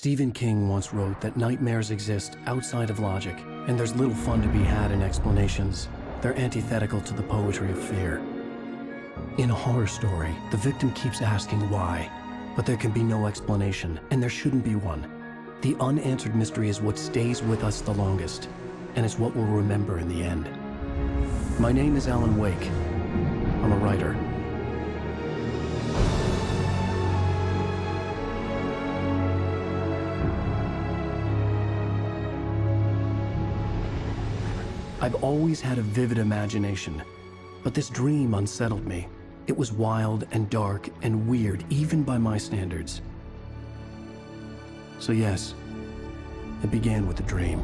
Stephen King once wrote that nightmares exist outside of logic, and there's little fun to be had in explanations. They're antithetical to the poetry of fear. In a horror story, the victim keeps asking why, but there can be no explanation, and there shouldn't be one. The unanswered mystery is what stays with us the longest, and it's what we'll remember in the end. My name is Alan Wake. I'm a writer. I've always had a vivid imagination, but this dream unsettled me. It was wild and dark and weird, even by my standards. So yes, it began with a dream.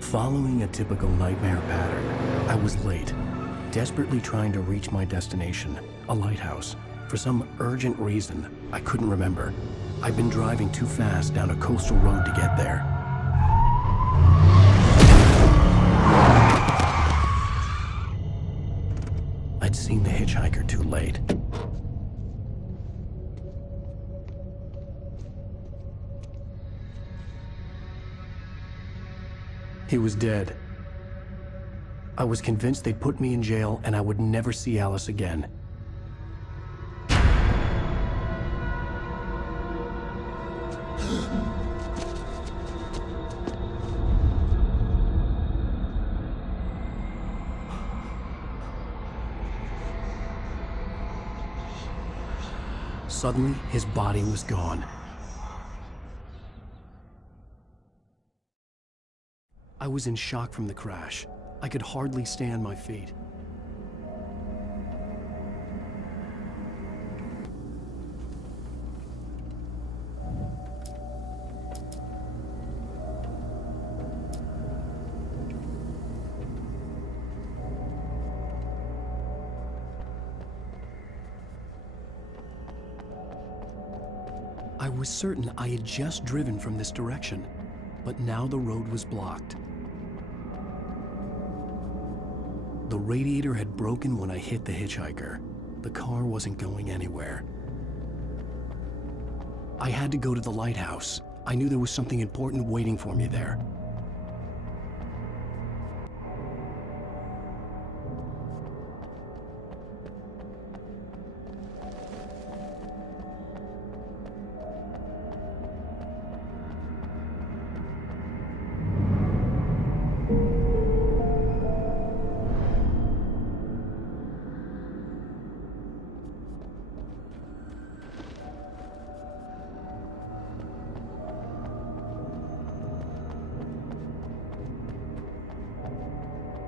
Following a typical nightmare pattern, I was late, desperately trying to reach my destination, a lighthouse. For some urgent reason, I couldn't remember. I'd been driving too fast down a coastal road to get there. I'd seen the hitchhiker too late. He was dead. I was convinced they'd put me in jail and I would never see Alice again. Suddenly, his body was gone. I was in shock from the crash. I could hardly stay on my feet. I was certain I had just driven from this direction, but now the road was blocked. The radiator had broken when I hit the hitchhiker. The car wasn't going anywhere. I had to go to the lighthouse. I knew there was something important waiting for me there.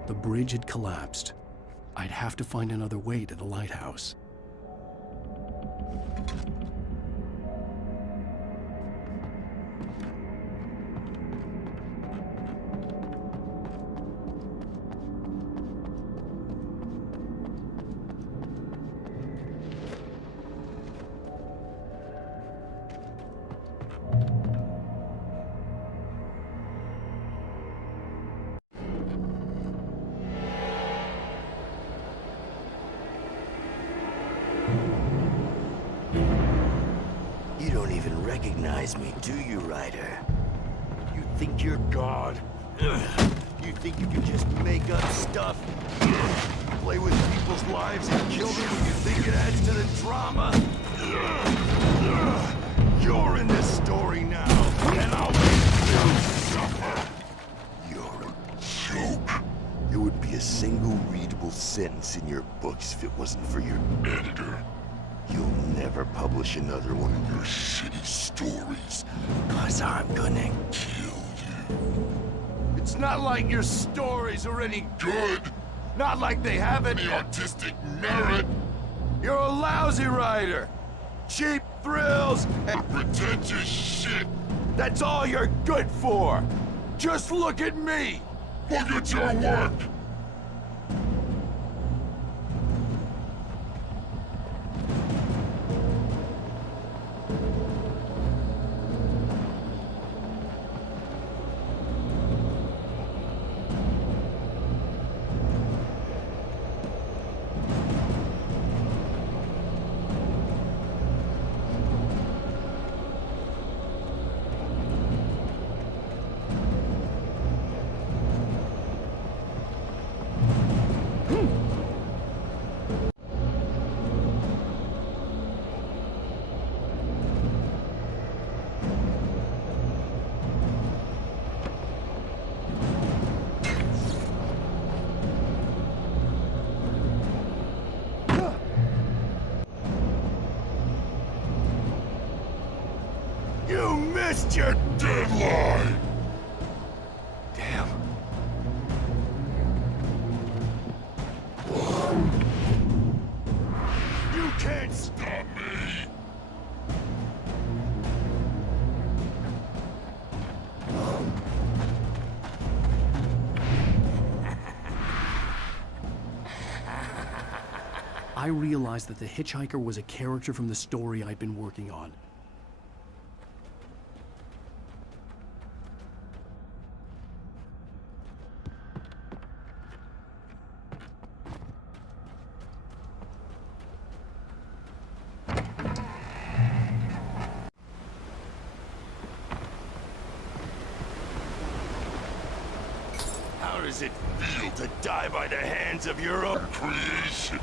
The bridge had collapsed. I'd have to find another way to the lighthouse. You don't even recognize me, do you, Ryder? You think you're God? You think you can just make up stuff? Play with people's lives and kill them when you think it adds to the drama? You're in this story now, and I'll make you suffer. You're a joke. There would be a single readable sentence in your books if it wasn't for your editor. You'll never publish another one of your shitty stories, 'cause I'm gonna kill you. It's not like your stories are any good. Not like they have any artistic merit. You're a lousy writer. Cheap thrills and pretentious shit. That's all you're good for. Just look at me. Look at your work. You missed your deadline! Damn. You can't stop me! I realized that the hitchhiker was a character from the story I'd been working on. How does it feel to die by the hands of your own creation?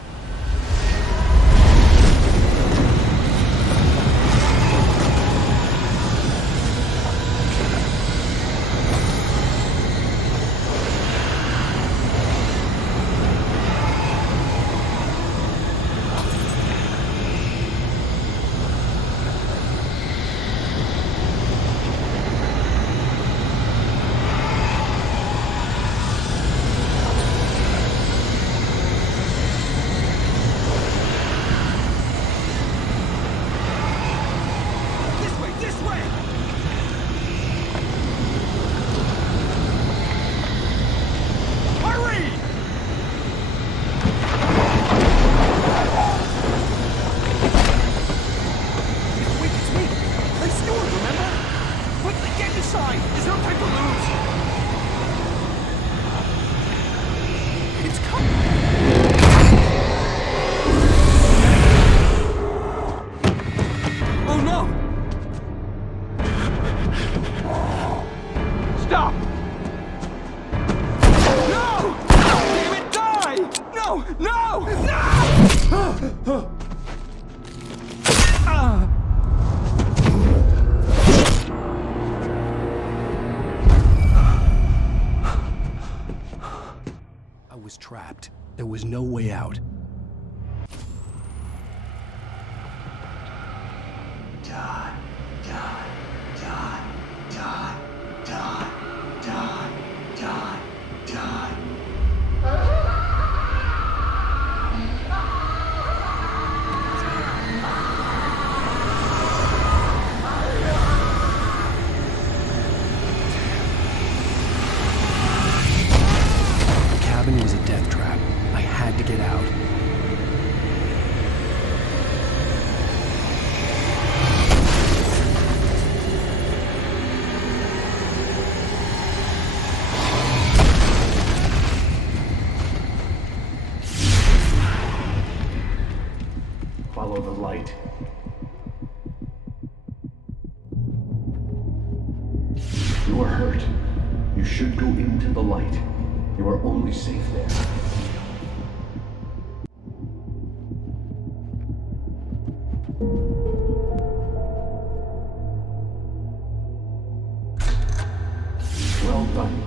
I was trapped. There was no way out. Die, die, die, die, die, die, die, die. The cabin was a death trap. I had to get out. Follow the light. You are hurt. You should go into the light. You are only safe there. Well done.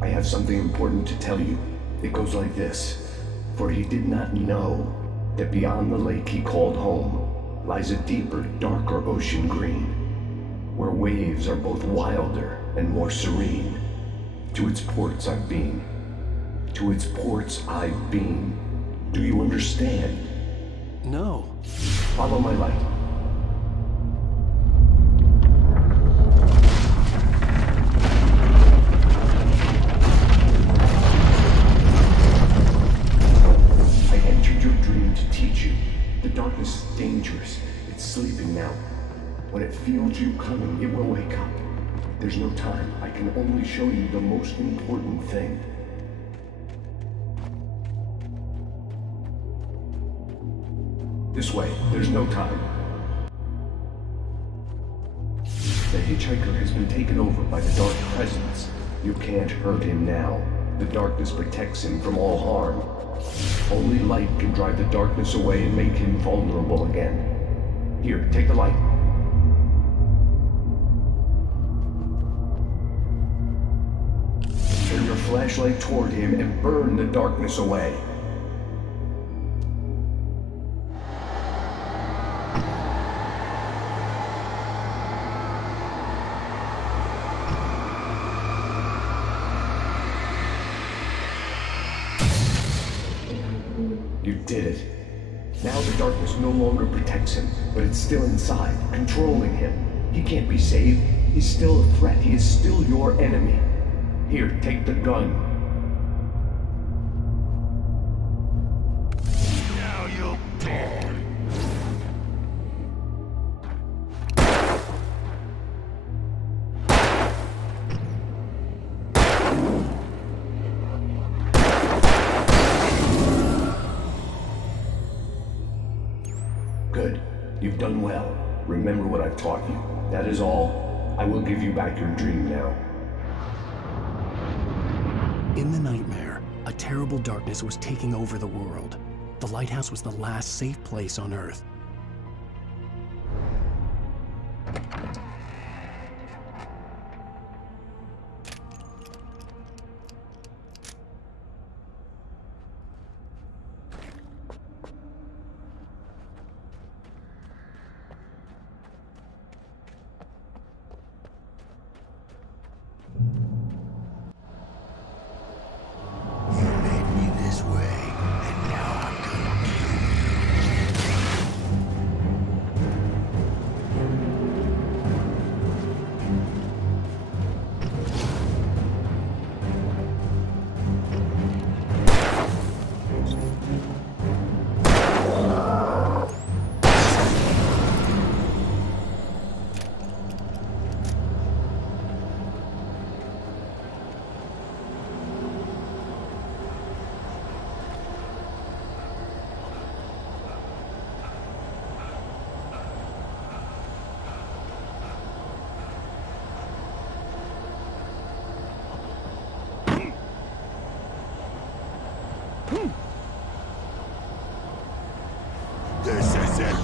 I have something important to tell you. It goes like this. For he did not know that beyond the lake he called home lies a deeper, darker ocean green, where waves are both wilder and more serene. To its ports I've been. To its ports I've been. Do you understand? No. Follow my light. I entered your dream to teach you. The darkness is dangerous. It's sleeping now. When it feels you coming, it will wake up. There's no time. I can only show you the most important thing. This way. There's no time. The hitchhiker has been taken over by the dark presence. You can't hurt him now. The darkness protects him from all harm. Only light can drive the darkness away and make him vulnerable again. Here, take the light. Turn your flashlight toward him and burn the darkness away. You did it. Now the darkness no longer protects him, but it's still inside, controlling him. He can't be saved. He's still a threat. He is still your enemy. Here, take the gun. Now you'll die. Good. You've done well. Remember what I've taught you. That is all. I will give you back your dream now. In the nightmare, a terrible darkness was taking over the world. The lighthouse was the last safe place on Earth. You made me this way, and now I'm gonna kill you. This is it.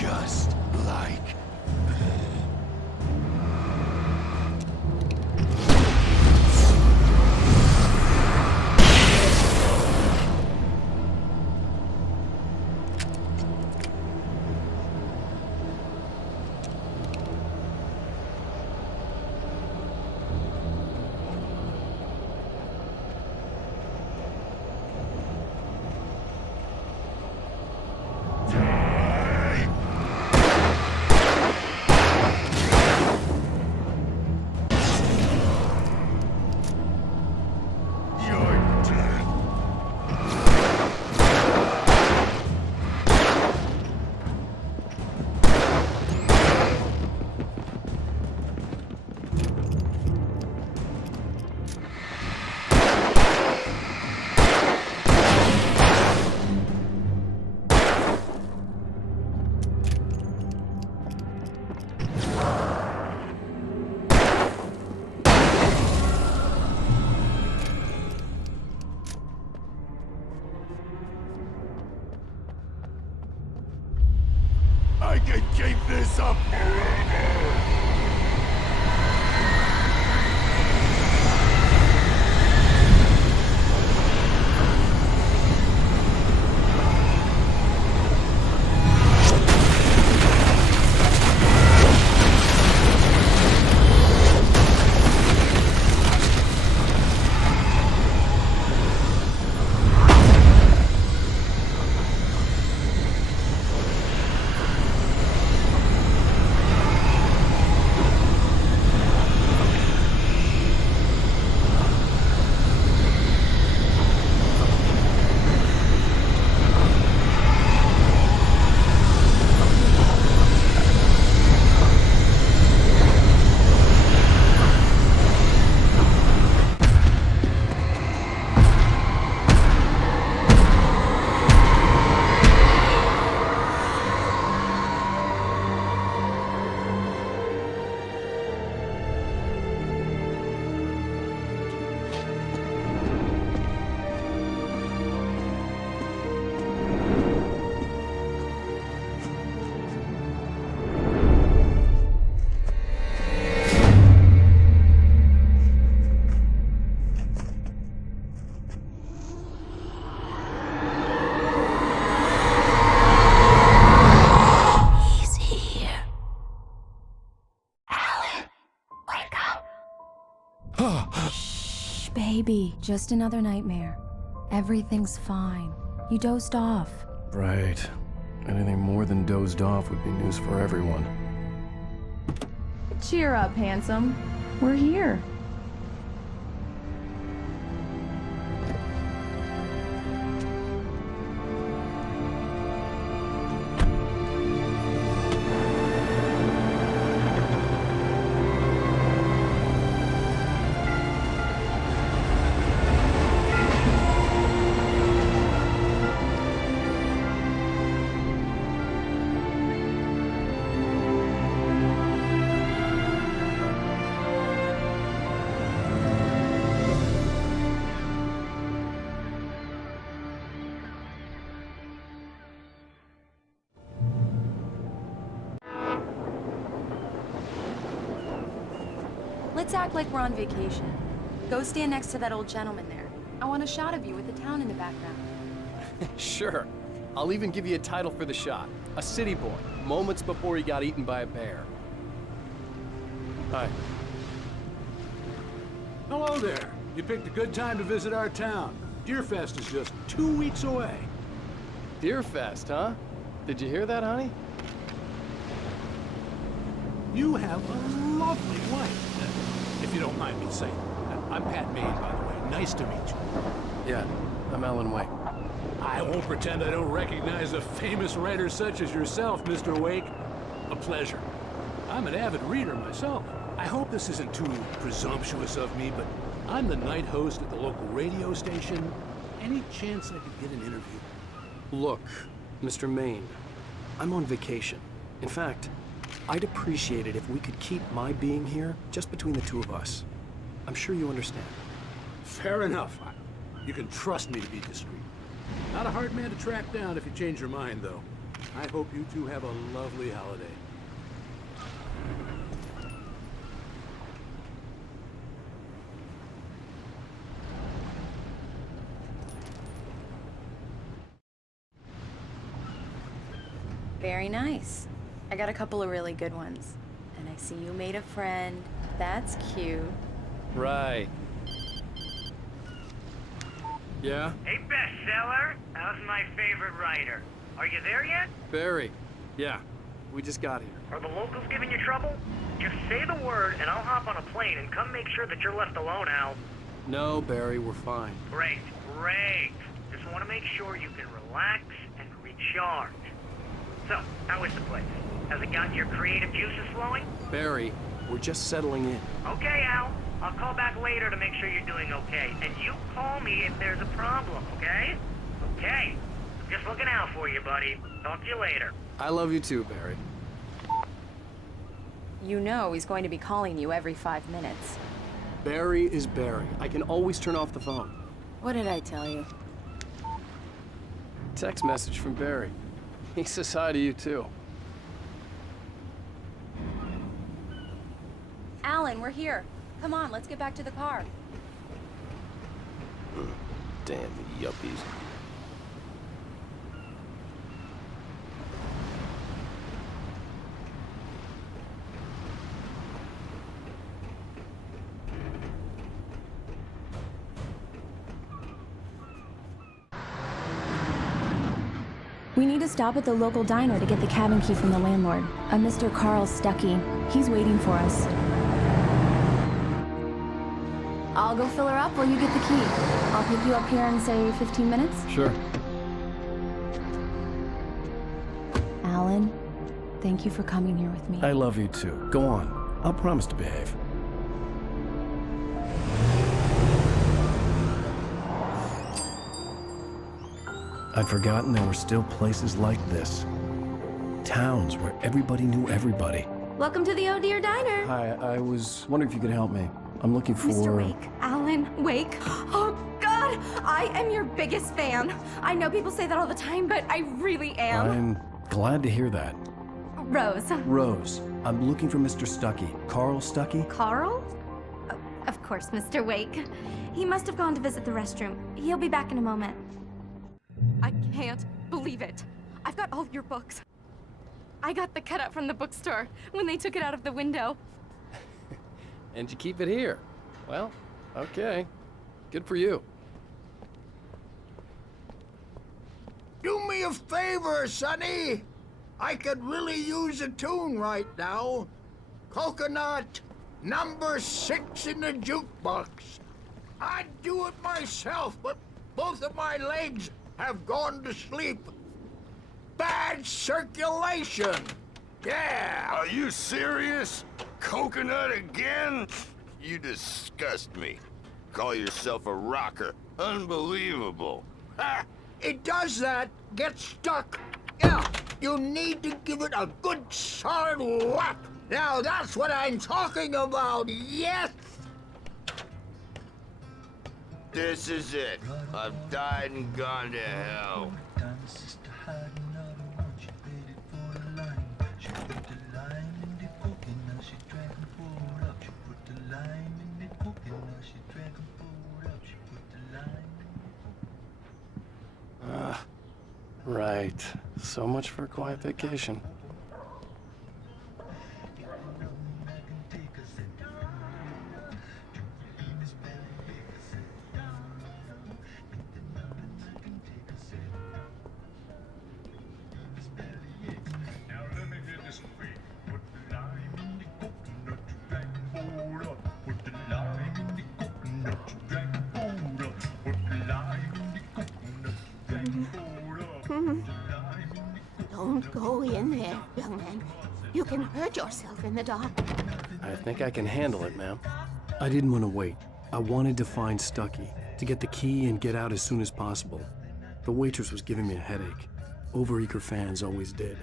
Just like I can keep this up forever. Shh, baby. Just another nightmare. Everything's fine. You dozed off. Right. Anything more than dozed off would be news for everyone. Cheer up, handsome. We're here. Let's act like we're on vacation. Go stand next to that old gentleman there. I want a shot of you with the town in the background. Sure. I'll even give you a title for the shot. A city boy, moments before he got eaten by a bear. Hi. Hello there. You picked a good time to visit our town. Deerfest is just 2 weeks away. Deerfest, huh? Did you hear that, honey? You have a lovely wife, if you don't mind me saying. I'm Pat Maine, by the way. Nice to meet you. Yeah, I'm Alan Wake. I won't pretend I don't recognize a famous writer such as yourself, Mr. Wake. A pleasure. I'm an avid reader myself. I hope this isn't too presumptuous of me, but I'm the night host at the local radio station. Any chance I could get an interview? Look, Mr. Maine, I'm on vacation. In fact, I'd appreciate it if we could keep my being here just between the two of us. I'm sure you understand. Fair enough. You can trust me to be discreet. Not a hard man to track down if you change your mind, though. I hope you two have a lovely holiday. Very nice. I got a couple of really good ones. And I see you made a friend. That's cute. Right. Yeah? Hey, bestseller. How's my favorite writer? Are you there yet? Barry. Yeah. We just got here. Are the locals giving you trouble? Just say the word and I'll hop on a plane and come make sure that you're left alone, Al. No, Barry, we're fine. Great, great. Just want to make sure you can relax and recharge. So, how is the place? Has it gotten your creative juices flowing? Barry, we're just settling in. Okay, Al. I'll call back later to make sure you're doing okay. And you call me if there's a problem, okay? Okay. I'm just looking out for you, buddy. Talk to you later. I love you too, Barry. You know he's going to be calling you every 5 minutes. Barry is Barry. I can always turn off the phone. What did I tell you? Text message from Barry. He says hi to you too. Alan, we're here. Come on, let's get back to the car. Damn yuppies. We need to stop at the local diner to get the cabin key from the landlord, a Mr. Carl Stuckey. He's waiting for us. I'll go fill her up while you get the key. I'll pick you up here in, say, 15 minutes? Sure. Alan, thank you for coming here with me. I love you too. Go on. I'll promise to behave. I'd forgotten there were still places like this. Towns where everybody knew everybody. Welcome to the Oh Dear Diner. Hi, I was wondering if you could help me. I'm looking for... Mr. Wake. Alan Wake. Oh, God! I am your biggest fan. I know people say that all the time, but I really am. I'm glad to hear that. Rose. Rose, I'm looking for Mr. Stuckey. Carl Stuckey? Carl? Oh, of course, Mr. Wake. He must have gone to visit the restroom. He'll be back in a moment. I can't believe it. I've got all your books. I got the cutout from the bookstore when they took it out of the window. And you keep it here. Well, okay. Good for you. Do me a favor, Sonny. I could really use a tune right now. Coconut, number 6 in the jukebox. I'd do it myself, but both of my legs have gone to sleep. Bad circulation. Yeah. Are you serious? Coconut again? You disgust me. Call yourself a rocker. Unbelievable. Ha! It does that. Get stuck. Yeah, you need to give it a good solid whack. Now that's what I'm talking about. Yes. This is it. I've died and gone to hell. Right. So much for a quiet vacation. Don't go in there, young man. You can hurt yourself in the dark. I think I can handle it, ma'am. I didn't want to wait. I wanted to find Stucky, to get the key and get out as soon as possible. The waitress was giving me a headache. Overeager fans always did.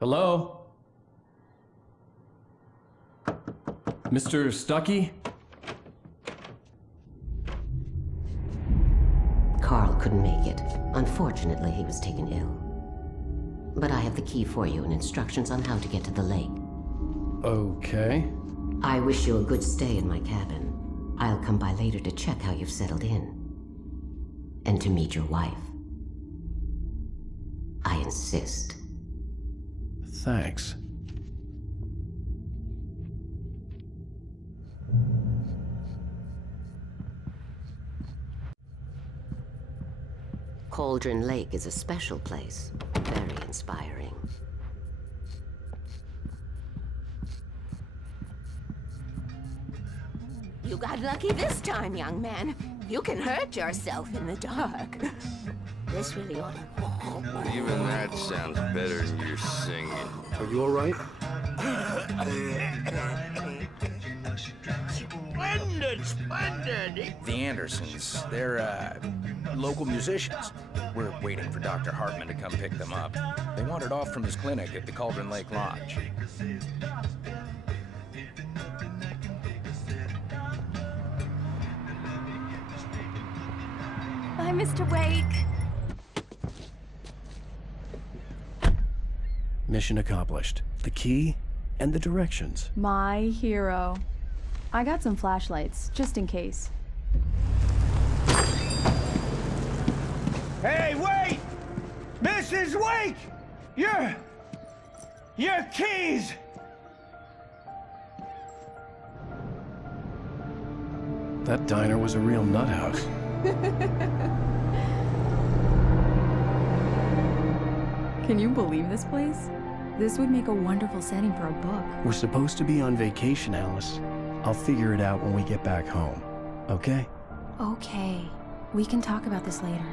Hello? Mr. Stucky? Carl couldn't make it. Unfortunately, he was taken ill. But I have the key for you and instructions on how to get to the lake. Okay. I wish you a good stay in my cabin. I'll come by later to check how you've settled in. And to meet your wife. I insist. Thanks. Cauldron Lake is a special place. Very inspiring. You got lucky this time, young man. You can hurt yourself in the dark. This really ought to... Even that sounds better than your singing. Are you all right? Splendid, splendid. The Andersons, they're, local musicians. We're waiting for Dr. Hartman to come pick them up. They wandered off from his clinic at the Cauldron Lake Lodge. Bye, Mr. Wake. Mission accomplished. The key and the directions. My hero. I got some flashlights, just in case. Hey, wait! Mrs. Wake! Your keys! That diner was a real nut house. Can you believe this place? This would make a wonderful setting for a book. We're supposed to be on vacation, Alice. I'll figure it out when we get back home. Okay? Okay. We can talk about this later.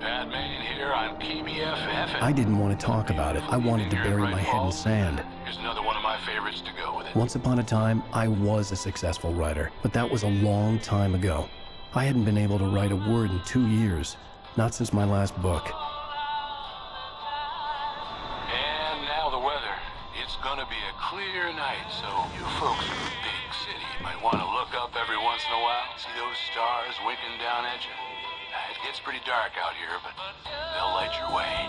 Bad man here on PBFF. I didn't want to talk about it. I wanted to bury my head in sand. Here's another one of my favorites to go with it. Once upon a time, I was a successful writer, but that was a long time ago. I hadn't been able to write a word in 2 years. Not since my last book. And now the weather. It's gonna be a clear night, so you folks in the big city might want to look up every once in a while. See those stars winking down at you? It gets pretty dark out here, but they'll light your way.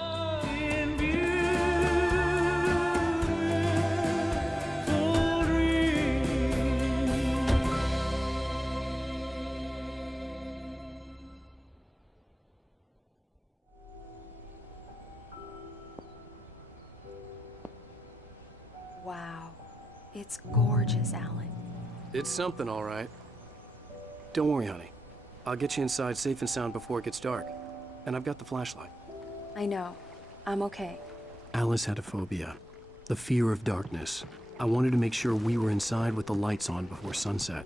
It's gorgeous, Alan. It's something, all right. Don't worry, honey. I'll get you inside safe and sound before it gets dark. And I've got the flashlight. I know. I'm okay. Alice had a phobia, the fear of darkness. I wanted to make sure we were inside with the lights on before sunset.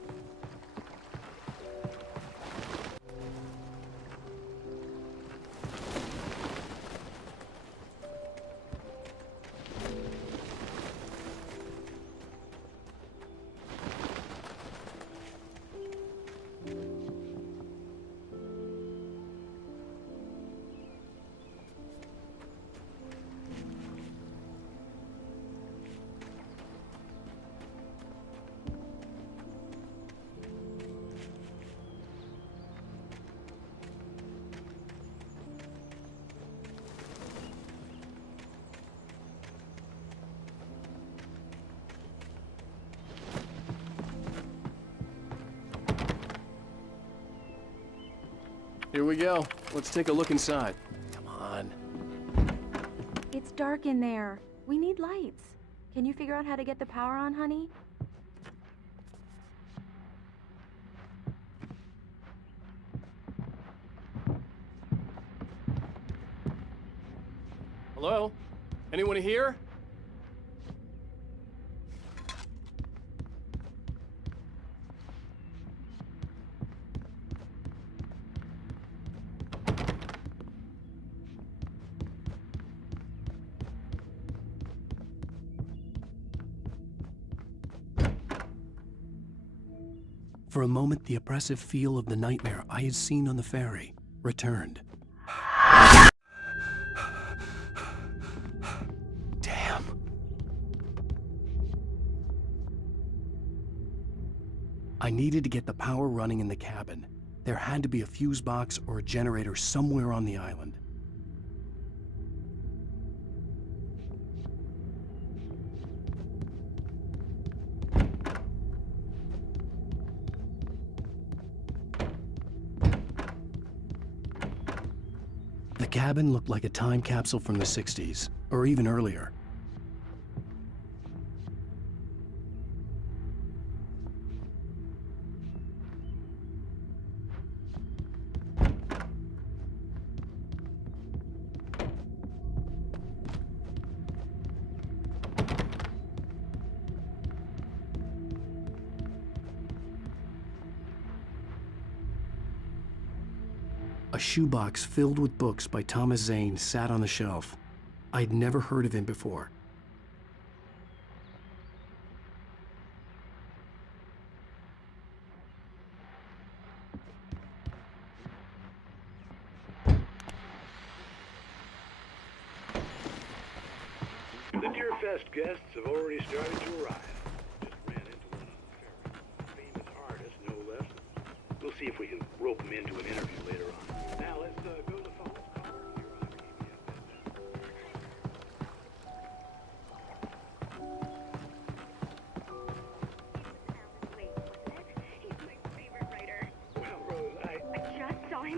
Here we go. Let's take a look inside. Come on. It's dark in there. We need lights. Can you figure out how to get the power on, honey? Hello? Anyone here? For a moment, the oppressive feel of the nightmare I had seen on the ferry returned. Damn. I needed to get the power running in the cabin. There had to be a fuse box or a generator somewhere on the island. The cabin looked like a time capsule from the 60s, or even earlier. A shoebox filled with books by Thomas Zane sat on the shelf. I'd never heard of him before. The Deer Fest guests have already started to arrive. Just ran into one on the ferry. Famous artist, no less. We'll see if we can rope him into an interview later on. Now let's go to the phone.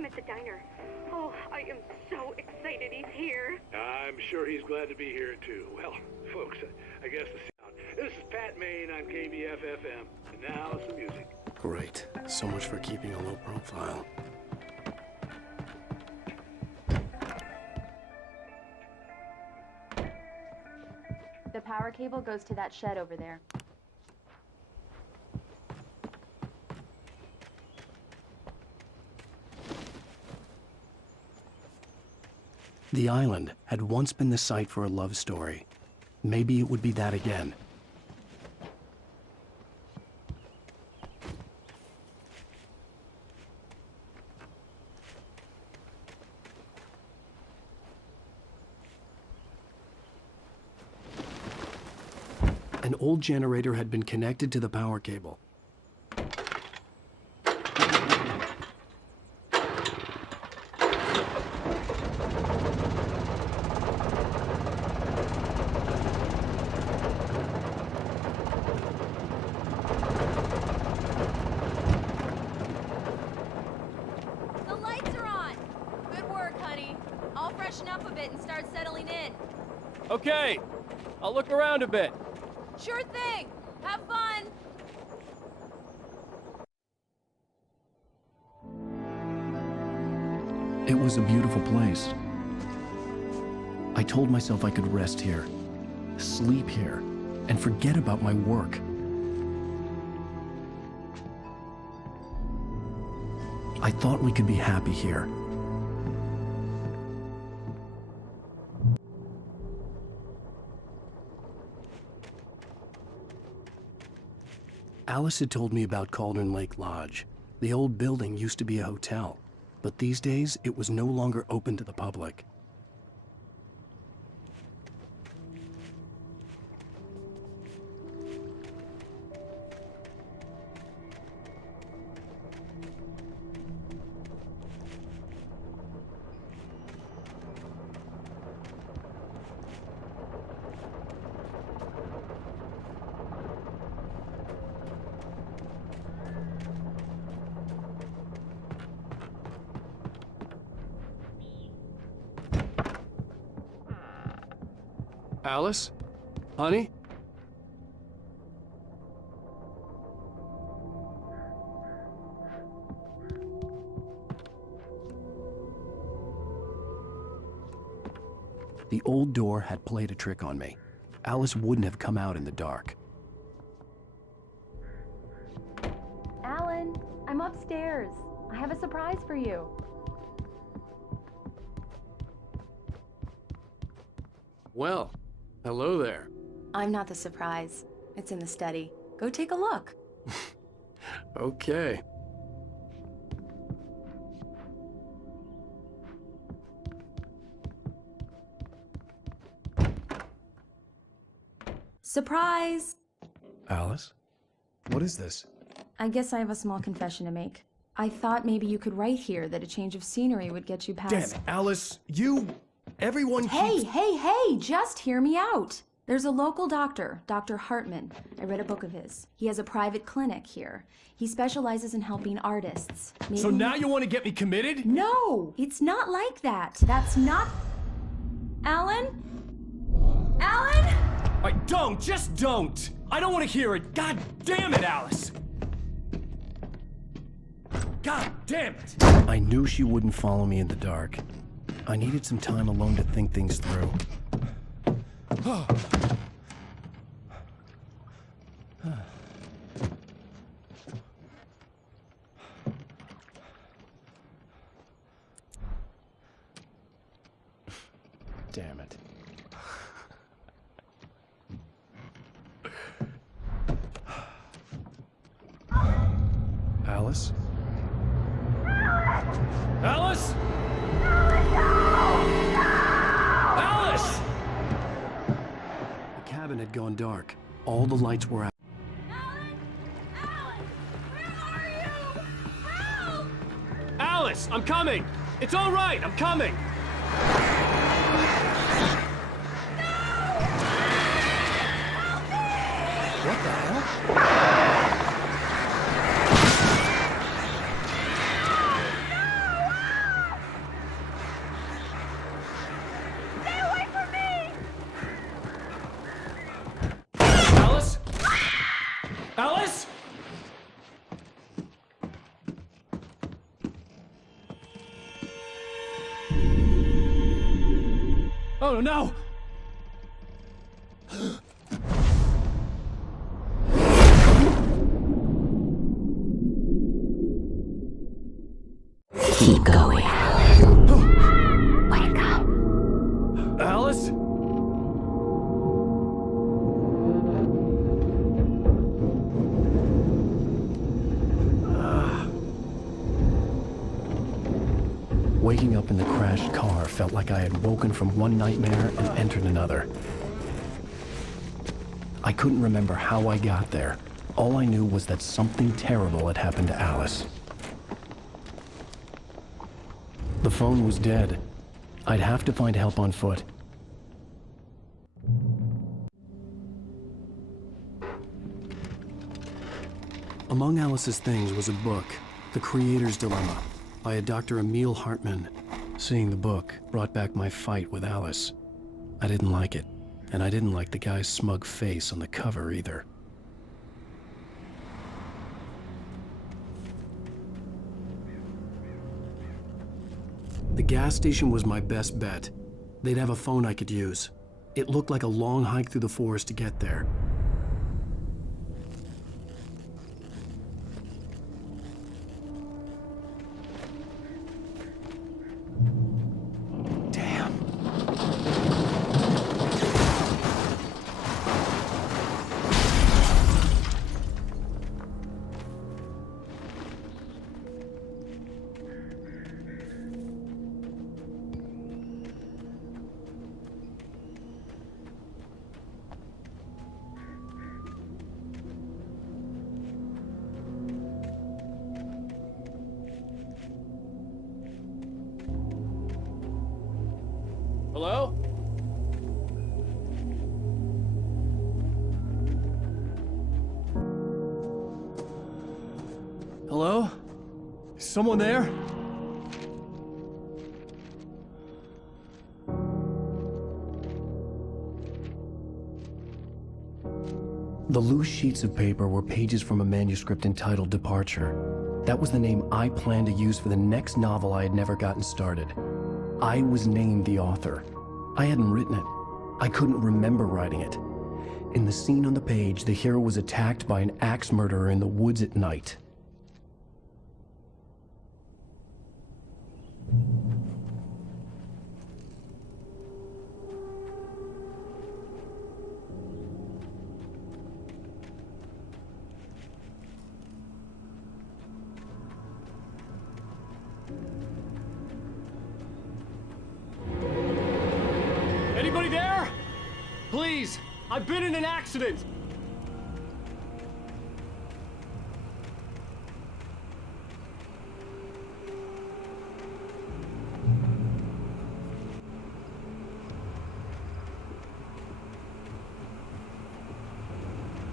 At the diner. Oh, I am so excited he's here. I'm sure he's glad to be here too. Well, folks, I guess the sound. This is Pat Maine on KBF-FM, and now some music. Great. So much for keeping a low profile. The power cable goes to that shed over there. The island had once been the site for a love story. Maybe it would be that again. An old generator had been connected to the power cable. The lights are on! Good work, honey. I'll freshen up a bit and start settling in. Okay, I'll look around a bit. Sure thing! Have fun! It was a beautiful place. I told myself I could rest here, sleep here, and forget about my work. I thought we could be happy here. Alice had told me about Cauldron Lake Lodge. The old building used to be a hotel, but these days it was no longer open to the public. Alice? Honey? The old door had played a trick on me. Alice wouldn't have come out in the dark. Alan, I'm upstairs. I have a surprise for you. Well, hello there. I'm not the surprise. It's in the study. Go take a look. Okay. Surprise! Alice? What is this? I guess I have a small confession to make. I thought maybe you could write here that a change of scenery would get you past— Damn it, Alice! Everyone keeps— Hey, just hear me out! There's a local doctor, Dr. Hartman. I read a book of his. He has a private clinic here. He specializes in helping artists. So now you want to get me committed? No! It's not like that. That's not— Alan? Alan? Just don't! I don't want to hear it! God damn it, Alice! God damn it! I knew she wouldn't follow me in the dark. I needed some time alone to think things through. Damn it. Alice? Alice? Alice! The cabin had gone dark. All the lights were out. Alice, I'm coming! It's all right, I'm coming! What the hell? Alice? Oh no! Keep going. Wake up. Alice? Waking up in the crashed car felt like I had woken from one nightmare and entered another. I couldn't remember how I got there. All I knew was that something terrible had happened to Alice. The phone was dead. I'd have to find help on foot. Among Alice's things was a book, The Creator's Dilemma, by a Dr. Emil Hartman. Seeing the book brought back my fight with Alice. I didn't like it, and I didn't like the guy's smug face on the cover either. The gas station was my best bet. They'd have a phone I could use. It looked like a long hike through the forest to get there. Hello? Hello? Is someone there? The loose sheets of paper were pages from a manuscript entitled Departure. That was the name I planned to use for the next novel I had never gotten started. I was named the author. I hadn't written it. I couldn't remember writing it. In the scene on the page, the hero was attacked by an axe murderer in the woods at night. Anybody there? Please, I've been in an accident.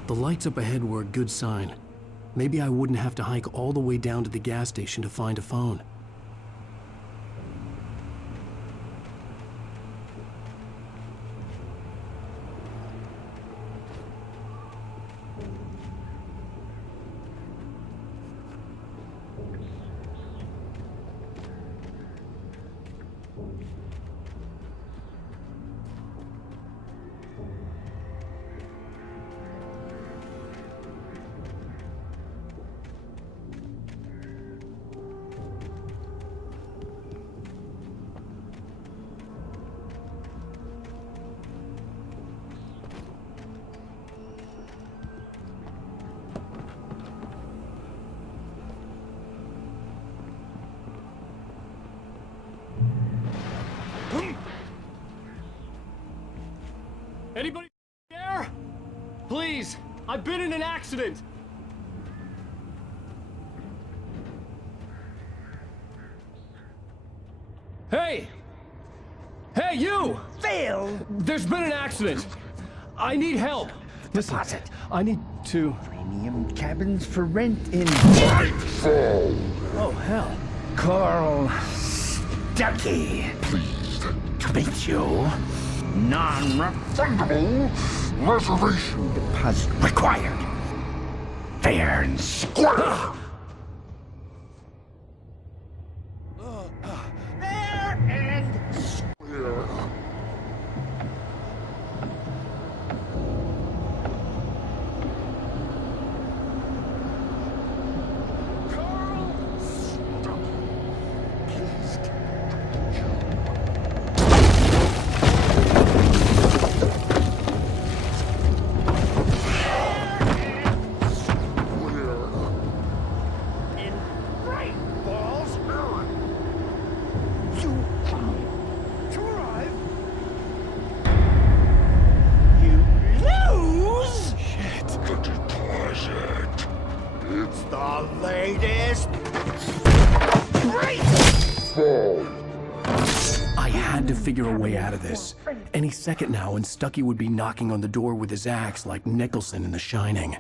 The lights up ahead were a good sign. Maybe I wouldn't have to hike all the way down to the gas station to find a phone. Anybody there? Please, I've been in an accident. Hey! Hey, you! Phil! There's been an accident. I need help. Listen, I need to... Premium cabins for rent in... Oh, hell. Carl Stuckey. Pleased to meet you. Non-refundable reservation deposit required. Fair and square. Fair and square. I had to figure a way out of this. Any second now, and Stuckey would be knocking on the door with his axe like Nicholson in The Shining.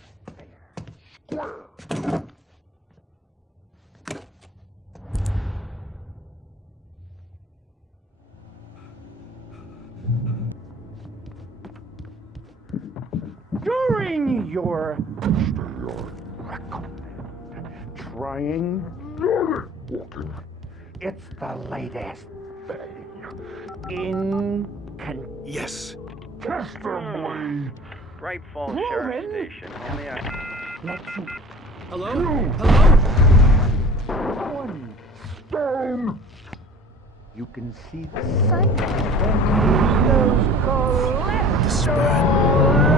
During your trying, walking It's the latest thing in Yes. contestably Bright Falls Sheriff Station. How may I? Let's see. Hello? You. Hello? One stone. You can see the sight when those cholesterol levels.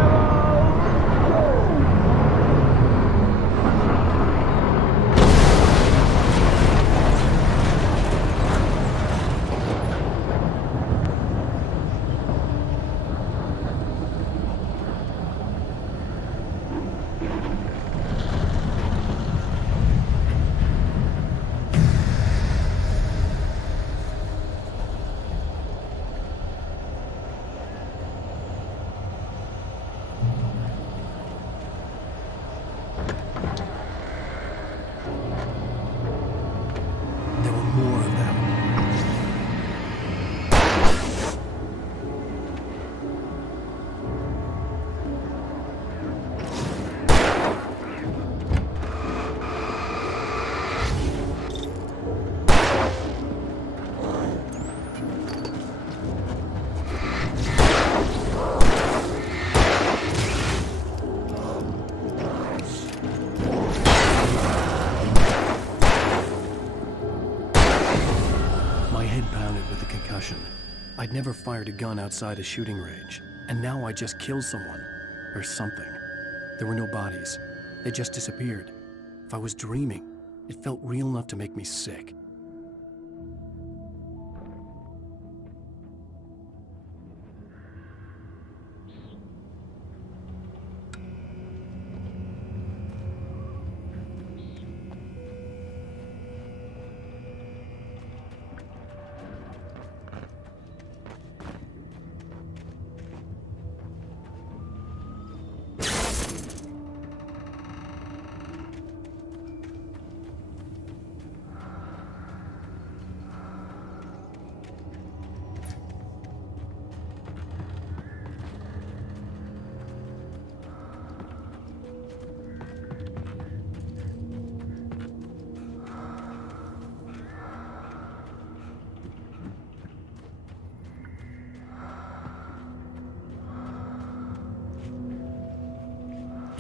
There were more of them. My head pounded with the concussion. I'd never fired a gun outside a shooting range, and now I just killed someone. Or something. There were no bodies. They just disappeared. If I was dreaming, it felt real enough to make me sick.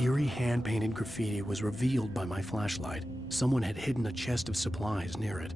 Eerie hand-painted graffiti was revealed by my flashlight. Someone had hidden a chest of supplies near it.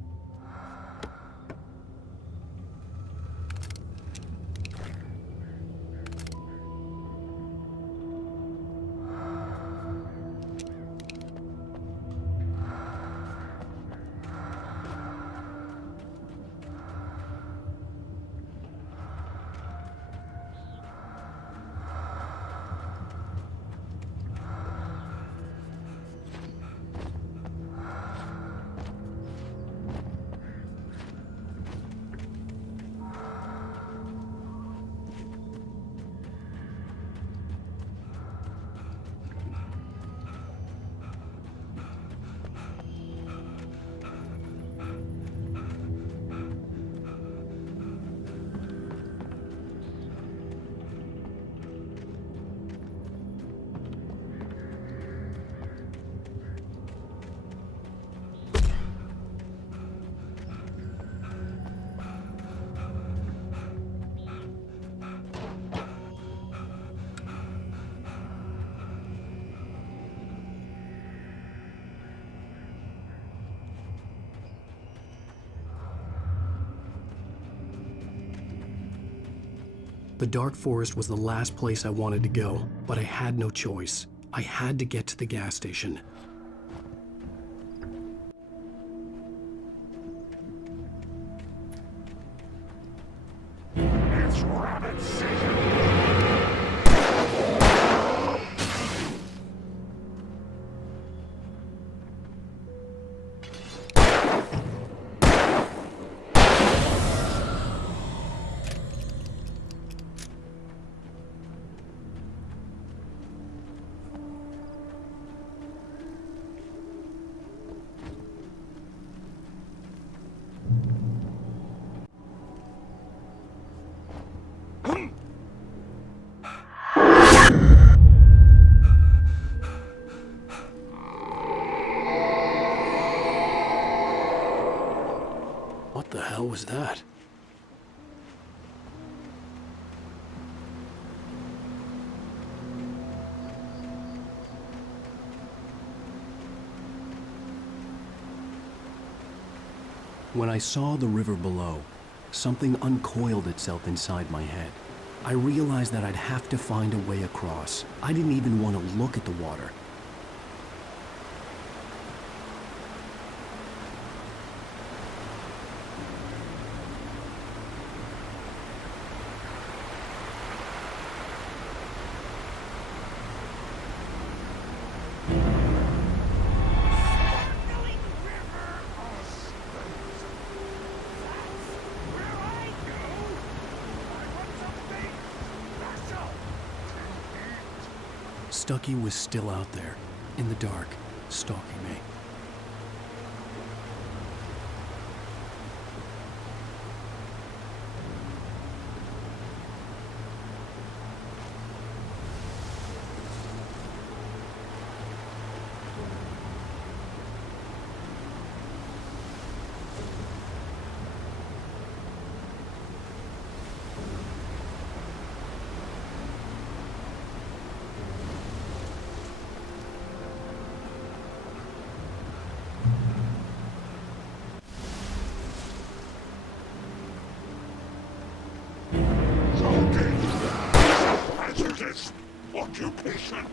The dark forest was the last place I wanted to go, but I had no choice. I had to get to the gas station. It's rabbit season. When I saw the river below, something uncoiled itself inside my head. I realized that I'd have to find a way across. I didn't even want to look at the water. Stucky was still out there, in the dark, stalking me. Hazardous occupation.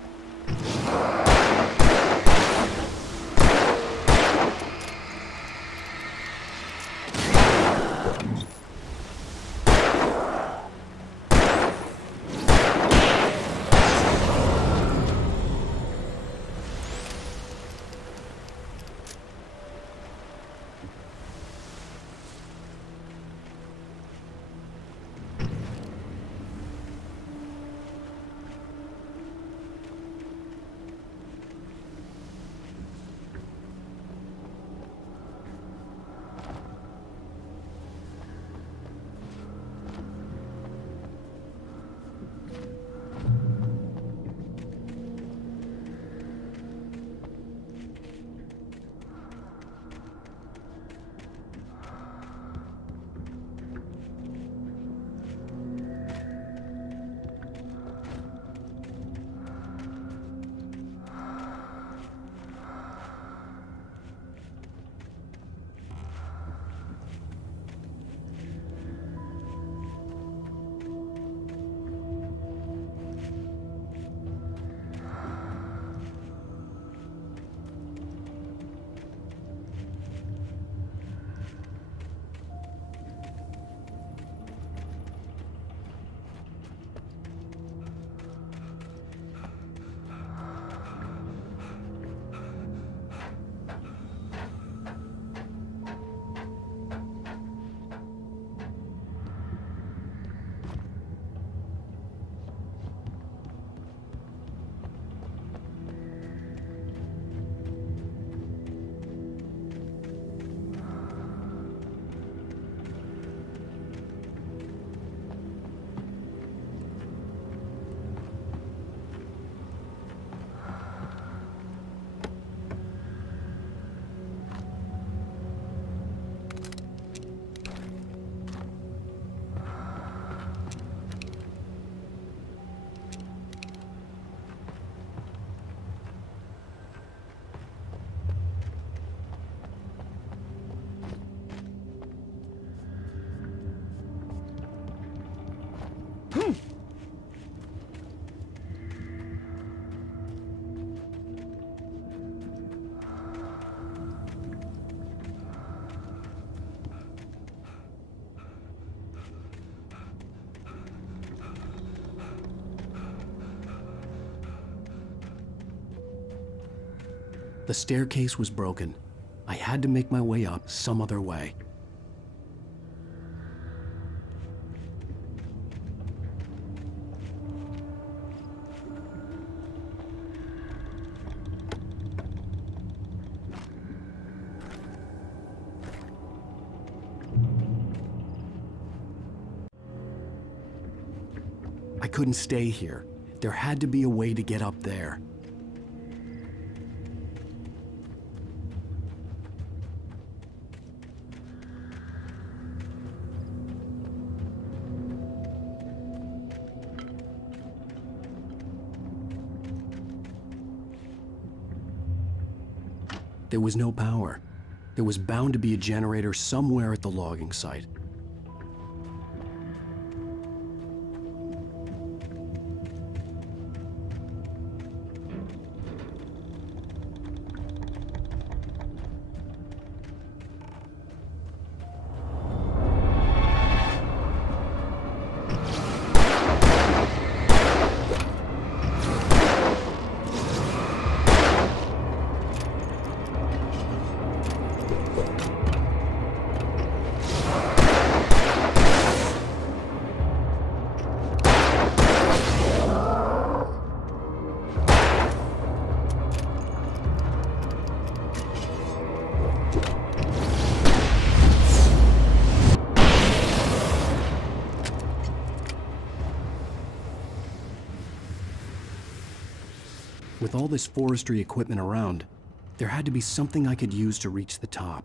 The staircase was broken. I had to make my way up some other way. I couldn't stay here. There had to be a way to get up there. There was no power. There was bound to be a generator somewhere at the logging site. With all this forestry equipment around, there had to be something I could use to reach the top.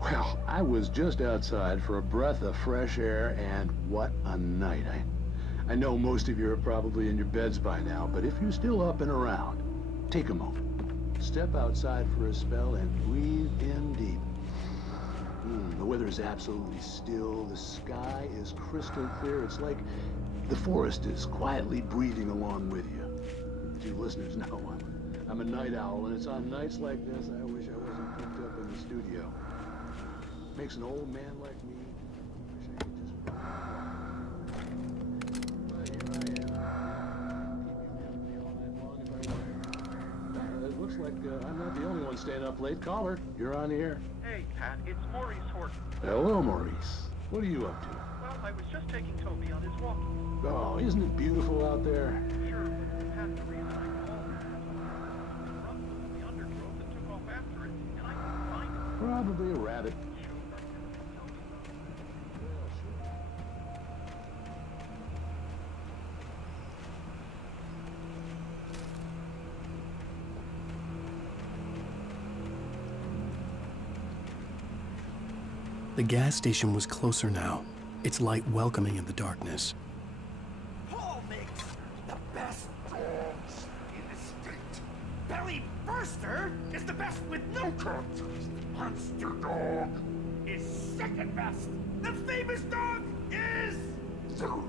Well, I was just outside for a breath of fresh air, and what a night. I know most of you are probably in your beds by now, but if you're still up and around, take a moment. Step outside for a spell and breathe in deep. The weather is absolutely still. The sky is crystal clear. It's like the forest is quietly breathing along with you. As you listeners know, I'm a night owl, and it's on nights like this I wish I wasn't cooped up in the studio. Makes an old man like me wish I could just but here I am. Keep you company all night long if I were. It looks like I'm not the only one staying up late. Caller, you're on the air. Hey, Pat, it's Maurice Horton. Hello, Maurice. What are you up to? Well, I was just taking Toby on his walk. Oh, isn't it beautiful out there? Sure, but Pat, the reason I called her is the undergrowth that took off after it, and I couldn't find it. Probably a rabbit. The gas station was closer now, its light welcoming in the darkness. Paul makes the best dogs in the state. Belly Burster is the best with no contest. Monster Dog is second best. The famous dog is third.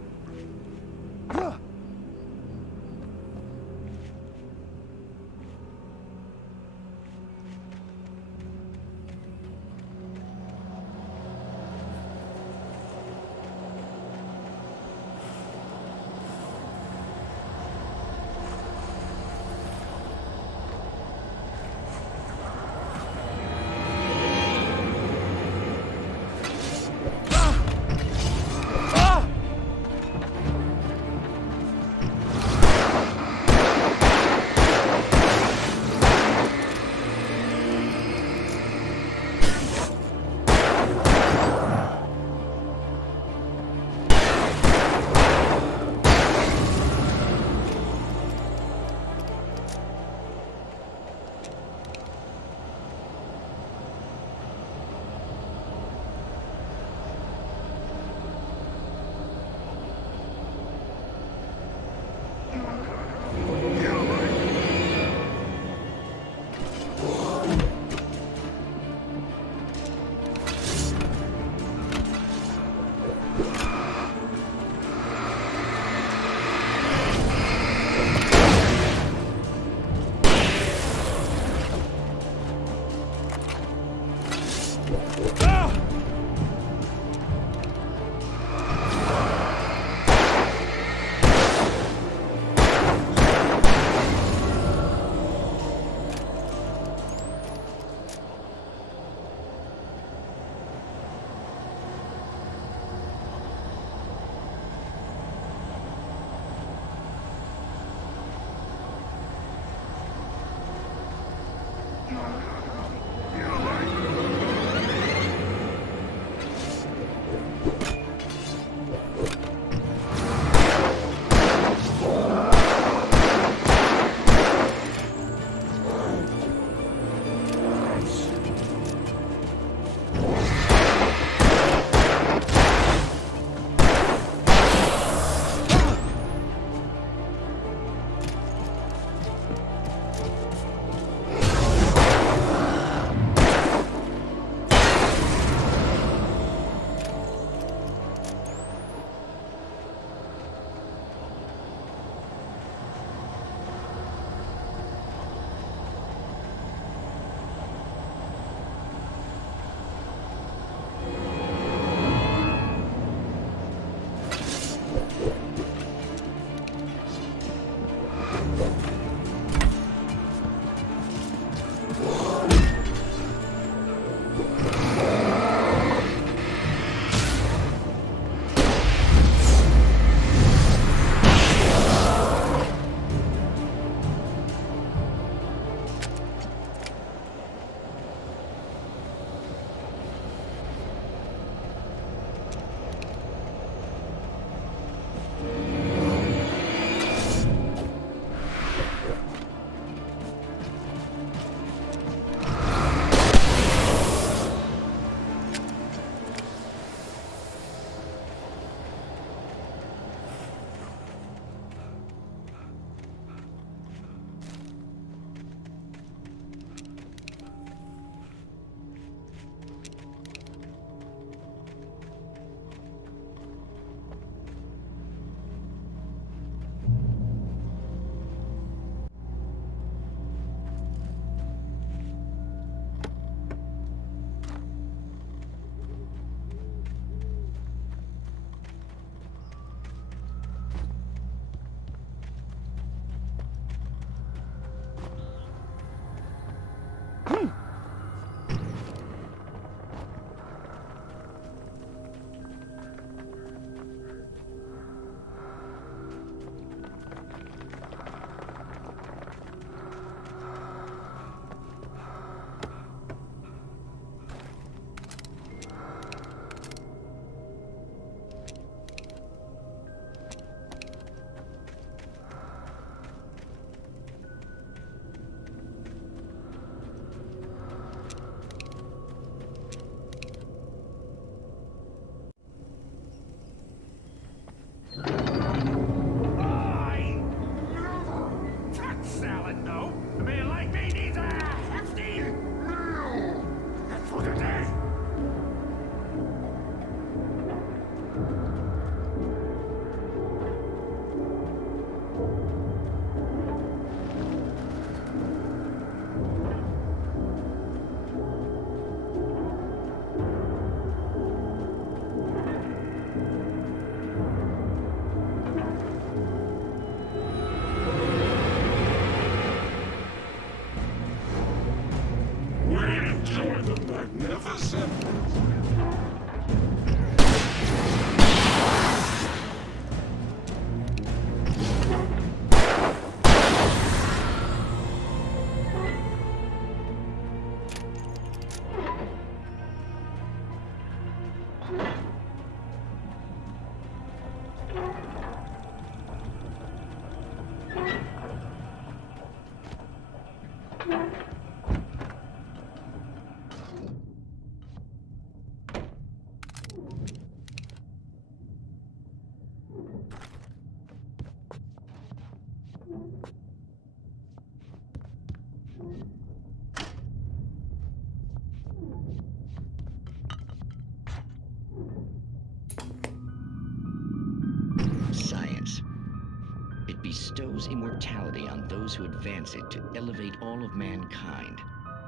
bestows immortality on those who advance it to elevate all of mankind.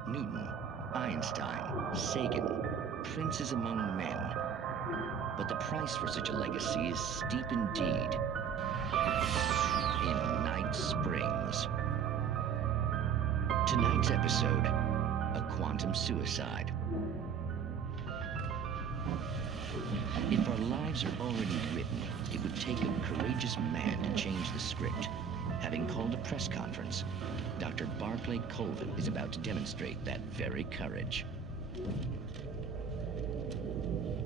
Newton, Einstein, Sagan, princes among men. But the price for such a legacy is steep indeed. In Night Springs. Tonight's episode, a quantum suicide. If our lives are already written, it would take a courageous man to change the script. Having called a press conference, Dr. Barclay Colvin is about to demonstrate that very courage.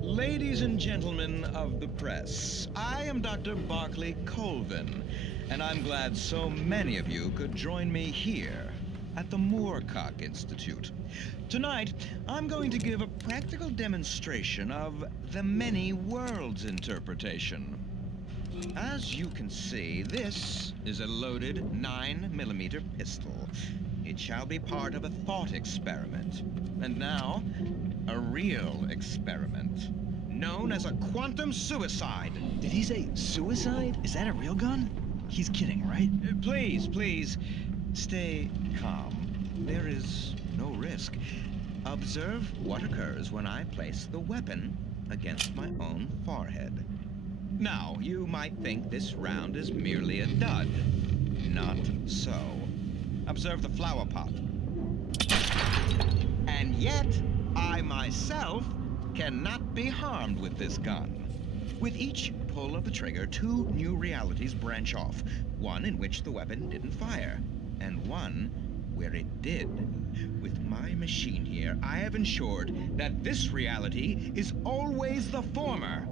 Ladies and gentlemen of the press, I am Dr. Barclay Colvin, and I'm glad so many of you could join me here at the Moorcock Institute. Tonight, I'm going to give a practical demonstration of the many worlds interpretation. As you can see, this is a loaded 9mm pistol. It shall be part of a thought experiment. And now, a real experiment, known as a quantum suicide. Did he say suicide? Is that a real gun? He's kidding, right? Please, stay calm. There is no risk. Observe what occurs when I place the weapon against my own forehead. Now, you might think this round is merely a dud. Not so. Observe the flower pot. And yet, I myself cannot be harmed with this gun. With each pull of the trigger, 2 new realities branch off. One in which the weapon didn't fire, and one where it did. With my machine here, I have ensured that this reality is always the former.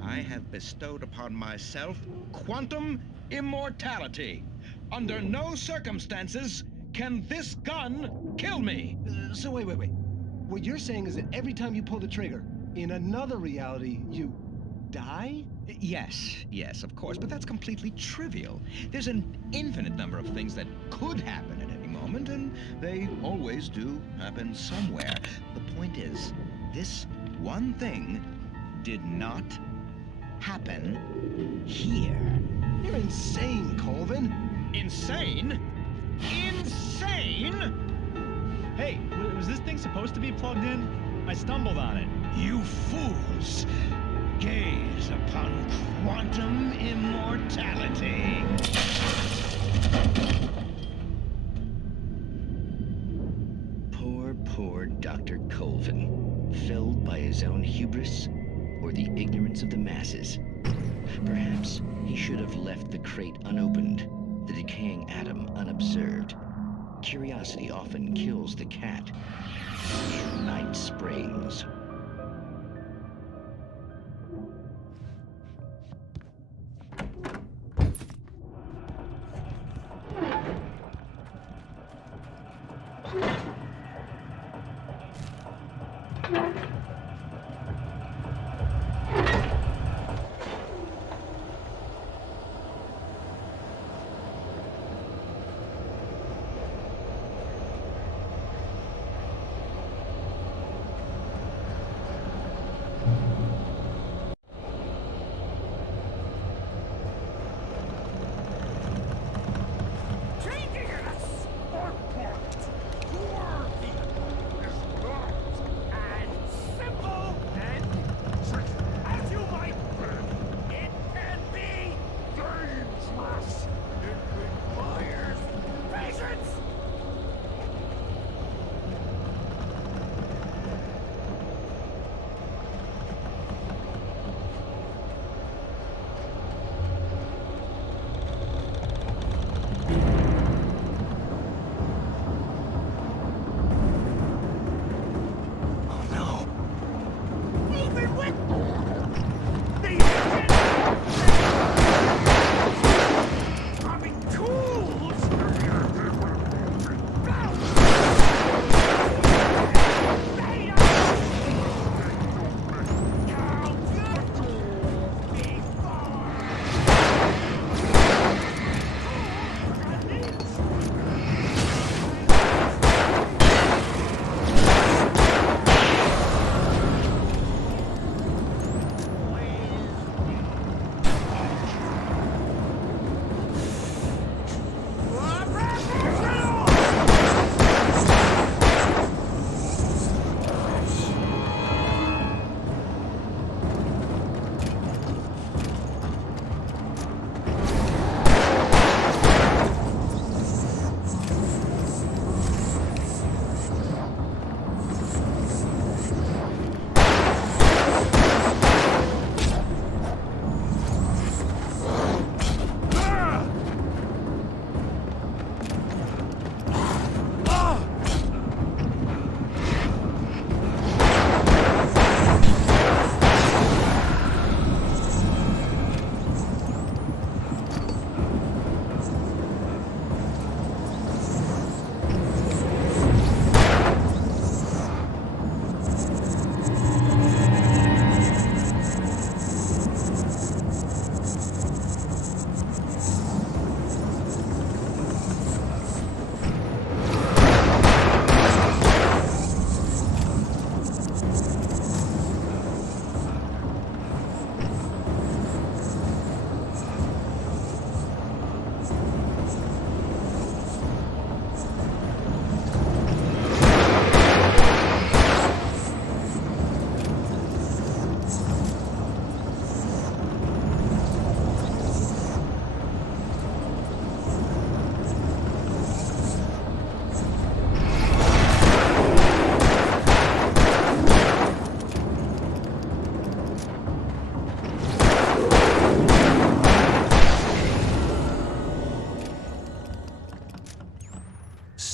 I have bestowed upon myself quantum immortality. Under no circumstances can this gun kill me. So wait. What you're saying is that every time you pull the trigger, in another reality, you die? Yes, of course, but that's completely trivial. There's an infinite number of things that could happen at any moment, and they always do happen somewhere. The point is, this one thing did not happen here. You're insane, Colvin. Insane? Insane? Hey, was this thing supposed to be plugged in? I stumbled on it. You fools! Gaze upon quantum immortality. Poor Dr. Colvin, felled by his own hubris or the ignorance of the masses. Perhaps he should have left the crate unopened, the decaying atom unobserved. Curiosity often kills the cat. In Night Springs.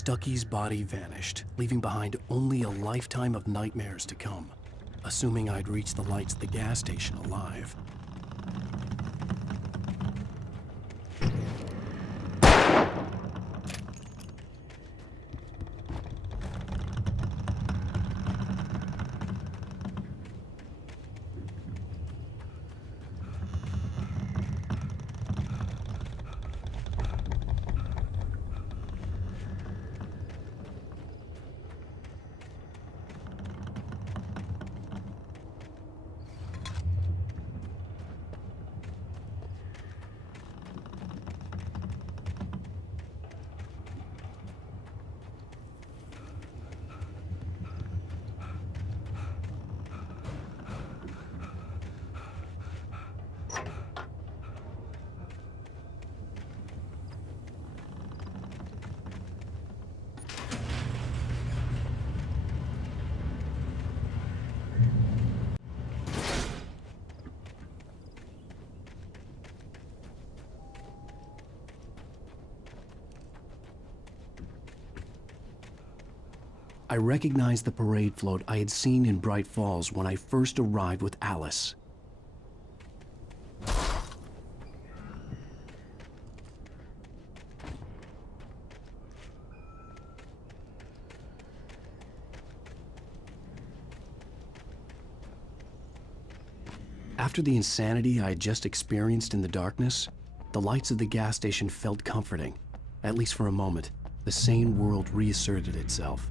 Stucky's body vanished, leaving behind only a lifetime of nightmares to come, assuming I'd reach the lights at the gas station alive. I recognized the parade float I had seen in Bright Falls when I first arrived with Alice. After the insanity I had just experienced in the darkness, the lights of the gas station felt comforting, at least for a moment. The sane world reasserted itself.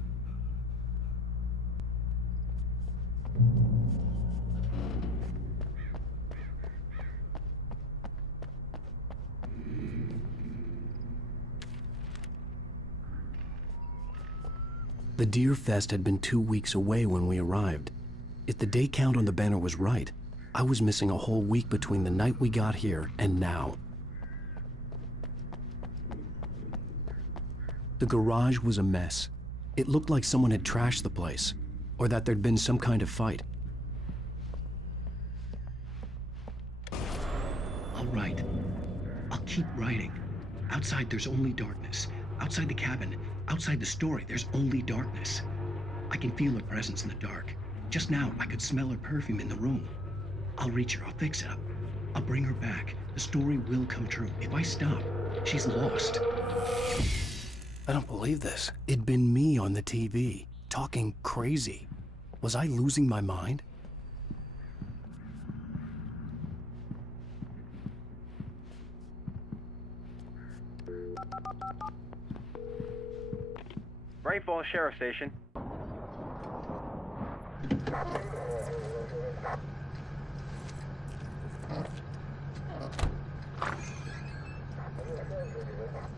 The Deer Fest had been 2 weeks away when we arrived. If the day count on the banner was right, I was missing a whole week between the night we got here and now. The garage was a mess. It looked like someone had trashed the place, or that there'd been some kind of fight. I'll write. I'll keep writing. Outside, there's only darkness. Outside the cabin, outside the story, there's only darkness. I can feel her presence in the dark. Just now, I could smell her perfume in the room. I'll reach her, I'll fix it up. I'll bring her back. The story will come true. If I stop, she's lost. I don't believe this. It'd been me on the TV, talking crazy. Was I losing my mind? Bright Falls Sheriff Station.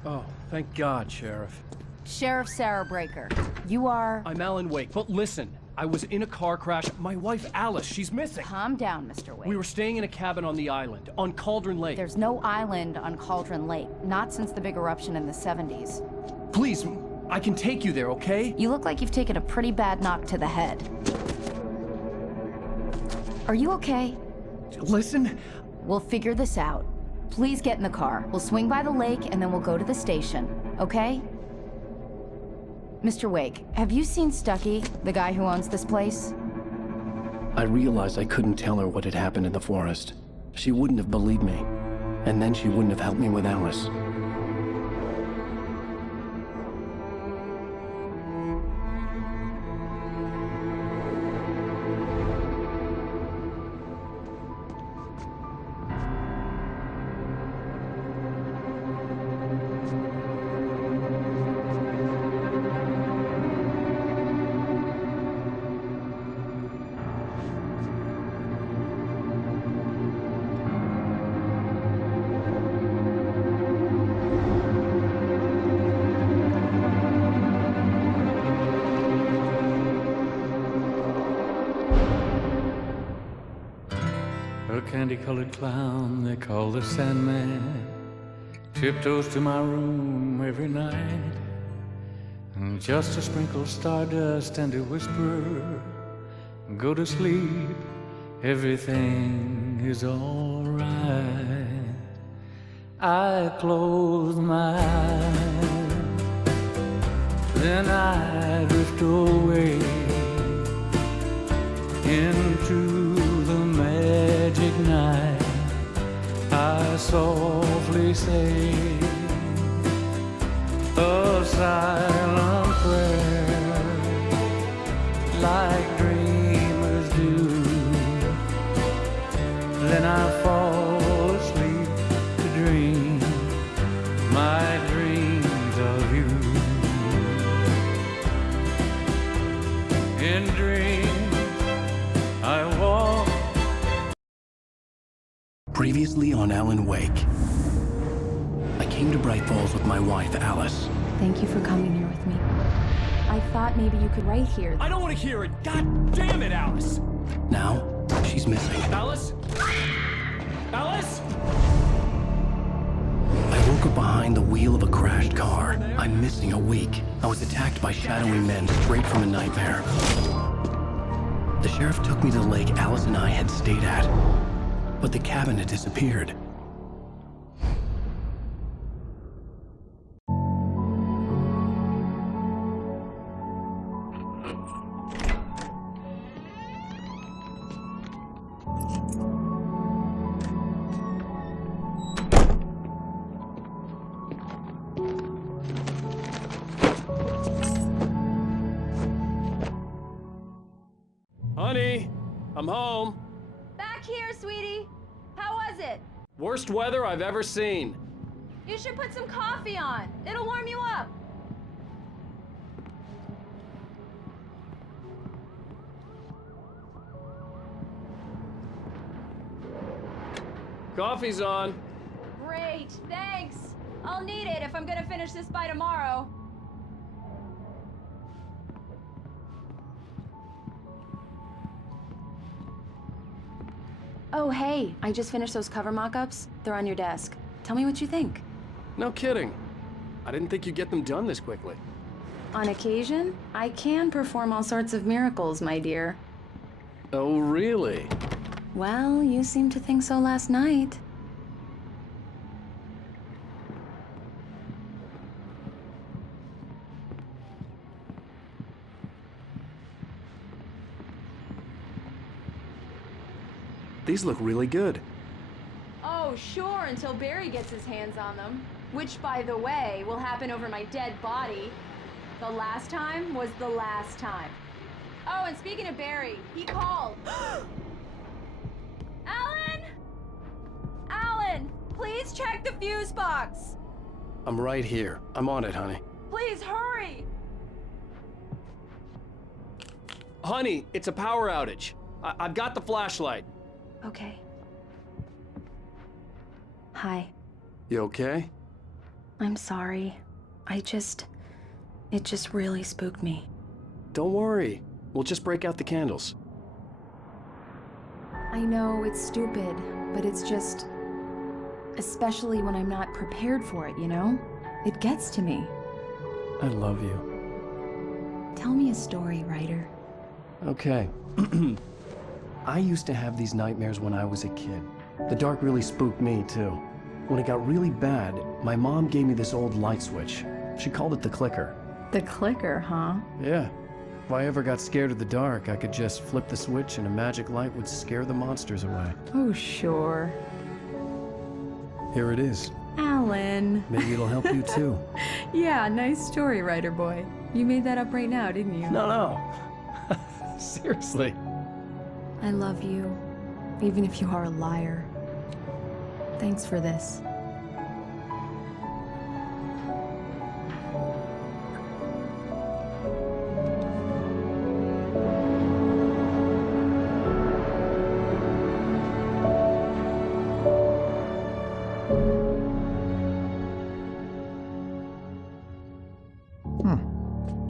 Oh, thank God, Sheriff. Sheriff Sarah Breaker. You are... I'm Alan Wake, but listen. I was in a car crash. My wife, Alice, she's missing. Calm down, Mr. Wake. We were staying in a cabin on the island, on Cauldron Lake. There's no island on Cauldron Lake. Not since the big eruption in the 70s. Please, I can take you there, okay? You look like you've taken a pretty bad knock to the head. Are you okay? Listen. We'll figure this out. Please get in the car. We'll swing by the lake and then we'll go to the station, okay? Mr. Wake, have you seen Stucky, the guy who owns this place? I realized I couldn't tell her what had happened in the forest. She wouldn't have believed me, and then she wouldn't have helped me with Alice. A candy-colored clown they call the Sandman tiptoes to my room every night, and just to sprinkle stardust and to whisper, go to sleep, everything is all right. I close my eyes, then I drift away into the magic night. I softly say a silent prayer like dreamers do. Then I fall asleep to dream my dreams of you. In dreams I walk. Previously on Alan Wake. I came to Bright Falls with my wife, Alice. Thank you for coming here with me. I thought maybe you could write here. I don't want to hear it! God damn it, Alice! Now, she's missing. Alice? Alice? I woke up behind the wheel of a crashed car. I'm missing a week. I was attacked by shadowy men straight from a nightmare. The sheriff took me to the lake Alice and I had stayed at, but the cabin had disappeared. Honey, I'm home. Back here, sweetie. How was it? Worst weather I've ever seen. You should put some coffee on. It'll warm you up. Coffee's on. Great, thanks. I'll need it if I'm gonna finish this by tomorrow. Oh, hey, I just finished those cover mock-ups. They're on your desk. Tell me what you think. No kidding. I didn't think you'd get them done this quickly. On occasion, I can perform all sorts of miracles, my dear. Oh, really? Well, you seemed to think so last night. These look really good. Oh, sure, until Barry gets his hands on them. Which, by the way, will happen over my dead body. The last time was the last time. Oh, and speaking of Barry, he called. Alan! Alan, please check the fuse box. I'm right here. I'm on it, honey. Please hurry. Honey, it's a power outage. I've got the flashlight. Okay. Hi. You okay? I'm sorry. It just really spooked me. Don't worry. We'll just break out the candles. I know it's stupid, but it's just... especially when I'm not prepared for it, you know? It gets to me. I love you. Tell me a story, writer. Okay. I used to have these nightmares when I was a kid. The dark really spooked me, too. When it got really bad, my mom gave me this old light switch. She called it the clicker. The clicker, huh? Yeah. If I ever got scared of the dark, I could just flip the switch and a magic light would scare the monsters away. Oh, sure. Here it is. Alan. Maybe it'll help you, too. Yeah, nice story, writer boy. You made that up right now, didn't you? No. Seriously. I love you, even if you are a liar. Thanks for this.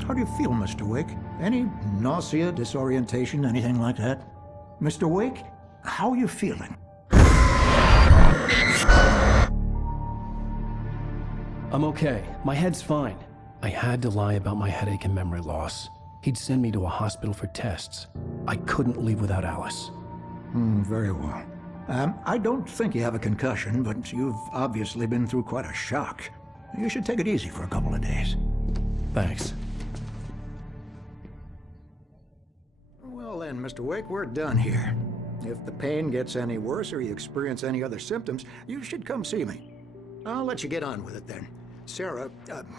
How do you feel, Mr. Wake? Any nausea, disorientation, anything like that? Mr. Wake, how are you feeling? I'm okay. My head's fine. I had to lie about my headache and memory loss. He'd send me to a hospital for tests. I couldn't leave without Alice. Very well. I don't think you have a concussion, but you've obviously been through quite a shock. You should take it easy for a couple of days. Thanks. then, Mr. Wake, we're done here. If the pain gets any worse or you experience any other symptoms, you should come see me. I'll let you get on with it then. Sarah,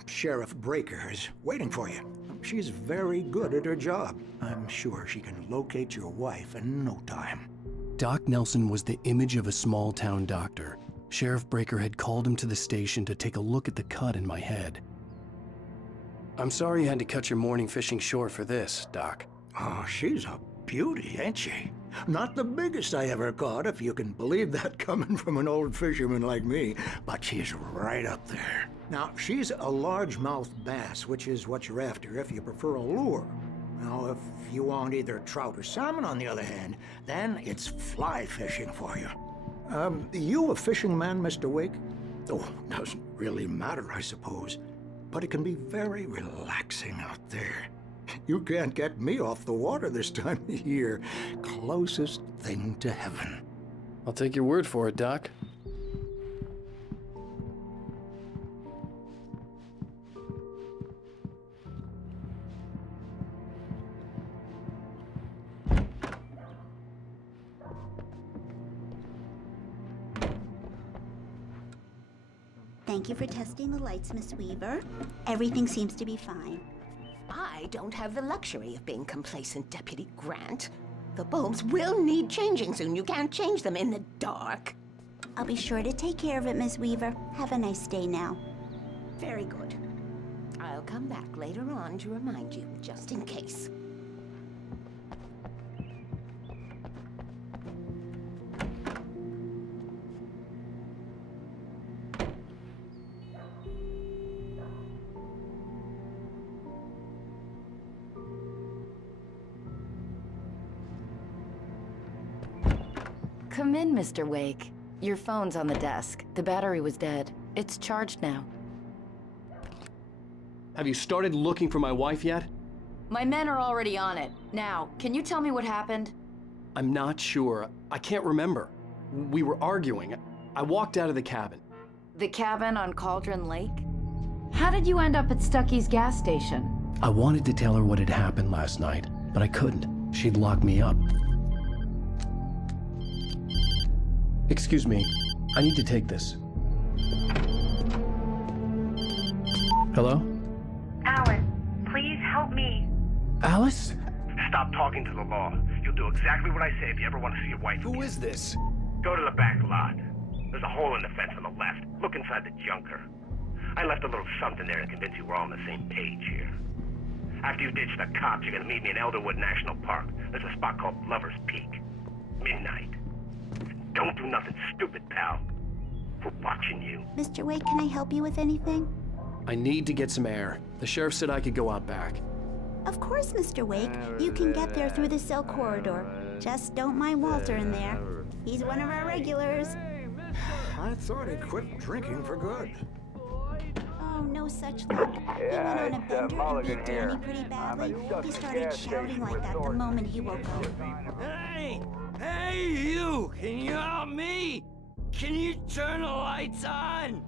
Sheriff Breaker, is waiting for you. She's very good at her job. I'm sure she can locate your wife in no time. Doc Nelson was the image of a small-town doctor. Sheriff Breaker had called him to the station to take a look at the cut in my head. I'm sorry you had to cut your morning fishing short for this, Doc. Oh, she's a beauty, ain't she? Not the biggest I ever caught, if you can believe that coming from an old fisherman like me, but she's right up there. Now, she's a largemouth bass, which is what you're after if you prefer a lure. Now, if you want either trout or salmon, on the other hand, then it's fly fishing for you. You a fishing man, Mr. Wake? Oh, doesn't really matter, I suppose. But it can be very relaxing out there. You can't get me off the water this time of year. Closest thing to heaven. I'll take your word for it, Doc. Thank you for testing the lights, Miss Weaver. Everything seems to be fine. I don't have the luxury of being complacent, Deputy Grant. The bulbs will need changing soon. You can't change them in the dark. I'll be sure to take care of it, Miss Weaver. Have a nice day now. Very good. I'll come back later on to remind you, just in case. Come in, Mr. Wake. Your phone's on the desk. The battery was dead. It's charged now. Have you started looking for my wife yet? My men are already on it. Now, can you tell me what happened? I'm not sure. I can't remember. We were arguing. I walked out of the cabin. The cabin on Cauldron Lake? How did you end up at Stucky's gas station? I wanted to tell her what had happened last night, but I couldn't. She'd locked me up. Excuse me, I need to take this. Hello? Alice, please help me. Alice? Stop talking to the law. You'll do exactly what I say if you ever want to see your wife. Who is this? Go to the back lot. There's a hole in the fence on the left. Look inside the junker. I left a little something there to convince you we're all on the same page here. After you ditch the cops, you're gonna meet me in Elderwood National Park. There's a spot called Lover's Peak. Midnight. Don't do nothing stupid, pal. We're watching you. Mr. Wake, can I help you with anything? I need to get some air. The sheriff said I could go out back. Of course, Mr. Wake. You can get there through the cell corridor. Just don't mind Walter in there. He's one of our regulars. I thought he'd quit drinking for good. Oh, no such luck. He went on a bender and beat Danny pretty badly. He started shouting like that the moment he woke up. Hey! Hey, you! Can you help me? Can you turn the lights on?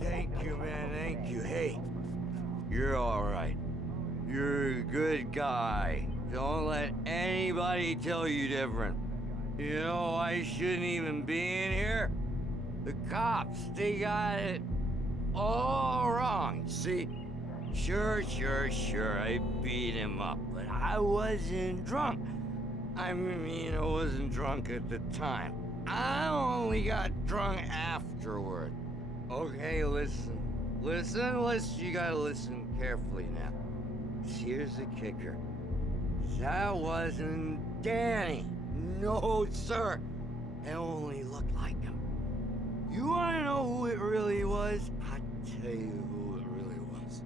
Thank you, man, thank you. Hey, you're all right. You're a good guy. Don't let anybody tell you different. You know, I shouldn't even be in here. The cops, they got it all wrong, see? Sure, I beat him up, but I wasn't drunk. I mean, I wasn't drunk at the time. I only got drunk afterward. Okay, listen, you gotta listen carefully now. Here's the kicker. That wasn't Danny. No, sir. It only looked like him. You wanna know who it really was? I'll tell you who it really was.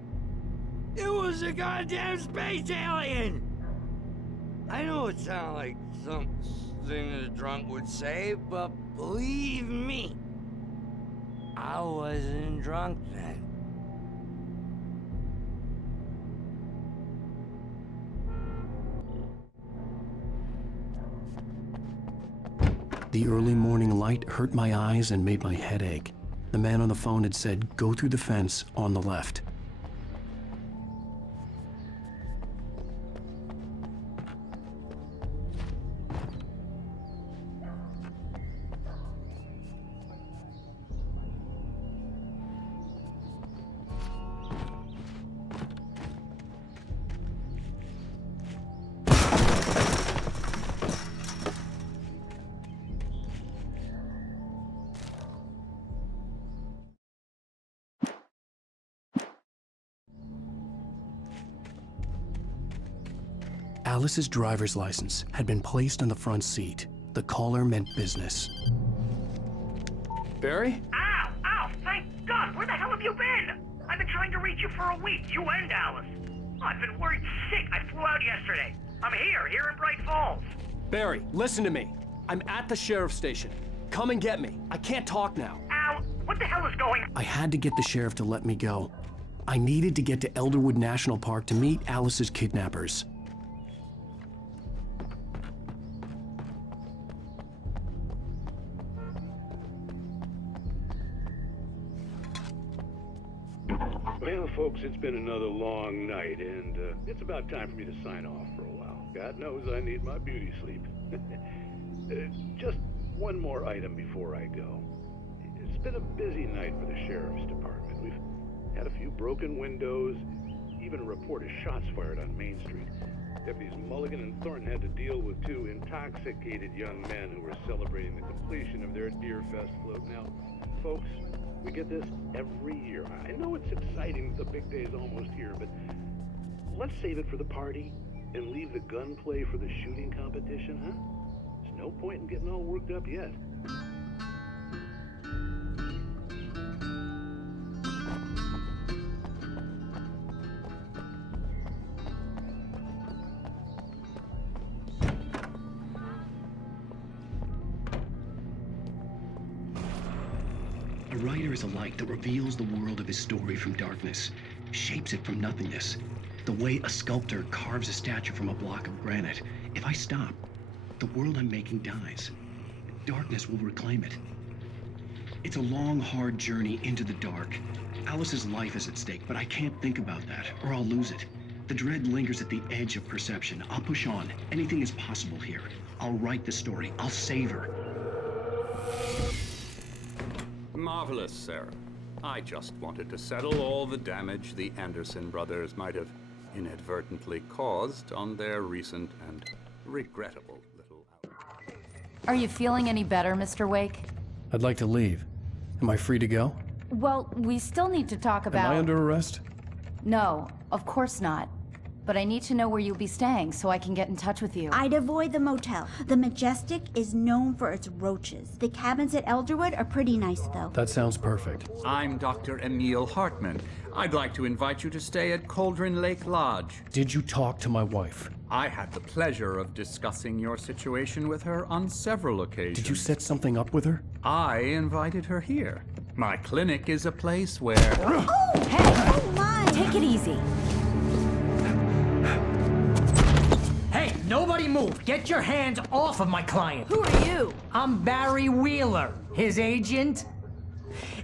It was a goddamn space alien! I know it sounds like something a drunk would say, but believe me, I wasn't drunk then. The early morning light hurt my eyes and made my head ache. The man on the phone had said, go through the fence on the left. Alice's driver's license had been placed on the front seat. The caller meant business. Barry? Ow! Ow! Thank God! Where the hell have you been? I've been trying to reach you for a week, you and Alice. I've been worried sick. I flew out yesterday. I'm here in Bright Falls. Barry, listen to me. I'm at the sheriff's station. Come and get me. I can't talk now. Al, what the hell is going on? I had to get the sheriff to let me go. I needed to get to Elderwood National Park to meet Alice's kidnappers. Well, folks, it's been another long night, and it's about time for me to sign off for a while. God knows I need my beauty sleep. Just one more item before I go. It's been a busy night for the sheriff's department. We've had a few broken windows, even a report of shots fired on Main Street. Deputies Mulligan and Thornton had to deal with two intoxicated young men who were celebrating the completion of their Deer Fest float. Now, folks, we get this every year. I know it's exciting, the big day's almost here, but let's save it for the party and leave the gunplay for the shooting competition, huh? There's no point in getting all worked up yet. A writer is a light that reveals the world of his story from darkness, shapes it from nothingness. The way a sculptor carves a statue from a block of granite. If I stop, the world I'm making dies. Darkness will reclaim it. It's a long, hard journey into the dark. Alice's life is at stake, but I can't think about that, or I'll lose it. The dread lingers at the edge of perception. I'll push on. Anything is possible here. I'll write the story. I'll save her. Marvelous, Sarah. I just wanted to settle all the damage the Anderson brothers might have inadvertently caused on their recent and regrettable little outrage. Are you feeling any better, Mr. Wake? I'd like to leave. Am I free to go? Well, we still need to talk about... Am I under arrest? No, of course not. But I need to know where you'll be staying so I can get in touch with you. I'd avoid the motel. The Majestic is known for its roaches. The cabins at Elderwood are pretty nice, though. That sounds perfect. I'm Dr. Emil Hartman. I'd like to invite you to stay at Cauldron Lake Lodge. Did you talk to my wife? I had the pleasure of discussing your situation with her on several occasions. Did you set something up with her? I invited her here. My clinic is a place where... Oh! Hey! Oh, my! Take it easy. Hey, nobody move! Get your hands off of my client! Who are you? I'm Barry Wheeler, his agent.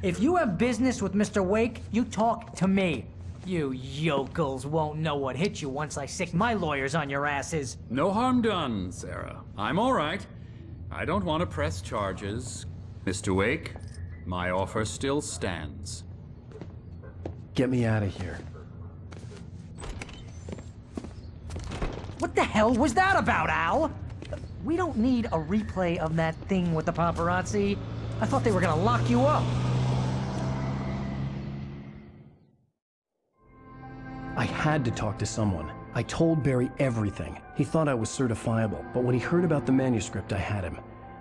If you have business with Mr. Wake, you talk to me. You yokels won't know what hit you once I sick my lawyers on your asses. No harm done, Sarah. I'm all right. I don't want to press charges. Mr. Wake, my offer still stands. Get me out of here. What the hell was that about, Al? We don't need a replay of that thing with the paparazzi. I thought they were gonna lock you up. I had to talk to someone. I told Barry everything. He thought I was certifiable, but when he heard about the manuscript, I had him.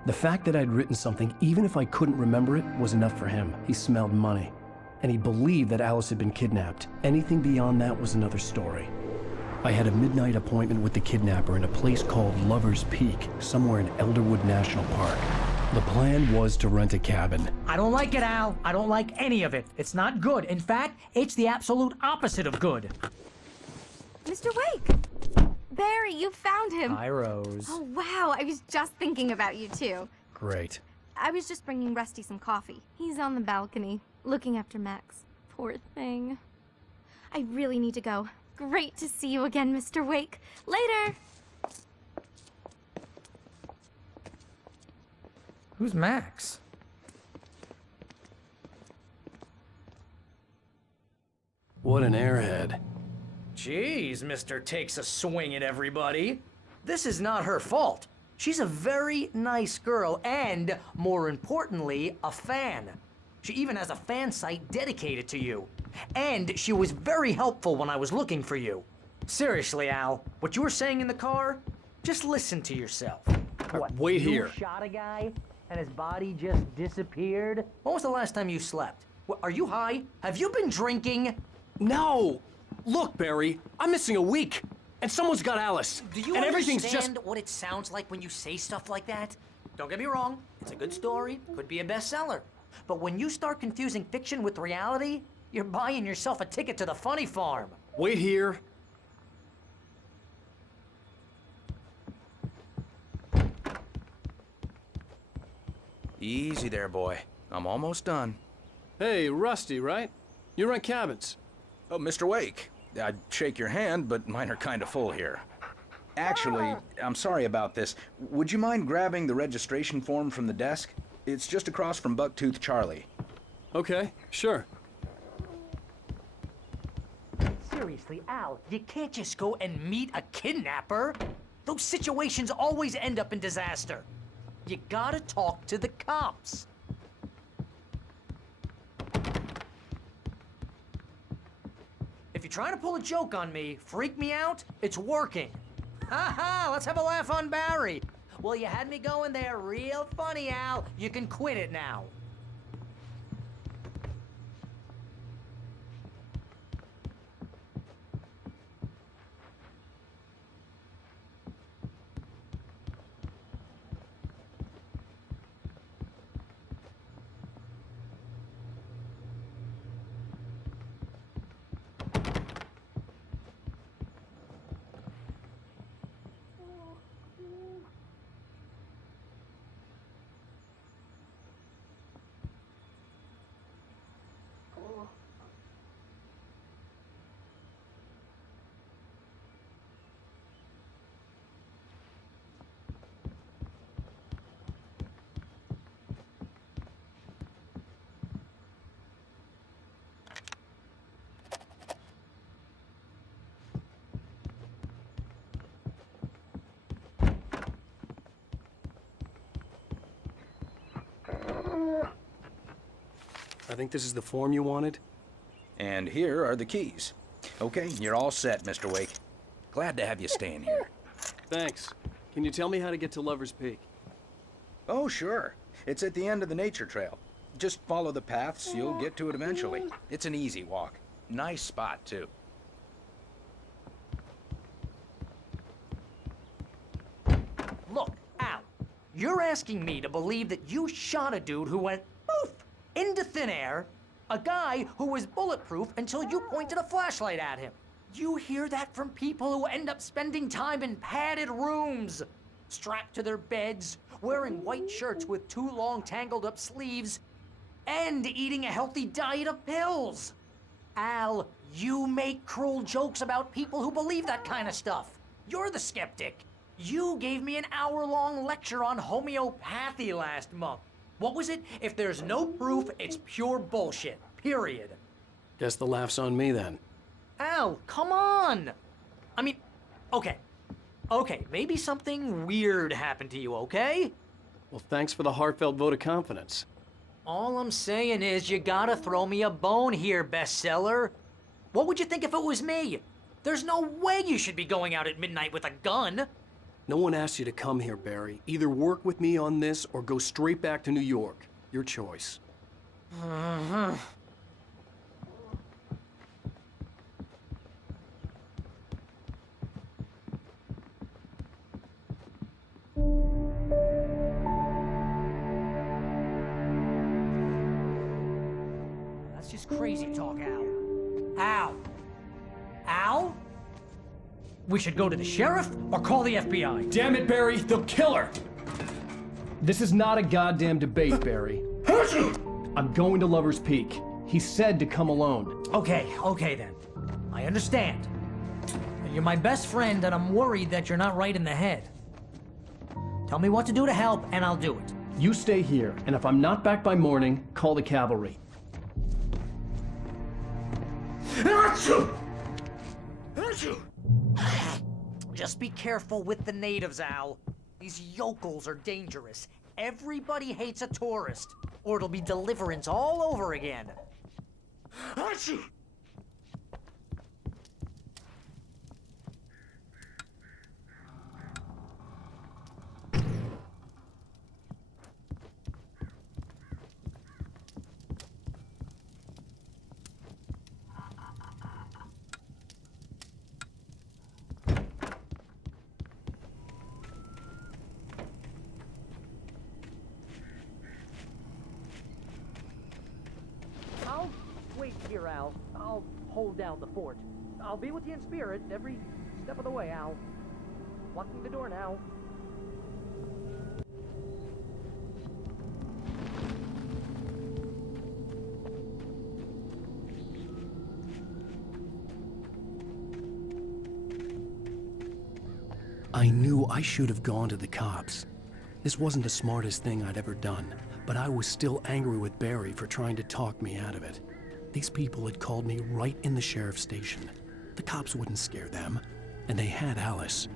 The fact that I'd written something, even if I couldn't remember it, was enough for him. He smelled money. And he believed that Alice had been kidnapped. Anything beyond that was another story. I had a midnight appointment with the kidnapper in a place called Lover's Peak, somewhere in Elderwood National Park. The plan was to rent a cabin. I don't like it, Al. I don't like any of it. It's not good. In fact, it's the absolute opposite of good. Mr. Wake! Barry, you found him! Hi, Rose. Oh, wow. I was just thinking about you, too. Great. I was just bringing Rusty some coffee. He's on the balcony, looking after Max. Poor thing. I really need to go. Great to see you again, Mr. Wake. Later! Who's Max? What an airhead. Jeez, Mr. Takes a swing at everybody. This is not her fault. She's a very nice girl and, more importantly, a fan. She even has a fan site dedicated to you. And she was very helpful when I was looking for you. Seriously, Al, what you were saying in the car, just listen to yourself. What, wait here. You shot a guy and his body just disappeared? When was the last time you slept? Are you high? Have you been drinking? No! Look, Barry, I'm missing a week, and someone's got Alice. Do you and everything's understand just... what it sounds like when you say stuff like that? Don't get me wrong, it's a good story, could be a bestseller. But when you start confusing fiction with reality, you're buying yourself a ticket to the funny farm. Wait here. Easy there, boy. I'm almost done. Hey, Rusty, right? You rent cabins. Oh, Mr. Wake. I'd shake your hand, but mine are kind of full here. Actually, I'm sorry about this. Would you mind grabbing the registration form from the desk? It's just across from Bucktooth Charlie. Okay, sure. Seriously, Al, you can't just go and meet a kidnapper. Those situations always end up in disaster. You gotta talk to the cops. If you're trying to pull a joke on me, freak me out, it's working. Ha ha, let's have a laugh on Barry. Well, you had me going there real funny, Al. You can quit it now. I think this is the form you wanted. And here are the keys. Okay, you're all set, Mr. Wake. Glad to have you staying here. Thanks. Can you tell me how to get to Lover's Peak? Oh, sure. It's at the end of the nature trail. Just follow the paths, you'll get to it eventually. It's an easy walk. Nice spot, too. Look, Al, you're asking me to believe that you shot a dude who went poof into thin air, a guy who was bulletproof until you pointed a flashlight at him. You hear that from people who end up spending time in padded rooms, strapped to their beds, wearing white shirts with too long tangled up sleeves, and eating a healthy diet of pills. Al, you make cruel jokes about people who believe that kind of stuff. You're the skeptic. You gave me an hour-long lecture on homeopathy last month. What was it? If there's no proof, it's pure bullshit. Period. Guess the laugh's on me then. Al, come on! I mean, okay, maybe something weird happened to you, okay? Well, thanks for the heartfelt vote of confidence. All I'm saying is you gotta throw me a bone here, bestseller. What would you think if it was me? There's no way you should be going out at midnight with a gun. No one asked you to come here, Barry. Either work with me on this or go straight back to New York. Your choice. That's just crazy talk, Al. Al? Al? We should go to the sheriff or call the FBI. Damn it, Barry, they'll kill her! This is not a goddamn debate, Barry. I'm going to Lover's Peak. He said to come alone. Okay then. I understand. You're my best friend and I'm worried that you're not right in the head. Tell me what to do to help and I'll do it. You stay here, and if I'm not back by morning, call the cavalry. Just be careful with the natives, Al. These yokels are dangerous. Everybody hates a tourist, or it'll be Deliverance all over again. Al. I'll hold down the fort. I'll be with you in spirit every step of the way, Al. Locking the door now. I knew I should have gone to the cops. This wasn't the smartest thing I'd ever done, but I was still angry with Barry for trying to talk me out of it. These people had called me right in the sheriff's station. The cops wouldn't scare them, and they had Alice.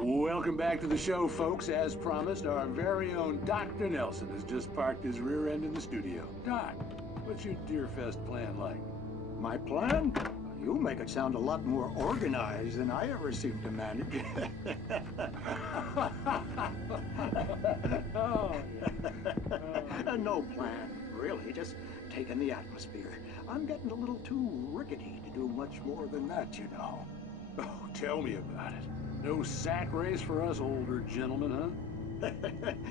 Welcome back to the show, folks. As promised, our very own Dr. Nelson has just parked his rear end in the studio. Doc, what's your Deerfest plan like? My plan? You make it sound a lot more organized than I ever seem to manage. No plan, really. Just taking the atmosphere. I'm getting a little too rickety to do much more than that, you know. Oh, tell me about it. No sack race for us older gentlemen, huh?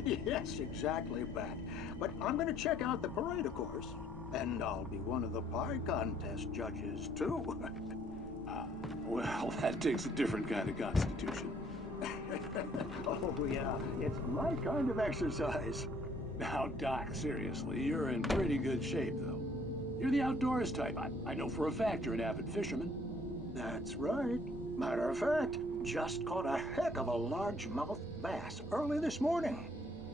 Yes, exactly, Bat. But I'm going to check out the parade, of course. And I'll be one of the pie contest judges, too. Well, that takes a different kind of constitution. Oh, yeah. It's my kind of exercise. Now, Doc, seriously, you're in pretty good shape, though. You're the outdoors type. I know for a fact you're an avid fisherman. That's right. Matter of fact, just caught a heck of a largemouth bass early this morning.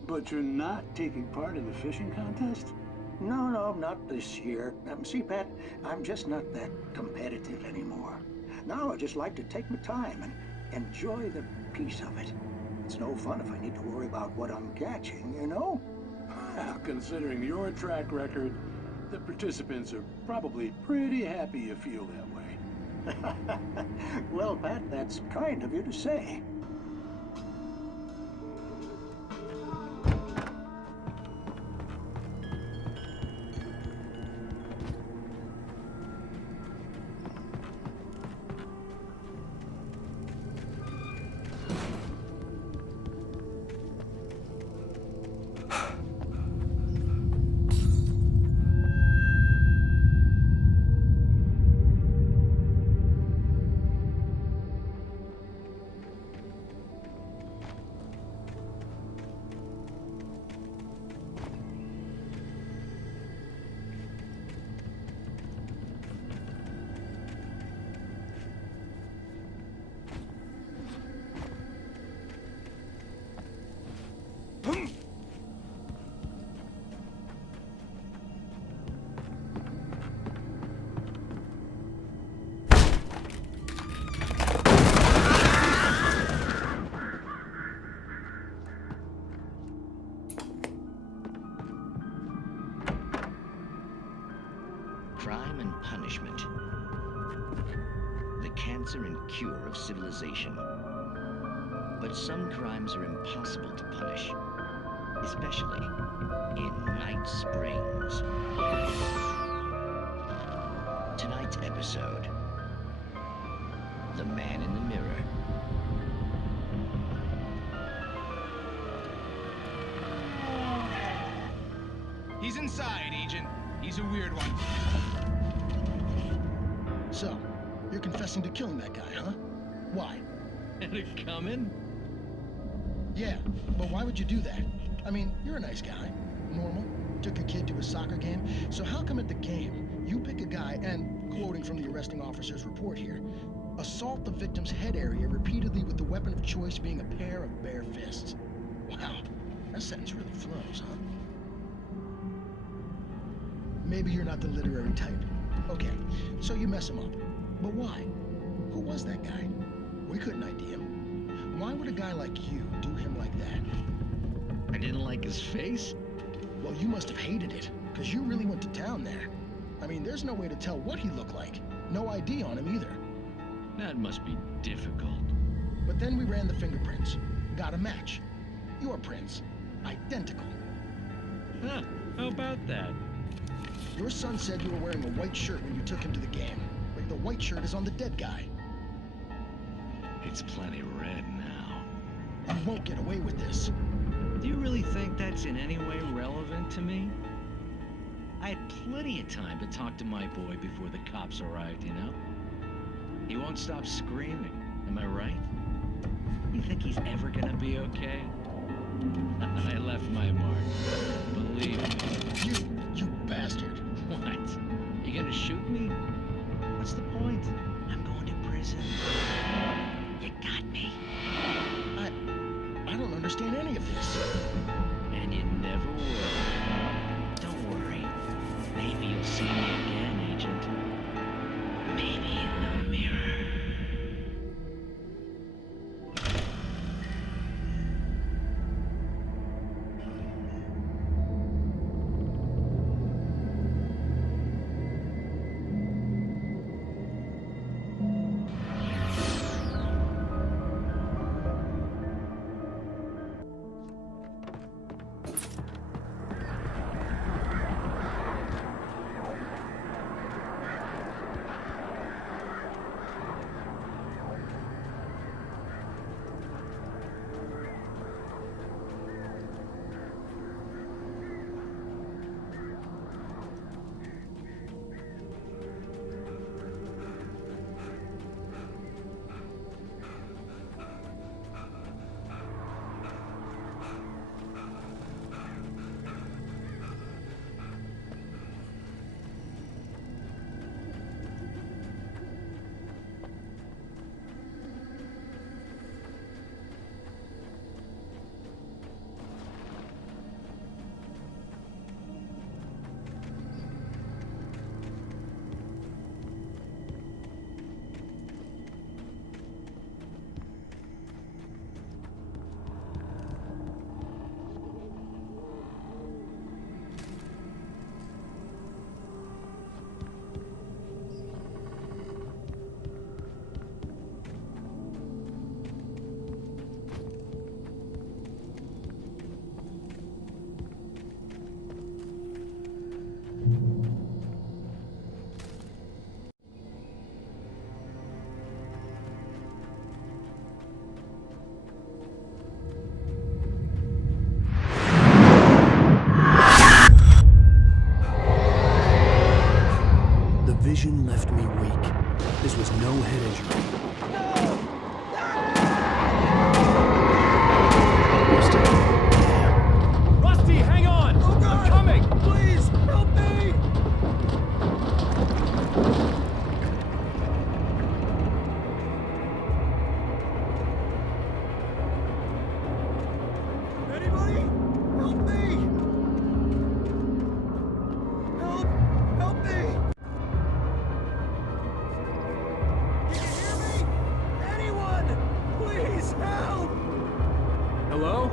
But you're not taking part in the fishing contest? No, not this year. See, Pat, I'm just not that competitive anymore. Now I just like to take my time and enjoy the peace of it. It's no fun if I need to worry about what I'm catching, you know? Considering your track record, the participants are probably pretty happy you feel that way. Well, Pat, that's kind of you to say. Crime and punishment. The cancer and cure of civilization. But some crimes are impossible to punish, especially in Night Springs. Tonight's episode, The Man in the Mirror. He's inside, Agent. He's a weird one. So, you're confessing to killing that guy, huh? Why? Had it coming? Yeah, but why would you do that? I mean, you're a nice guy. Normal. Took your kid to a soccer game. So how come at the game, you pick a guy and, quoting from the arresting officer's report here, assault the victim's head area repeatedly with the weapon of choice being a pair of bare fists? Wow, that sentence really flows, huh? Maybe you're not the literary type. Okay, so you mess him up. But why? Who was that guy? We couldn't ID him. Why would a guy like you do him like that? I didn't like his face? Well, you must have hated it, because you really went to town there. I mean, there's no way to tell what he looked like. No ID on him either. That must be difficult. But then we ran the fingerprints. Got a match. Your prints. Identical. Huh, how about that? Your son said you were wearing a white shirt when you took him to the game. But the white shirt is on the dead guy. It's plenty red now. You won't get away with this. Do you really think that's in any way relevant to me? I had plenty of time to talk to my boy before the cops arrived, you know? He won't stop screaming, am I right? You think he's ever gonna be okay? I left my mark. Believe me. You bastard. What? You gonna shoot me? What's the point? I'm going to prison. You got me. I don't understand any of this. And you never will. Don't worry. Maybe you'll see me again, Agent. Maybe in the mirror. vision left me weak. This was no head injury. Rusty, hang on! Oh God. I'm coming! Please, help me! Anybody? Help me! Help me! Can you hear me? Anyone! Please help! Hello?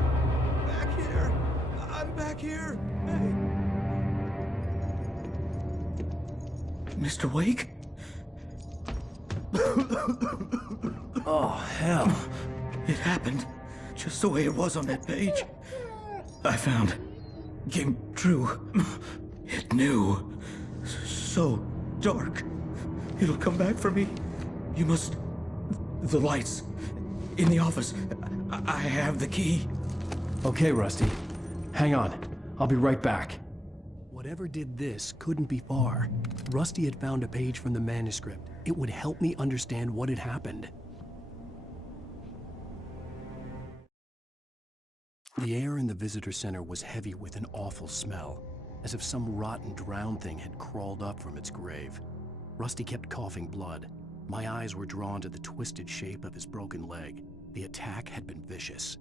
Back here. I'm back here. Hey. Mr. Wake? Oh, hell. It happened just the way it was on that page. I found. Came true. It knew. So dark. It'll come back for me. You must... The lights. In the office. I have the key. Okay, Rusty. Hang on. I'll be right back. Whatever did this couldn't be far. Rusty had found a page from the manuscript. It would help me understand what had happened. The air in the visitor center was heavy with an awful smell, as if some rotten drowned thing had crawled up from its grave. Rusty kept coughing blood. My eyes were drawn to the twisted shape of his broken leg. The attack had been vicious.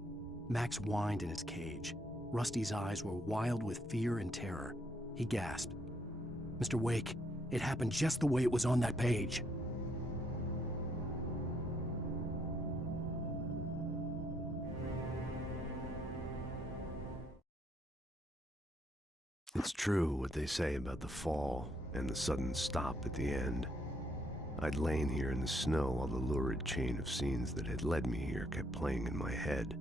Max whined in his cage. Rusty's eyes were wild with fear and terror. He gasped. Mr. Wake, it happened just the way it was on that page. It's true what they say about the fall and the sudden stop at the end. I'd lain here in the snow while the lurid chain of scenes that had led me here kept playing in my head.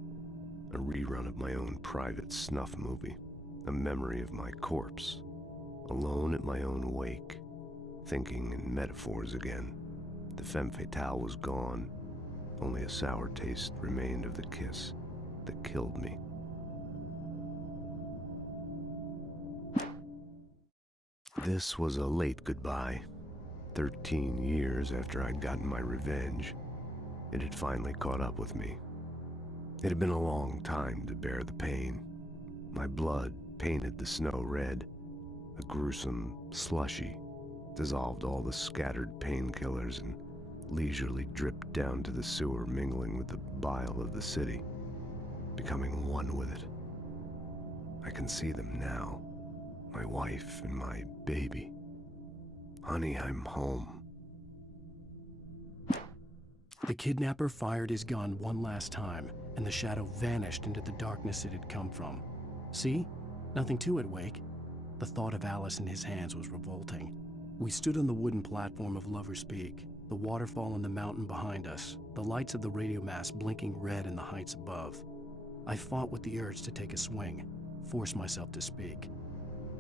A rerun of my own private snuff movie. A memory of my corpse. Alone at my own wake. Thinking in metaphors again. The femme fatale was gone. Only a sour taste remained of the kiss that killed me. This was a late goodbye. 13 years after I'd gotten my revenge, it had finally caught up with me. It had been a long time to bear the pain. My blood painted the snow red. A gruesome slushy dissolved all the scattered painkillers and leisurely dripped down to the sewer, mingling with the bile of the city, becoming one with it. I can see them now, my wife and my baby. Honey, I'm home. The kidnapper fired his gun one last time, and the shadow vanished into the darkness it had come from. See? Nothing to it, Wake. The thought of Alice in his hands was revolting. We stood on the wooden platform of Lover's Peak, the waterfall on the mountain behind us, the lights of the radio mast blinking red in the heights above. I fought with the urge to take a swing, force myself to speak.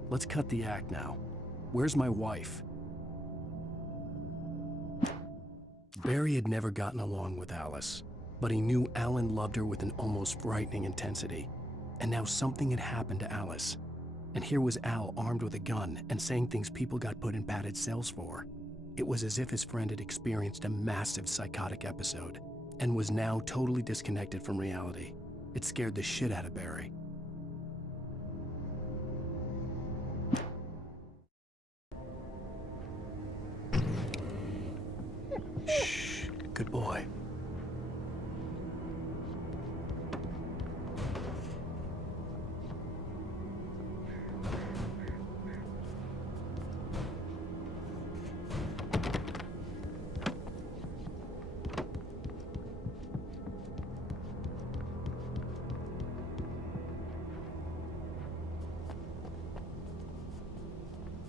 Let's cut the act now. Where's my wife? Barry had never gotten along with Alice, but he knew Alan loved her with an almost frightening intensity. And now something had happened to Alice. And here was Al armed with a gun and saying things people got put in padded cells for. It was as if his friend had experienced a massive psychotic episode and was now totally disconnected from reality. It scared the shit out of Barry. Shh, good boy.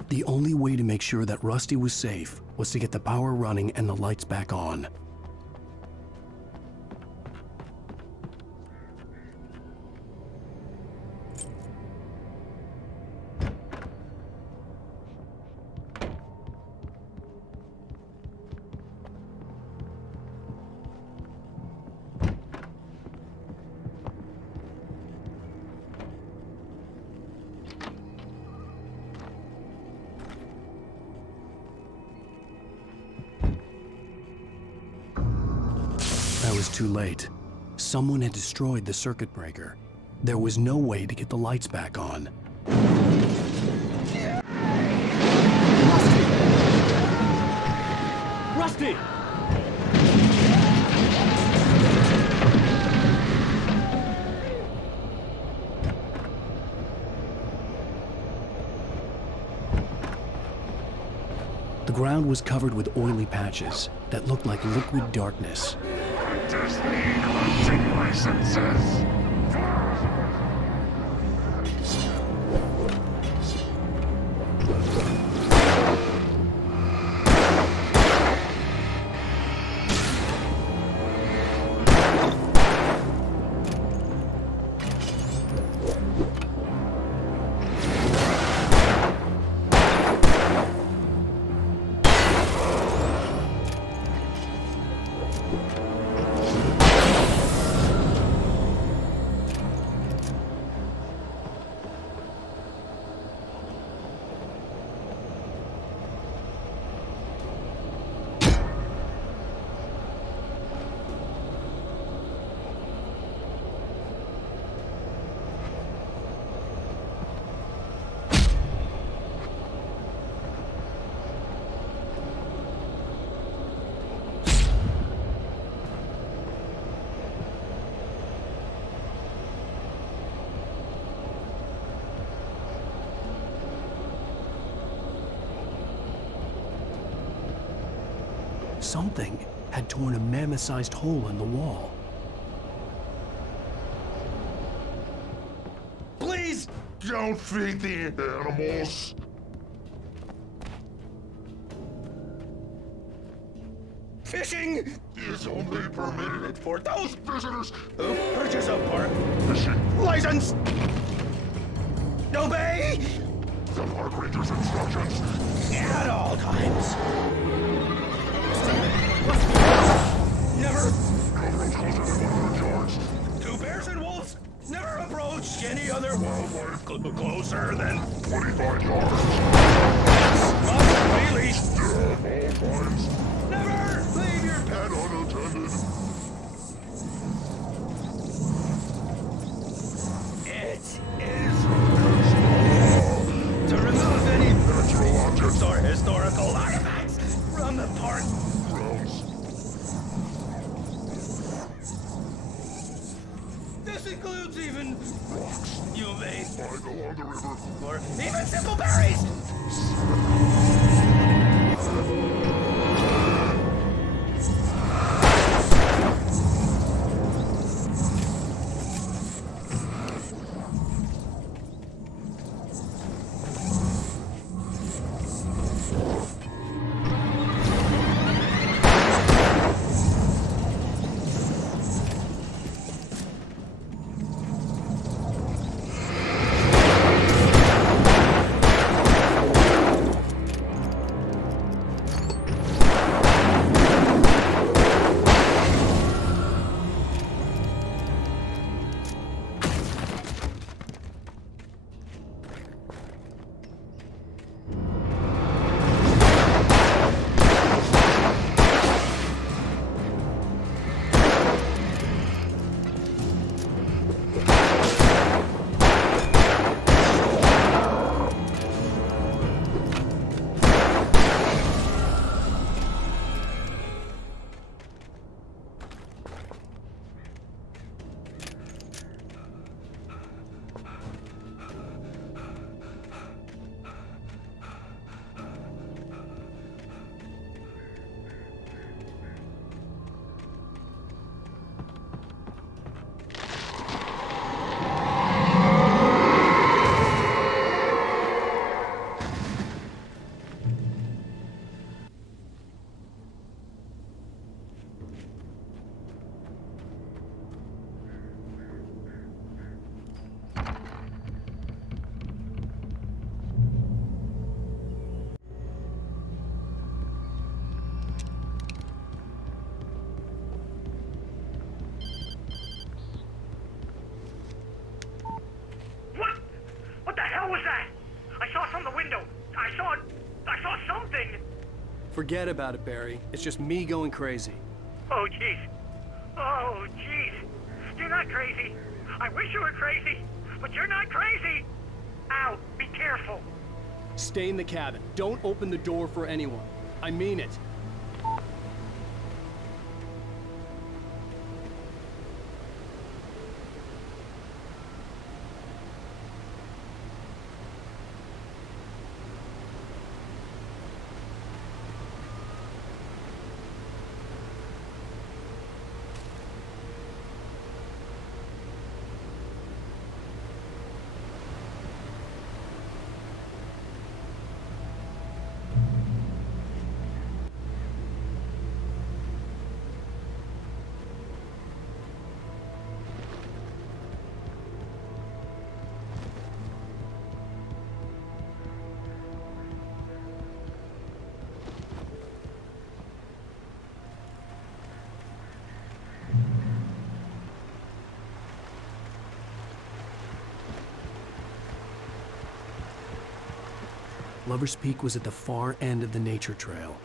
The only way to make sure that Rusty was safe was to get the power running and the lights back on. I was too late. Someone had destroyed the circuit breaker. There was no way to get the lights back on. Rusty! The ground was covered with oily patches that looked like liquid darkness. Hunting licenses. Something had torn a mammoth-sized hole in the wall. Please, don't feed the animals. Fishing is only permitted for those visitors who purchase a park fishing license. Obey the park ranger's instructions at all times. Never. No approach closer than 100 yards. Two bears and wolves never approach any other wildlife closer than 25 yards. Must release. At all times. Never leave your pet unattended. It is to remove any natural objects or historical artifacts from the park grounds. This includes even rocks. You may find along the river, or even simple berries. Forget about it, Barry. It's just me going crazy. Oh, jeez. Oh, jeez. You're not crazy. I wish you were crazy, but you're not crazy. Ow, be careful. Stay in the cabin. Don't open the door for anyone. I mean it. Lover's Peak was at the far end of the nature trail.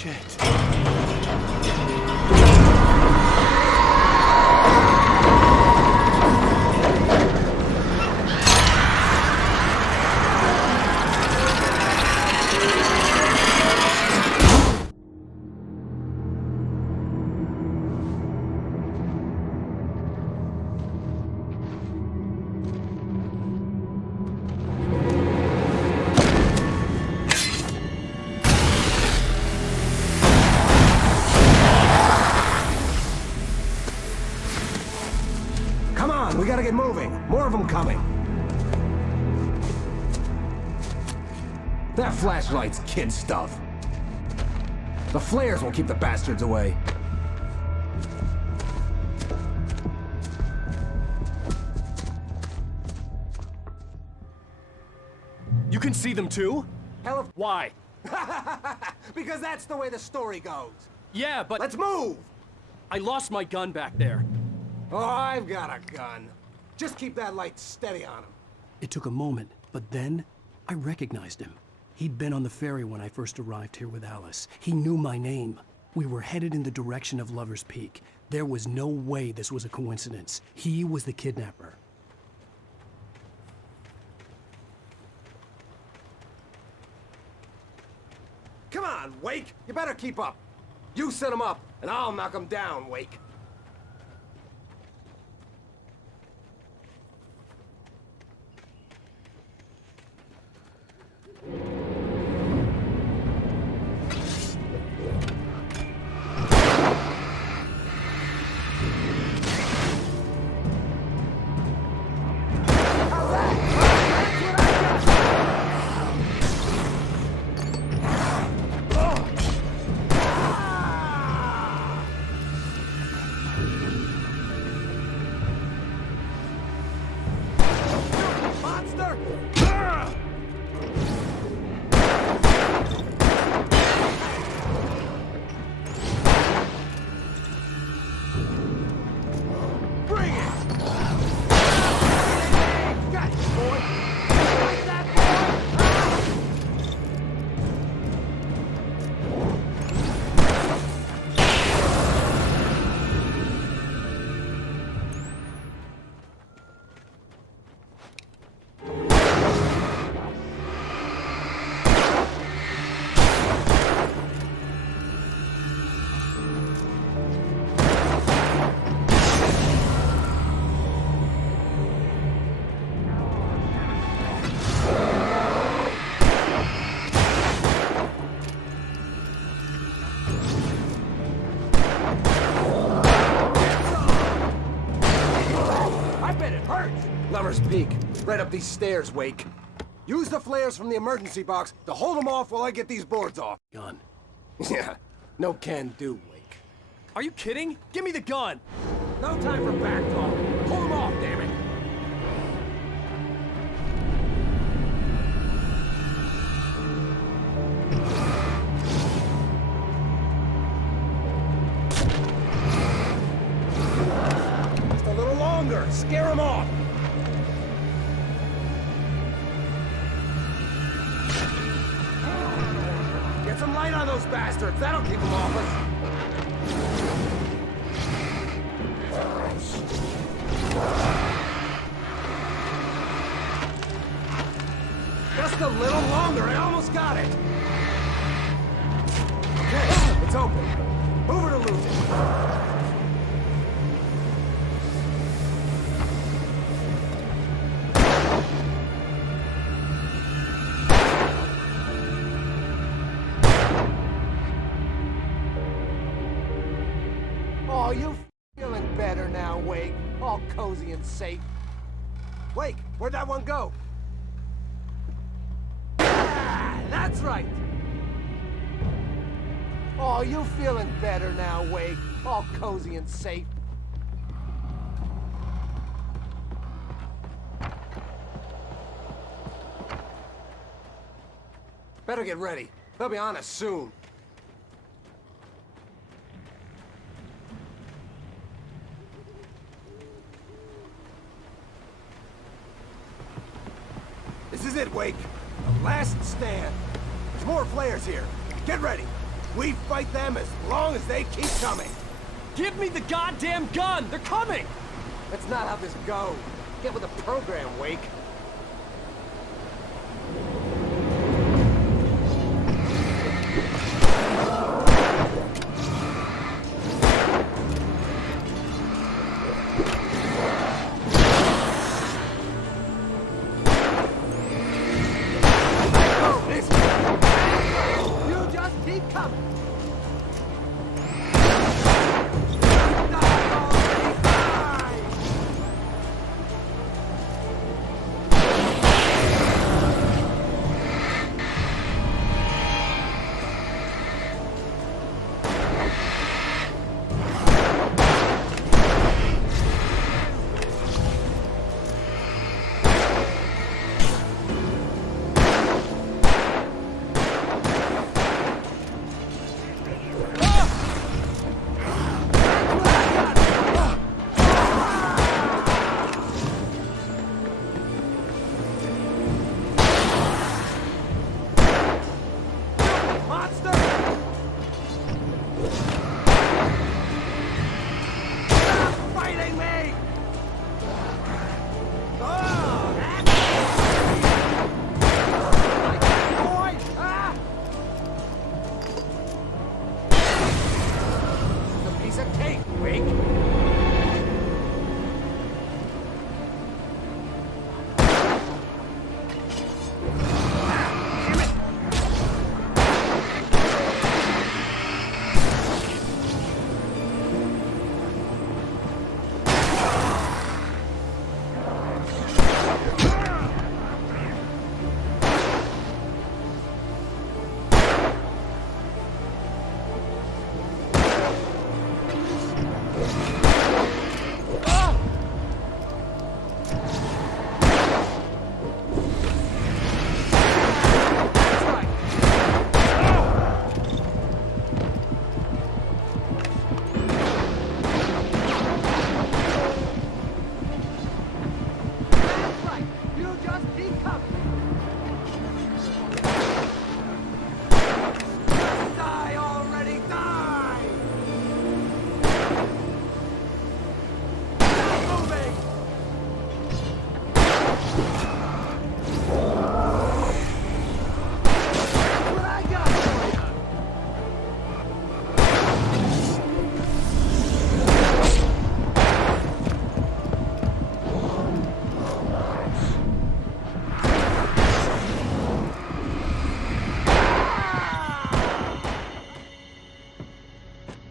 Shit. We gotta get moving. More of them coming. That flashlight's kid stuff. The flares will keep the bastards away. You can see them too? Hell if... Why? Because that's the way the story goes. Yeah, but... Let's move! I lost my gun back there. Oh, I've got a gun. Just keep that light steady on him. It took a moment, but then I recognized him. He'd been on the ferry when I first arrived here with Alice. He knew my name. We were headed in the direction of Lover's Peak. There was no way this was a coincidence. He was the kidnapper. Come on, Wake! You better keep up. You set him up, and I'll knock him down, Wake. Lover's Peak. Right up these stairs, Wake. Use the flares from the emergency box to hold them off while I get these boards off. Gun. Yeah, no can do, Wake. Are you kidding? Give me the gun! No time for back talk. Hold them off, damn it! Just a little longer. Scare them off. Get some light on those bastards. That'll keep them off us. Just a little longer. I almost got it. Okay, it's open. Move it or lose it. Oh, you feeling better now, Wake? All cozy and safe. Wake, where'd that one go? Ah, that's right. Oh, you feeling better now, Wake? All cozy and safe. Better get ready. They'll be on us soon. This is it, Wake. The last stand. There's more flares here. Get ready. We fight them as long as they keep coming. Give me the goddamn gun! They're coming! That's not how this goes. Get with the program, Wake. You just keep coming.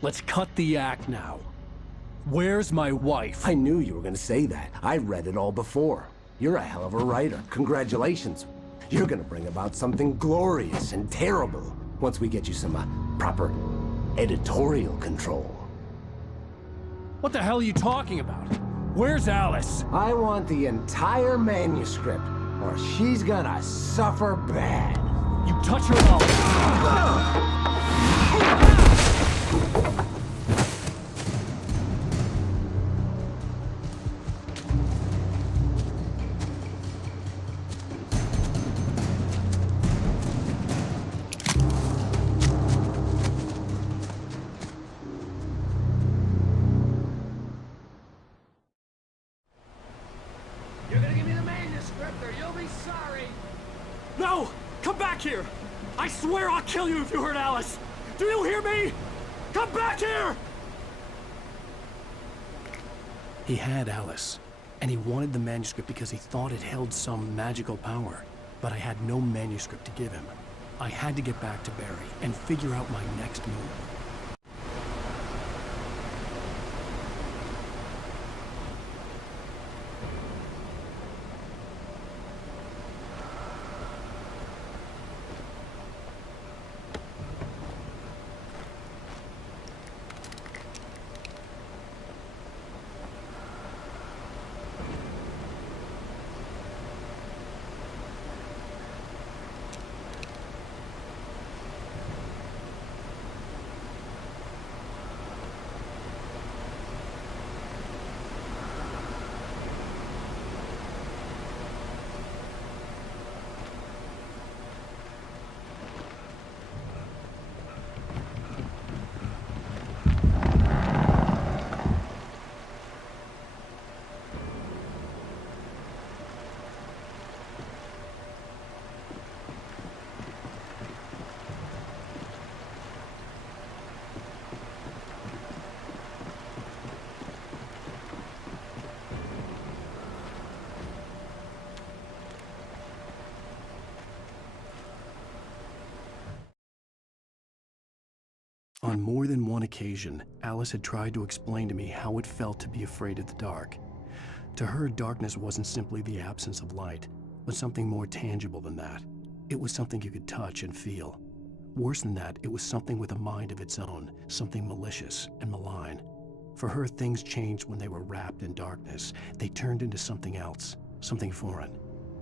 Let's cut the act now. Where's my wife? I knew you were gonna say that. I read it all before. You're a hell of a writer. Congratulations. You're gonna bring about something glorious and terrible once we get you some proper editorial control. What the hell are you talking about? Where's Alice? I want the entire manuscript, or she's gonna suffer bad. You touch her, I'll... You're gonna give me the manuscript or you'll be sorry. No! Come back here! I swear I'll kill you if you hurt Alice! Do you hear me? Come back here! He had Alice, and he wanted the manuscript because he thought it held some magical power. But I had no manuscript to give him. I had to get back to Barry and figure out my next move. On more than one occasion, Alice had tried to explain to me how it felt to be afraid of the dark. To her, darkness wasn't simply the absence of light, but something more tangible than that. It was something you could touch and feel. Worse than that, it was something with a mind of its own, something malicious and malign. For her, things changed when they were wrapped in darkness. They turned into something else, something foreign,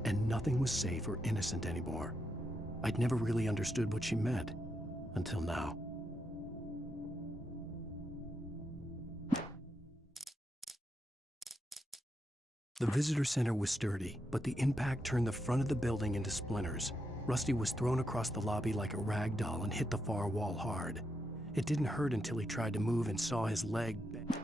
and nothing was safe or innocent anymore. I'd never really understood what she meant, until now. The visitor center was sturdy, but the impact turned the front of the building into splinters. Rusty was thrown across the lobby like a rag doll and hit the far wall hard. It didn't hurt until he tried to move and saw his leg bend.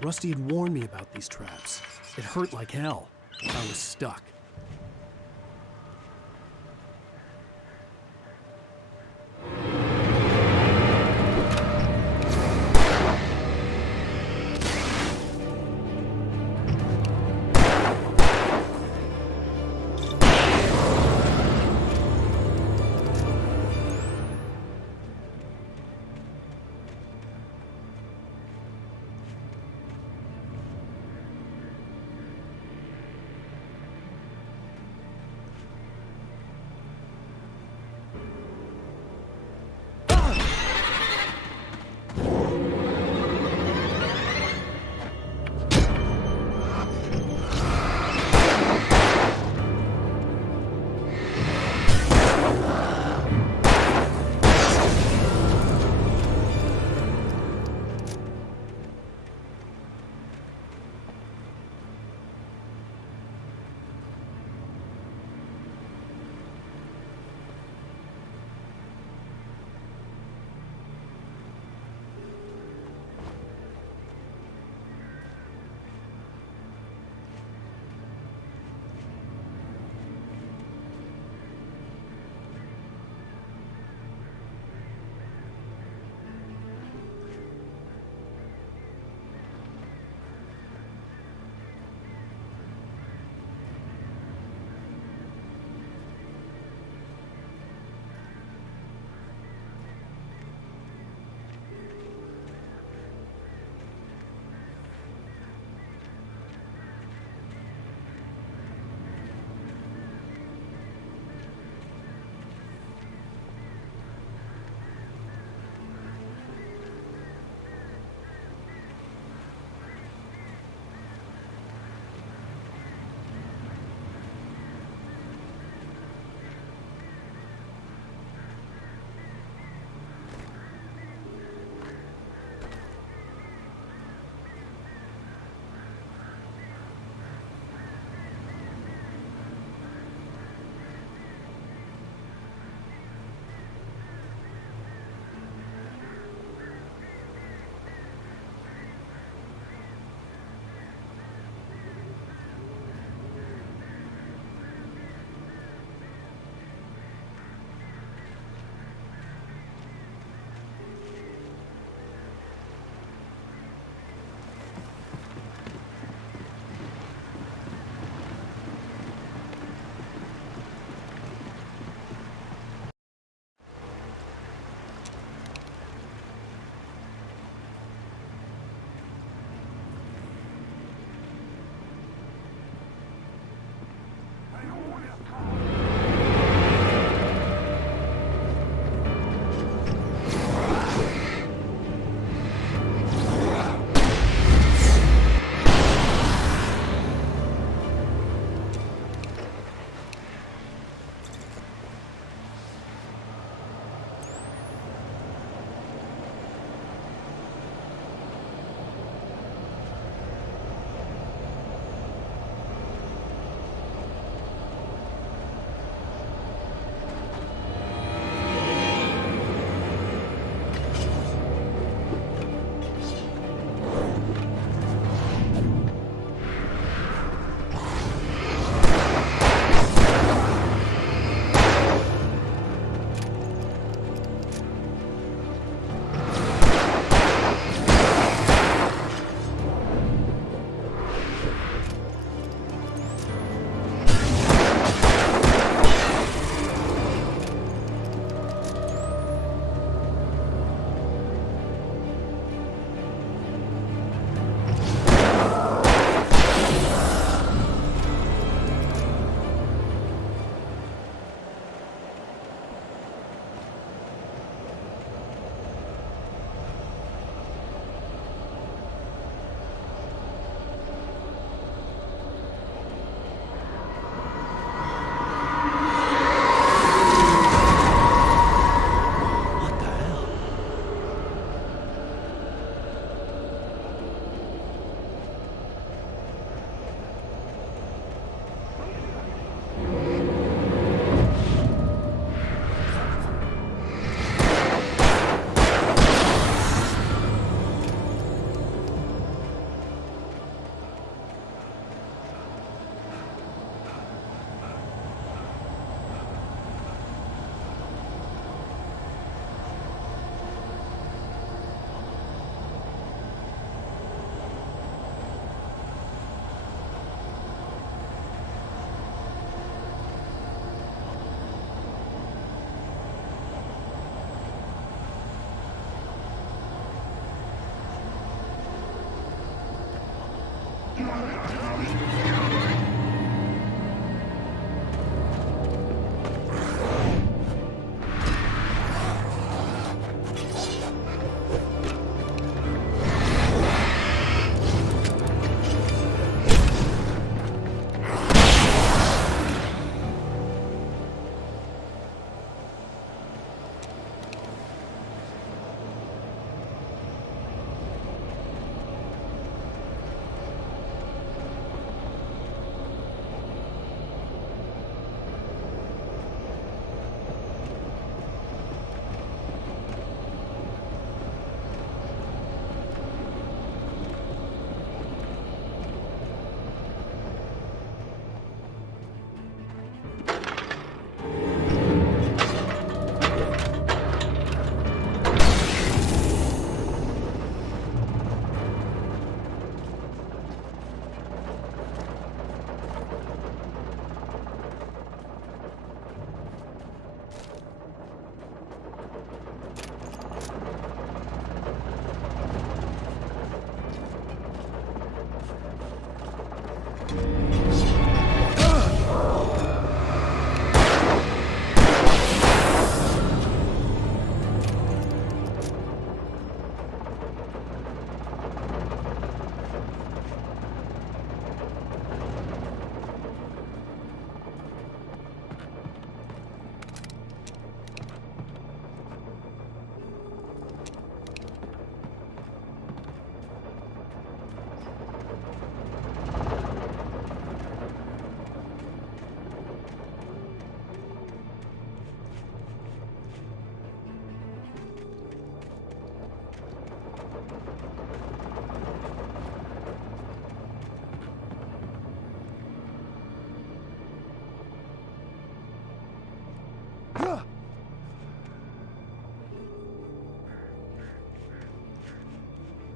Rusty had warned me about these traps. It hurt like hell. I was stuck.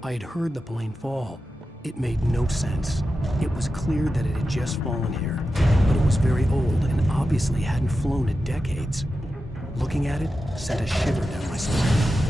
I had heard the plane fall. It made no sense. It was clear that it had just fallen here, but it was very old and obviously hadn't flown in decades. Looking at it sent a shiver down my spine.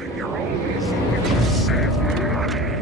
Acting your own so we can save money.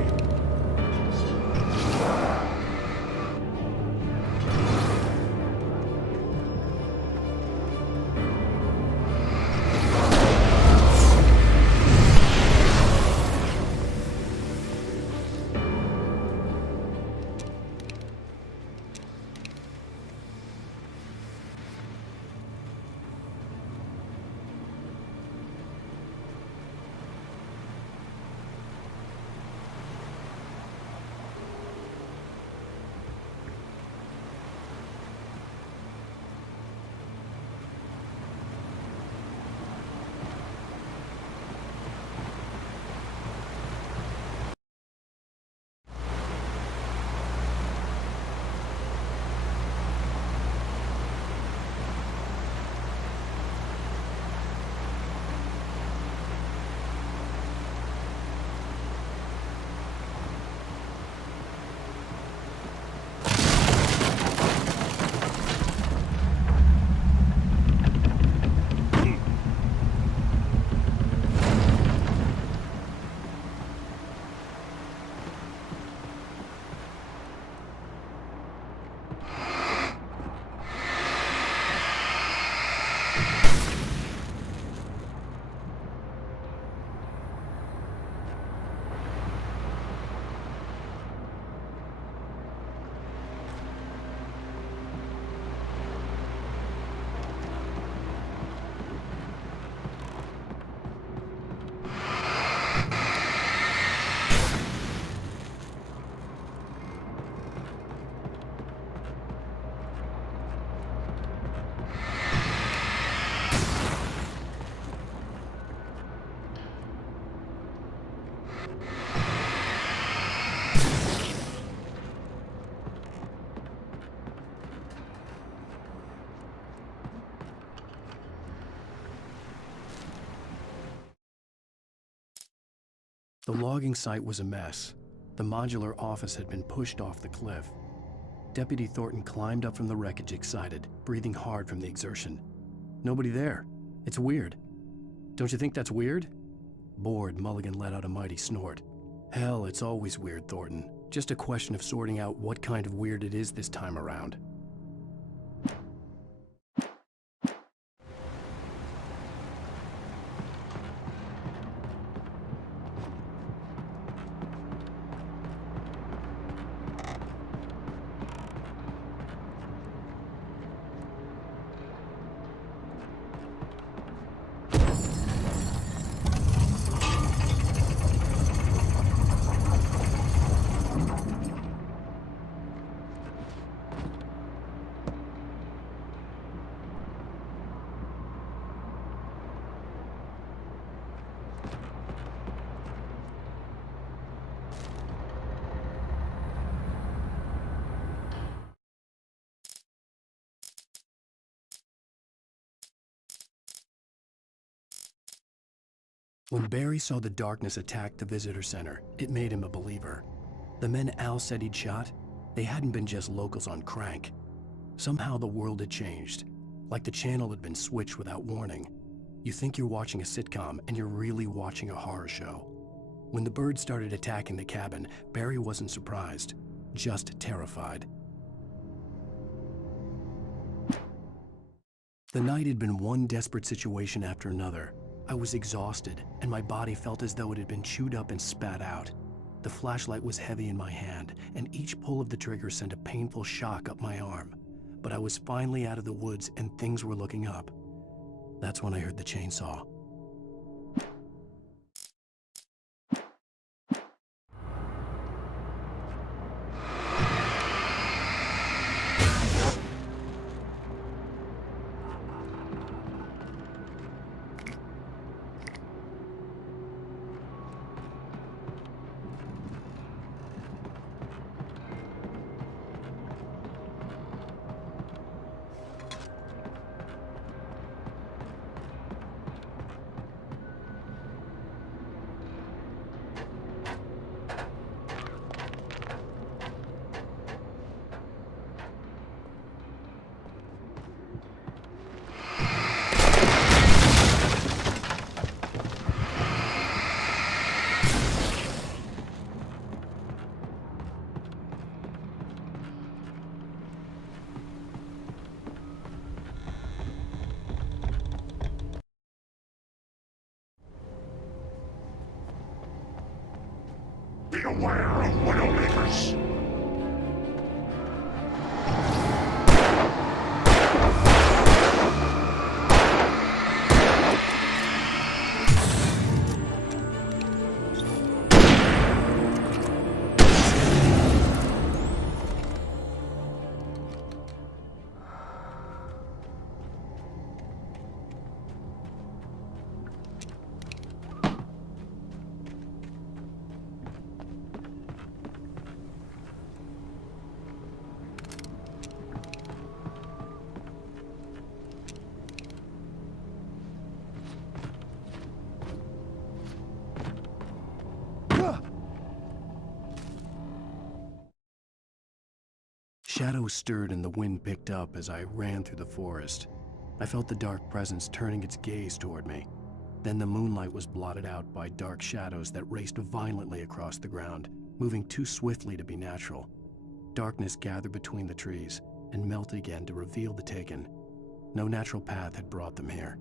The logging site was a mess. The modular office had been pushed off the cliff. Deputy Thornton climbed up from the wreckage excited, breathing hard from the exertion. Nobody there. It's weird. Don't you think that's weird? Bored, Mulligan let out a mighty snort. Hell, it's always weird, Thornton. Just a question of sorting out what kind of weird it is this time around. When Barry saw the darkness attack the visitor center, it made him a believer. The men Al said he'd shot, they hadn't been just locals on crank. Somehow the world had changed, like the channel had been switched without warning. You think you're watching a sitcom, and you're really watching a horror show. When the birds started attacking the cabin, Barry wasn't surprised, just terrified. The night had been one desperate situation after another. I was exhausted, and my body felt as though it had been chewed up and spat out. The flashlight was heavy in my hand, and each pull of the trigger sent a painful shock up my arm. But I was finally out of the woods, and things were looking up. That's when I heard the chainsaw. beware of Widowmakers. Shadows stirred and the wind picked up as I ran through the forest. I felt the dark presence turning its gaze toward me. Then the moonlight was blotted out by dark shadows that raced violently across the ground, moving too swiftly to be natural. Darkness gathered between the trees and melted again to reveal the Taken. No natural path had brought them here.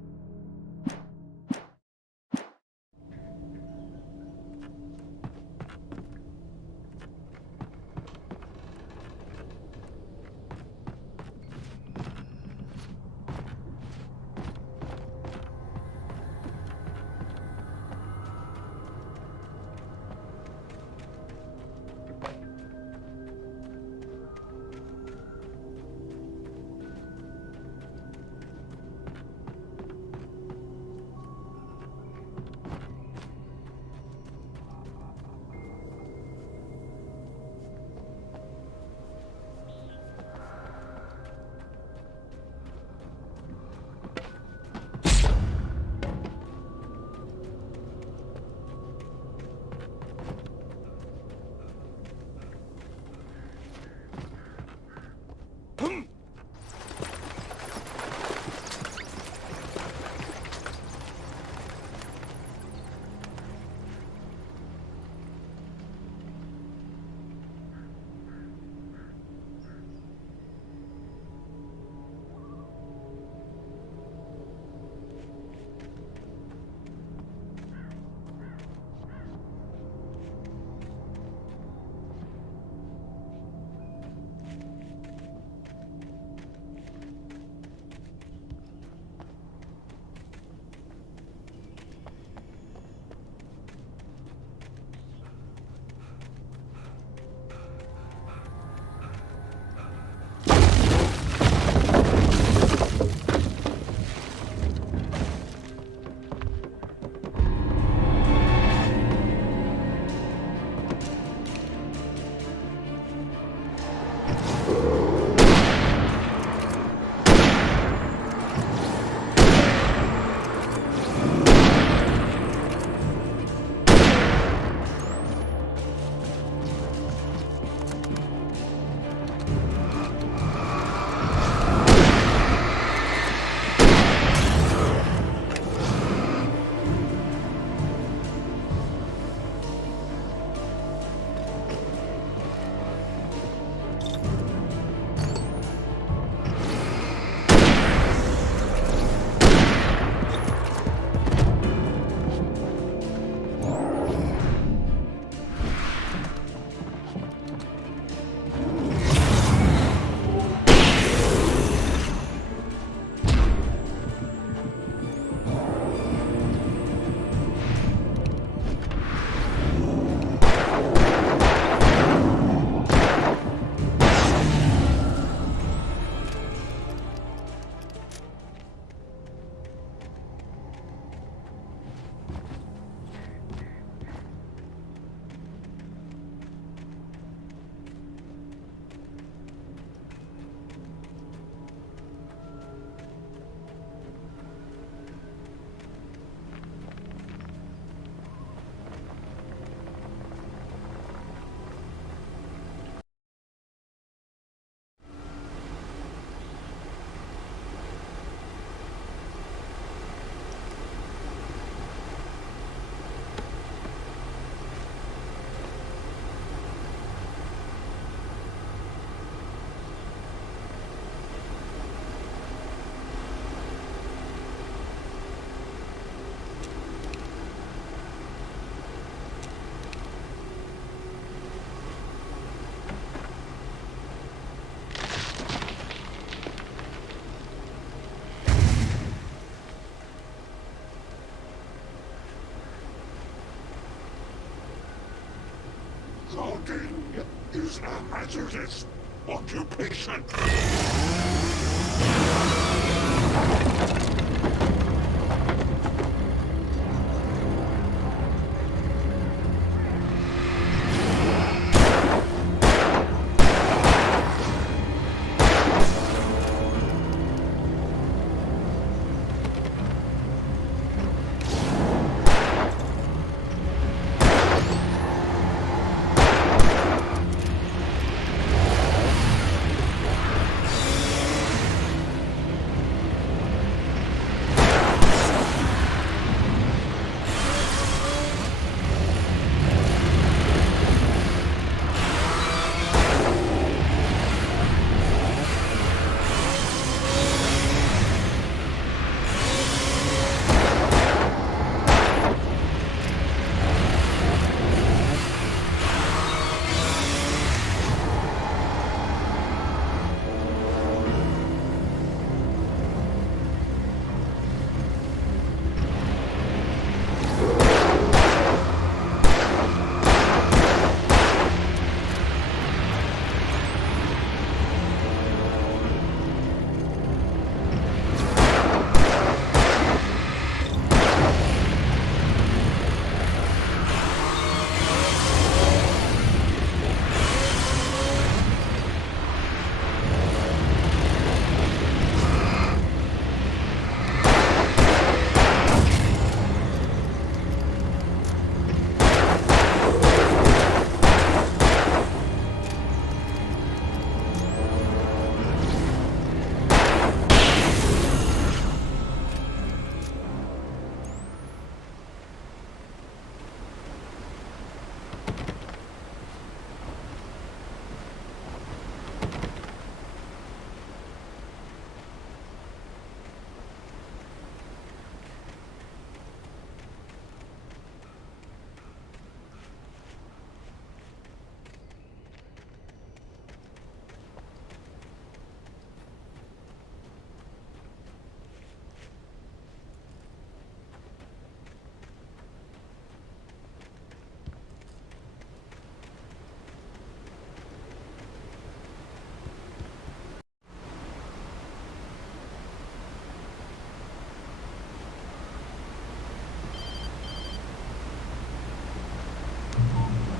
is a hazardous occupation.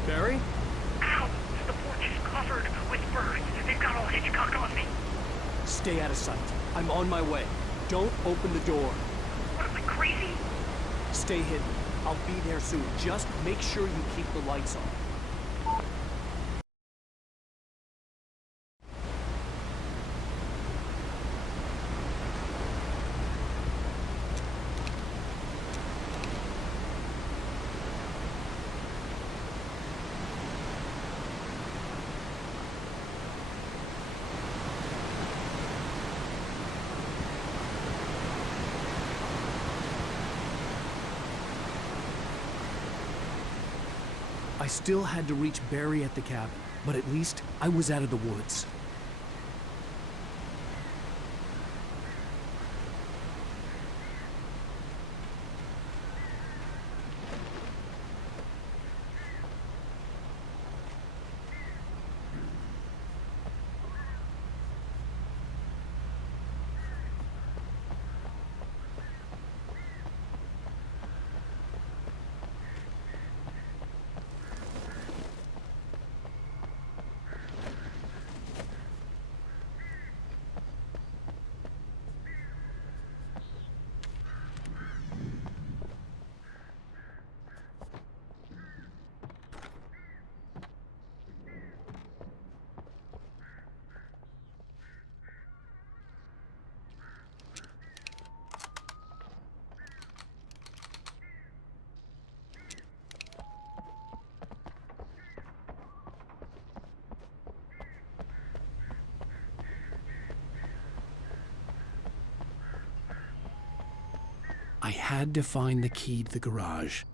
Barry? Ow! The porch is covered with birds. They've got all Hitchcock on me. Stay out of sight. I'm on my way. Don't open the door. What am I, crazy? Stay hidden. I'll be there soon. Just make sure you keep the lights on. I still had to reach Barry at the cabin, but at least I was out of the woods. I had to find the key to the garage.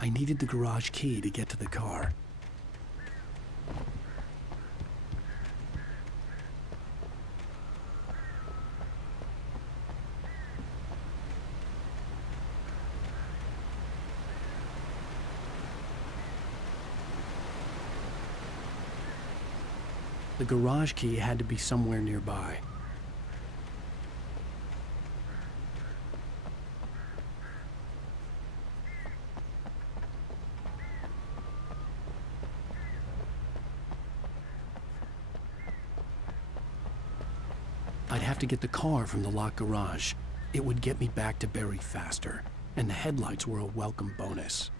I needed the garage key to get to the car. The garage key had to be somewhere nearby. I'd have to get the car from the locked garage. It would get me back to Barry faster, and the headlights were a welcome bonus.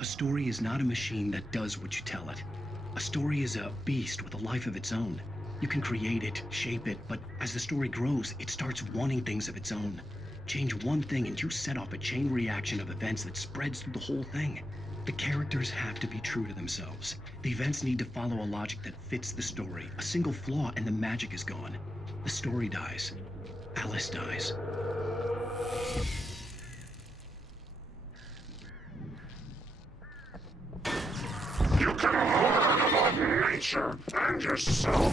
A story is not a machine that does what you tell it. A story is a beast with a life of its own. You can create it, shape it, but as the story grows, it starts wanting things of its own. Change one thing and you set off a chain reaction of events that spreads through the whole thing. The characters have to be true to themselves. The events need to follow a logic that fits the story. A single flaw and the magic is gone. The story dies. Alice dies. You can learn about nature and yourself.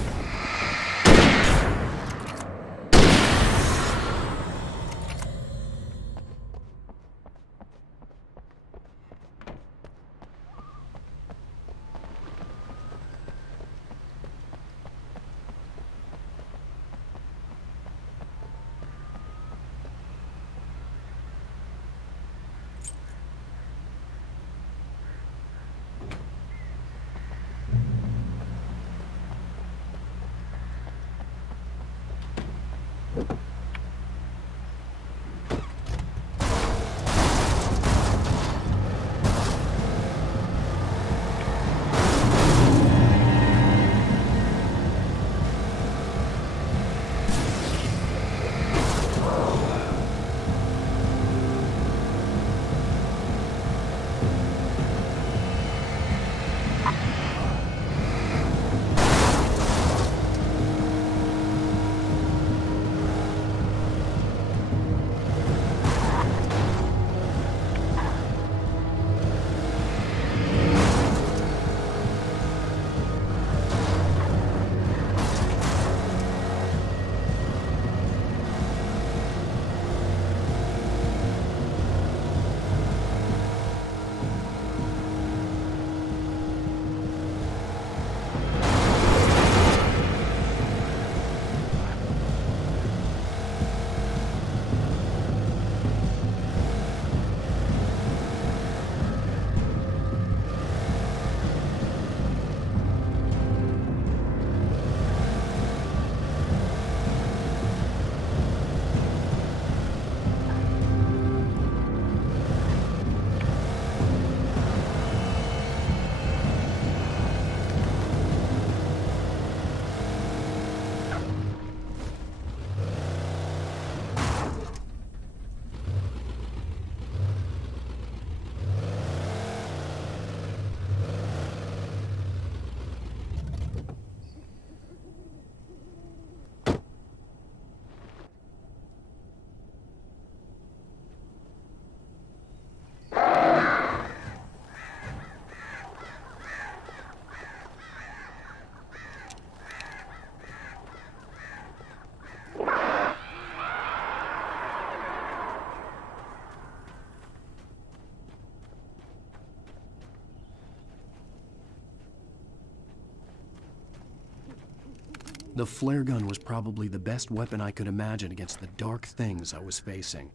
The flare gun was probably the best weapon I could imagine against the dark things I was facing.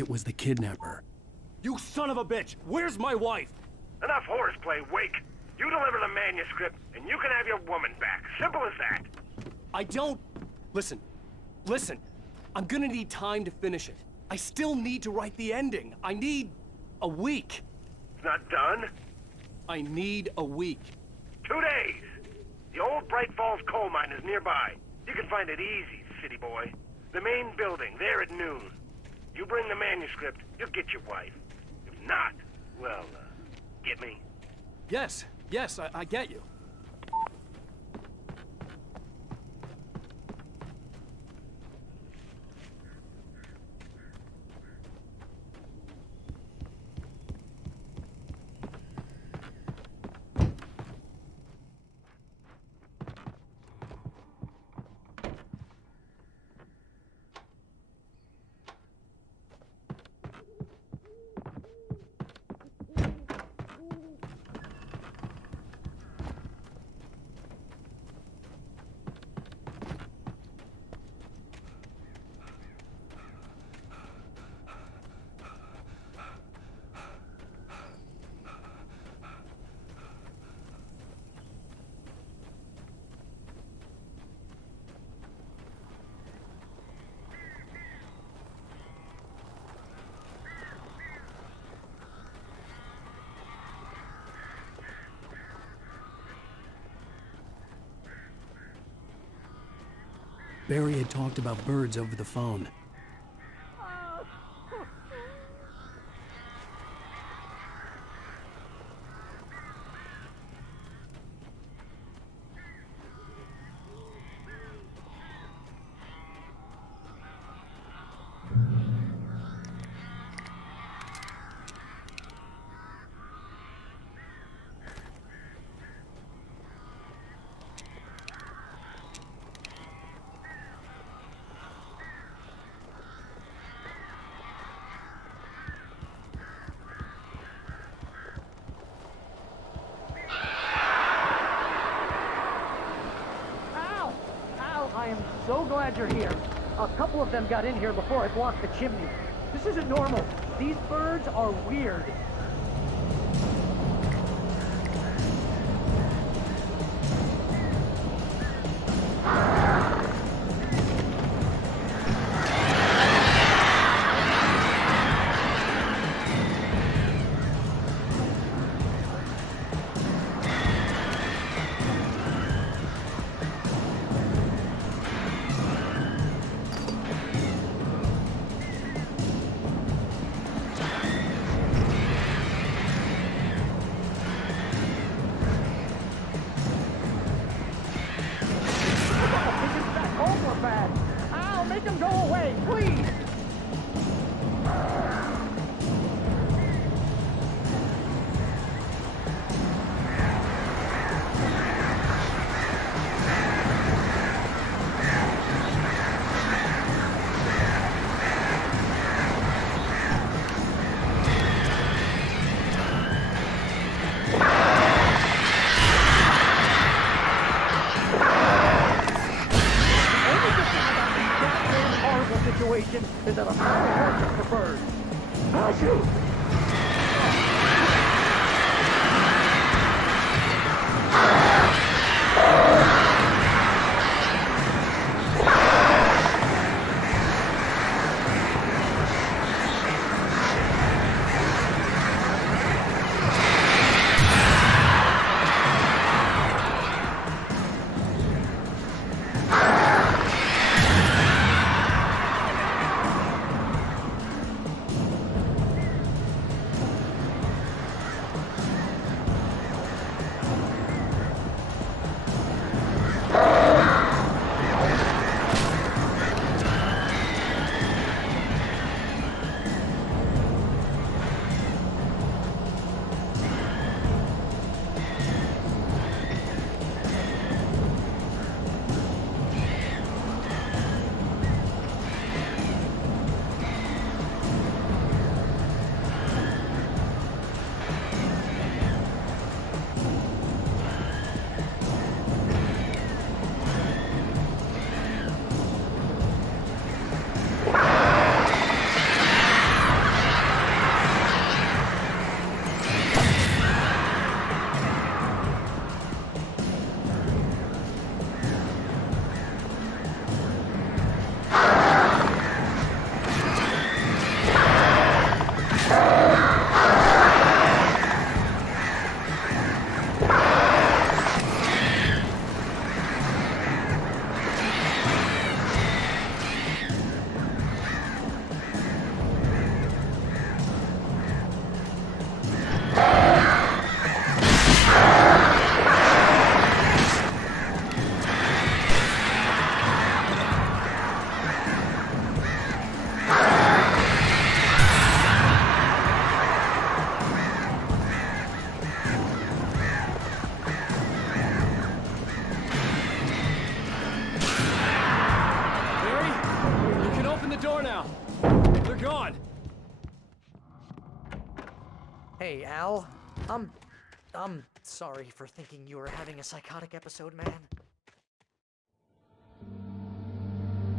It was the kidnapper. You son of a bitch! Where's my wife? Enough horseplay, Wake. You deliver the manuscript, and you can have your woman back. Simple as that. I don't... Listen. I'm gonna need time to finish it. I still need to write the ending. I need a week. It's not done? I need a week. 2 days. The old Bright Falls coal mine is nearby. You can find it easy, city boy. The main building, there at noon. You bring the manuscript, you'll get your wife. If not, well, get me? Yes, I get you. Barry had talked about birds over the phone. I am so glad you're here. A couple of them got in here before I blocked the chimney. This isn't normal. These birds are weird. Make them go away, please! Situation is that I'm not working for birds. I'll shoot! Hey, Al. I'm sorry for thinking you were having a psychotic episode, man.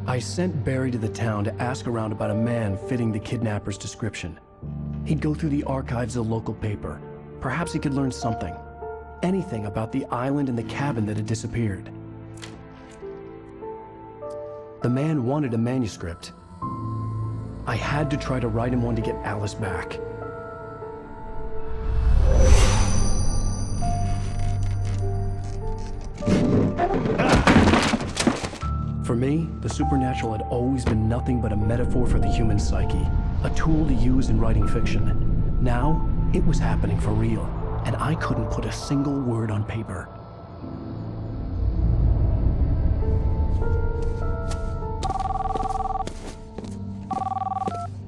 I sent Barry to the town to ask around about a man fitting the kidnapper's description. He'd go through the archives of the local paper. Perhaps he could learn something. Anything about the island and the cabin that had disappeared. The man wanted a manuscript. I had to try to write him one to get Alice back. For me, the supernatural had always been nothing but a metaphor for the human psyche, a tool to use in writing fiction. Now, it was happening for real, and I couldn't put a single word on paper.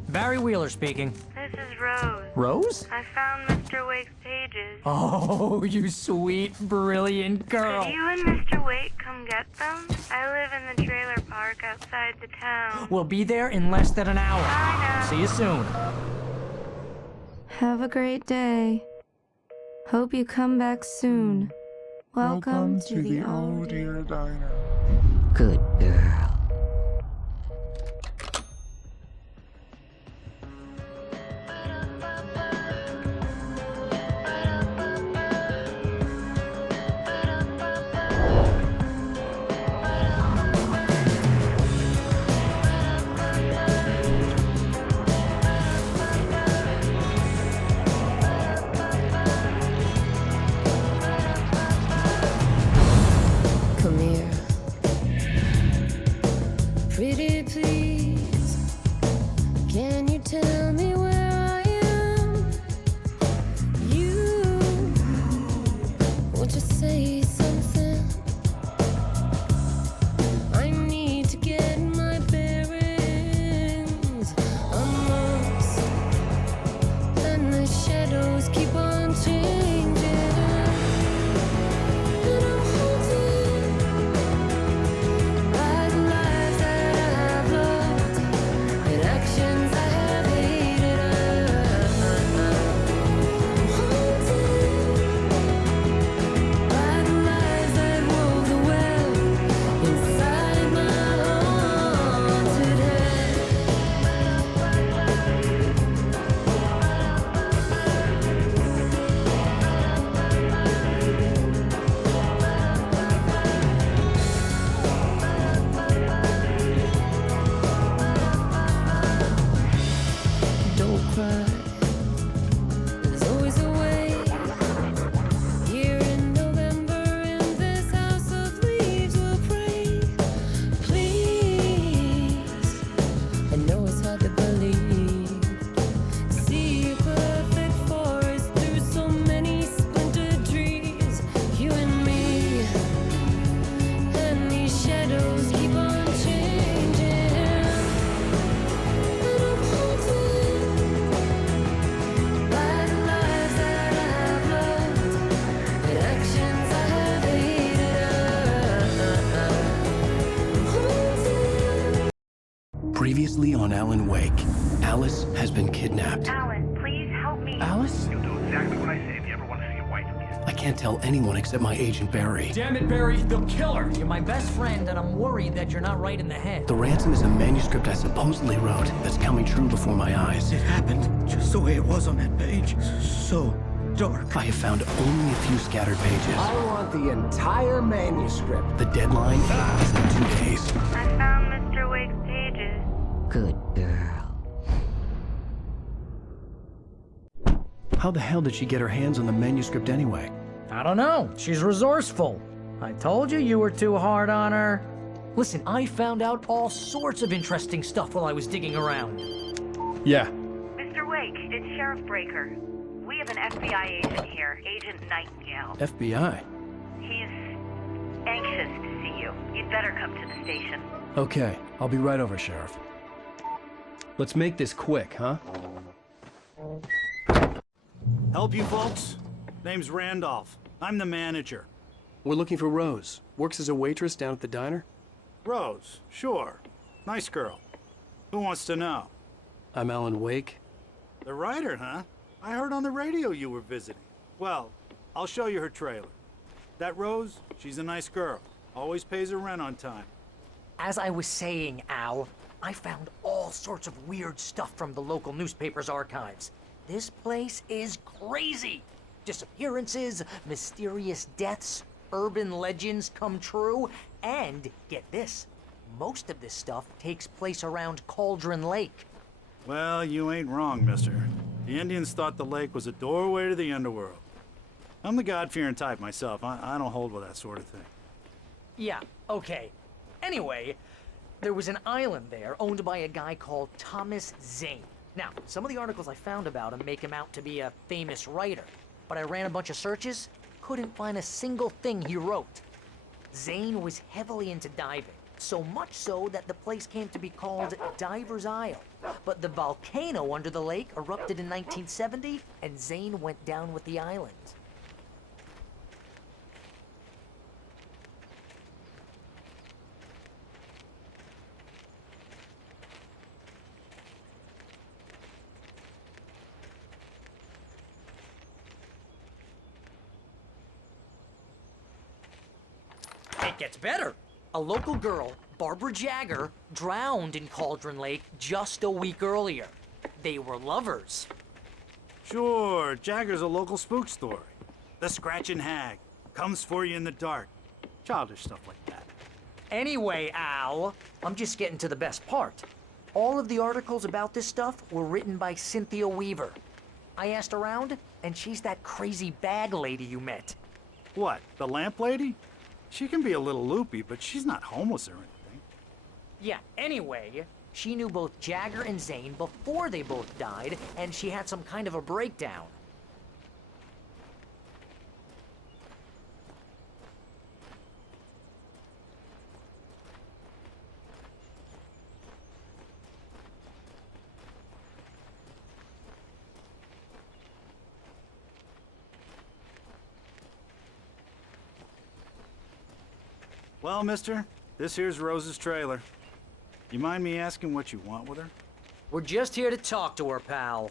Barry Wheeler speaking. This is Rose. Rose? I found Mr. Wake's pages. Oh, you sweet, brilliant girl. Could you and Mr. Wake come get them? I live in the trailer park outside the town. We'll be there in less than an hour. I know. See you soon. Have a great day. Hope you come back soon. Welcome to the Oh Dear Diner. Good girl. Come here. Pretty please, can you tell me where I am? You, won't you say something? I need to get my bearings. I'm lost, and the shadows keep on changing. And I'm haunted by the lies that I've loved and actions I have hated. I'm haunted by the lies that wove the web inside my haunted head. Don't cry. There's always a way. Here in November, in this house of leaves, we'll pray. Please, I know it's hard to believe. See a perfect forest through so many splintered trees. You and me, and these shadows keep on changing. And I'm haunted by the lies that I've loved and actions I have hated. Previously on Alan Wake, Alice has been kidnapped. Alan, please help me. Alice? You'll do exactly what I say if you ever want to see your wife again. I can't tell anyone except my agent Barry. Damn it, Barry, they'll kill her. You're my best friend, and I'm worried that you're not right in the head. The ransom is a manuscript I supposedly wrote that's coming true before my eyes. It happened just the way it was on that page. So dark. I have found only a few scattered pages. I want the entire manuscript. The deadline is in 2 days. I found Mr. Wake's pages. Good girl. How the hell did she get her hands on the manuscript anyway? I don't know. She's resourceful. I told you you were too hard on her. Listen, I found out all sorts of interesting stuff while I was digging around. Yeah. Mr. Wake, it's Sheriff Breaker. We have an FBI agent here, Agent Nightingale. FBI? He's anxious to see you. You'd better come to the station. Okay, I'll be right over, Sheriff. Let's make this quick, huh? Help you folks? Name's Randolph. I'm the manager. We're looking for Rose. Works as a waitress down at the diner. Rose, sure. Nice girl. Who wants to know? I'm Alan Wake. The writer, huh? I heard on the radio you were visiting. Well, I'll show you her trailer. That Rose, she's a nice girl. Always pays her rent on time. As I was saying, Al, I found all sorts of weird stuff from the local newspaper's archives. This place is crazy. Disappearances, mysterious deaths, urban legends come true, and get this, most of this stuff takes place around Cauldron Lake. Well, you ain't wrong, mister. The Indians thought the lake was a doorway to the underworld. I'm the God-fearing type myself. I don't hold with that sort of thing. Yeah, okay. Anyway, there was an island there owned by a guy called Thomas Zane. Now, some of the articles I found about him make him out to be a famous writer, but I ran a bunch of searches, couldn't find a single thing he wrote. Zane was heavily into diving, so much so that the place came to be called Diver's Isle. But the volcano under the lake erupted in 1970, and Zane went down with the island. It gets better. A local girl, Barbara Jagger, drowned in Cauldron Lake just a week earlier. They were lovers. Sure, Jagger's a local spook story. The Scratching Hag. Comes for you in the dark. Childish stuff like that. Anyway, Al, I'm just getting to the best part. All of the articles about this stuff were written by Cynthia Weaver. I asked around, and she's that crazy bag lady you met. What, the lamp lady? She can be a little loopy, but she's not homeless or anything. Yeah, anyway, she knew both Jagger and Zane before they both died, and she had some kind of a breakdown. Well, mister, this here's Rose's trailer. You mind me asking what you want with her? We're just here to talk to her, pal.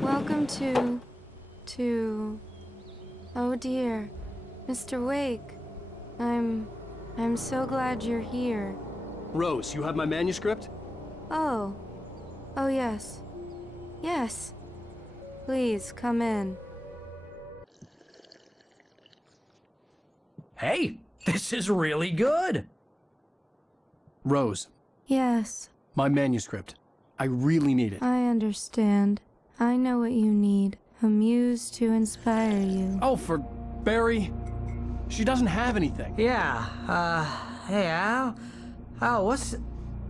Welcome to... Oh dear, Mr. Wake. I'm so glad you're here. Rose, you have my manuscript? Oh. Oh, yes. Yes. Please, come in. Hey, this is really good. Rose. Yes. My manuscript. I really need it. I understand. I know what you need. A muse to inspire you. Oh, for Barry. She doesn't have anything. Yeah, hey, Al? Al, what's...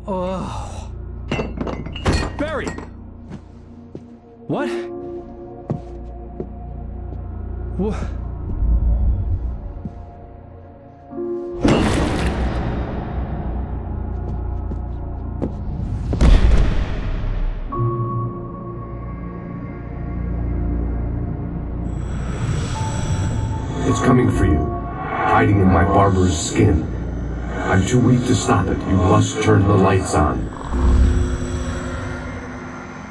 Oh... Barry! What? What? It's coming for you, hiding in my barber's skin. I'm too weak to stop it. You must turn the lights on.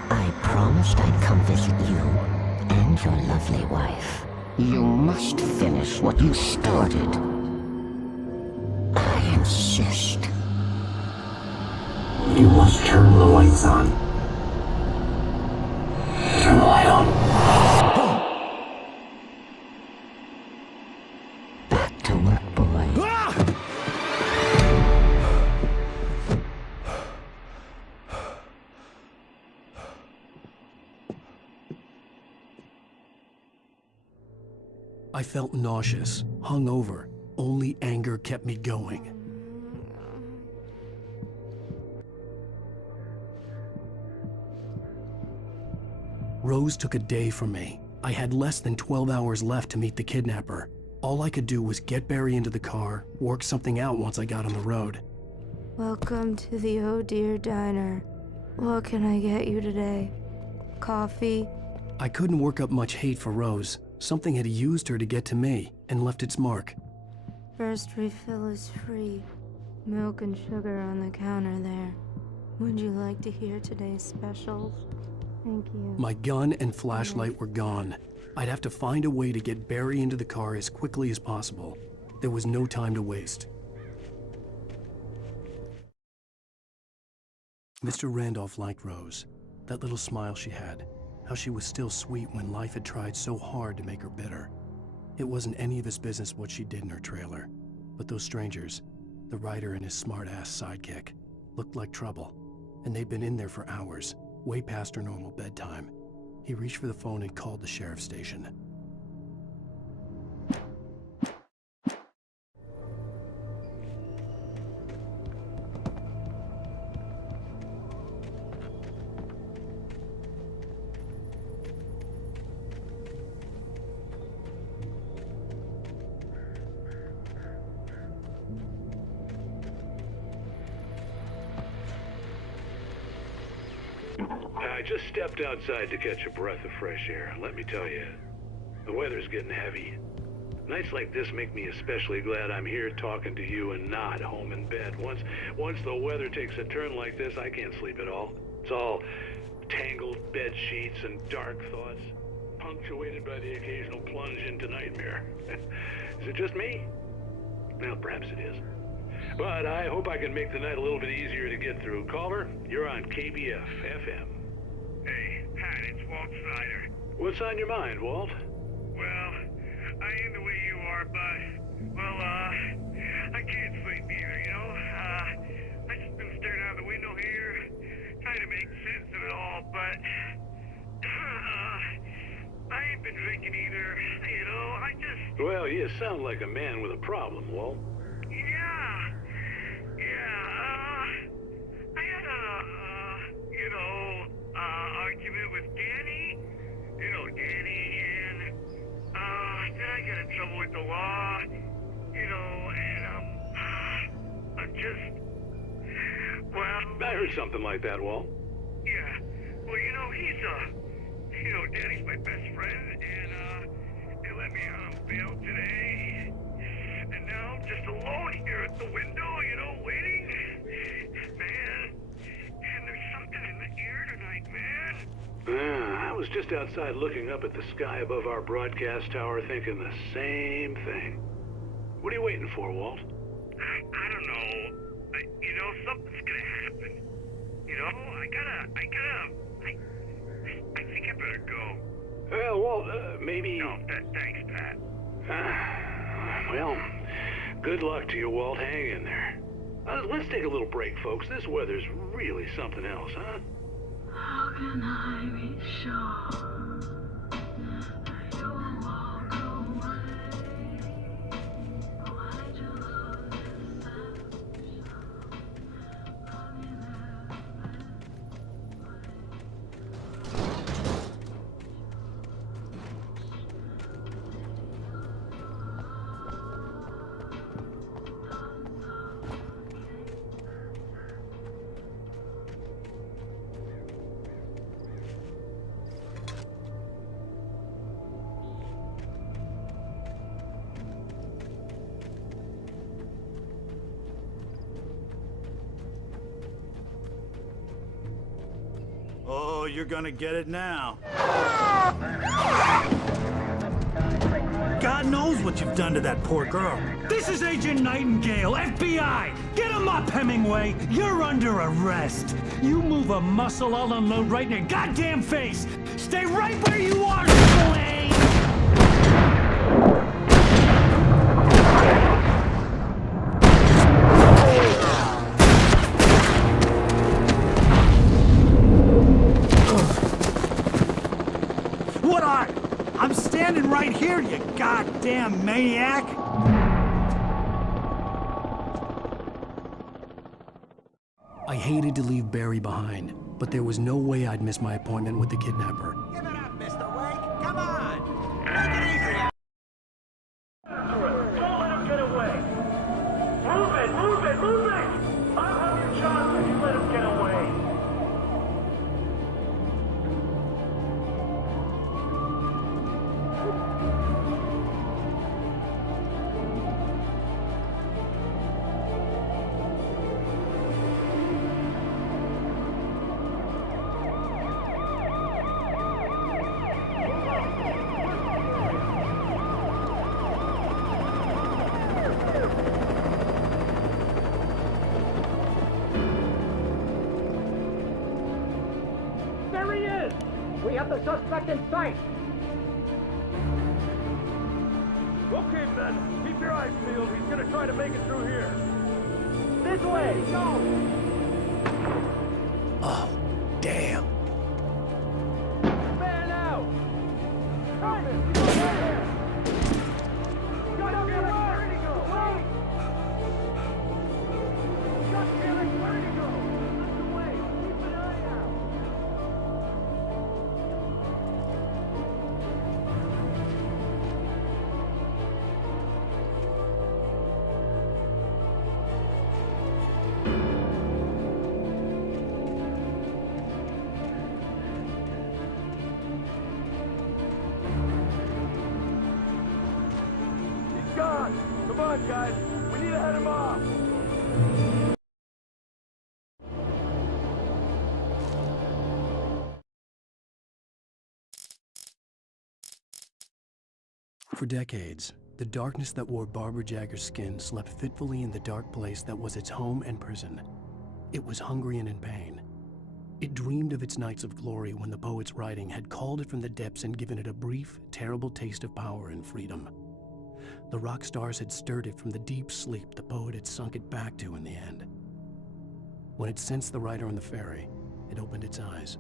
I promised I'd come visit you and your lovely wife. You must finish what you started. I insist. You must turn the lights on. Turn the light on. Back to work, boy. I felt nauseous, hungover. Only anger kept me going. Rose took a day from me. I had less than 12 hours left to meet the kidnapper. All I could do was get Barry into the car, work something out once I got on the road. Welcome to the Oh Dear Diner. What can I get you today? Coffee? I couldn't work up much hate for Rose. Something had used her to get to me and left its mark. First refill is free. Milk and sugar on the counter there. Would you like to hear today's specials? Thank you. My gun and flashlight were gone. I'd have to find a way to get Barry into the car as quickly as possible. There was no time to waste. Mr. Randolph liked Rose. That little smile she had. How she was still sweet when life had tried so hard to make her bitter. It wasn't any of his business what she did in her trailer. But those strangers, the writer and his smart-ass sidekick, looked like trouble. And they'd been in there for hours, way past her normal bedtime. He reached for the phone and called the sheriff's station. I just stepped outside to catch a breath of fresh air. Let me tell you, the weather's getting heavy. Nights like this make me especially glad I'm here talking to you and not home in bed. Once the weather takes a turn like this, I can't sleep at all. It's all tangled bed sheets and dark thoughts, punctuated by the occasional plunge into nightmare. Is it just me? Well, perhaps it is. But I hope I can make the night a little bit easier to get through. Caller, you're on KBF FM. Hey, Pat, it's Walt Snyder. What's on your mind, Walt? Well, I ain't the way you are, but, well, I can't sleep either, you know? I just been staring out the window here, trying to make sense of it all, but, I ain't been drinking either, you know? I just... Well, you sound like a man with a problem, Walt. I had argument with Danny. You know Danny, and, then I got in trouble with the law, you know, and, I'm just, well... I heard something like that, Walt. Yeah, well, you know, Danny's my best friend, and, they let me out on bail today. And now I'm just alone here at the window, you know, waiting. Man, and there's something in the air tonight, man. I was just outside looking up at the sky above our broadcast tower thinking the same thing. What are you waiting for, Walt? I don't know. You know, something's gonna happen. You know, I think I better go. Well, Walt, maybe... No, thanks, Pat. Well, good luck to you, Walt. Hang in there. Let's take a little break, folks. This weather's really something else, huh? How can I be sure that you will walk away? Why did you love this Oh, you're gonna get it now. God knows what you've done to that poor girl. This is Agent Nightingale, FBI! Get him up, Hemingway! You're under arrest! You move a muscle, I'll unload right in your goddamn face! Stay right where you are, Slane! I'm standing right here, you goddamn maniac! I hated to leave Barry behind, but there was no way I'd miss my appointment with the kidnapper. Give it up, Mr. Wake. Come on. Make it easy. Don't let him get away. Move it! I'll have your shot if you let him get away. We have the suspect in sight! Okay, men. Keep your eyes peeled. He's gonna try to make it through here. This way! Go! Oh, damn. Man out! Hey! He's right here! God damn it! Where'd he go? Wait! God damn it! Where'd he go? That's the way! Keep an eye out! Gone. Come on, guys. We need to head him off. For decades, the darkness that wore Barbara Jagger's skin slept fitfully in the dark place that was its home and prison. It was hungry and in pain. It dreamed of its nights of glory when the poet's writing had called it from the depths and given it a brief, terrible taste of power and freedom. The rock stars had stirred it from the deep sleep the poet had sunk it back to in the end. When it sensed the writer on the ferry, it opened its eyes.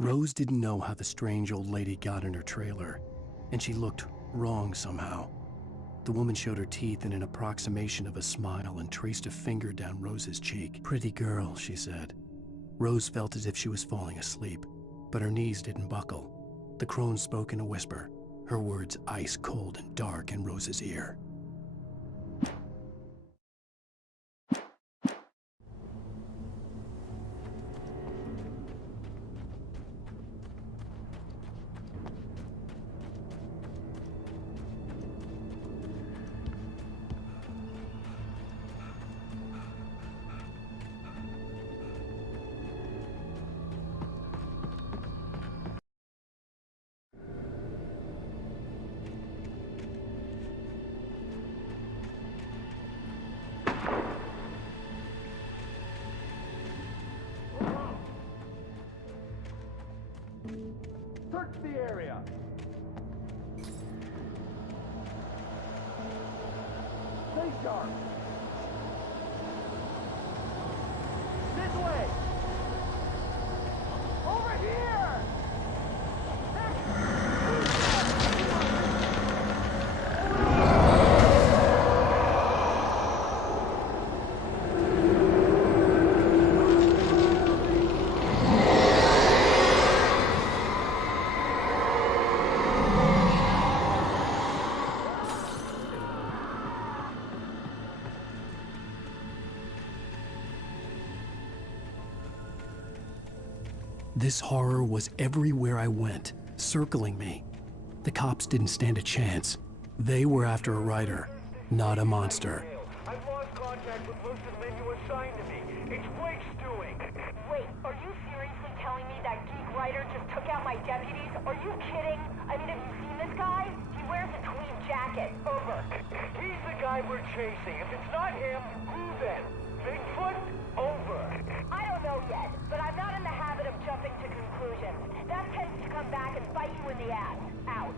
Rose didn't know how the strange old lady got in her trailer, and she looked wrong somehow. The woman showed her teeth in an approximation of a smile and traced a finger down Rose's cheek. "Pretty girl," she said. Rose felt as if she was falling asleep, but her knees didn't buckle. The crone spoke in a whisper, her words ice cold and dark in Rose's ear. Search the area. Stay sharp. This way. Over here. This horror was everywhere I went, circling me. The cops didn't stand a chance. They were after a writer, not a monster. I've lost contact with most of the men you assigned to me. It's Wake's doing. Wait, are you seriously telling me that geek writer just took out my deputies? Are you kidding? I mean, have you seen this guy? He wears a tweed jacket. Over. He's the guy we're chasing. If it's not him, who then? Bigfoot? Over. I don't know yet, but I'm not in the habit of jumping to conclusions. That tends to come back and bite you in the ass. Out.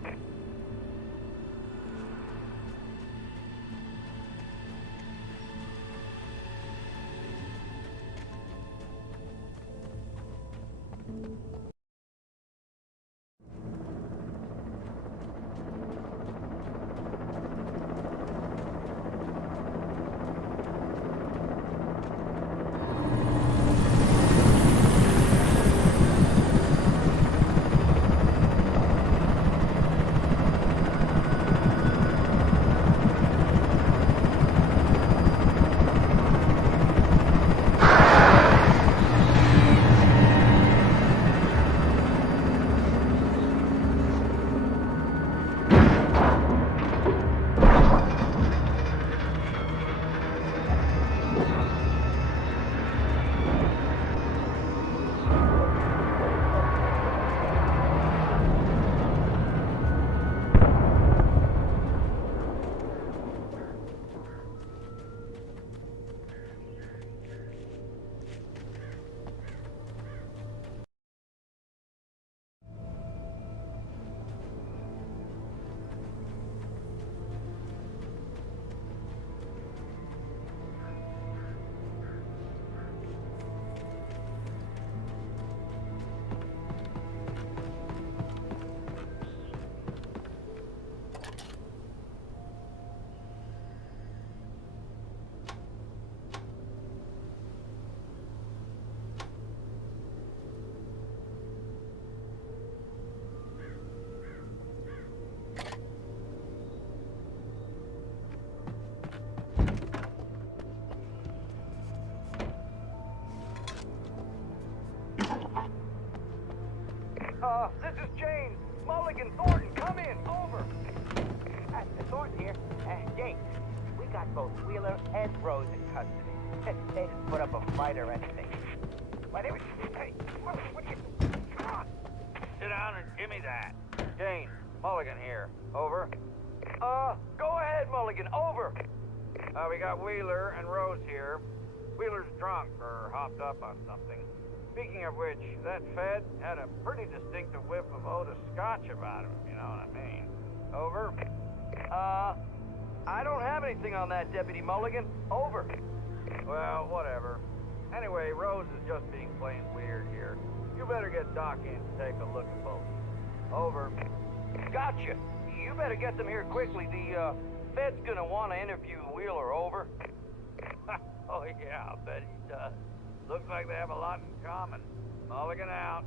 This is James. Mulligan, Thornton, come in. Over. Thornton here. James, we got both Wheeler and Rose in custody. They didn't put up a fight or anything. Why, they were... Hey, what you... Come on. Sit down and give me that. James, Mulligan here. Over. Go ahead, Mulligan. Over. We got Wheeler and Rose here. Wheeler's drunk or hopped up on something. Speaking of which, that Fed had a pretty distinctive whiff of Otis Scotch about him, you know what I mean. Over. I don't have anything on that, Deputy Mulligan. Over. Well, whatever. Anyway, Rose is just being plain weird here. You better get Doc in to take a look at both. Over. Gotcha. You better get them here quickly. The, Fed's gonna want to interview Wheeler. Over. Oh, yeah, I'll bet he does. Looks like they have a lot in common. Mulligan out.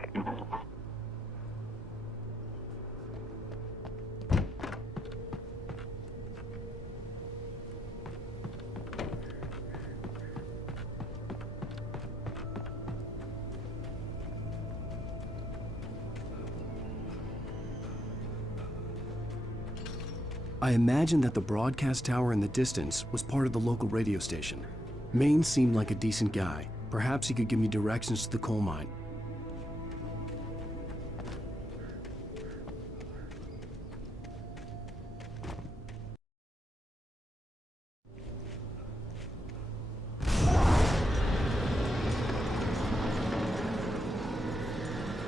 I imagined that the broadcast tower in the distance was part of the local radio station. Maine seemed like a decent guy. Perhaps he could give me directions to the coal mine.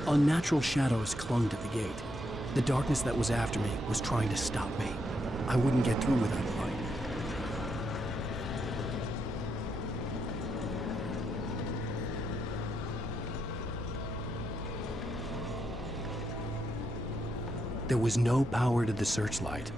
Unnatural shadows clung to the gate. The darkness that was after me was trying to stop me. I wouldn't get through without a light. There was no power to the searchlight.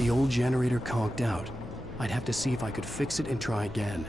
The old generator conked out. I'd have to see if I could fix it and try again.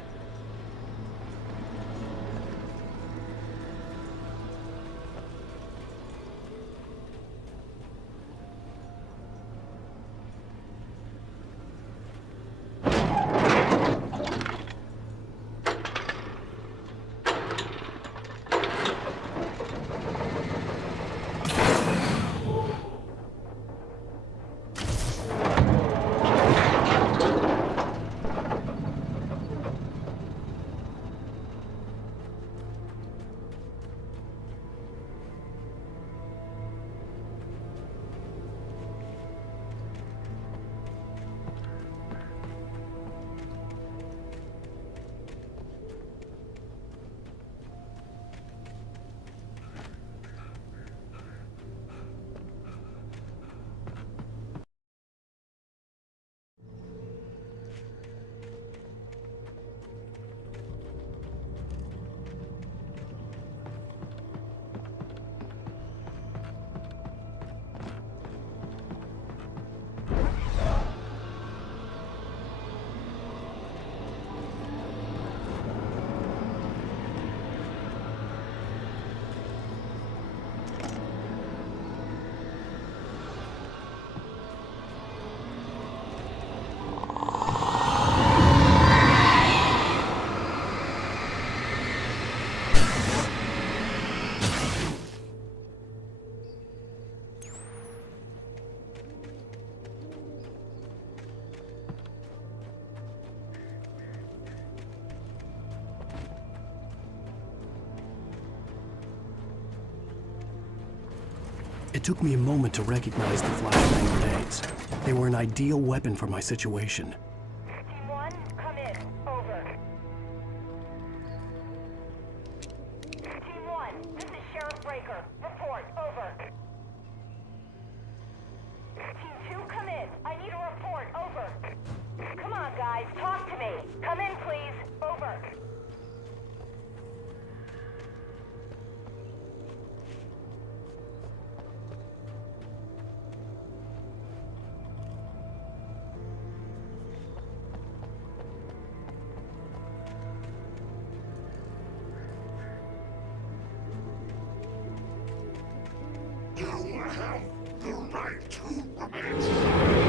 It took me a moment to recognize the flashbang grenades. They were an ideal weapon for my situation. Team 1, come in. Over. Team 1, this is Sheriff Breaker. Report. Over. Team 2, come in. I need a report. Over. Come on, guys. Talk to me. Come in, please. Over. You have the right to remain.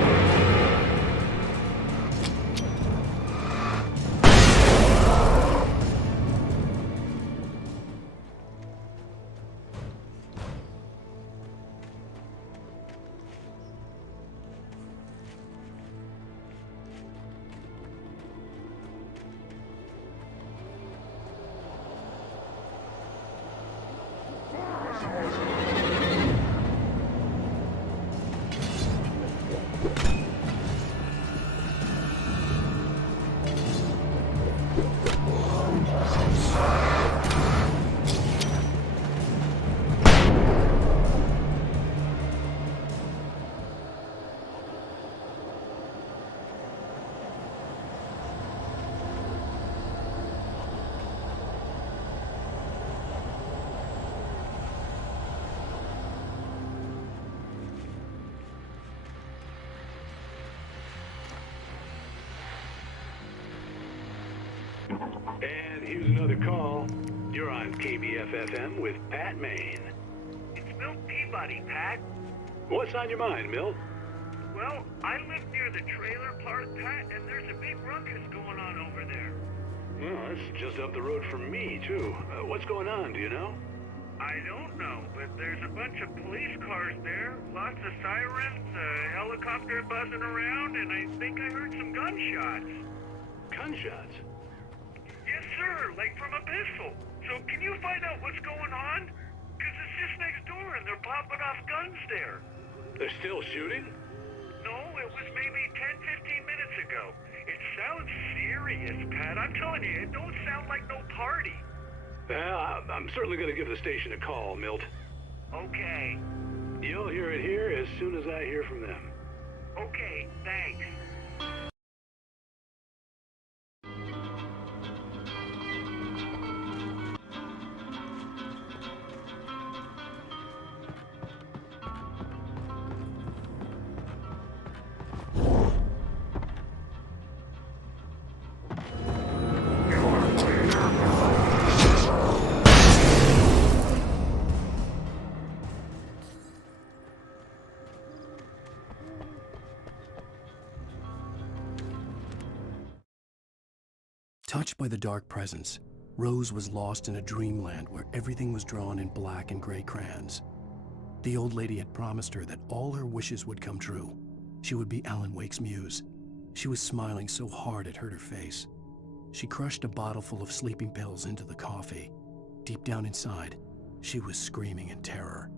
And here's another call. You're on KBFFM with Pat Maine. It's Milt Peabody, Pat. What's on your mind, Milt? Well, I live near the trailer park, Pat, and there's a big ruckus going on over there. Well, that's just up the road from me, too. What's going on, do you know? I don't know, but there's a bunch of police cars there, lots of sirens, a helicopter buzzing around, and I think I heard some gunshots. Gunshots? Yes, sir, like from a pistol. So can you find out what's going on? Because it's just next door and they're popping off guns there. They're still shooting? No, it was maybe 10, 15 minutes ago. It sounds serious, Pat. I'm telling you, it don't sound like no party. Well, I'm certainly going to give the station a call, Milt. Okay. You'll hear it here as soon as I hear from them. Okay, thanks. Touched by the dark presence, Rose was lost in a dreamland where everything was drawn in black and gray crayons. The old lady had promised her that all her wishes would come true. She would be Alan Wake's muse. She was smiling so hard it hurt her face. She crushed a bottle full of sleeping pills into the coffee. Deep down inside, she was screaming in terror.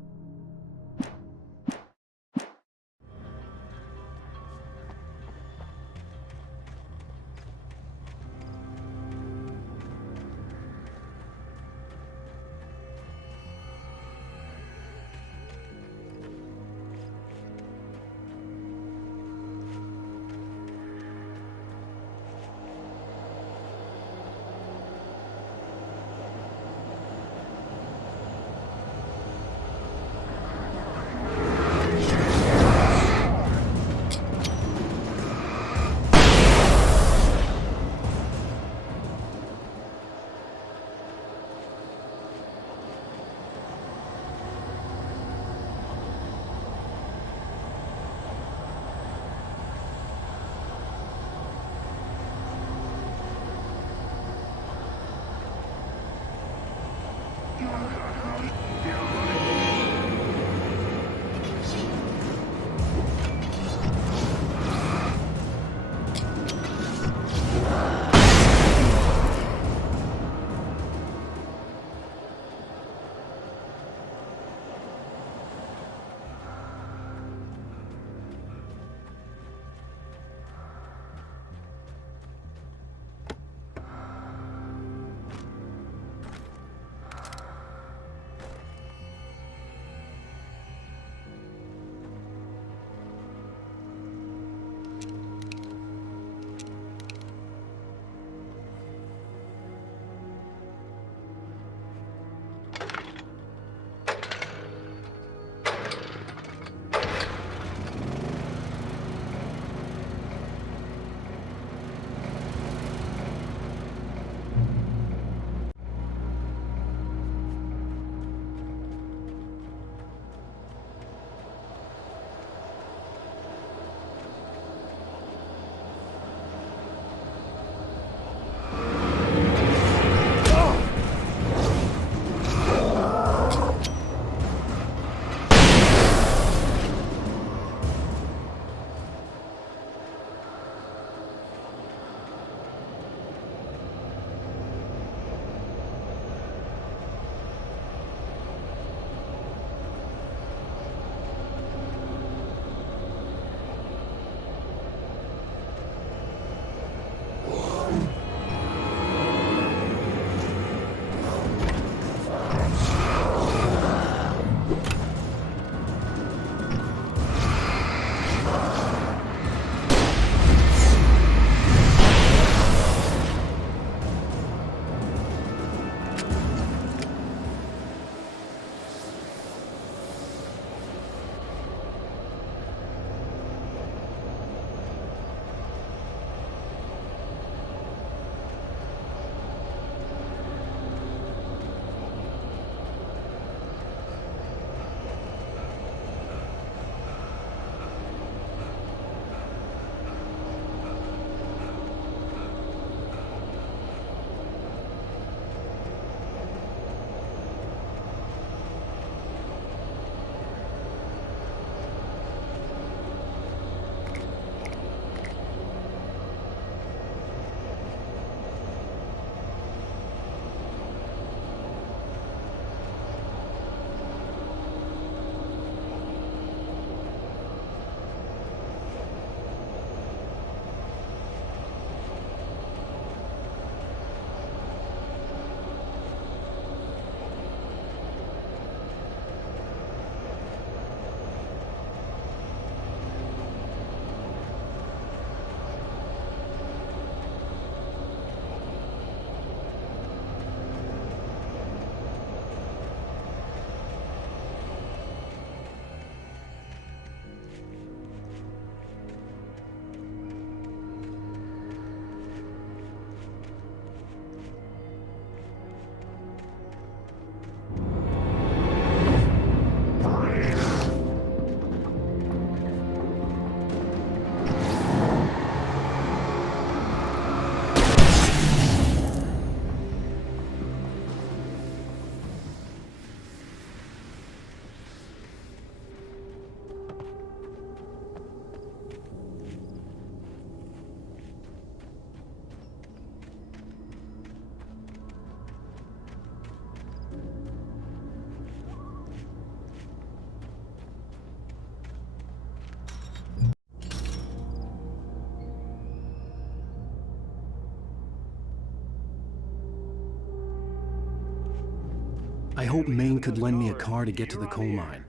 I hope Maine could lend me a car to get to the coal mine.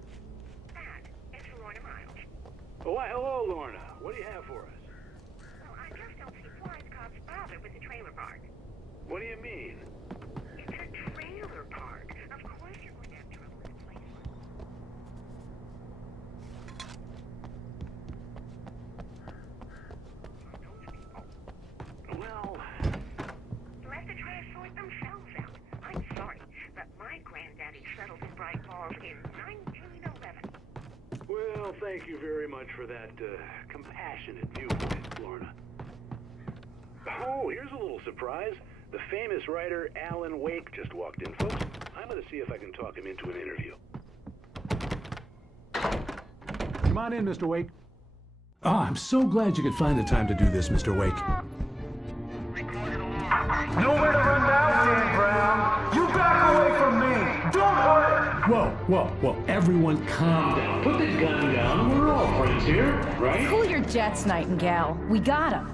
Oh, why, hello, Lorna. What do you have for us? Well, I just don't see why the cops bother with the trailer park. What do you mean? It's a trailer park. Of course you're going to have trouble with the place. Well... Let the trash sort themselves out. I'm sorry, but my granddaddy settled in Bright Falls in 1911. Well, thank you very much for that, compassionate viewpoint, Lorna. Oh, here's a little surprise. The famous writer Alan Wake just walked in, folks. I'm gonna see if I can talk him into an interview. Come on in, Mr. Wake. Oh, I'm so glad you could find the time to do this, Mr. Wake. Nowhere to run now, Dan Brown. You back away from me. Don't hurt it. Whoa, everyone calm down. Put the gun down. We're all friends here, right? Cool your jets, Nightingale. We got him.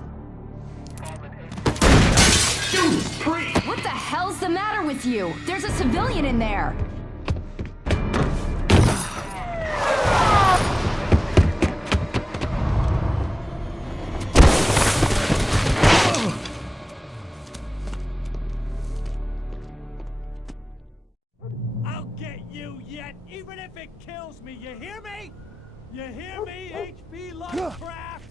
What the hell's the matter with you? There's a civilian in there. I'll get you yet, even if it kills me. You hear me? You hear me, H.P. Lovecraft?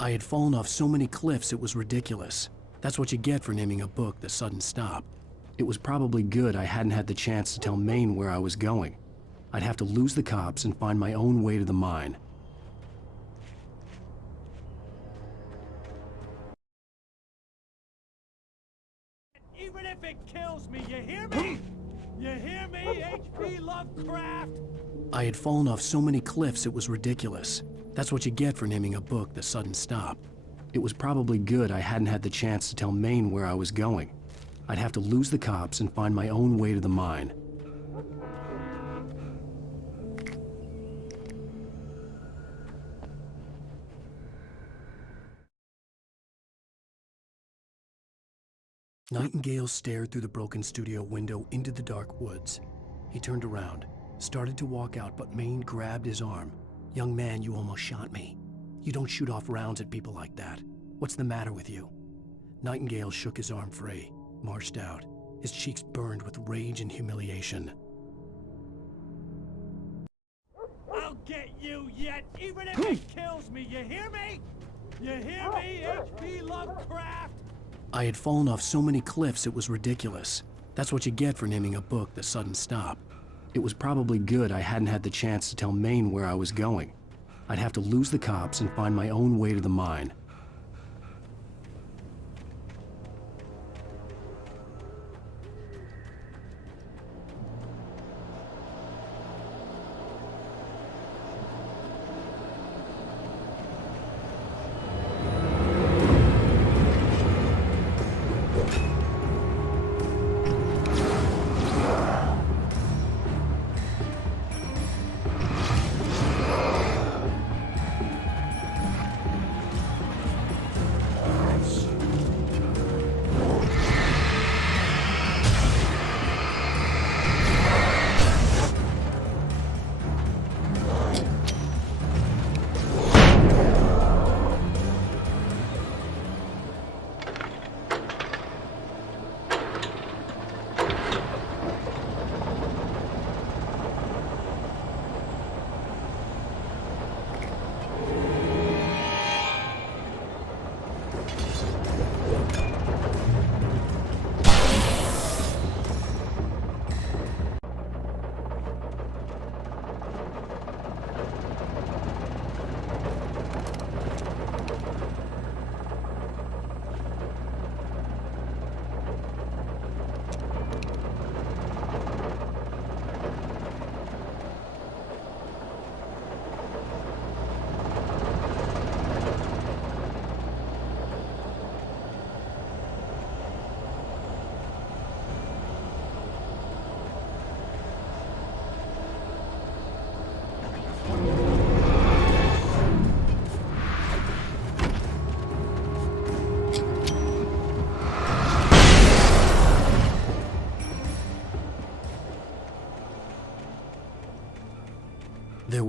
I had fallen off so many cliffs it was ridiculous. That's what you get for naming a book The Sudden Stop. It was probably good I hadn't had the chance to tell Maine where I was going. I'd have to lose the cops and find my own way to the mine. Even if it kills me, you hear me? You hear me, H.P. Lovecraft? I had fallen off so many cliffs it was ridiculous. That's what you get for naming a book The Sudden Stop. It was probably good I hadn't had the chance to tell Maine where I was going. I'd have to lose the cops and find my own way to the mine. Nightingale stared through the broken studio window into the dark woods. He turned around, started to walk out, but Maine grabbed his arm. "Young man, you almost shot me. You don't shoot off rounds at people like that. What's the matter with you?" Nightingale shook his arm free, marched out. His cheeks burned with rage and humiliation. I'll get you yet, even if it kills me. You hear me? You hear me, H.P. Lovecraft? I had fallen off so many cliffs it was ridiculous. That's what you get for naming a book The Sudden Stop. It was probably good I hadn't had the chance to tell Maine where I was going. I'd have to lose the cops and find my own way to the mine.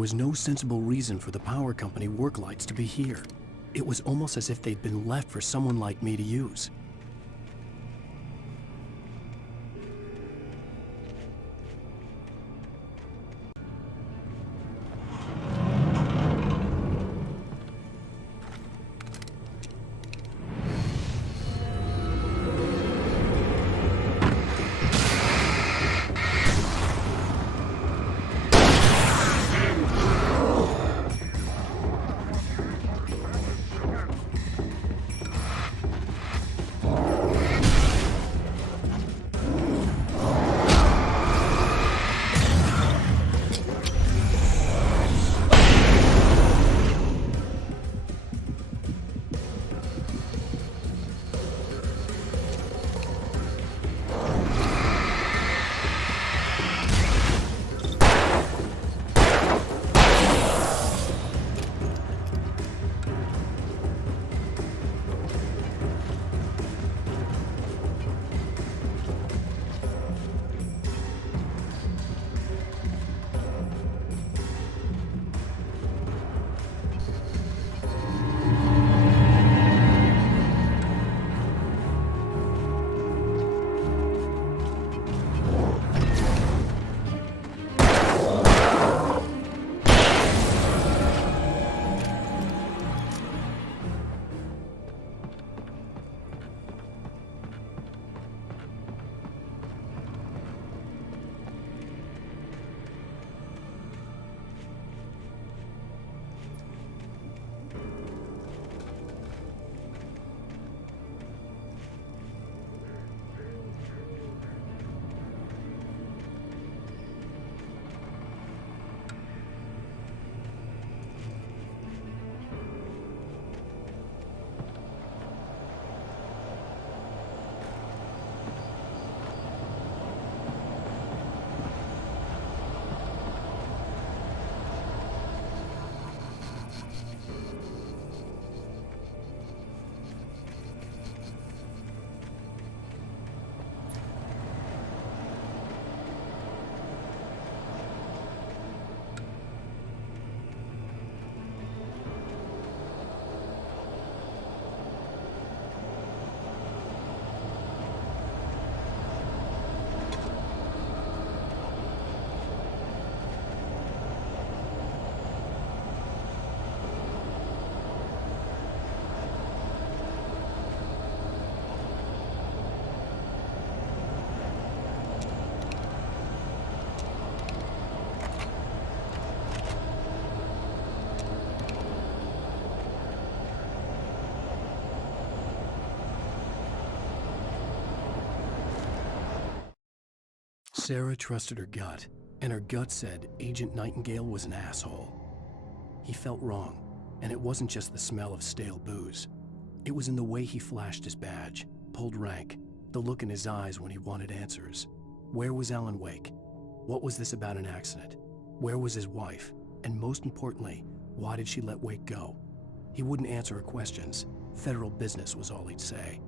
was no sensible reason for the power company work lights to be here. It was almost as if they'd been left for someone like me to use. Sarah trusted her gut, and her gut said Agent Nightingale was an asshole. He felt wrong, and it wasn't just the smell of stale booze. It was in the way he flashed his badge, pulled rank, the look in his eyes when he wanted answers. Where was Alan Wake? What was this about an accident? Where was his wife? And most importantly, why did she let Wake go? He wouldn't answer her questions. Federal business was all he'd say.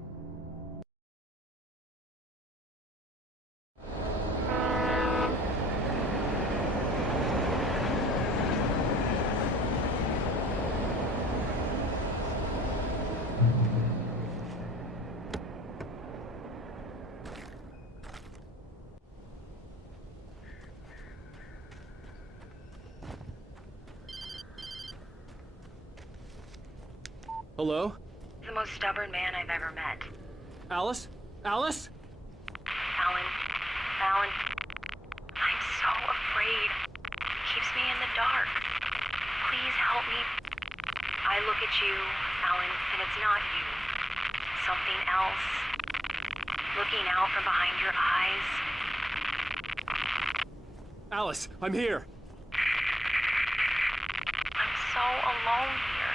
Hello? The most stubborn man I've ever met. Alice? Alice? Alan. I'm so afraid. He keeps me in the dark. Please help me. I look at you, Alan, and it's not you. Something else. Looking out from behind your eyes. Alice, I'm here. I'm so alone here.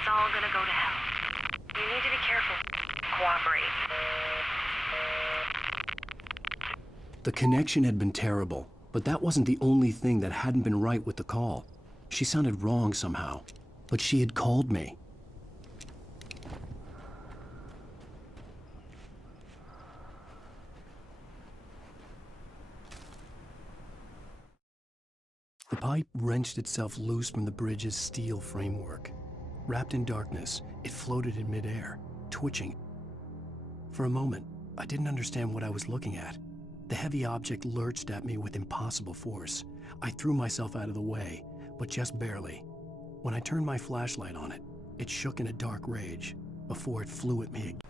It's all gonna go to hell. You need to be careful. Cooperate. The connection had been terrible, but that wasn't the only thing that hadn't been right with the call. She sounded wrong somehow, but she had called me. The pipe wrenched itself loose from the bridge's steel framework. Wrapped in darkness, it floated in midair, twitching. For a moment, I didn't understand what I was looking at. The heavy object lurched at me with impossible force. I threw myself out of the way, but just barely. When I turned my flashlight on it, it shook in a dark rage before it flew at me again.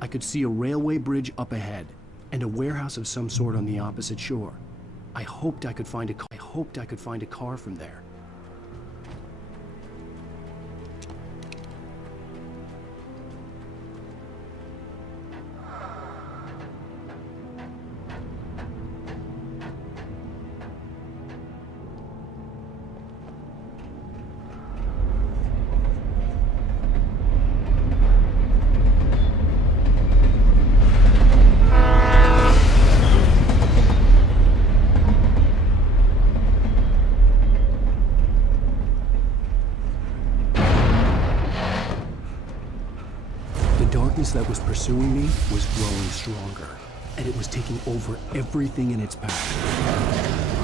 I could see a railway bridge up ahead, and a warehouse of some sort on the opposite shore. I hoped I could find a car from there. That was pursuing me was growing stronger, and it was taking over everything in its path.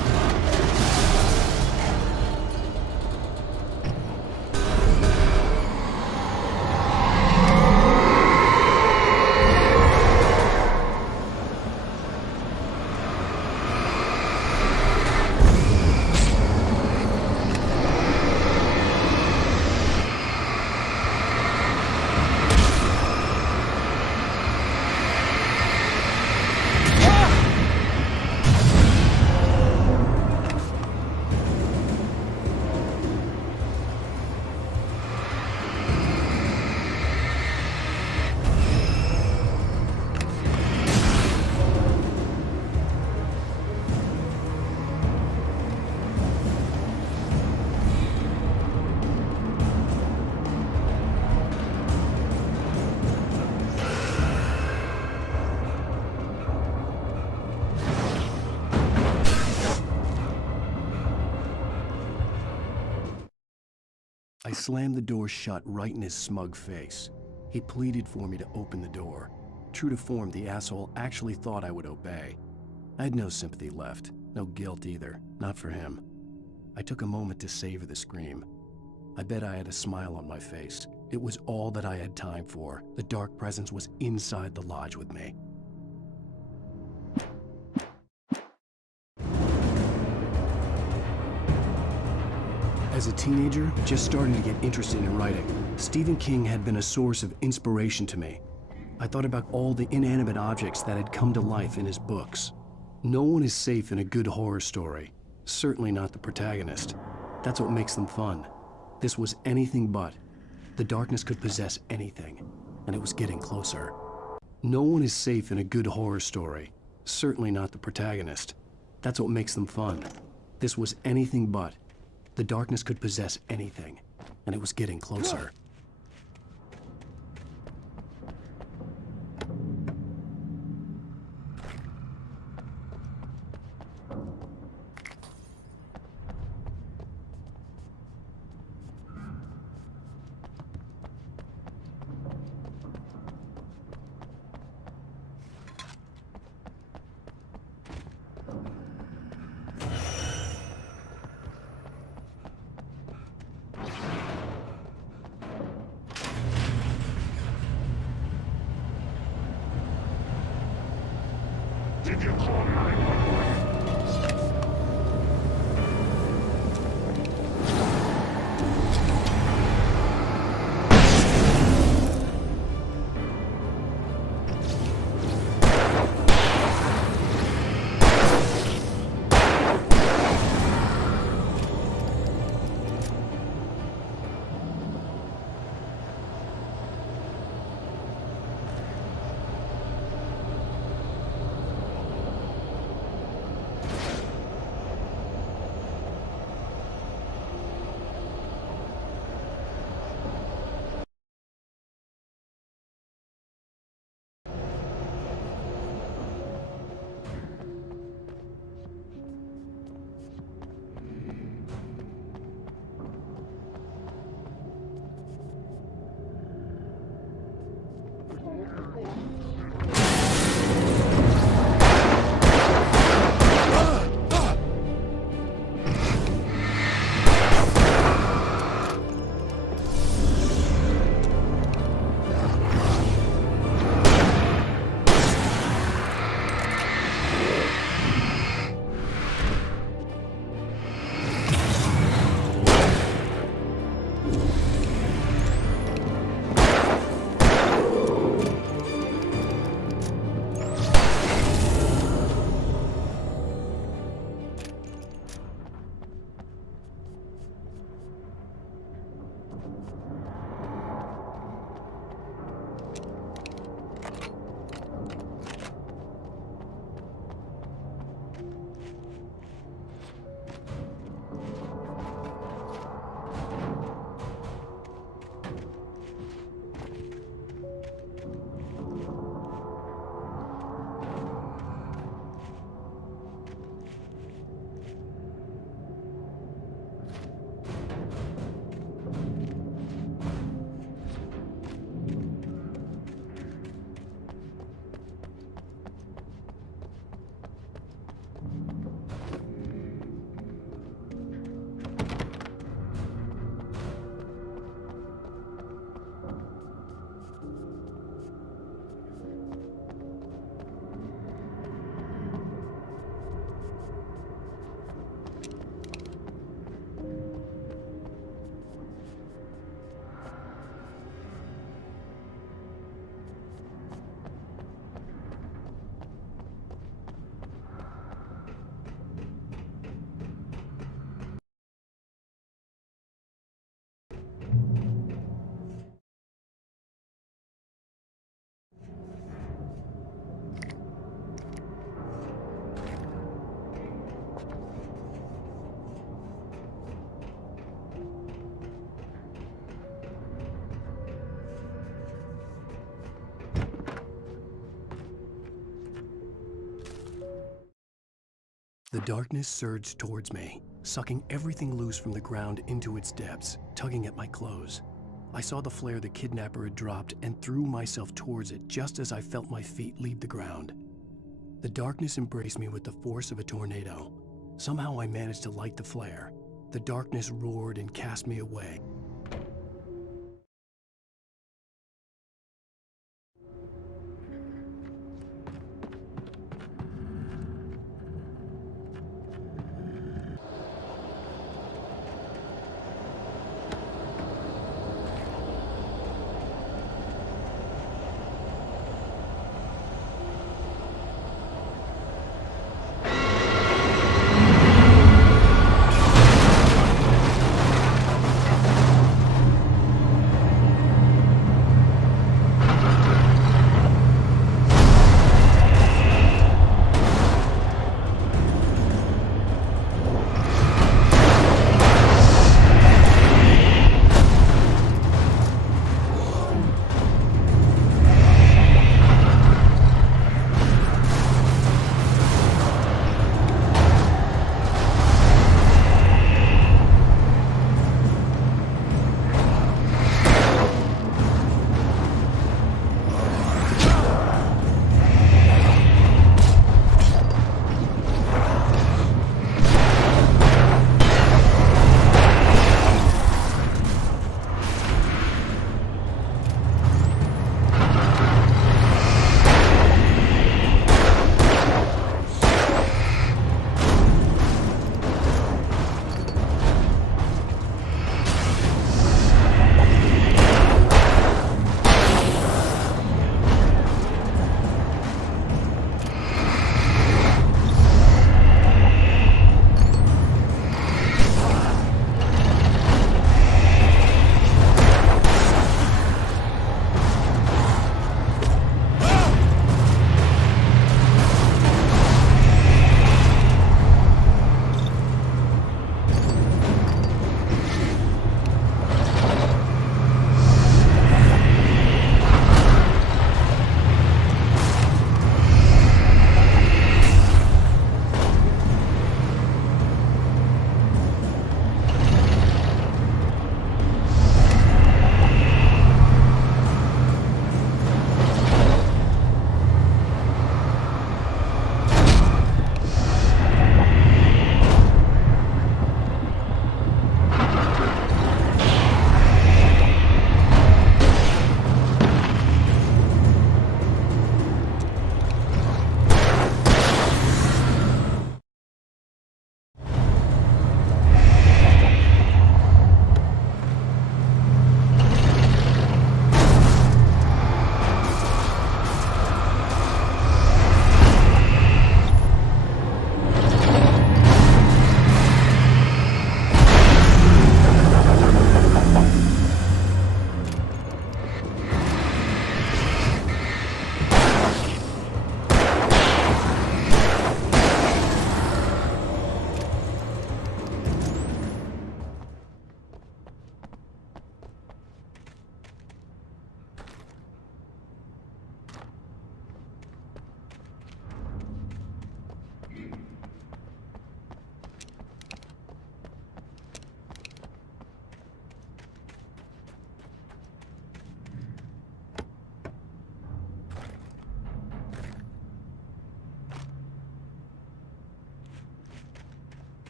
I slammed the door shut right in his smug face. He pleaded for me to open the door. True to form, the asshole actually thought I would obey. I had no sympathy left, no guilt either, not for him. I took a moment to savor the scream. I bet I had a smile on my face. It was all that I had time for. The dark presence was inside the lodge with me. As a teenager, just starting to get interested in writing, Stephen King had been a source of inspiration to me. I thought about all the inanimate objects that had come to life in his books. No one is safe in a good horror story, certainly not the protagonist. That's what makes them fun. This was anything but. The darkness could possess anything, and it was getting closer. No one is safe in a good horror story, certainly not the protagonist. That's what makes them fun. This was anything but. The darkness could possess anything, and it was getting closer. Did you call 911? The darkness surged towards me, sucking everything loose from the ground into its depths, tugging at my clothes. I saw the flare the kidnapper had dropped and threw myself towards it just as I felt my feet leave the ground. The darkness embraced me with the force of a tornado. Somehow I managed to light the flare. The darkness roared and cast me away.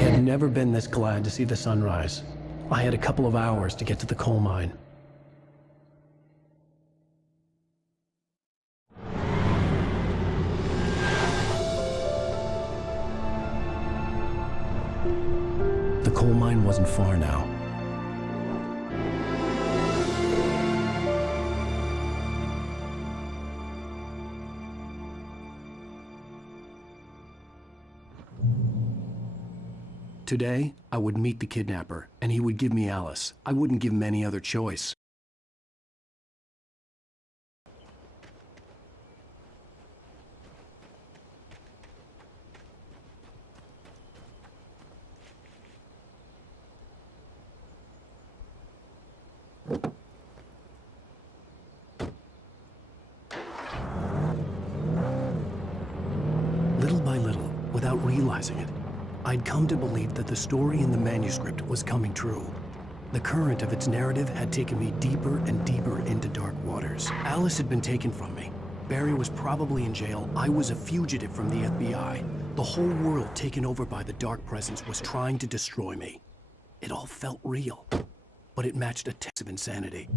had never been this glad to see the sunrise. I had a couple of hours to get to the coal mine. The coal mine wasn't far now. Today, I would meet the kidnapper, and he would give me Alice. I wouldn't give him any other choice. Little by little, without realizing it, I'd come to believe that the story in the manuscript was coming true. The current of its narrative had taken me deeper and deeper into dark waters. Alice had been taken from me. Barry was probably in jail. I was a fugitive from the FBI. The whole world taken over by the dark presence was trying to destroy me. It all felt real, but it matched a test of insanity.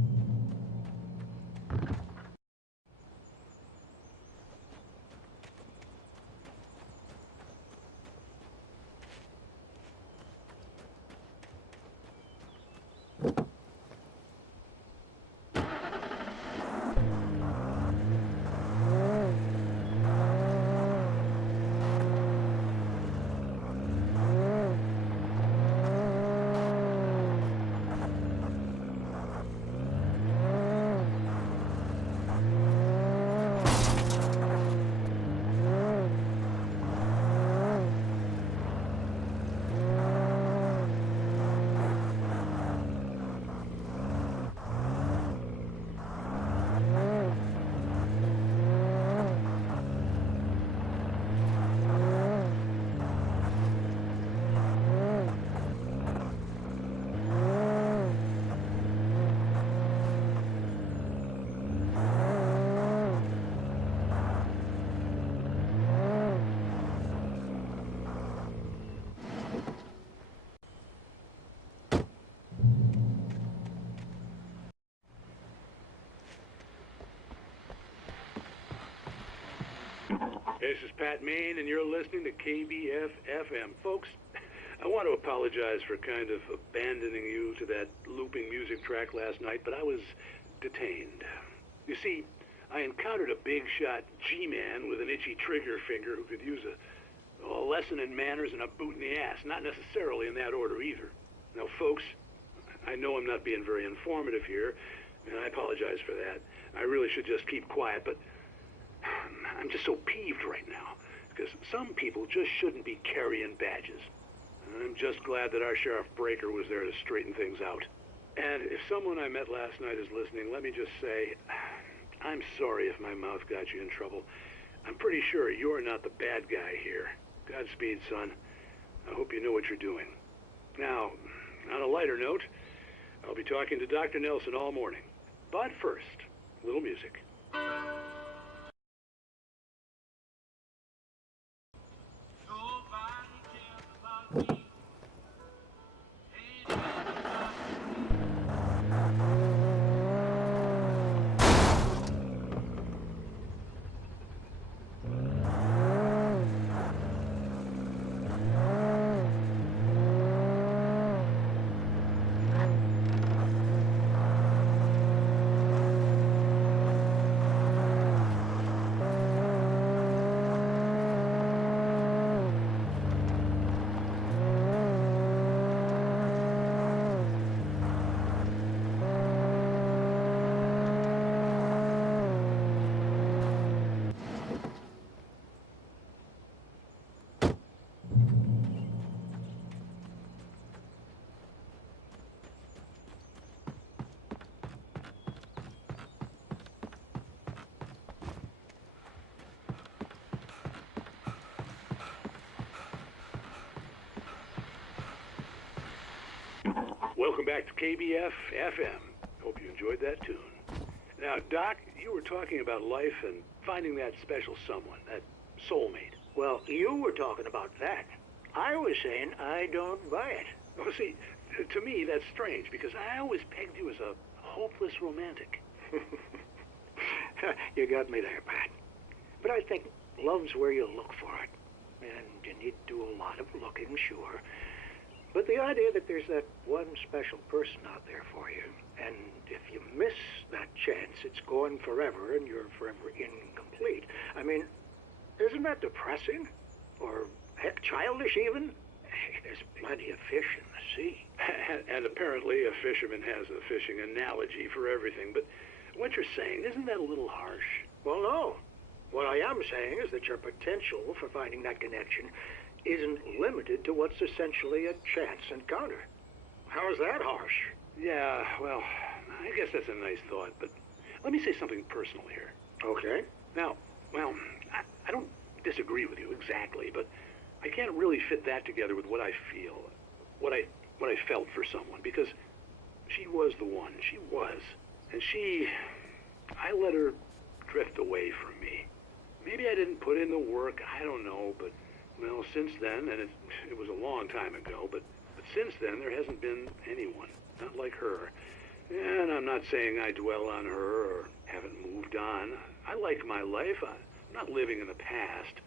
This is Pat Main, and you're listening to KBF-FM. Folks, I want to apologize for kind of abandoning you to that looping music track last night, but I was detained. You see, I encountered a big-shot G-man with an itchy trigger finger who could use a lesson in manners and a boot in the ass, not necessarily in that order either. Now, folks, I know I'm not being very informative here, and I apologize for that. I really should just keep quiet, but I'm just so peeved right now, because some people just shouldn't be carrying badges. I'm just glad that our Sheriff Breaker was there to straighten things out. And if someone I met last night is listening, let me just say, I'm sorry if my mouth got you in trouble. I'm pretty sure you're not the bad guy here. Godspeed, son. I hope you know what you're doing. Now, on a lighter note, I'll be talking to Dr. Nelson all morning. But first, a little music. Welcome back to KBF-FM. Hope you enjoyed that tune. Now, Doc, you were talking about life and finding that special someone, that soulmate. Well, you were talking about that. I was saying I don't buy it. Well, see, to me, that's strange, because I always pegged you as a hopeless romantic. You got me there, Pat. But I think love's where you look for it. And you need to do a lot of looking, sure. But the idea that there's that one special person out there for you, and if you miss that chance, it's gone forever and you're forever incomplete. I mean, isn't that depressing? Or, heck, childish even? There's plenty of fish in the sea. And apparently a fisherman has a fishing analogy for everything, but what you're saying, isn't that a little harsh? Well, no. What I am saying is that your potential for finding that connection isn't limited to what's essentially a chance encounter. How is that harsh? Yeah, well, I guess that's a nice thought, but let me say something personal here. Okay. Now, well, I don't disagree with you exactly, but I can't really fit that together with what I feel, what I felt for someone, because she was the one. She was. And I let her drift away from me. Maybe I didn't put in the work, I don't know, but, well, since then, and it was a long time ago, but since then, there hasn't been anyone, not like her. And I'm not saying I dwell on her or haven't moved on. I like my life. I'm not living in the past,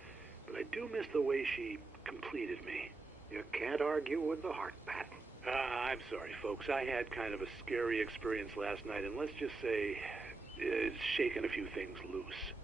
but I do miss the way she completed me. You can't argue with the heart, Pat. I'm sorry, folks. I had kind of a scary experience last night, and let's just say it's shaken a few things loose.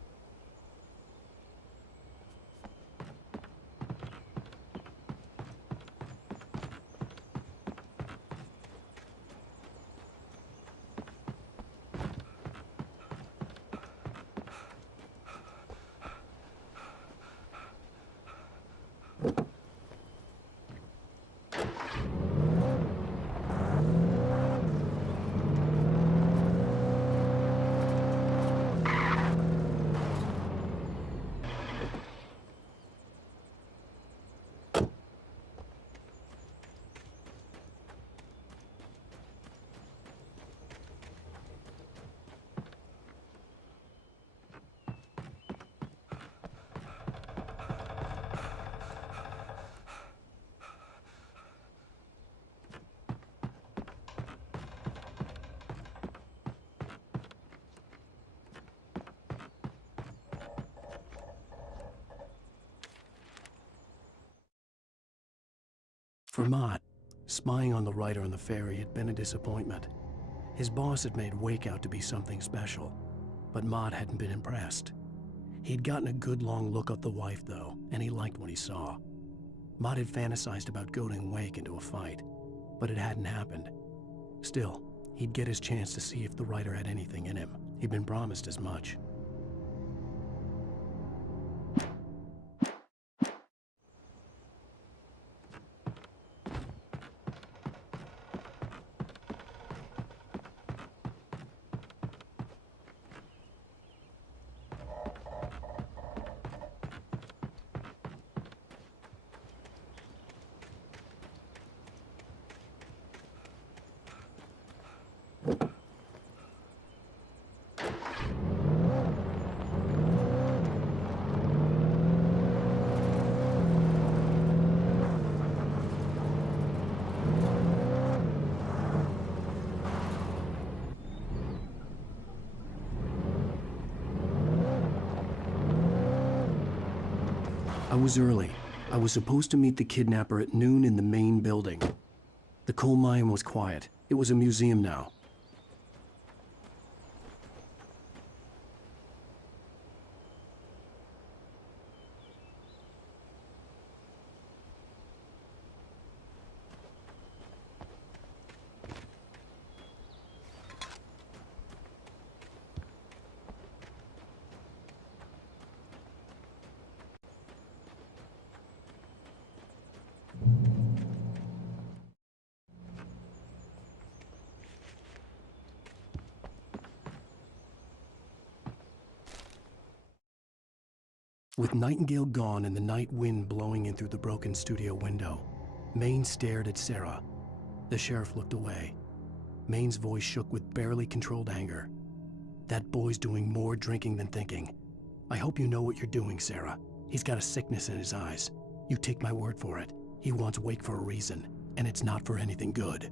For Mott, spying on the writer on the ferry had been a disappointment. His boss had made Wake out to be something special, but Mott hadn't been impressed. He'd gotten a good long look at the wife, though, and he liked what he saw. Mott had fantasized about goading Wake into a fight, but it hadn't happened. Still, he'd get his chance to see if the writer had anything in him. He'd been promised as much. I was early. I was supposed to meet the kidnapper at noon in the main building. The coal mine was quiet. It was a museum now. With Nightingale gone and the night wind blowing in through the broken studio window, Maine stared at Sarah. The sheriff looked away. Maine's voice shook with barely controlled anger. That boy's doing more drinking than thinking. I hope you know what you're doing, Sarah. He's got a sickness in his eyes. You take my word for it. He wants Wake for a reason, and it's not for anything good.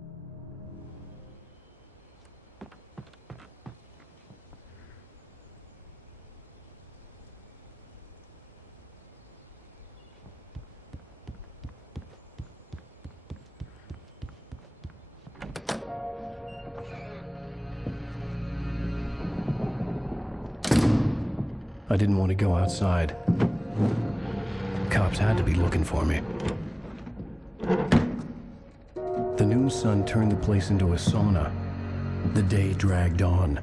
I didn't want to go outside. Cops had to be looking for me. The noon sun turned the place into a sauna. The day dragged on.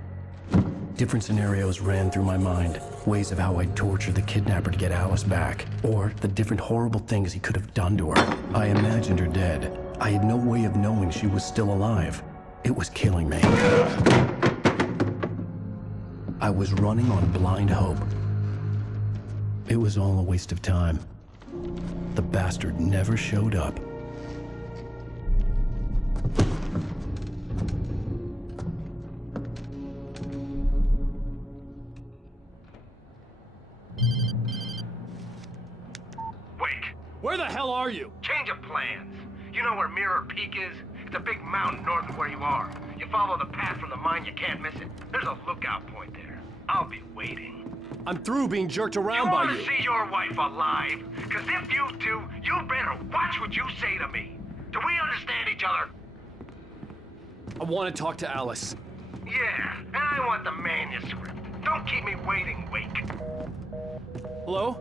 Different scenarios ran through my mind. Ways of how I'd torture the kidnapper to get Alice back. Or the different horrible things he could have done to her. I imagined her dead. I had no way of knowing she was still alive. It was killing me. I was running on blind hope. It was all a waste of time. The bastard never showed up. Wake! Where the hell are you? Change of plans. You know where Mirror Peak is? It's a big mountain north of where you are. You follow the path from the mine, you can't miss it. There's a lookout point there. I'll be waiting. I'm through being jerked around by you. You want to see your wife alive? Because if you do, you better watch what you say to me. Do we understand each other? I want to talk to Alice. Yeah, and I want the manuscript. Don't keep me waiting, Wake. Hello?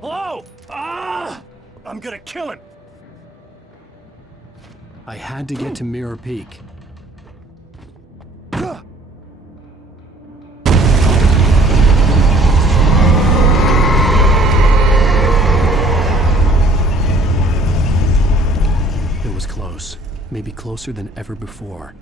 Hello? Ah! I'm gonna kill him. I had to get to Mirror Peak. It was close. Maybe closer than ever before.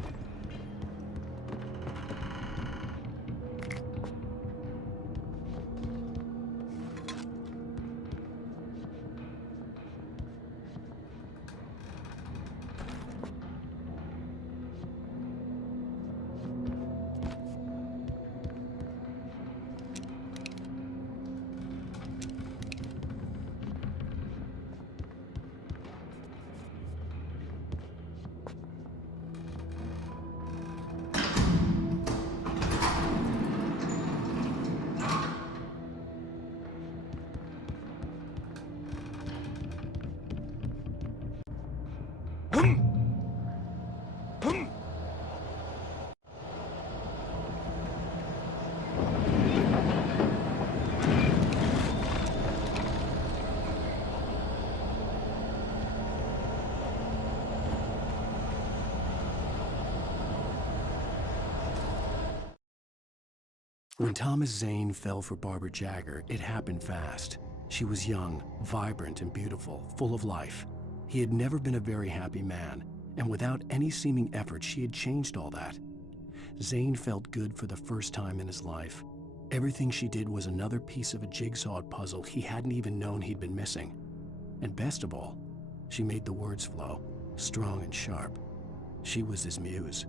When Thomas Zane fell for Barbara Jagger, it happened fast. She was young, vibrant, and beautiful, full of life. He had never been a very happy man, and without any seeming effort, she had changed all that. Zane felt good for the first time in his life. Everything she did was another piece of a jigsaw puzzle he hadn't even known he'd been missing. And best of all, she made the words flow, strong and sharp. She was his muse.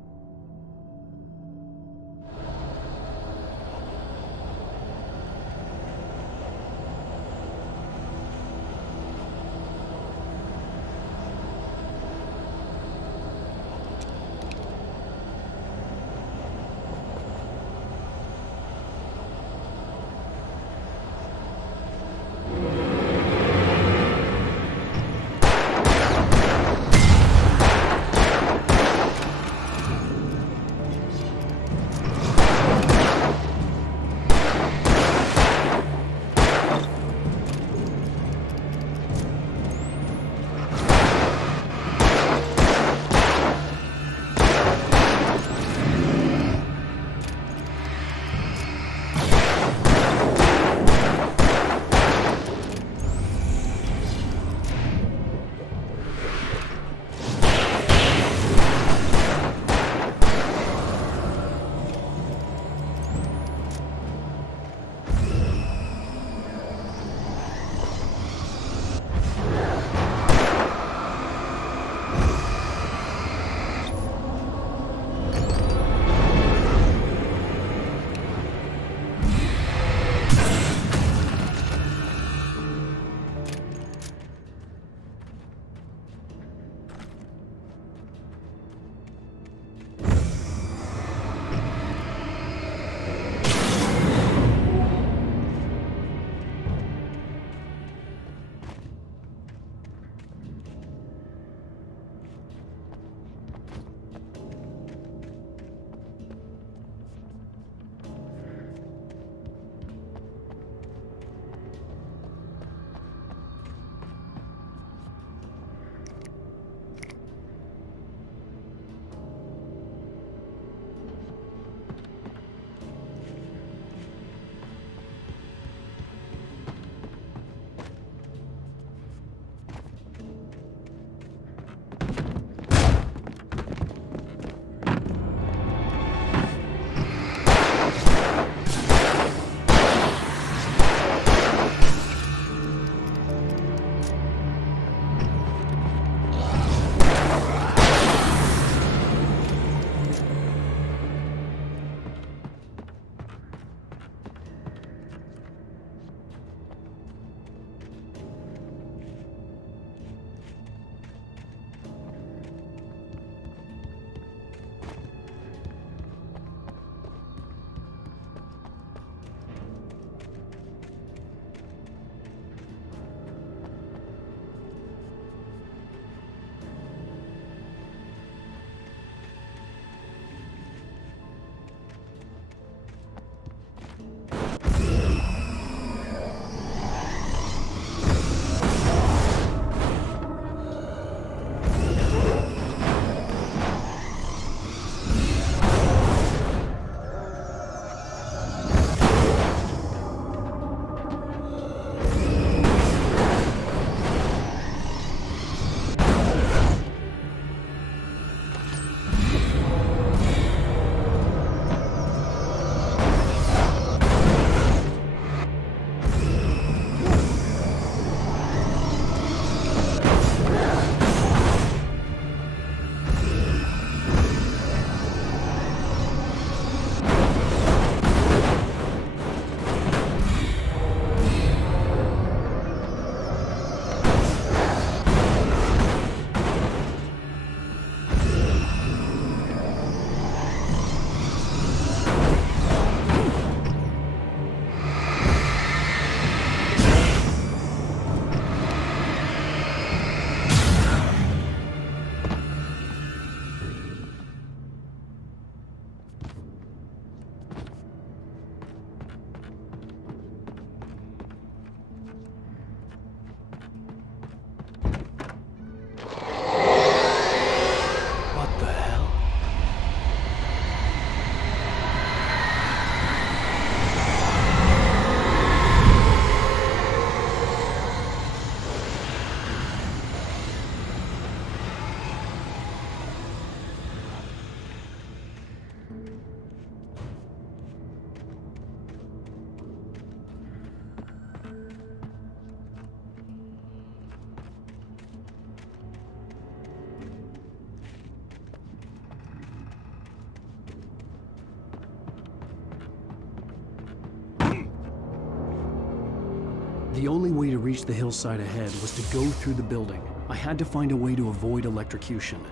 The only way to reach the hillside ahead was to go through the building. I had to find a way to avoid electrocution.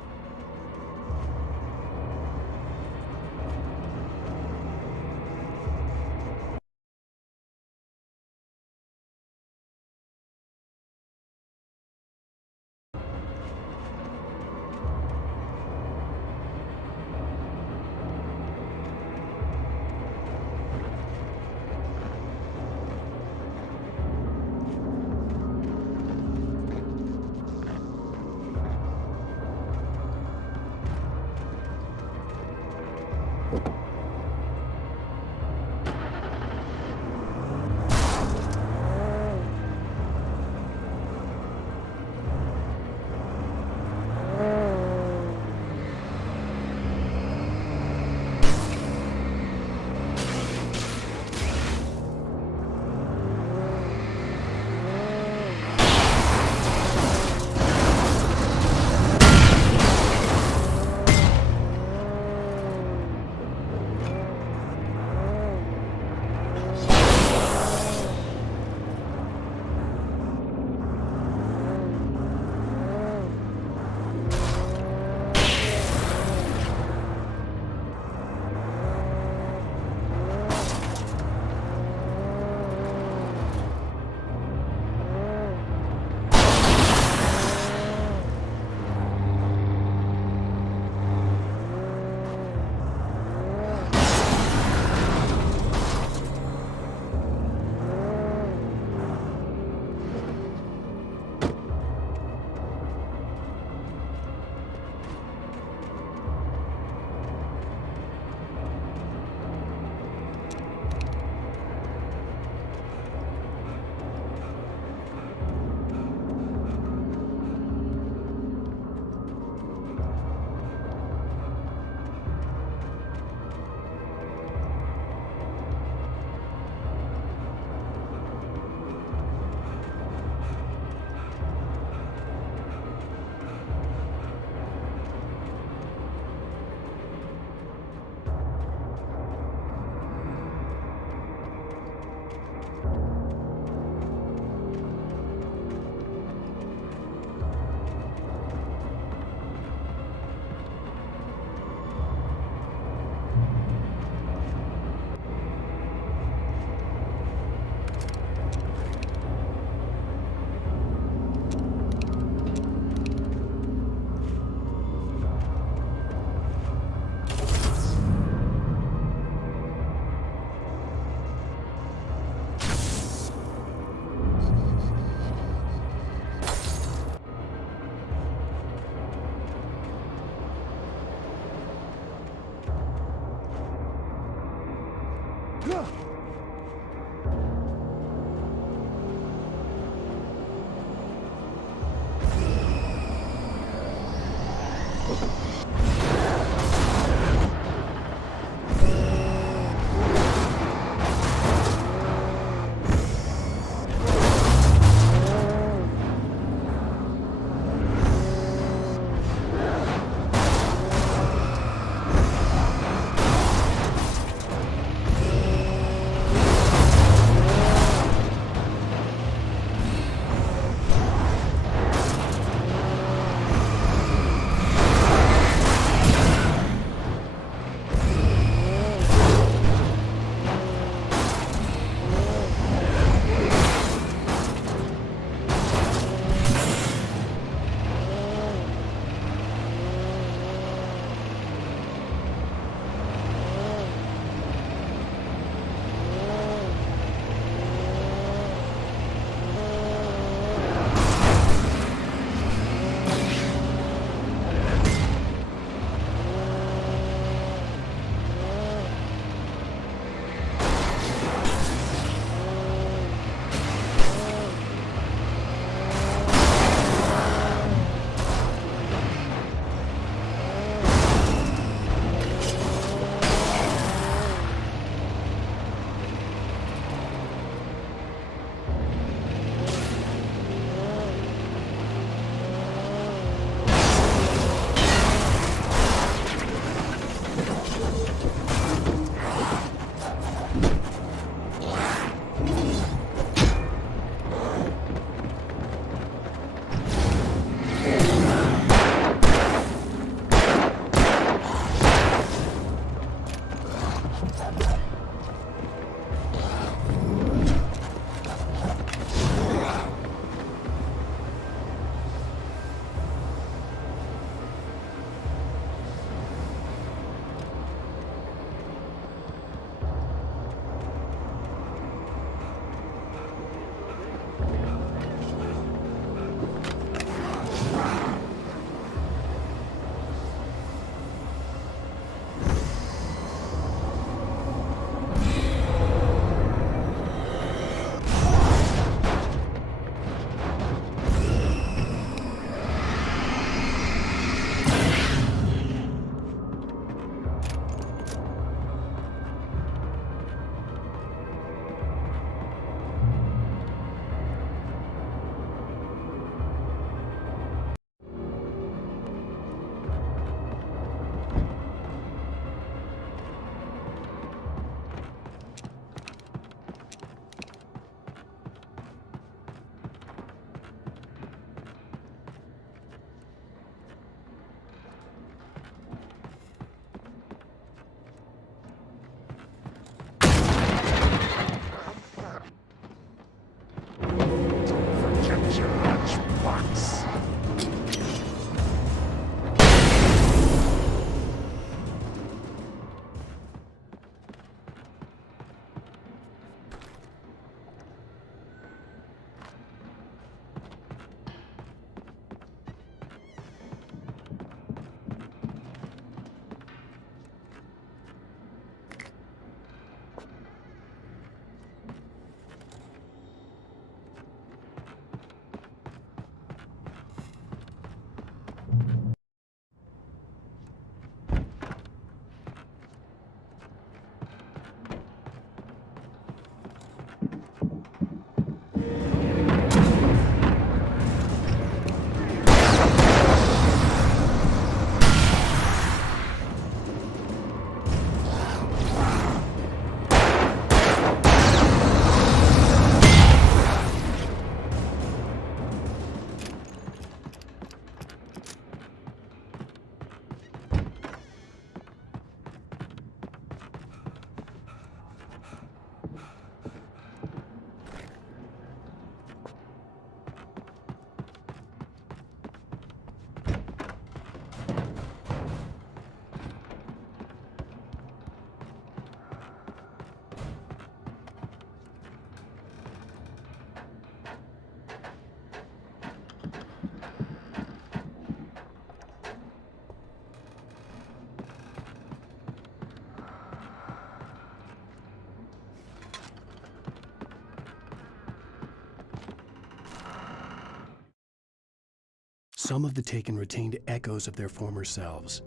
Some of the taken retained echoes of their former selves,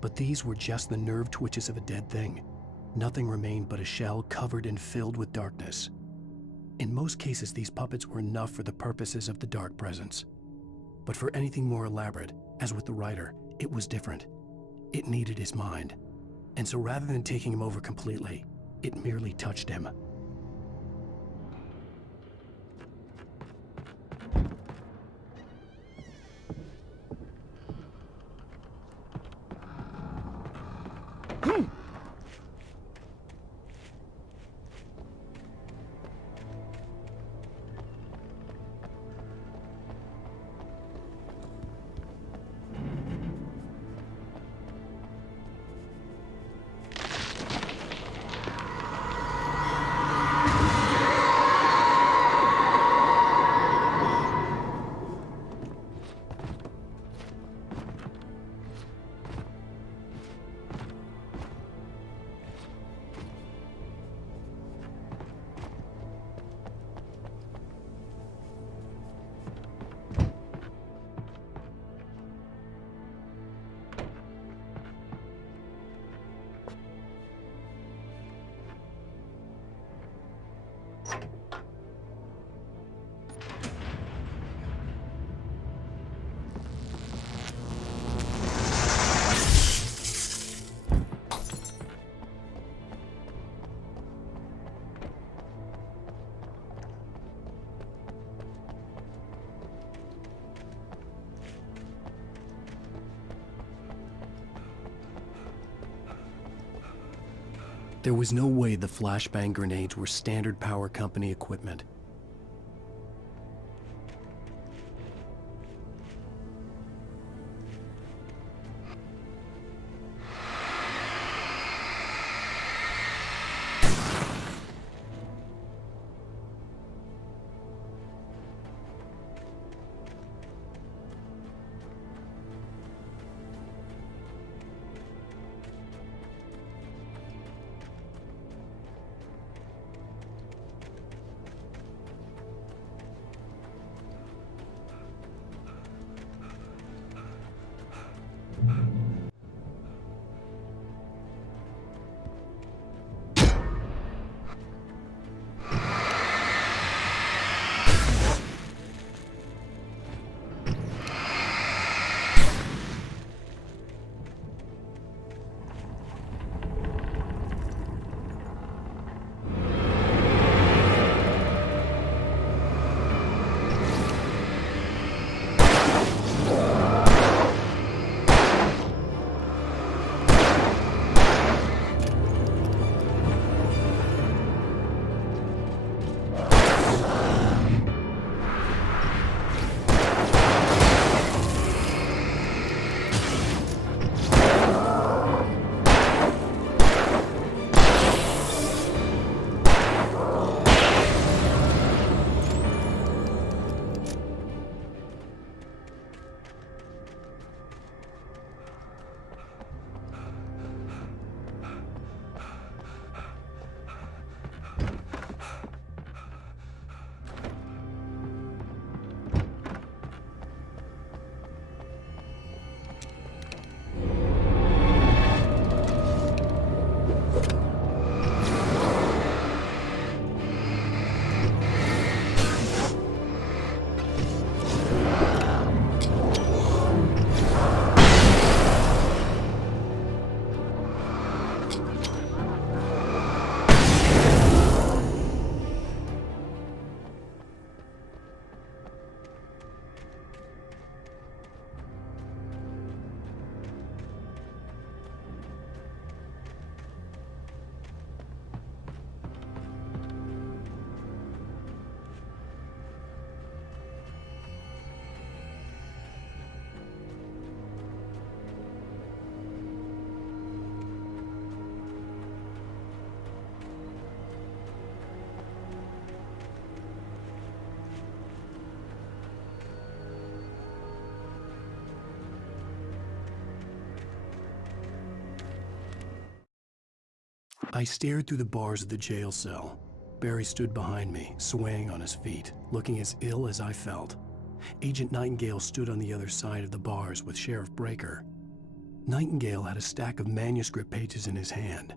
but these were just the nerve twitches of a dead thing. Nothing remained but a shell covered and filled with darkness. In most cases, these puppets were enough for the purposes of the dark presence. But for anything more elaborate, as with the writer, it was different. It needed his mind. And so rather than taking him over completely, it merely touched him. There was no way the flashbang grenades were standard power company equipment. I stared through the bars of the jail cell. Barry stood behind me, swaying on his feet, looking as ill as I felt. Agent Nightingale stood on the other side of the bars with Sheriff Breaker. Nightingale had a stack of manuscript pages in his hand.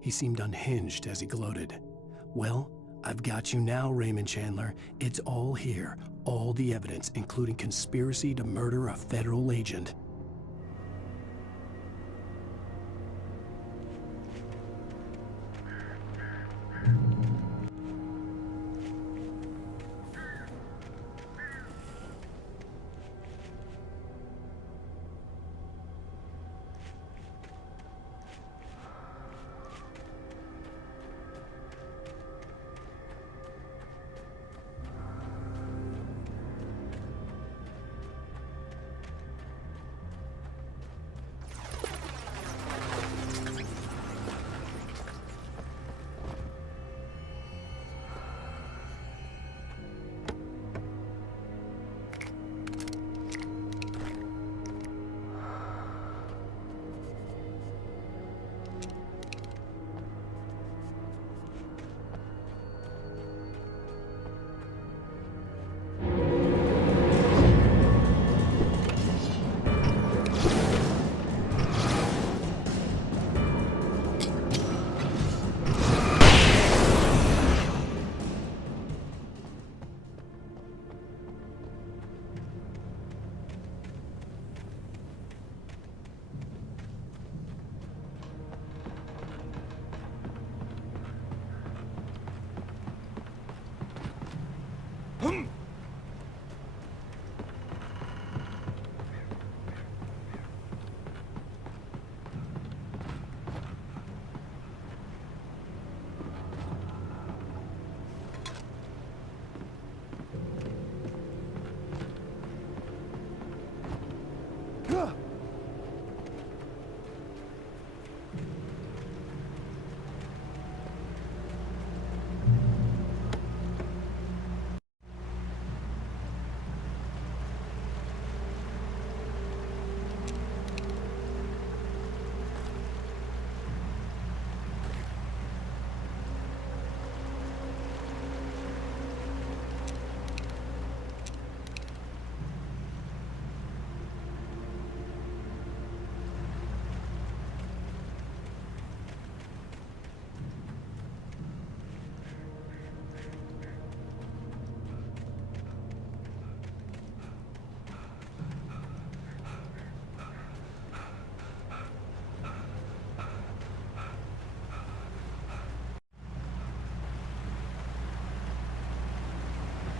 He seemed unhinged as he gloated. Well, I've got you now, Raymond Chandler. It's all here. All the evidence, including conspiracy to murder a federal agent.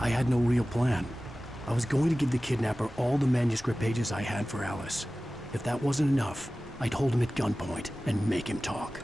I had no real plan. I was going to give the kidnapper all the manuscript pages I had for Alice. If that wasn't enough, I'd hold him at gunpoint and make him talk.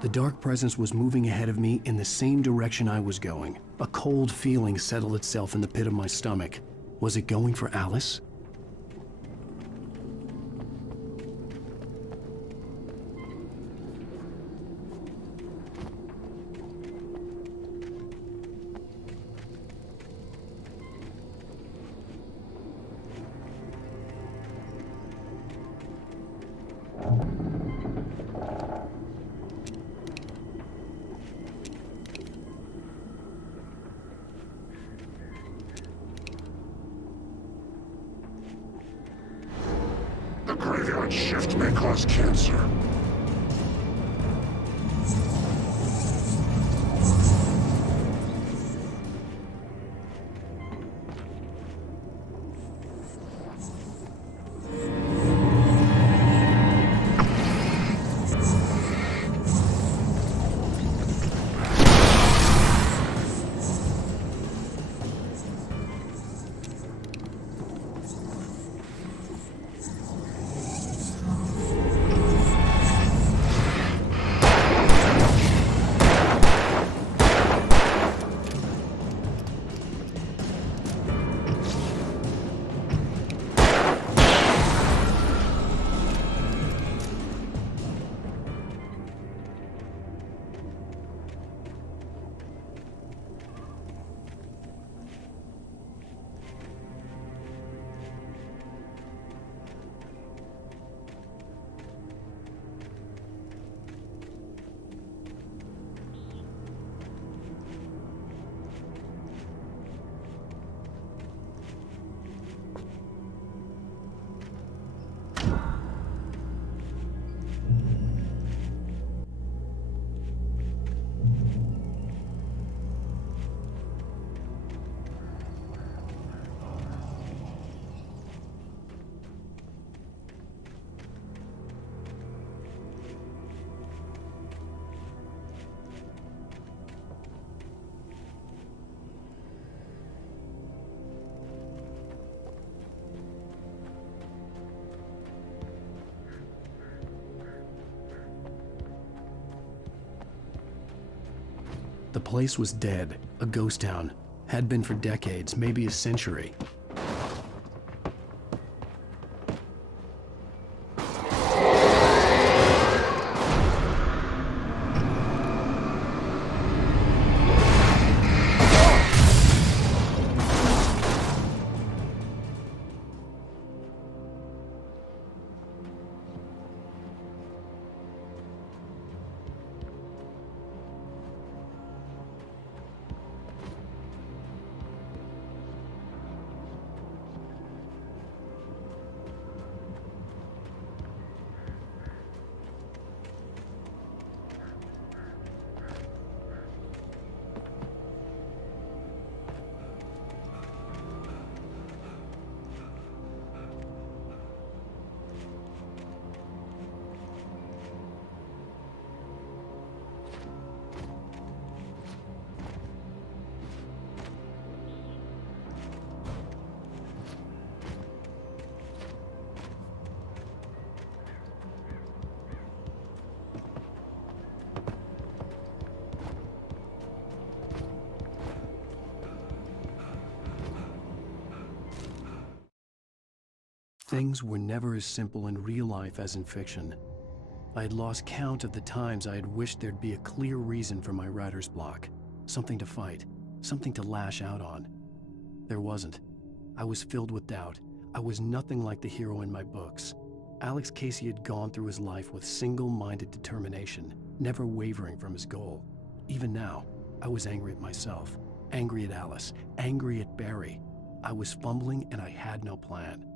The dark presence was moving ahead of me in the same direction I was going. A cold feeling settled itself in the pit of my stomach. Was it going for Alice? The graveyard shift may cause cancer. The place was dead, a ghost town. Had been for decades, maybe a century. Things were never as simple in real life as in fiction. I had lost count of the times I had wished there'd be a clear reason for my writer's block. Something to fight, something to lash out on. There wasn't. I was filled with doubt. I was nothing like the hero in my books. Alex Casey had gone through his life with single-minded determination, never wavering from his goal. Even now, I was angry at myself, angry at Alice, angry at Barry. I was fumbling and I had no plan.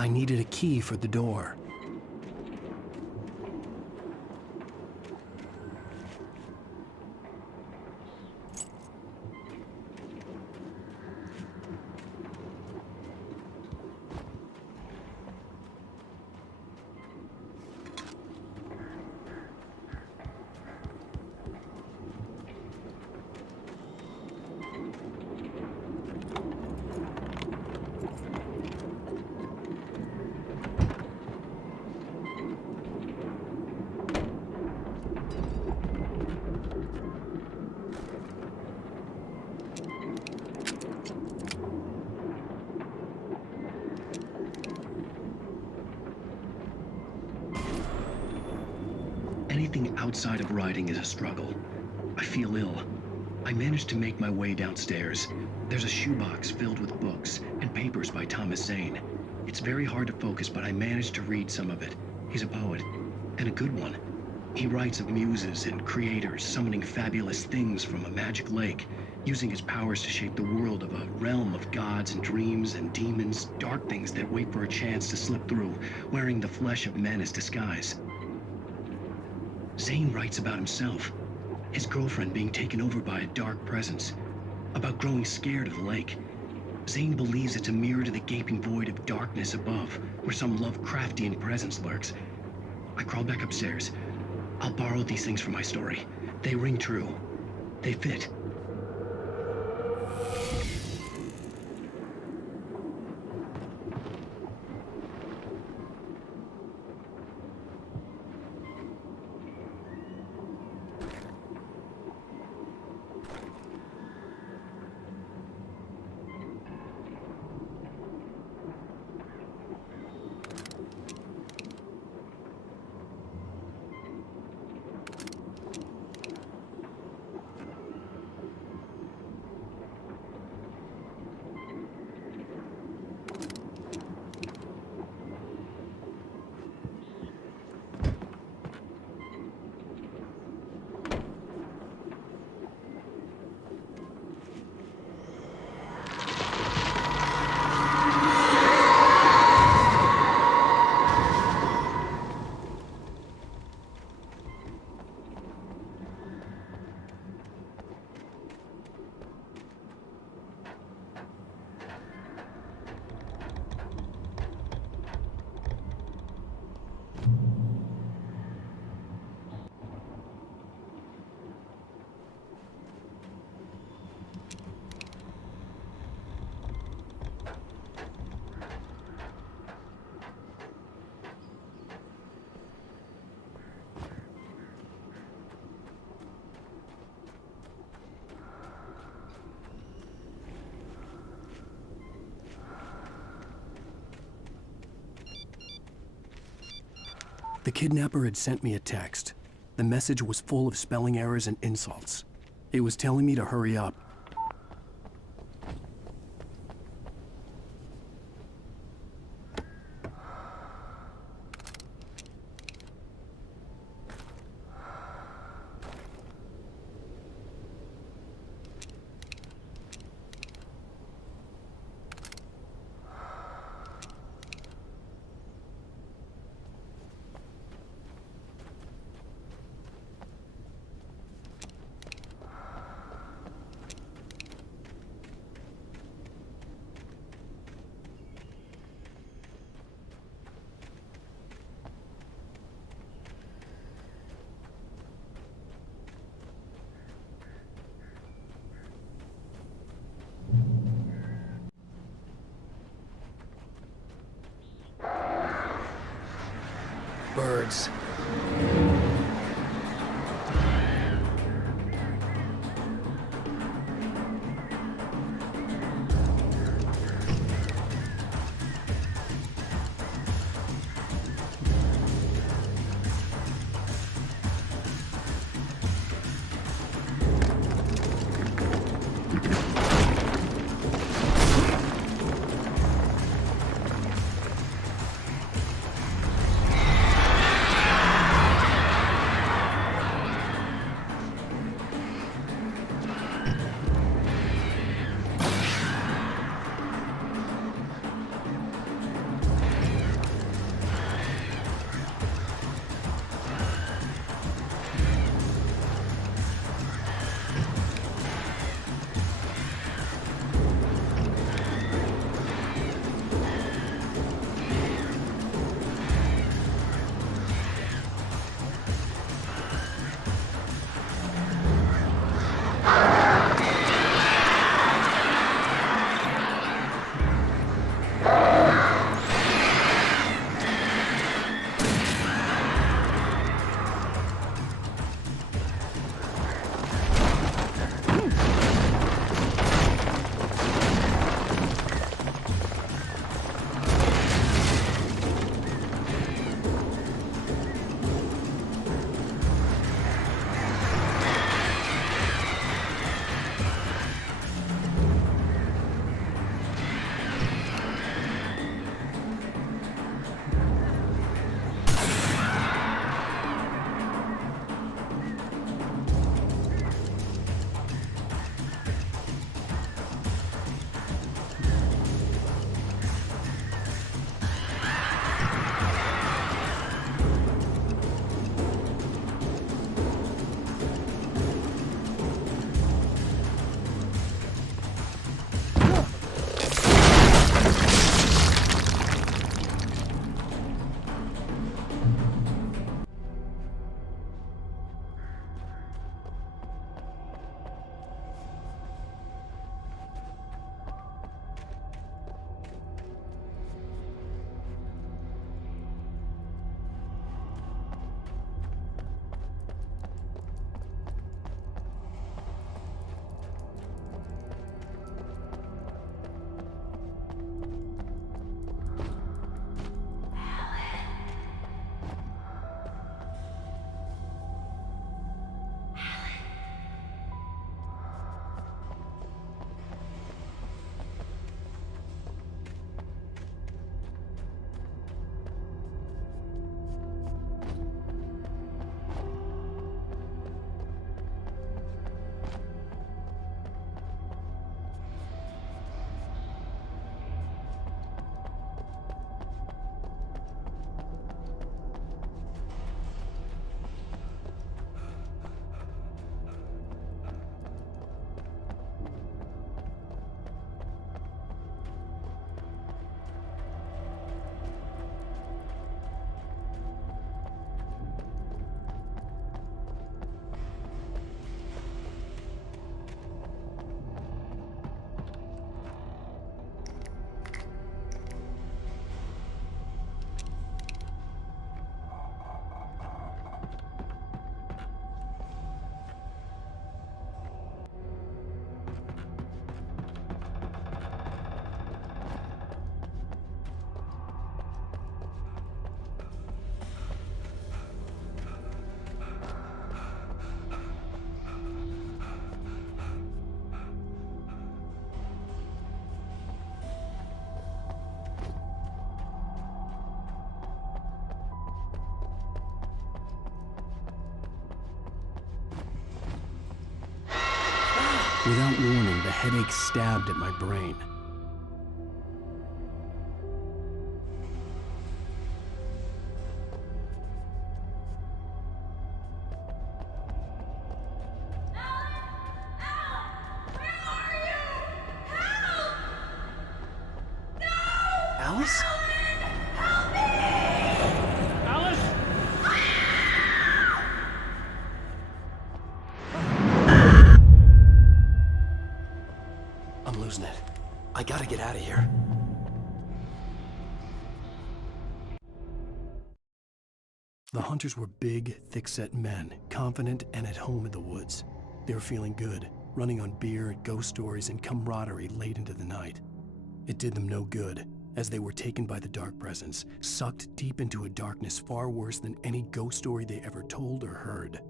I needed a key for the door. Anything outside of writing is a struggle. I feel ill. I managed to make my way downstairs. There's a shoebox filled with books and papers by Thomas Zane. It's very hard to focus, but I managed to read some of it. He's a poet, and a good one. He writes of muses and creators summoning fabulous things from a magic lake, using his powers to shape the world of a realm of gods and dreams and demons, dark things that wait for a chance to slip through, wearing the flesh of men as disguise. Zane writes about himself, his girlfriend being taken over by a dark presence, about growing scared of the lake. Zane believes it's a mirror to the gaping void of darkness above, where some Lovecraftian presence lurks. I crawl back upstairs. I'll borrow these things for my story. They ring true. They fit. The kidnapper had sent me a text. The message was full of spelling errors and insults. It was telling me to hurry up. Birds. Without warning, the headache stabbed at my brain. Alice? Alice? I'm losing it. I gotta get out of here. The hunters were big, thick-set men, confident and at home in the woods. They were feeling good, running on beer, ghost stories, and camaraderie late into the night. It did them no good, as they were taken by the dark presence, sucked deep into a darkness far worse than any ghost story they ever told or heard.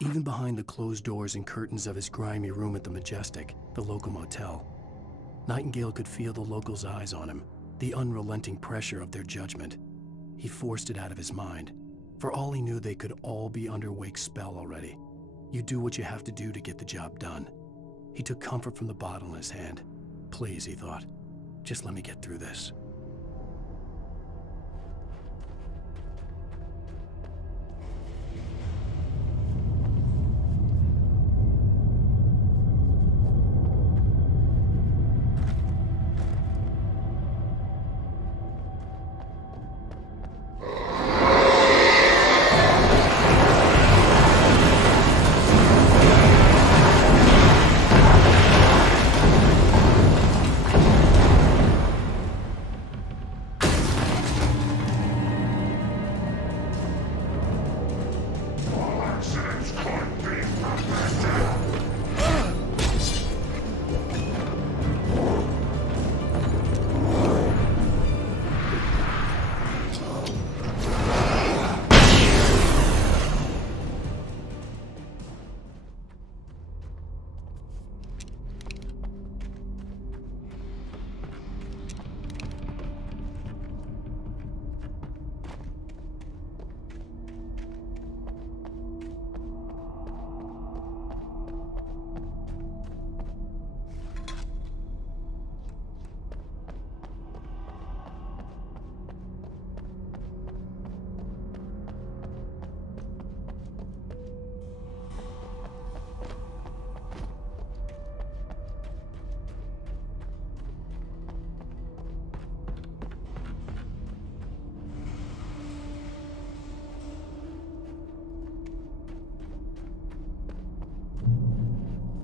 Even behind the closed doors and curtains of his grimy room at the Majestic, the local motel, Nightingale could feel the locals' eyes on him, the unrelenting pressure of their judgment. He forced it out of his mind. For all he knew, they could all be under Wake's spell already. You do what you have to do to get the job done. He took comfort from the bottle in his hand. Please, he thought, just let me get through this.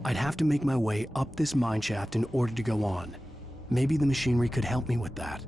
I'd have to make my way up this mine shaft in order to go on. Maybe the machinery could help me with that.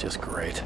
Just great.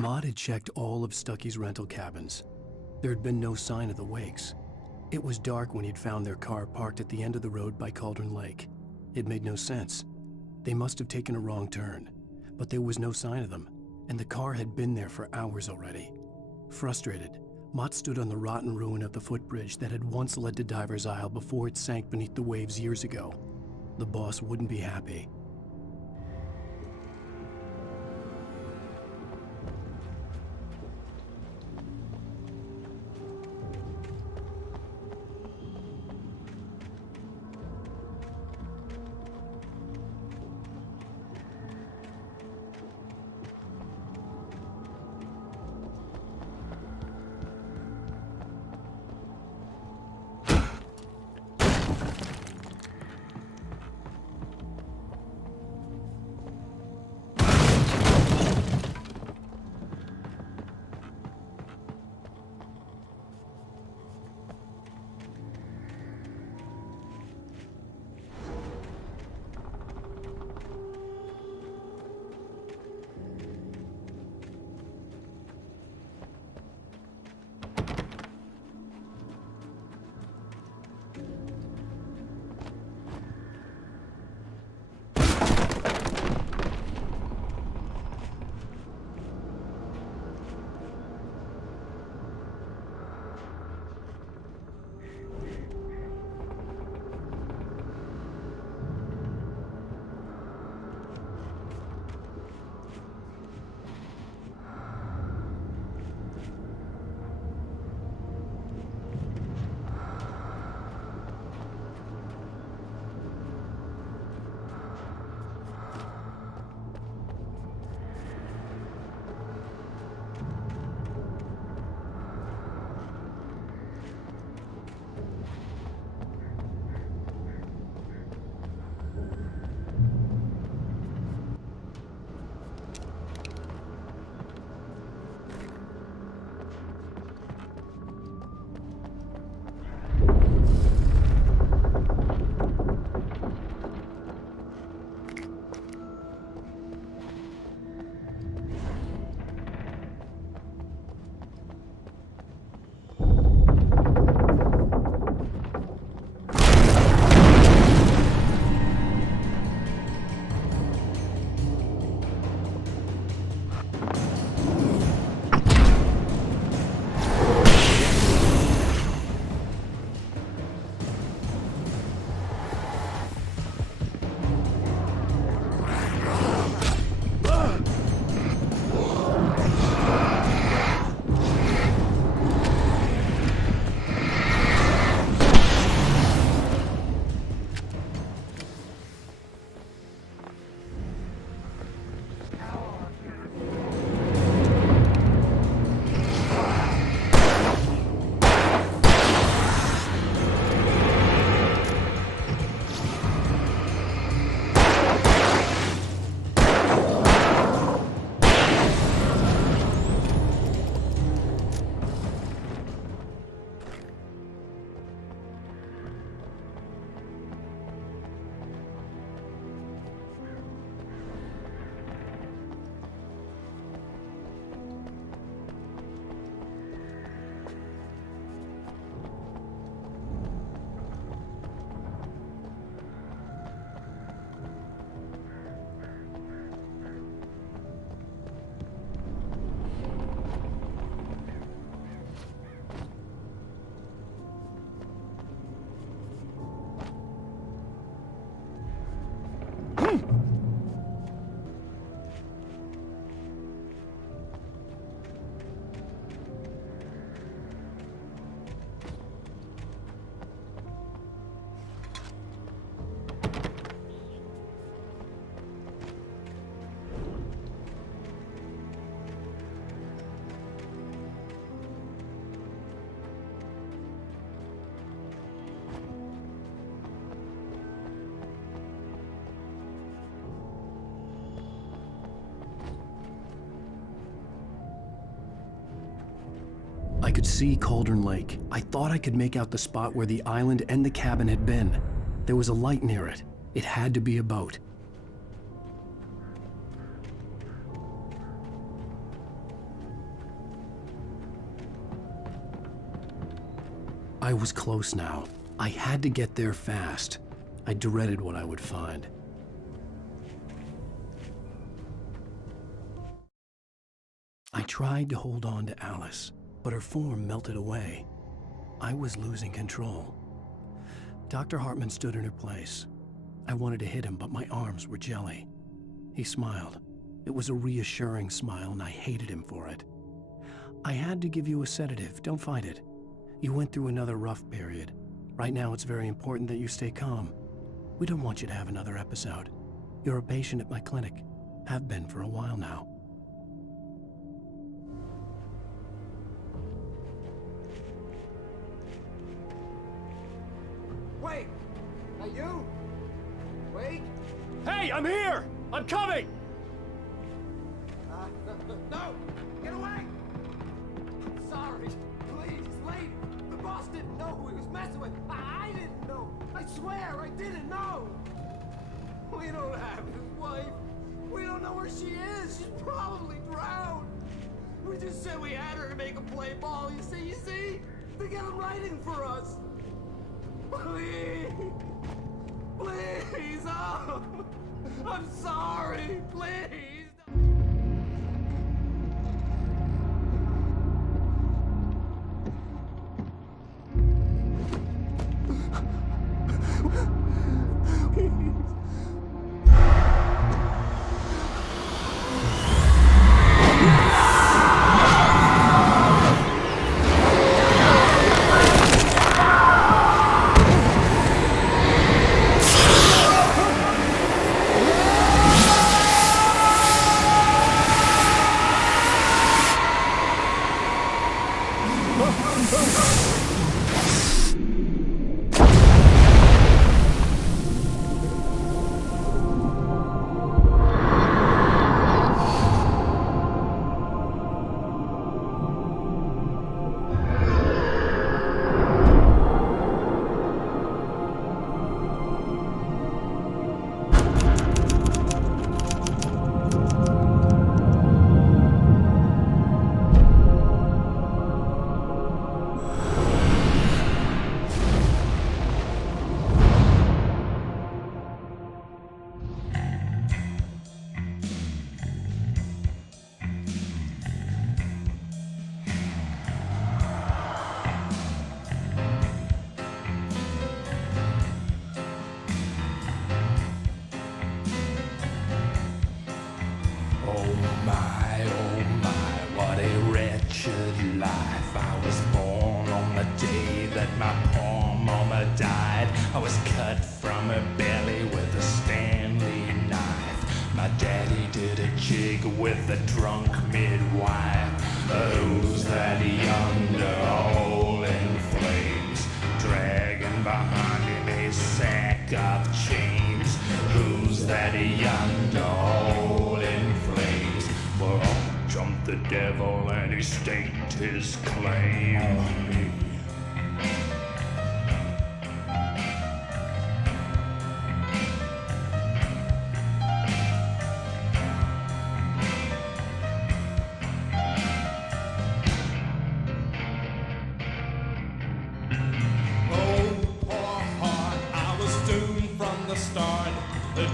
Maud had checked all of Stucky's rental cabins. There had been no sign of the Wakes. It was dark when he'd found their car parked at the end of the road by Cauldron Lake. It made no sense. They must have taken a wrong turn, but there was no sign of them, and the car had been there for hours already. Frustrated, Mott stood on the rotten ruin of the footbridge that had once led to Diver's Isle before it sank beneath the waves years ago. The boss wouldn't be happy. I could see Cauldron Lake. I thought I could make out the spot where the island and the cabin had been. There was a light near it. It had to be a boat. I was close now. I had to get there fast. I dreaded what I would find. I tried to hold on to Alice, but her form melted away. I was losing control. Dr. Hartman stood in her place. I wanted to hit him, but my arms were jelly. He smiled. It was a reassuring smile, and I hated him for it. I had to give you a sedative. Don't fight it. You went through another rough period. Right now, it's very important that you stay calm. We don't want you to have another episode. You're a patient at my clinic. Have been for a while now. Wait! Are you? Wait! Hey, I'm here! I'm coming! No! Get away! Sorry. Please, lady. The boss didn't know who he was messing with. I didn't know. I swear I didn't know. We don't have his wife. We don't know where she is. She's probably drowned. We just said we had her to make him play ball. You see? To get him writing for us. Please. Please. Oh. I'm sorry. Please. With a drunk midwife, who's that yonder all in flames, dragging behind him a sack of chains? Who's that yonder all in flames? Well, up jumped the devil and he staked his claim on me.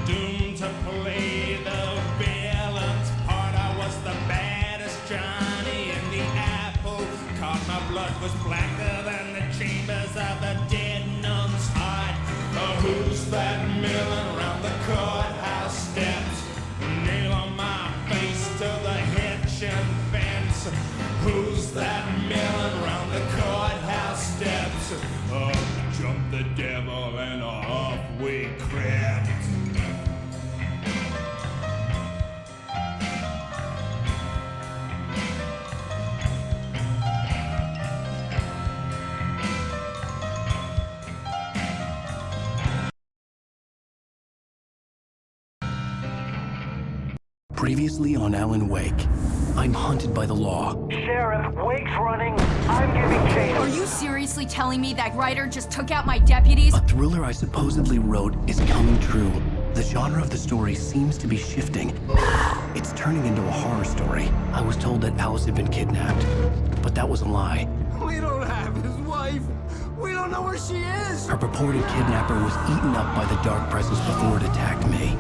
Doomed to play the villain's part. I was the baddest Johnny in the apple cart. My blood was blacker than the chambers of a dead nun's heart. Who's that milling around the courthouse steps? Nail on my face to the hitching fence. Who's that milling around the courthouse steps? Up jumped the devil and off we crept. Previously on Alan Wake. I'm hunted by the law. Sheriff, Wake's running. I'm giving chase. Are you seriously telling me that writer just took out my deputies? A thriller I supposedly wrote is coming true. The genre of the story seems to be shifting. It's turning into a horror story. I was told that Alice had been kidnapped, but that was a lie. We don't have his wife. We don't know where she is. Her purported kidnapper was eaten up by the dark presence before it attacked me.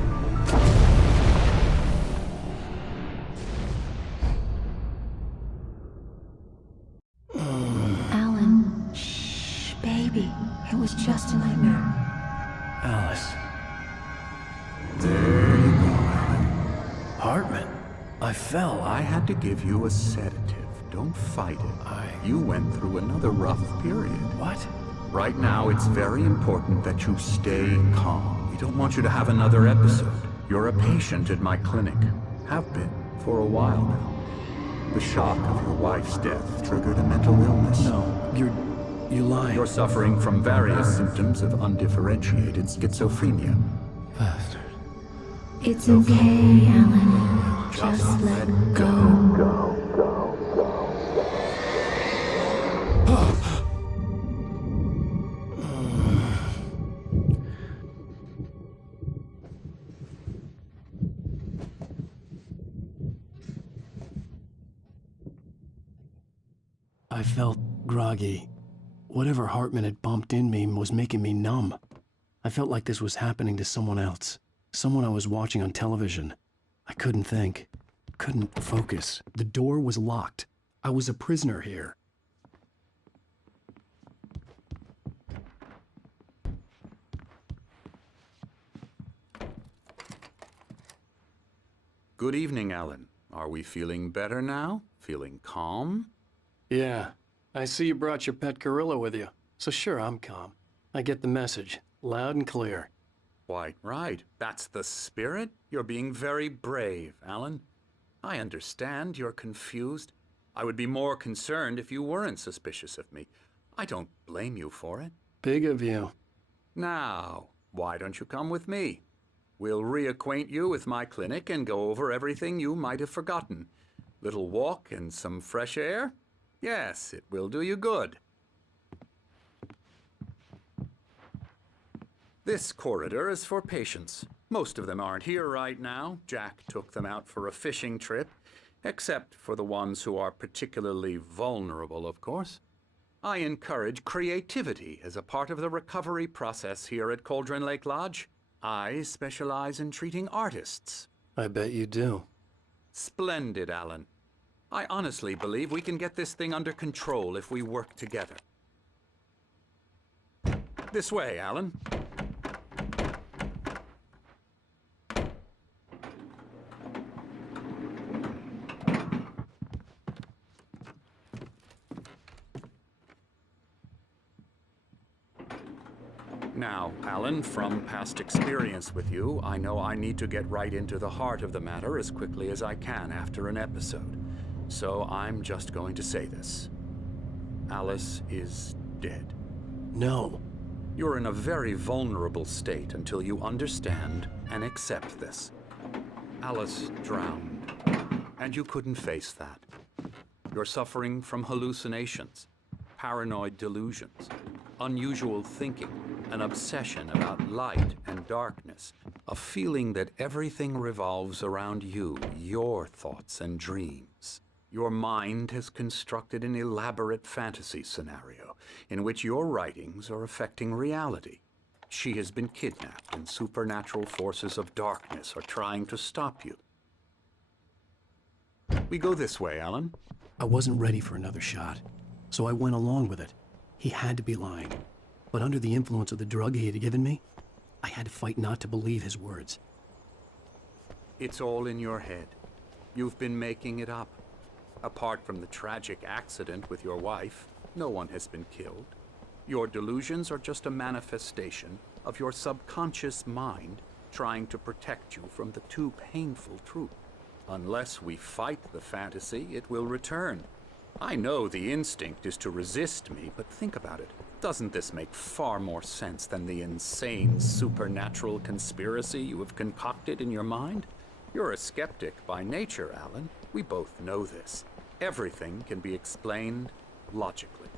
Alan, shh, baby. It was just a nightmare. Alice. There you go, Alan. Hartman, I fell. I had to give you a sedative. Don't fight it. You went through another rough period. What? Right now, it's very important that you stay calm. We don't want you to have another episode. You're a patient at my clinic. Have been for a while now. The shock of your wife's death triggered a mental illness. No, you're lying. You're suffering from various symptoms of undifferentiated schizophrenia. Bastard. It's okay, Alan. Just let go. I felt groggy. Whatever Hartman had bumped in me was making me numb. I felt like this was happening to someone else. Someone I was watching on television. I couldn't think. Couldn't focus. The door was locked. I was a prisoner here. Good evening, Alan. Are we feeling better now? Feeling calm? Yeah. I see you brought your pet gorilla with you. So sure, I'm calm. I get the message. Loud and clear. Quite right. That's the spirit. You're being very brave, Alan. I understand you're confused. I would be more concerned if you weren't suspicious of me. I don't blame you for it. Big of you. Now, why don't you come with me? We'll reacquaint you with my clinic and go over everything you might have forgotten. Little walk and some fresh air? Yes, it will do you good. This corridor is for patients. Most of them aren't here right now. Jack took them out for a fishing trip, except for the ones who are particularly vulnerable, of course. I encourage creativity as a part of the recovery process here at Cauldron Lake Lodge. I specialize in treating artists. I bet you do. Splendid, Alan. I honestly believe we can get this thing under control if we work together. This way, Alan. Now, Alan, from past experience with you, I know I need to get right into the heart of the matter as quickly as I can after an episode. So I'm just going to say this. Alice is dead. No. You're in a very vulnerable state until you understand and accept this. Alice drowned, and you couldn't face that. You're suffering from hallucinations, paranoid delusions, unusual thinking, an obsession about light and darkness, a feeling that everything revolves around you, your thoughts and dreams. Your mind has constructed an elaborate fantasy scenario in which your writings are affecting reality. She has been kidnapped and supernatural forces of darkness are trying to stop you. We go this way, Alan. I wasn't ready for another shot, so I went along with it. He had to be lying. But under the influence of the drug he had given me, I had to fight not to believe his words. It's all in your head. You've been making it up. Apart from the tragic accident with your wife, no one has been killed. Your delusions are just a manifestation of your subconscious mind trying to protect you from the too painful truth. Unless we fight the fantasy, it will return. I know the instinct is to resist me, but think about it. Doesn't this make far more sense than the insane supernatural conspiracy you have concocted in your mind? You're a skeptic by nature, Alan. We both know this. Everything can be explained logically.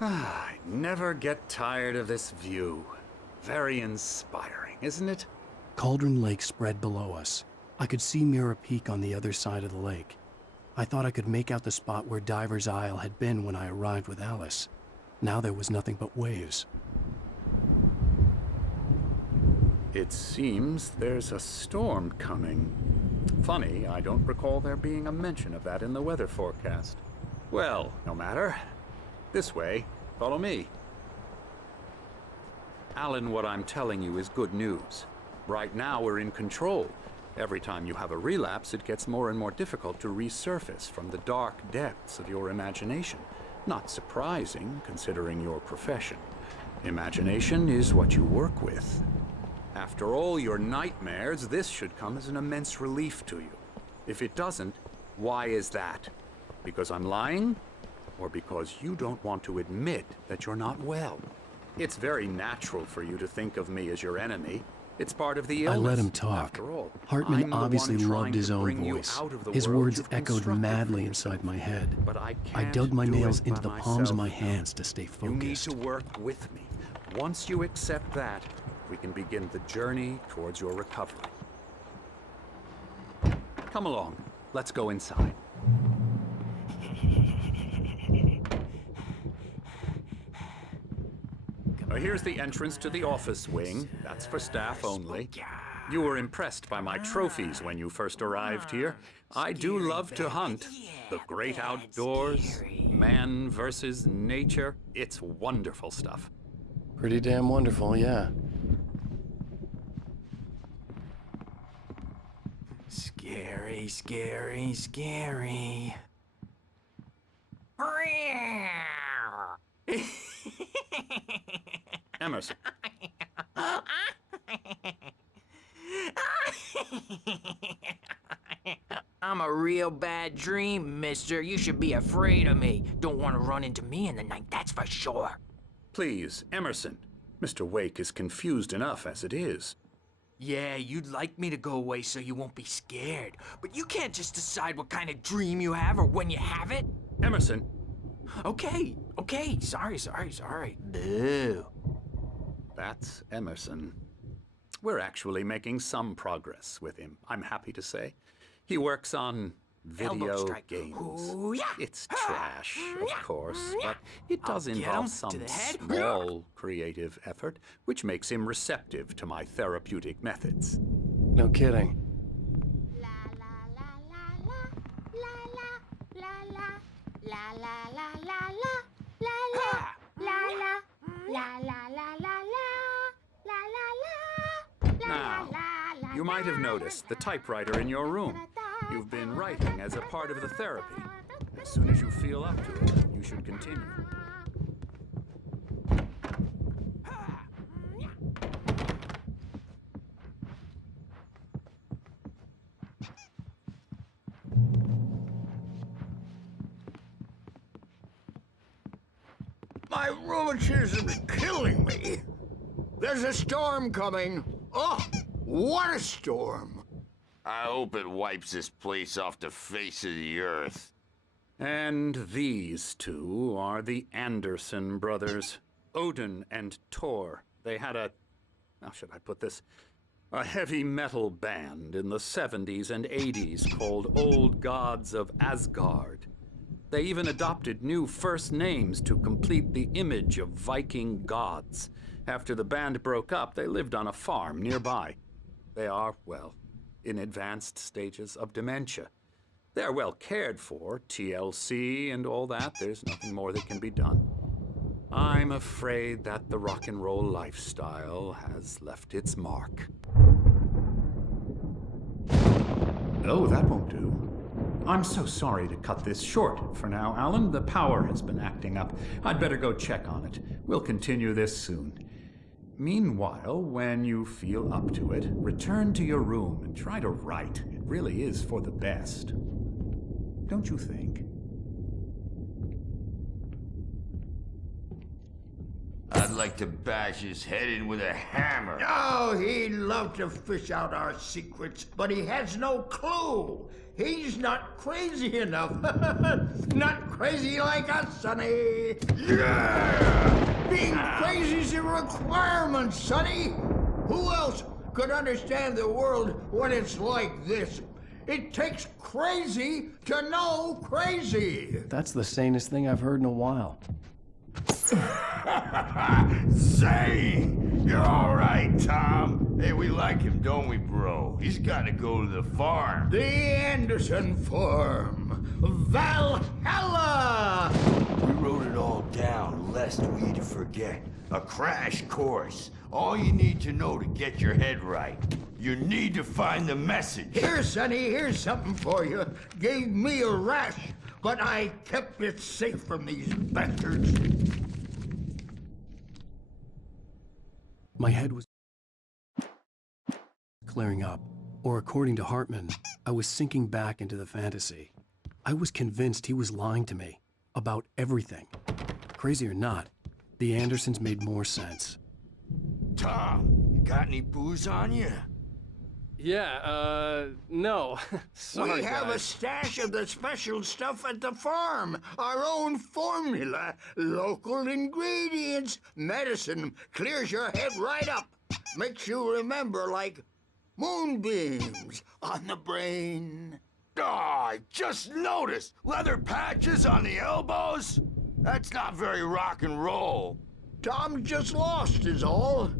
I never get tired of this view. Very inspiring, isn't it? Cauldron Lake spread below us. I could see Mirror Peak on the other side of the lake. I thought I could make out the spot where Diver's Isle had been when I arrived with Alice. Now there was nothing but waves. It seems there's a storm coming. Funny, I don't recall there being a mention of that in the weather forecast. Well, no matter. This way. Follow me. Alan, what I'm telling you is good news. Right now, we're in control. Every time you have a relapse, it gets more and more difficult to resurface from the dark depths of your imagination. Not surprising, considering your profession. Imagination is what you work with. After all your nightmares, this should come as an immense relief to you. If it doesn't, why is that? Because I'm lying? Or because you don't want to admit that you're not well? It's very natural for you to think of me as your enemy. It's part of the illness. I let him talk. After all, Hartman obviously loved his own voice. His words echoed madly inside my head. But I dug my nails into the palms of my hands to stay focused. You need to work with me. Once you accept that, we can begin the journey towards your recovery. Come along. Let's go inside. Here's the entrance to the office wing. That's for staff only. You were impressed by my trophies when you first arrived here. I do love to hunt. The great outdoors, man versus nature. It's wonderful stuff. Pretty damn wonderful, yeah. Scary, scary, scary. Emerson. I'm a real bad dream, mister. You should be afraid of me. Don't want to run into me in the night, that's for sure. Please, Emerson. Mr. Wake is confused enough as it is. Yeah, you'd like me to go away so you won't be scared. But you can't just decide what kind of dream you have or when you have it. Emerson. Okay. Sorry. Boo. That's Emerson. We're actually making some progress with him, I'm happy to say. He works on video games. Ooh, yeah. It's trash, of course, but it does involve some small creative effort, which makes him receptive to my therapeutic methods. No kidding. Now, you might have noticed the typewriter in your room. You've been writing as a part of the therapy. As soon as you feel up to it, you should continue. My rheumatism is killing me. There's a storm coming. Oh, what a storm. I hope it wipes this place off the face of the earth. And these two are the Anderson brothers, Odin and Tor. They had how should I put this? A heavy metal band in the 70s and 80s called Old Gods of Asgard. They even adopted new first names to complete the image of Viking gods. After the band broke up, they lived on a farm nearby. They are, well, in advanced stages of dementia. They're well cared for, TLC and all that. There's nothing more that can be done. I'm afraid that the rock and roll lifestyle has left its mark. Oh, that won't do. I'm so sorry to cut this short for now, Alan. The power has been acting up. I'd better go check on it. We'll continue this soon. Meanwhile, when you feel up to it, return to your room and try to write. It really is for the best. Don't you think? I'd like to bash his head in with a hammer. Oh, he'd love to fish out our secrets, but he has no clue. He's not crazy enough. Not crazy like us, Sonny. Yeah! Being crazy's a requirement, Sonny. Who else could understand the world when it's like this? It takes crazy to know crazy. That's the sanest thing I've heard in a while. Say, you're all right, Tom. Hey, we like him, don't we, bro? He's got to go to the farm. The Anderson Farm. Valhalla! We wrote it all down, lest we forget. A crash course. All you need to know to get your head right. You need to find the message. Here, Sonny, here's something for you. Gave me a rash, but I kept it safe from these bastards. My head was clearing up, or according to Hartman, I was sinking back into the fantasy. I was convinced he was lying to me about everything. Crazy or not, the Andersons made more sense. Tom, you got any booze on you? Yeah, no. Sorry, we have guys. a stash of the special stuff at the farm. Our own formula. Local ingredients. Medicine clears your head right up. Makes you remember like moonbeams on the brain. Oh, I just noticed. Leather patches on the elbows? That's not very rock and roll. Tom just lost is all.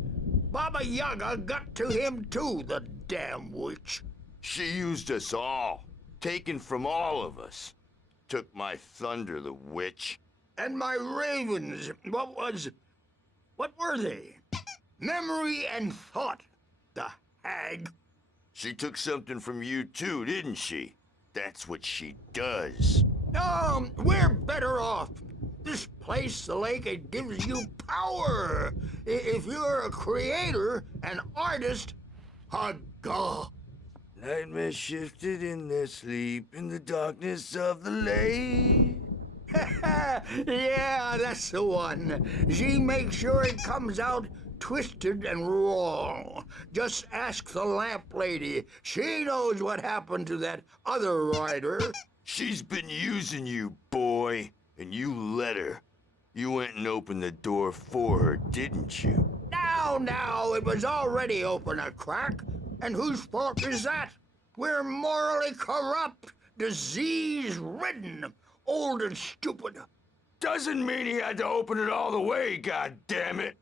Baba Yaga got to him too, the damn witch. She used us all. Taken from all of us. Took my thunder, the witch. And my ravens. What were they? Memory and thought, the hag. She took something from you too, didn't she? That's what she does. We're better off. This place, the lake, it gives you power. If you're a creator, an artist, a god. Nightmares shifted in their sleep in the darkness of the lake. Yeah, that's the one. She makes sure it comes out twisted and wrong. Just ask the lamp lady. She knows what happened to that other writer. She's been using you, boy. And you let her. You went and opened the door for her, didn't you? Now, it was already open a crack. And whose fault is that? We're morally corrupt, disease-ridden, old and stupid. Doesn't mean he had to open it all the way, goddammit.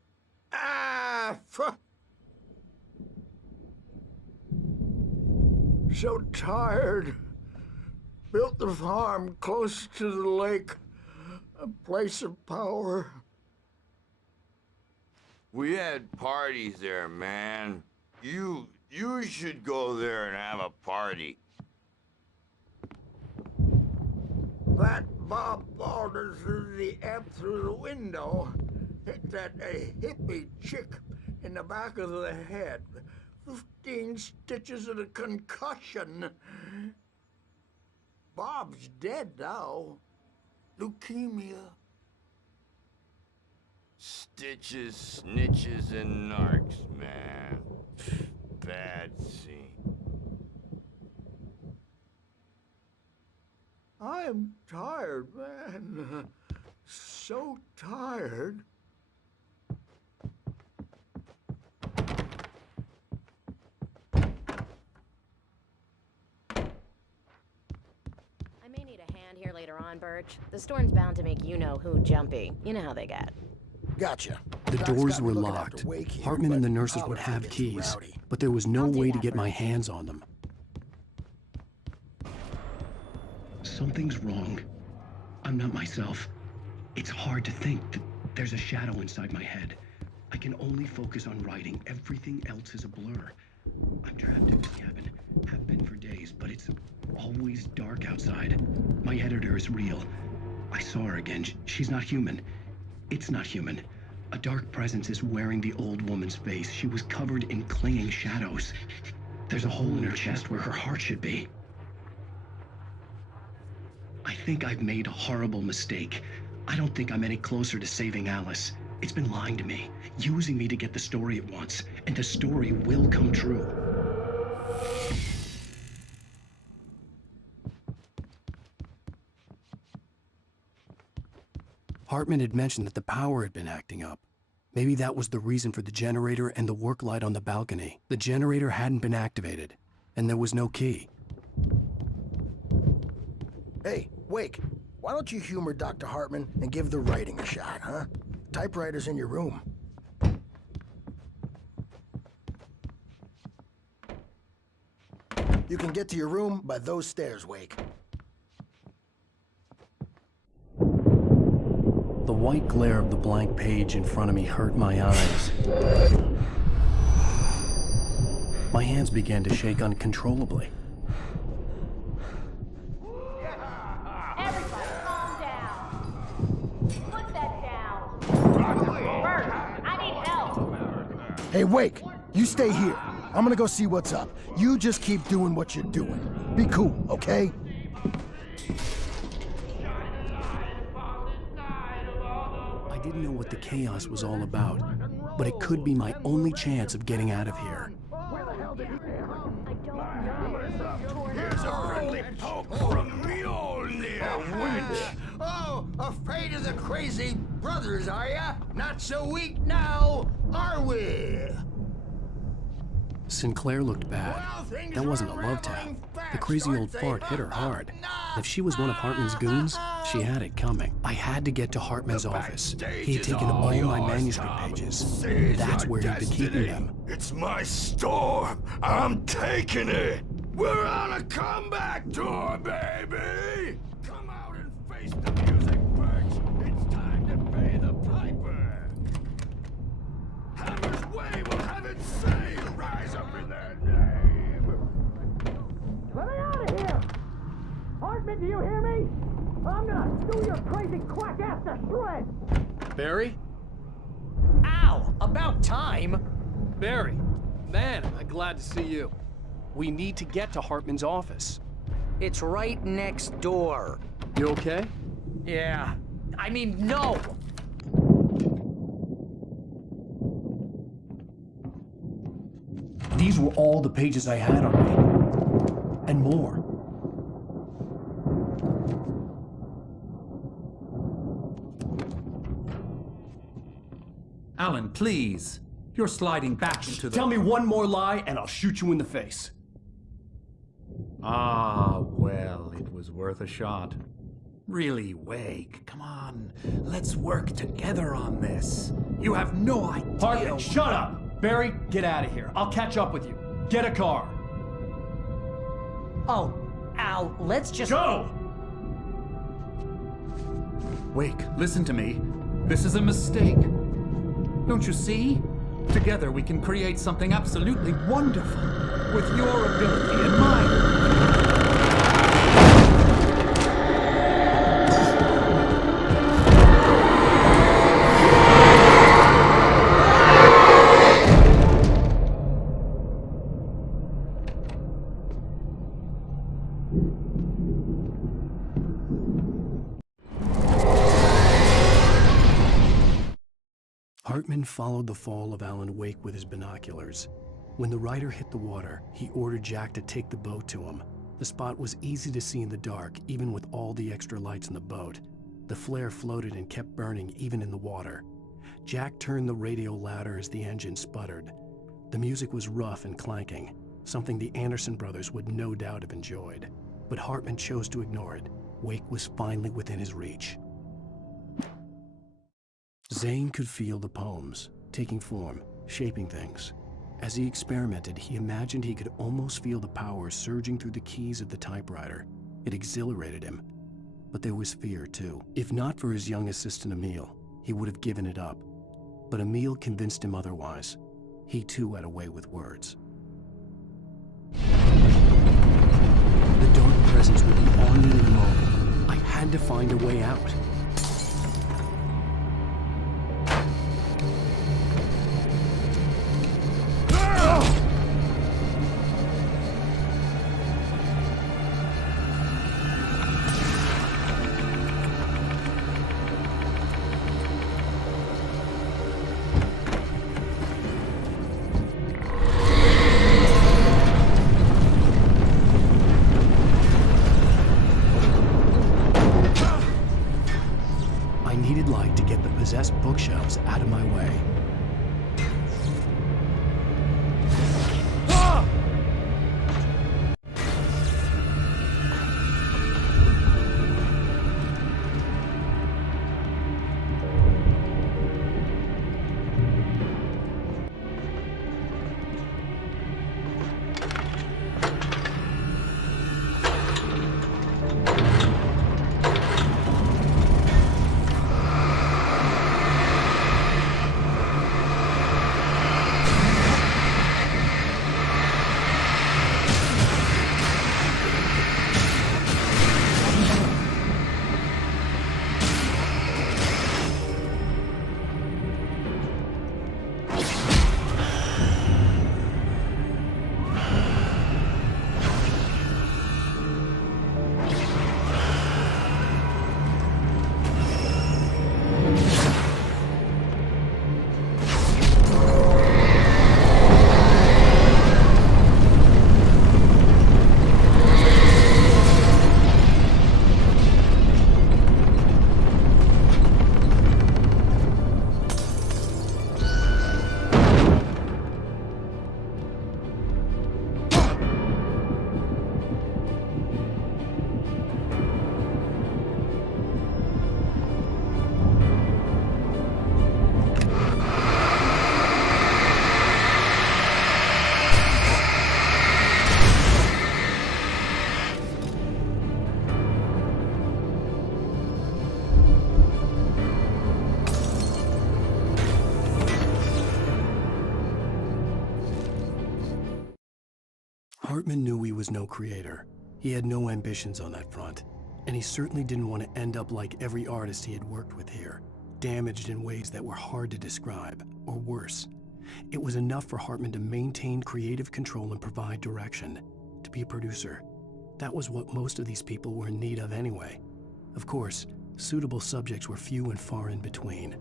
So tired. Built the farm close to the lake. A place of power. We had parties there, man. You should go there and have a party. That Bob Baldwin threw the amp through the window. Hit that hippie chick in the back of the head. 15 stitches and a concussion. Bob's dead now. Leukemia. Stitches, snitches, and narcs, man. Bad scene. I'm tired, man. So tired. I may need a hand here later on, Birch. The storm's bound to make you-know-who jumpy. You know how they get. Gotcha. The doors were locked. Hartman and the nurses would have keys, but there was no way to get my hands on them. Something's wrong. I'm not myself. It's hard to think that there's a shadow inside my head. I can only focus on writing. Everything else is a blur. I'm trapped in this cabin. Have been for days, but it's always dark outside. My editor is real. I saw her again. She's not human. It's not human. A dark presence is wearing the old woman's face. She was covered in clinging shadows. There's a hole in her chest where her heart should be. I think I've made a horrible mistake. I don't think I'm any closer to saving Alice. It's been lying to me, using me to get the story it wants, and the story will come true. Hartman had mentioned that the power had been acting up. Maybe that was the reason for the generator and the work light on the balcony. The generator hadn't been activated, and there was no key. Hey, Wake, why don't you humor Dr. Hartman and give the writing a shot, huh? Typewriter's in your room. You can get to your room by those stairs, Wake. The white glare of the blank page in front of me hurt my eyes. My hands began to shake uncontrollably. Everybody, calm down. Put that down. Bert, I need help. Hey, Wake, you stay here. I'm gonna go see what's up. You just keep doing what you're doing. Be cool, okay? I didn't know what the chaos was all about, but it could be my only chance of getting out of here. Here's a friendly poke from Mjolnir, witch. Oh, afraid of the crazy brothers, are ya? Not so weak now, are we? Sinclair looked bad. That wasn't a love tap. The crazy old fart hit her hard. If she was one of Hartman's goons, she had it coming. I had to get to Hartman's office. He had taken all my manuscript pages. That's where he'd been keeping them. It's my store. I'm taking it. We're on a comeback tour, baby. Come out and face the music, Birch. It's time to pay the piper. Hammer's Way will have it say, rise up in their name. Let me out of here! Hartman, do you hear me? I'm gonna do your crazy quack ass to shreds! Barry? Ow! About time! Barry, man, am I glad to see you. We need to get to Hartman's office. It's right next door. You okay? Yeah. I mean, no! These were all the pages I had on me. And more. Alan, please. You're sliding back into the... Tell me one more lie and I'll shoot you in the face. Ah, well, it was worth a shot. Really, Wake, come on. Let's work together on this. You have no idea... Hartman, shut up! Barry, get out of here. I'll catch up with you. Get a car. Oh, Al, let's just... Go! Wake, listen to me. This is a mistake. Don't you see? Together we can create something absolutely wonderful. With your ability and mine. Hartman followed the fall of Alan Wake with his binoculars. When the rider hit the water, he ordered Jack to take the boat to him. The spot was easy to see in the dark, even with all the extra lights in the boat. The flare floated and kept burning even in the water. Jack turned the radio louder as the engine sputtered. The music was rough and clanking, something the Anderson brothers would no doubt have enjoyed. But Hartman chose to ignore it. Wake was finally within his reach. Zane could feel the poems, taking form, shaping things. As he experimented, he imagined he could almost feel the power surging through the keys of the typewriter. It exhilarated him. But there was fear, too. If not for his young assistant Emil, he would have given it up. But Emil convinced him otherwise. He too had a way with words. The dark presence would be on me in a moment. I had to find a way out. yourselves out of my way. Hartman knew he was no creator. He had no ambitions on that front, and he certainly didn't want to end up like every artist he had worked with here, damaged in ways that were hard to describe, or worse. It was enough for Hartman to maintain creative control and provide direction, to be a producer. That was what most of these people were in need of anyway. Of course, suitable subjects were few and far in between.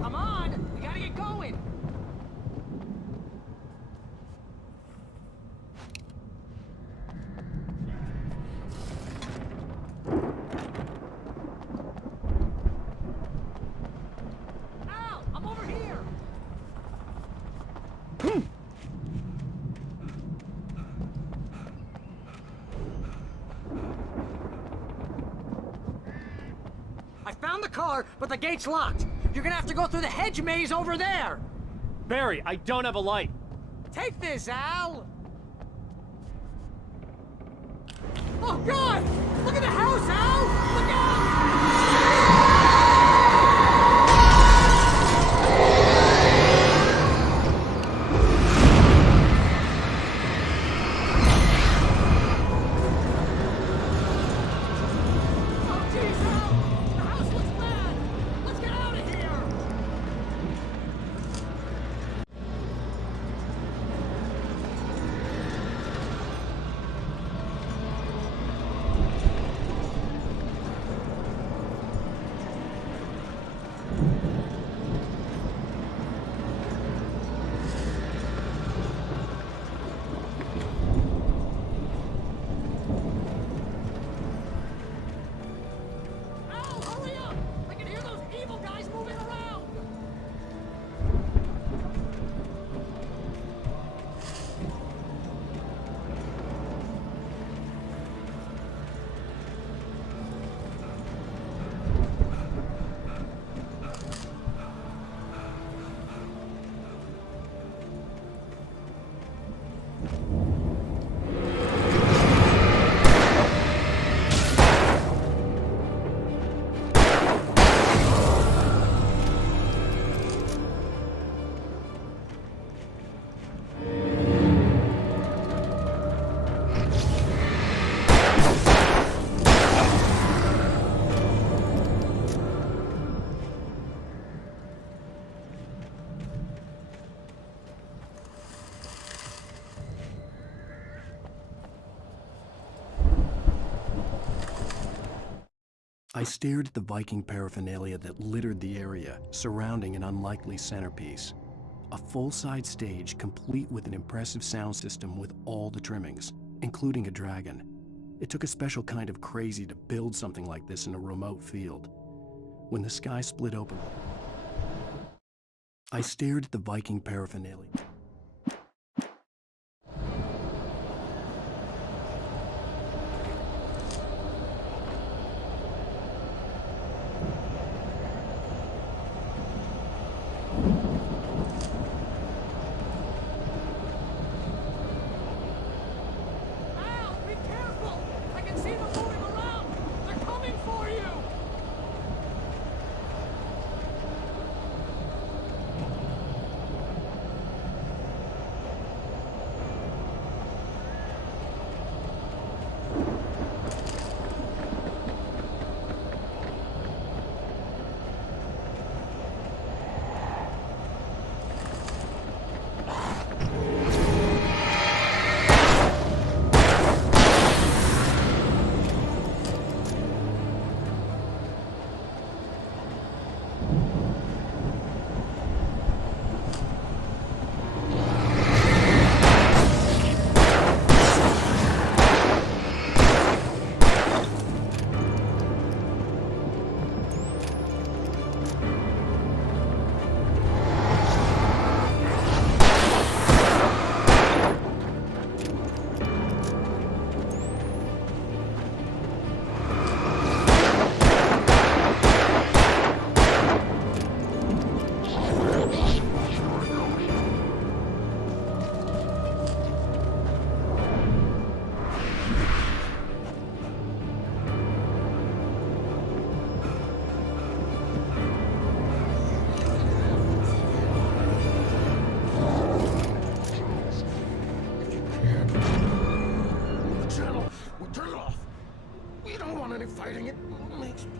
Come on! We gotta get going! Al! I'm over here! I found the car, but the gate's locked. You're gonna have to go through the hedge maze over there! Barry, I don't have a light. Take this, Al! Oh, God! Look at the house, Al! Look out! I stared at the Viking paraphernalia that littered the area, surrounding an unlikely centerpiece. A full-size stage complete with an impressive sound system with all the trimmings, including a dragon. It took a special kind of crazy to build something like this in a remote field. When the sky split open, I stared at the Viking paraphernalia. Fighting it makes me...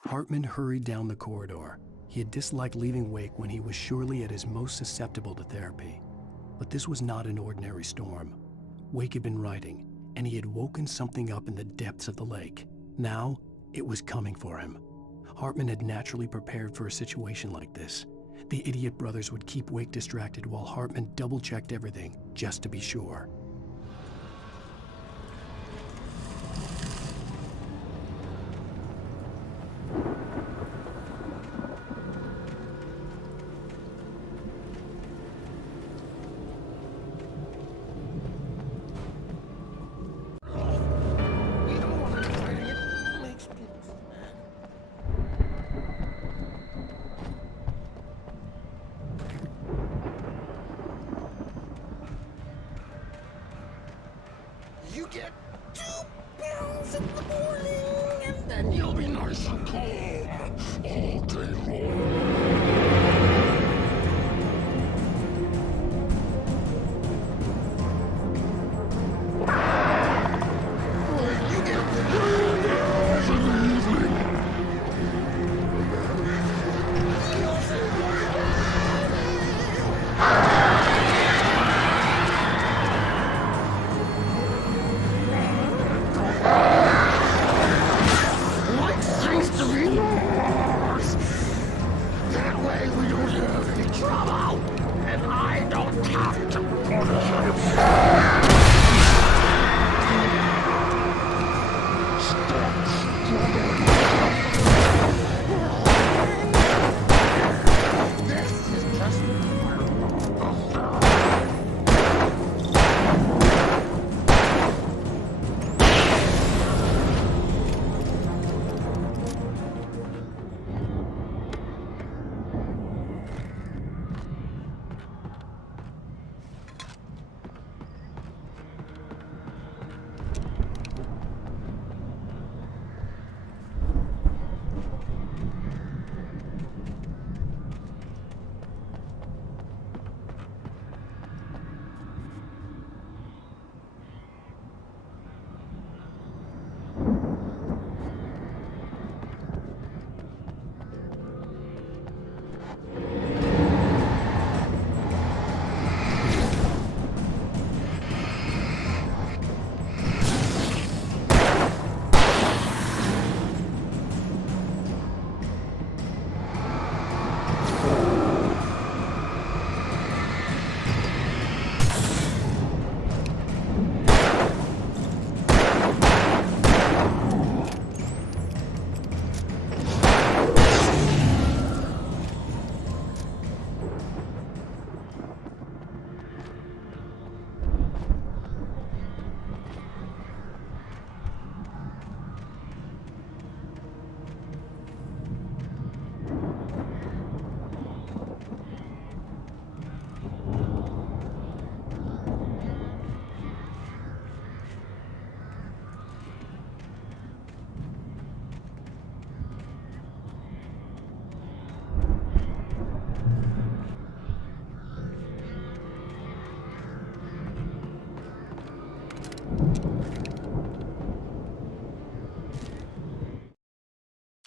Hartman hurried down the corridor. He had disliked leaving Wake when he was surely at his most susceptible to therapy. But this was not an ordinary storm. Wake had been writing, and he had woken something up in the depths of the lake. Now, it was coming for him. Hartman had naturally prepared for a situation like this. The idiot brothers would keep Wake distracted while Hartman double-checked everything, just to be sure. You get 2 pounds in the morning, and then you'll be nice and calm all day long. You get 3 hours in the evening. You'll see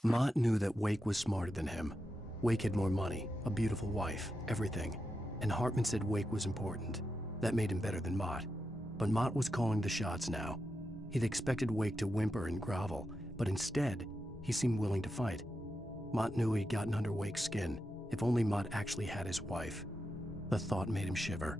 Mott knew that Wake was smarter than him. Wake had more money, a beautiful wife, everything. And Hartman said Wake was important. That made him better than Mott. But Mott was calling the shots now. He'd expected Wake to whimper and grovel, but instead, he seemed willing to fight. Mott knew he'd gotten under Wake's skin. If only Mott actually had his wife. The thought made him shiver.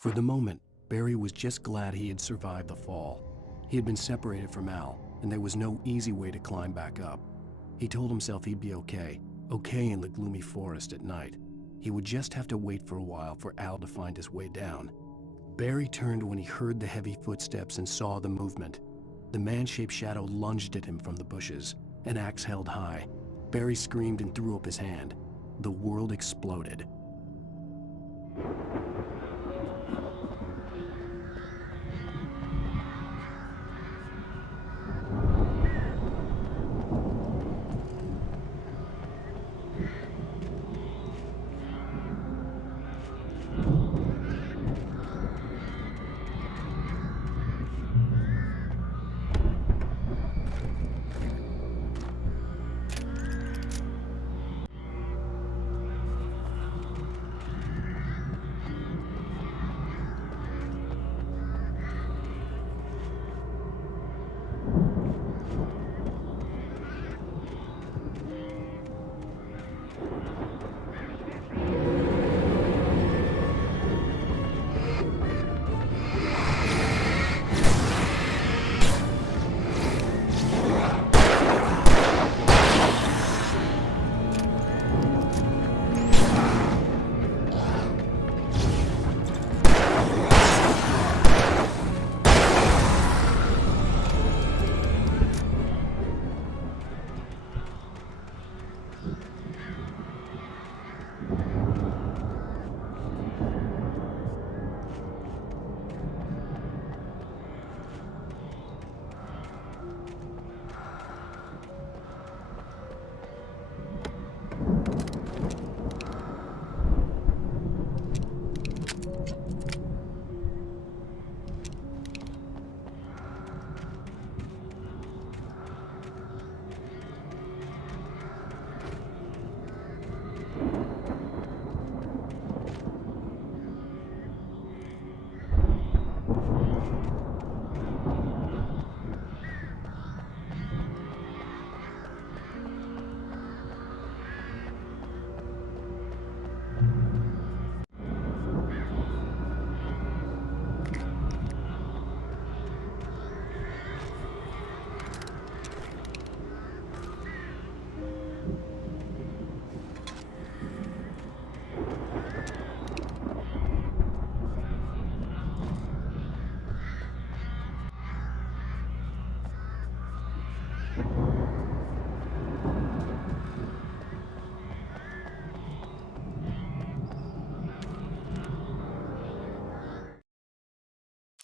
For the moment, Barry was just glad he had survived the fall. He had been separated from Al, and there was no easy way to climb back up. He told himself he'd be okay in the gloomy forest at night. He would just have to wait for a while for Al to find his way down. Barry turned when he heard the heavy footsteps and saw the movement. The man-shaped shadow lunged at him from the bushes, an axe held high. Barry screamed and threw up his hand. The world exploded.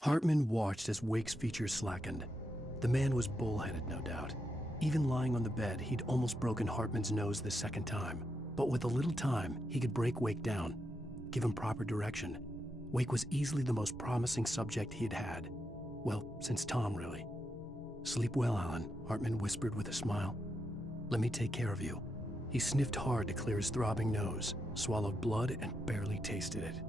Hartman watched as Wake's features slackened. The man was bullheaded, no doubt. Even lying on the bed, he'd almost broken Hartman's nose the second time. But with a little time, he could break Wake down, give him proper direction. Wake was easily the most promising subject he'd had. Well, since Tom, really. "Sleep well, Alan," Hartman whispered with a smile. "Let me take care of you." He sniffed hard to clear his throbbing nose, swallowed blood, and barely tasted it.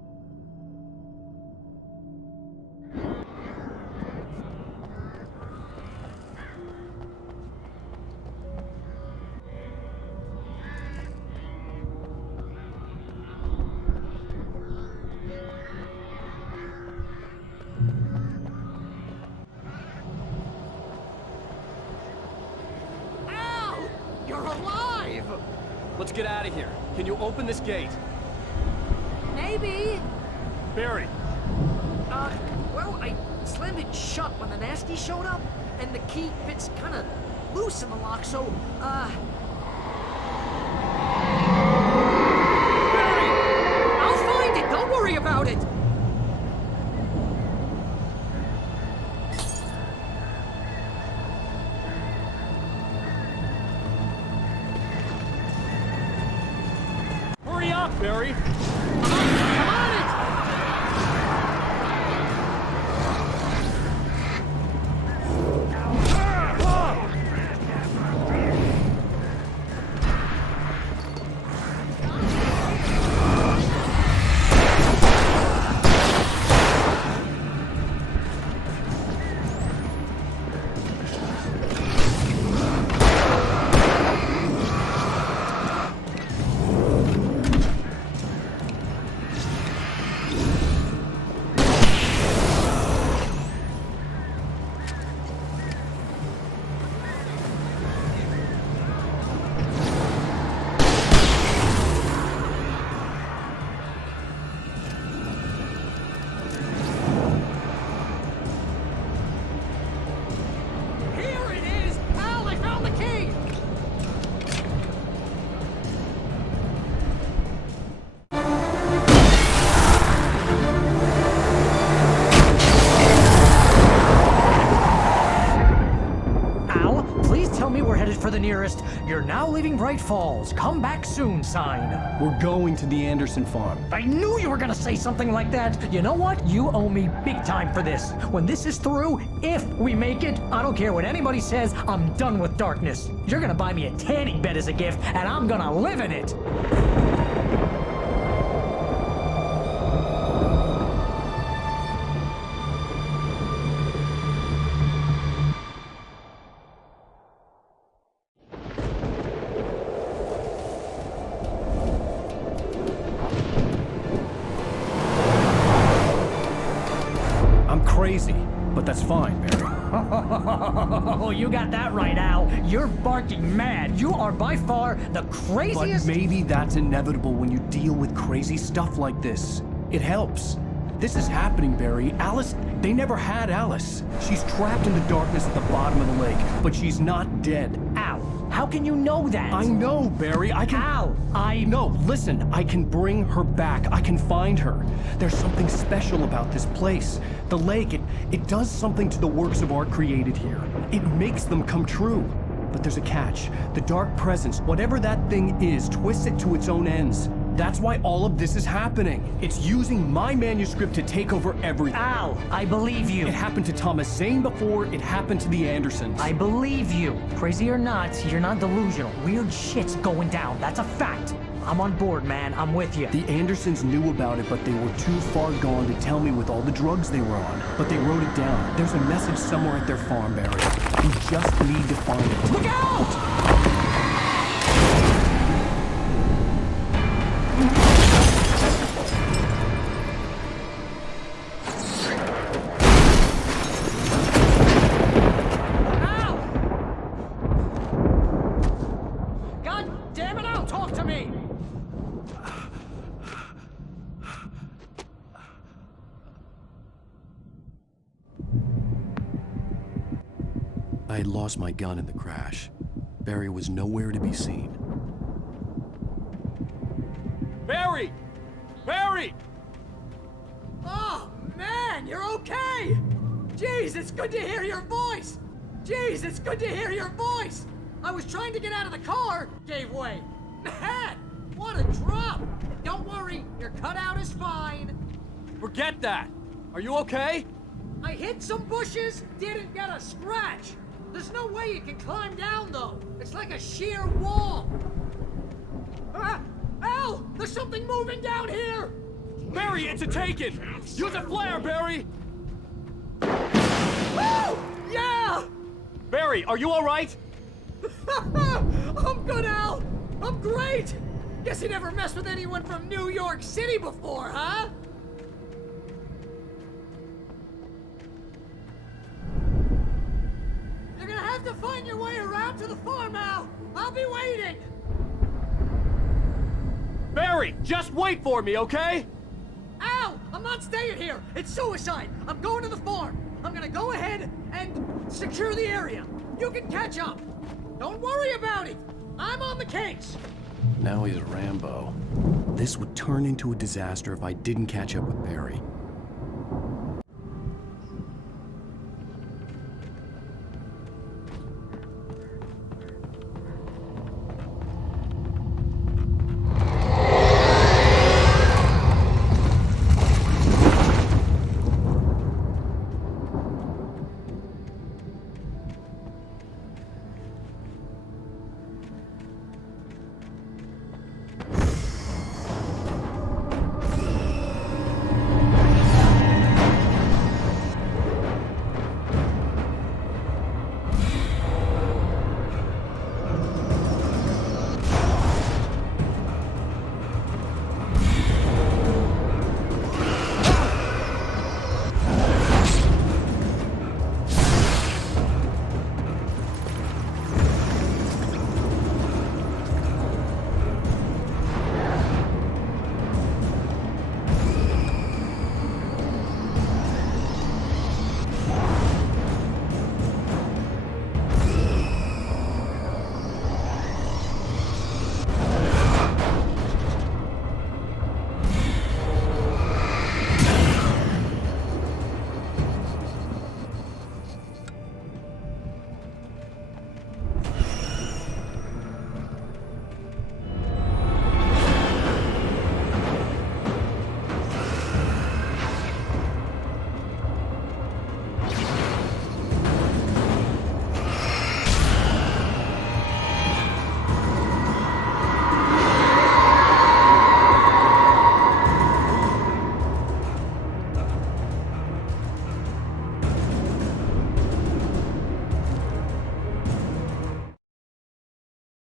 You're alive! Let's get out of here. Can you open this gate? Maybe. Barry. Well, I slammed it shut when the nasty showed up, and the key fits kind of loose in the lock, so, Barry! I'll find it! Don't worry about it! Hurry up, Barry! I'm on it! For the nearest, "You're now leaving Bright Falls. Come back soon" sign. We're going to the Anderson farm. I knew you were gonna say something like that. You know what? You owe me big time for this. When this is through, if we make it, I don't care what anybody says, I'm done with darkness. You're gonna buy me a tanning bed as a gift, and I'm gonna live in it. Crazy, but that's fine, Barry. Oh, you got that right, Al. You're barking mad. You are by far the craziest— But maybe that's inevitable when you deal with crazy stuff like this. It helps. This is happening, Barry. Alice, they never had Alice. She's trapped in the darkness at the bottom of the lake, but she's not dead. Al, how can you know that? I know, Barry. I can— Al, No, listen. I can bring her back. I can find her. There's something special about this place. The lake, it does something to the works of art created here. It makes them come true. But there's a catch. The dark presence, whatever that thing is, twists it to its own ends. That's why all of this is happening. It's using my manuscript to take over everything. Al, I believe you. It happened to Thomas Zane before, it happened to the Andersons. I believe you. Crazy or not, you're not delusional. Weird shit's going down. That's a fact. I'm on board, man. I'm with you. The Andersons knew about it, but they were too far gone to tell me with all the drugs they were on. But they wrote it down. There's a message somewhere at their farm, Barry. We just need to find it. Look out! I had lost my gun in the crash. Barry was nowhere to be seen. Barry! Barry! Oh, man, you're okay! Jeez, it's good to hear your voice! Jeez, it's good to hear your voice! I was trying to get out of the car, gave way. Man, what a drop! Don't worry, your cutout is fine. Forget that! Are you okay? I hit some bushes, didn't get a scratch. There's no way you can climb down, though. It's like a sheer wall. Ah! Al! There's something moving down here! Barry, it's a taken! Use a flare, Barry! Woo! Yeah! Barry, are you alright? I'm good, Al! I'm great! Guess you never messed with anyone from New York City before, huh? You're gonna have to find your way around to the farm, Al! I'll be waiting! Barry, just wait for me, okay? Al! I'm not staying here! It's suicide! I'm going to the farm! I'm gonna go ahead and secure the area. You can catch up. Don't worry about it. I'm on the case. Now he's Rambo. This would turn into a disaster if I didn't catch up with Barry.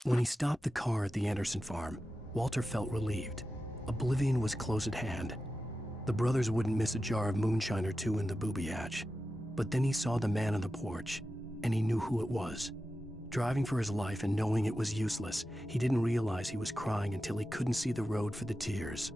When he stopped the car at the Anderson farm, Walter felt relieved. Oblivion was close at hand. The brothers wouldn't miss a jar of moonshine or two in the booby hatch. But then he saw the man on the porch, and he knew who it was. Driving for his life and knowing it was useless, he didn't realize he was crying until he couldn't see the road for the tears.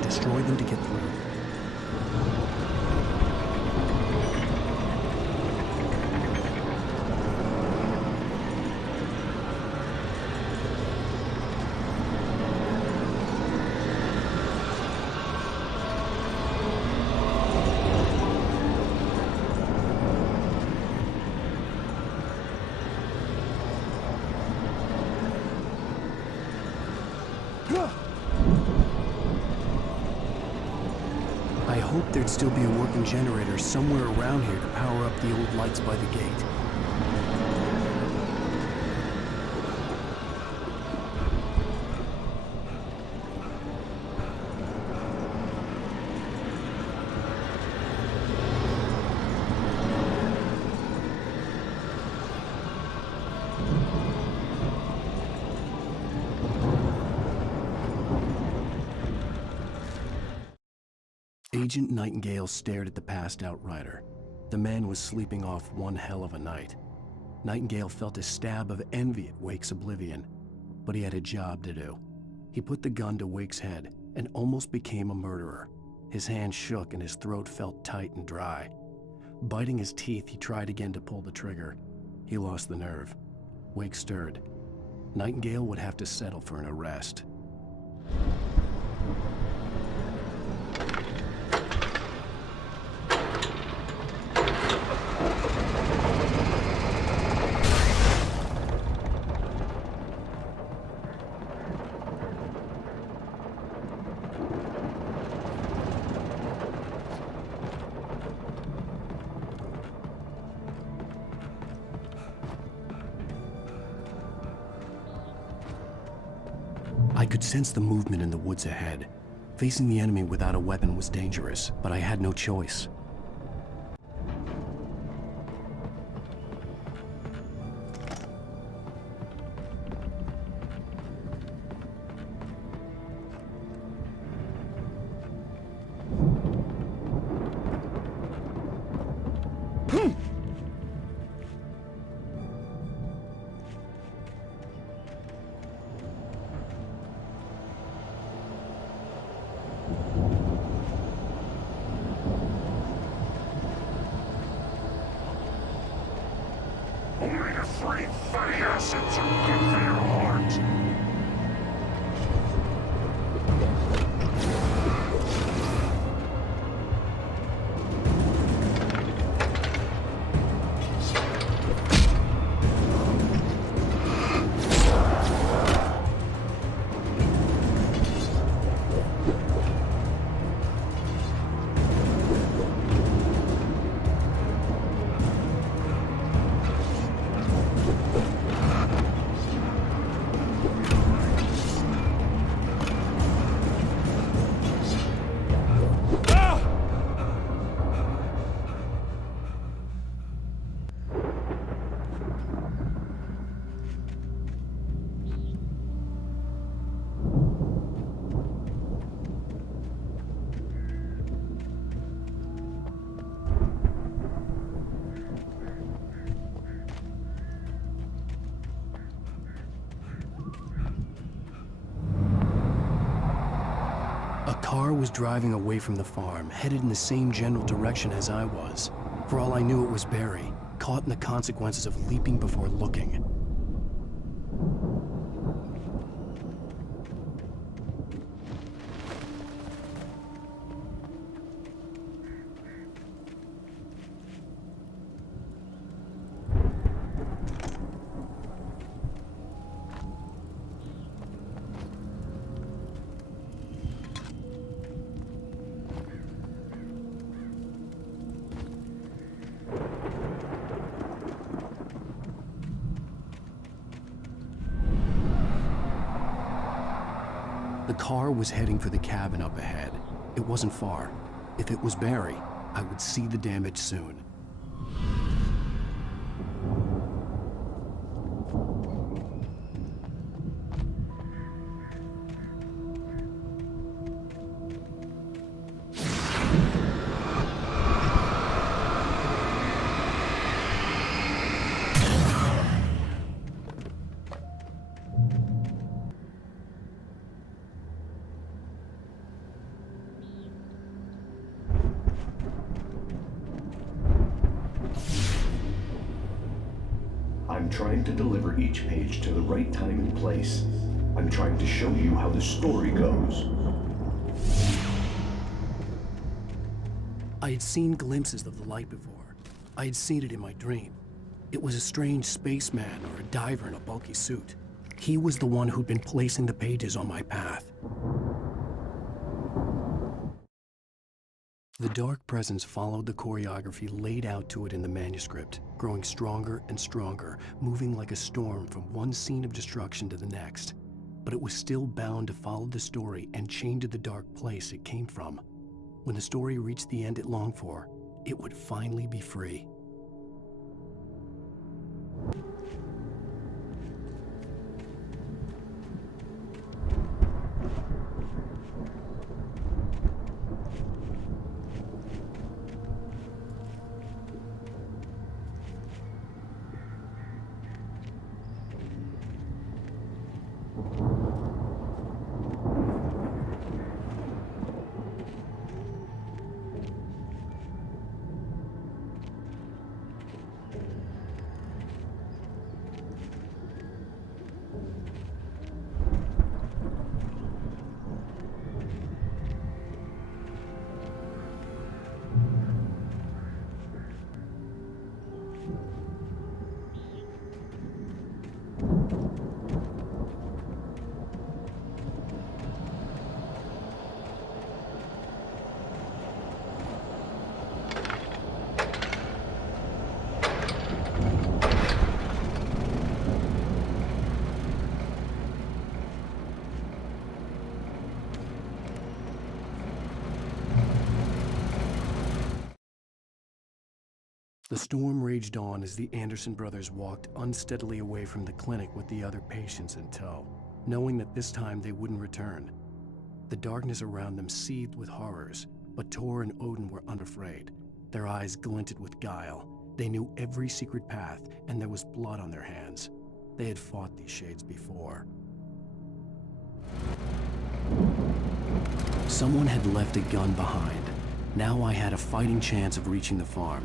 must destroy them to get through. I hoped there'd still be a working generator somewhere around here to power up the old lights by the gate. Agent Nightingale stared at the passed-out rider. The man was sleeping off one hell of a night. Nightingale felt a stab of envy at Wake's oblivion, but he had a job to do. He put the gun to Wake's head and almost became a murderer. His hand shook and his throat felt tight and dry. Biting his teeth, he tried again to pull the trigger. He lost the nerve. Wake stirred. Nightingale would have to settle for an arrest. I could sense the movement in the woods ahead. Facing the enemy without a weapon was dangerous, but I had no choice. Only the free fatty acids are good for your heart. A car was driving away from the farm, headed in the same general direction as I was. For all I knew, it was Barry, caught in the consequences of leaping before looking. The car was heading for the cabin up ahead. It wasn't far. If it was Barry, I would see the damage soon. I'm trying to deliver each page to the right time and place. I'm trying to show you how the story goes. I had seen glimpses of the light before. I had seen it in my dream. It was a strange spaceman or a diver in a bulky suit. He was the one who'd been placing the pages on my path. The dark presence followed the choreography laid out to it in the manuscript, growing stronger and stronger, moving like a storm from one scene of destruction to the next. But it was still bound to follow the story and chained to the dark place it came from. When the story reached the end it longed for, it would finally be free. The storm raged on as the Anderson brothers walked unsteadily away from the clinic with the other patients in tow, knowing that this time they wouldn't return. The darkness around them seethed with horrors, but Tor and Odin were unafraid. Their eyes glinted with guile. They knew every secret path, and there was blood on their hands. They had fought these shades before. Someone had left a gun behind. Now I had a fighting chance of reaching the farm.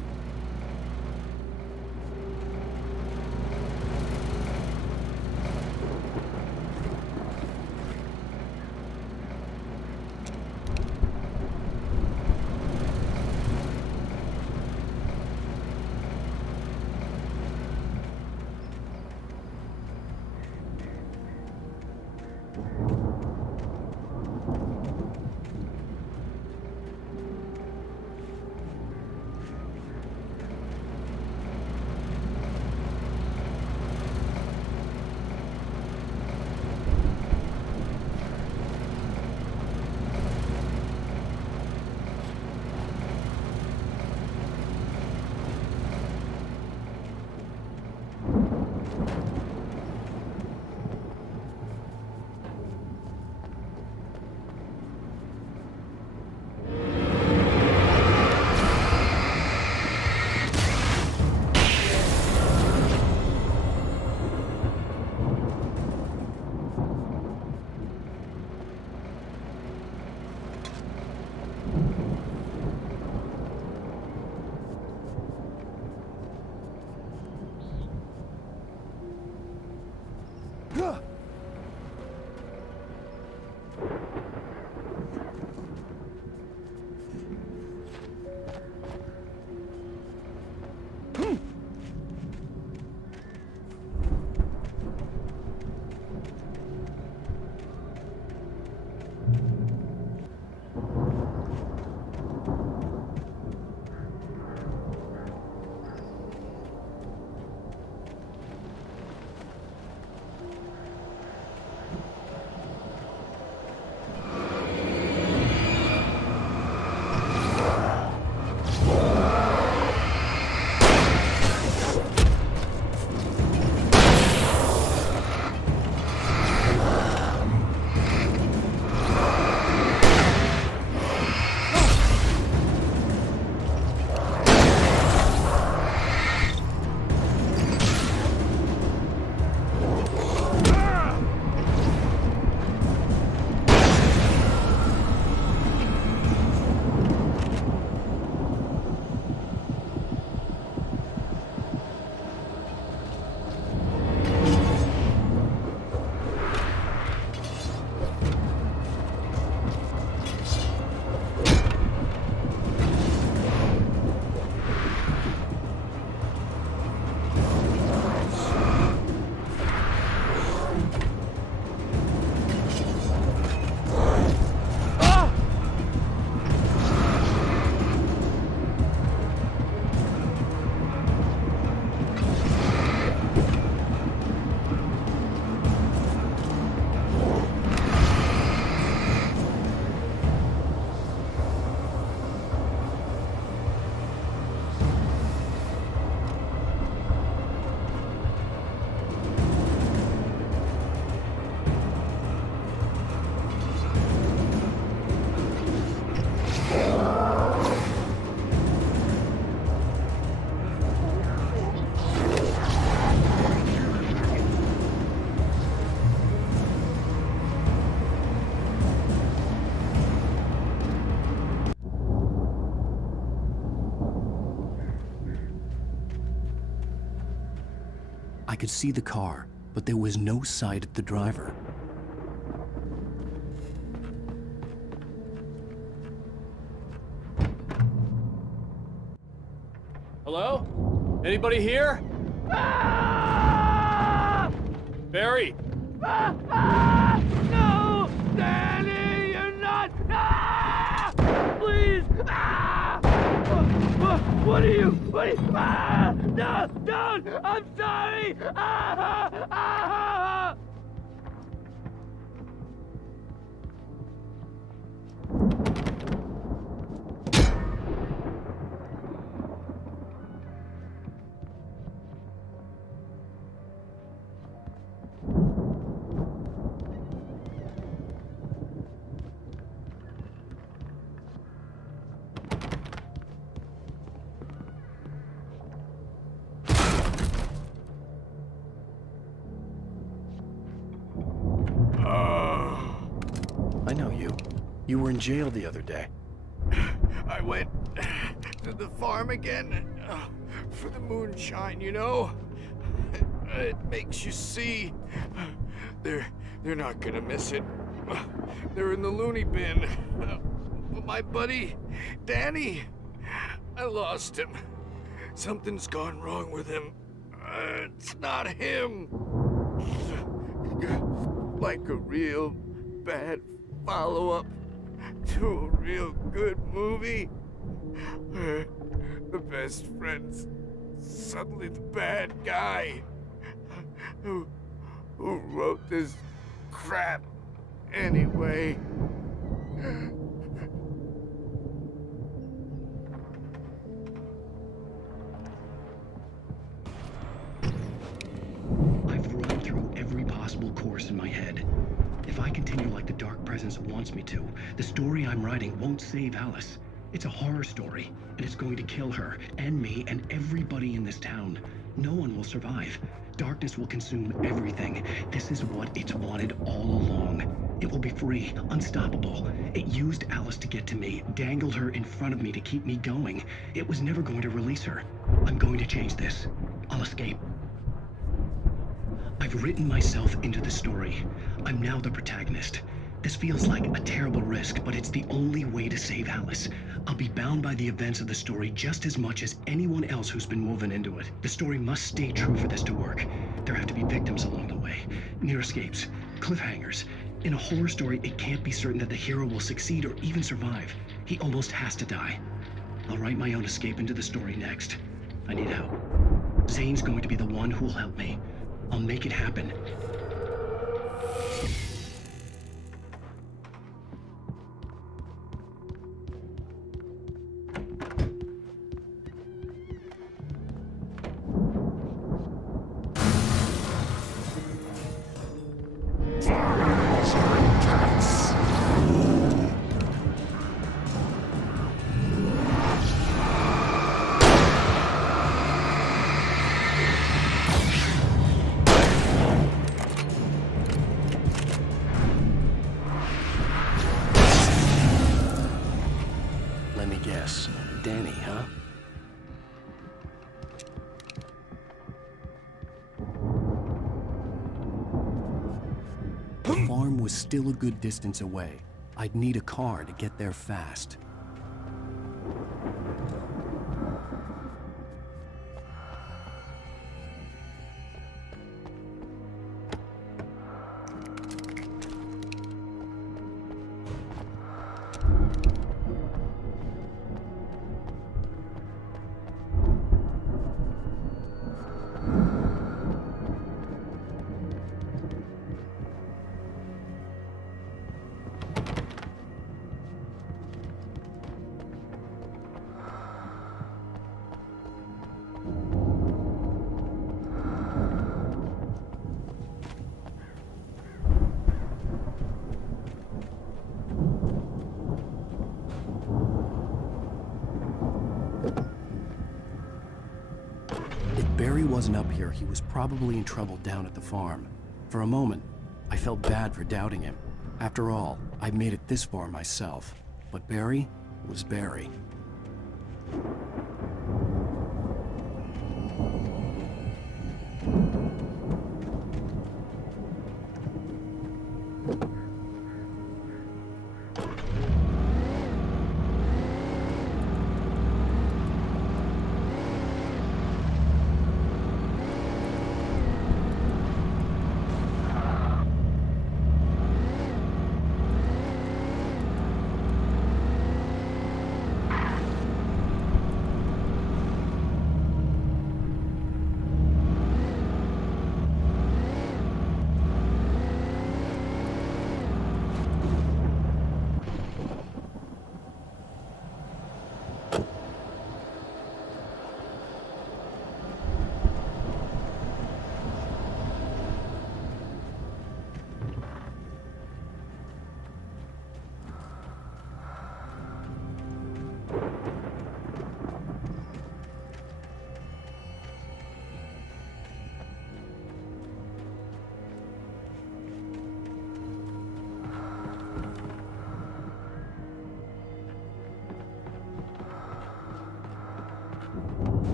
I could see the car, but there was no sight of the driver. Hello? Anybody here? Barry! No! Danny, you're not! Please! What are you? No! Don't! I'm sorry! I know you. You were in jail the other day. I went to the farm again for the moonshine, you know? It makes you see. They're not gonna miss it. They're in the loony bin. But my buddy, Danny, I lost him. Something's gone wrong with him. It's not him. Like a real bad follow-up to a real good movie where the best friend's suddenly the bad guy who wrote this crap anyway. I've run through every possible course in my head. If I continue like the Dark Presence wants me to, the story I'm writing won't save Alice. It's a horror story, and it's going to kill her, and me, and everybody in this town. No one will survive. Darkness will consume everything. This is what it's wanted all along. It will be free, unstoppable. It used Alice to get to me, dangled her in front of me to keep me going. It was never going to release her. I'm going to change this. I'll escape. I've written myself into the story. I'm now the protagonist. This feels like a terrible risk, but it's the only way to save Alice. I'll be bound by the events of the story just as much as anyone else who's been woven into it. The story must stay true for this to work. There have to be victims along the way, near escapes, cliffhangers. In a horror story, it can't be certain that the hero will succeed or even survive. He almost has to die. I'll write my own escape into the story next. I need help. Zane's going to be the one who'll help me. I'll make it happen. Let me guess. Danny, huh? The farm was still a good distance away. I'd need a car to get there fast. Barry wasn't up here, he was probably in trouble down at the farm. For a moment, I felt bad for doubting him. After all, I made it this far myself. But Barry was Barry.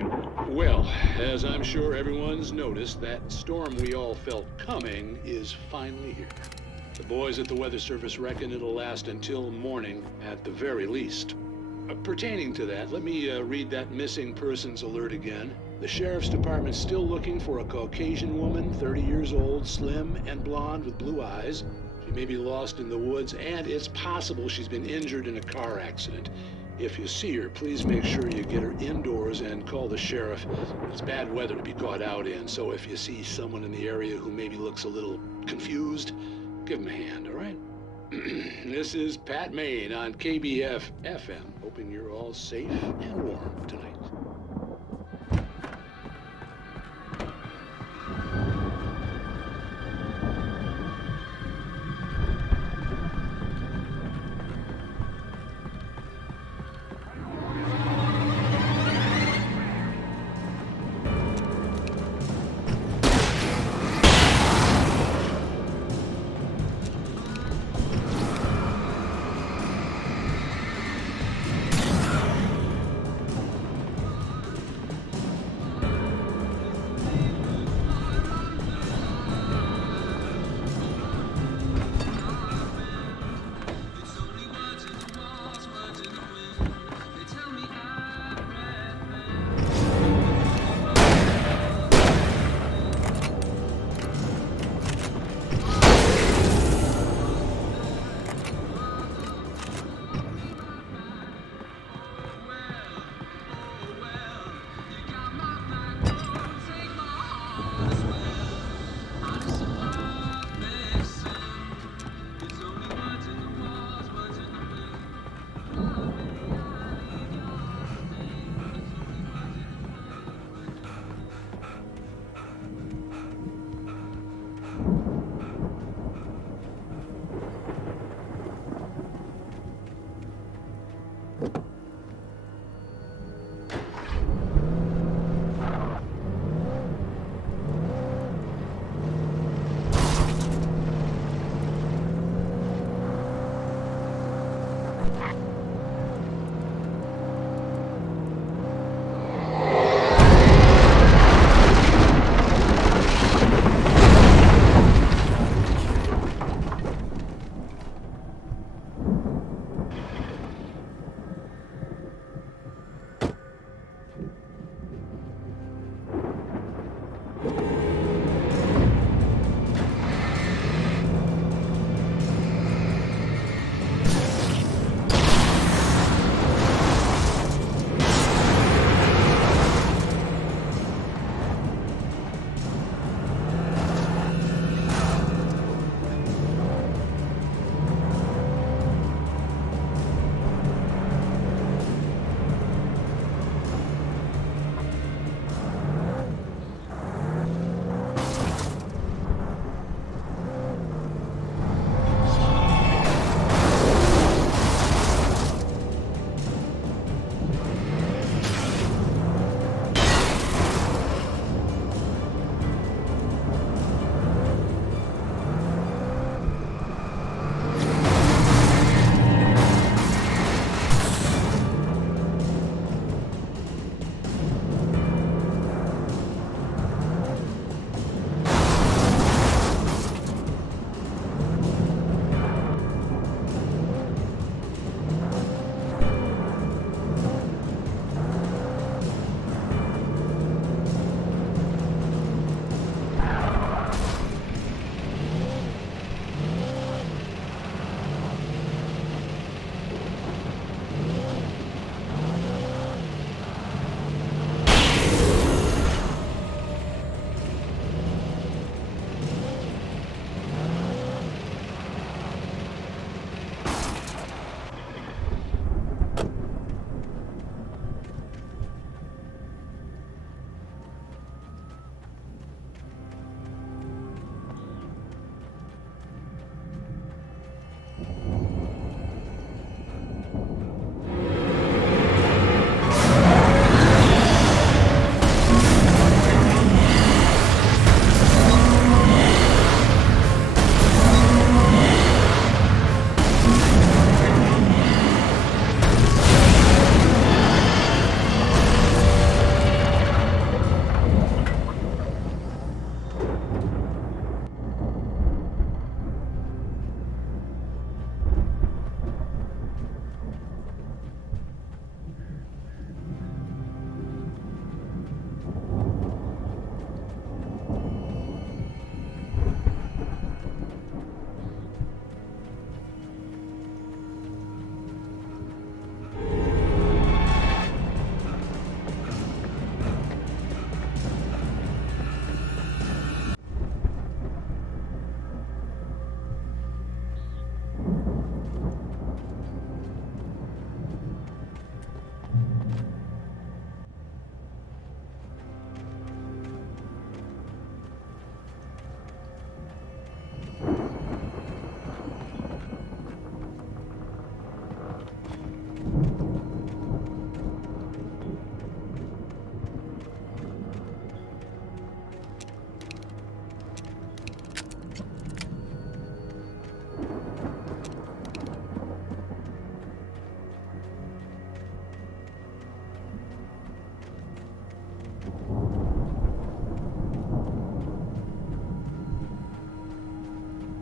Well, as I'm sure everyone's noticed, that storm we all felt coming is finally here. The boys at the Weather Service reckon it'll last until morning at the very least. Pertaining to that, let me read that missing persons alert again. The Sheriff's Department's still looking for a Caucasian woman, 30 years old, slim and blonde with blue eyes. She may be lost in the woods, and it's possible she's been injured in a car accident. If you see her, please make sure you get her indoors and call the sheriff. It's bad weather to be caught out in, so if you see someone in the area who maybe looks a little confused, give him a hand, all right? This is Pat Maine on KBF-FM, hoping you're all safe and warm tonight.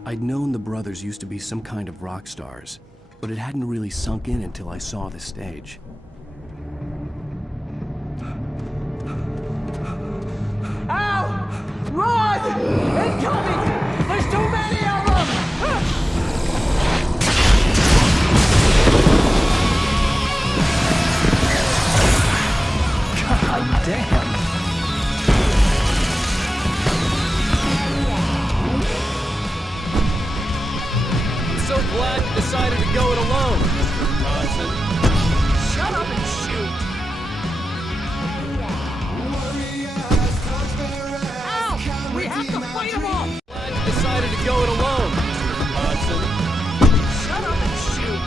I'd known the brothers used to be some kind of rock stars, but it hadn't really sunk in until I saw the stage. Ow! Run! Incoming! There's too many of them! God damn! So glad you decided to go it alone, Mr. Bronson. Shut up and shoot! Ow! We have to fight them off! Glad you decided to go it alone, Mr. Bronson. Shut up and shoot!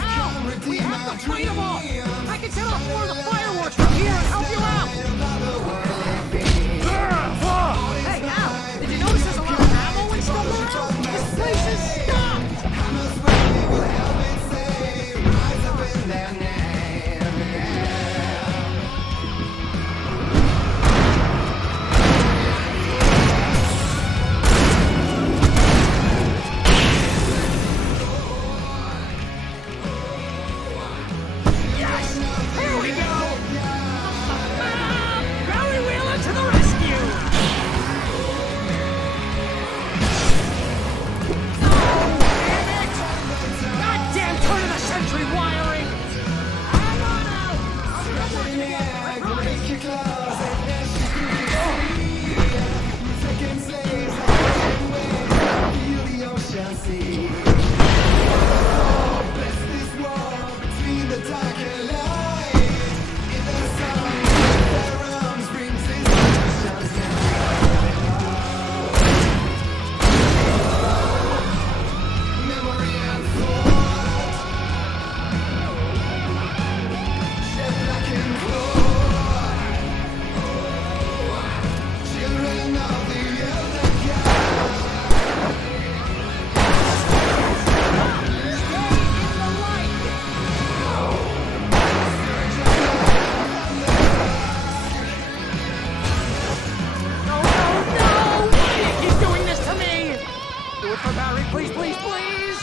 Ow! We have to fight them off! I can set off more of the fireworks from here and help you out! Hey, Al! Did you notice there's a lot of ammo and stuff around? This place is stopped! Yes! Here we go! Barry Wheeler to the rescue! Oh, damn it! Goddamn turn-of-the-century wiring! Hang on out! I'll get that together, I promise! No, no, no! Why do you keep doing this to me? Do it for Barry, please, please, please!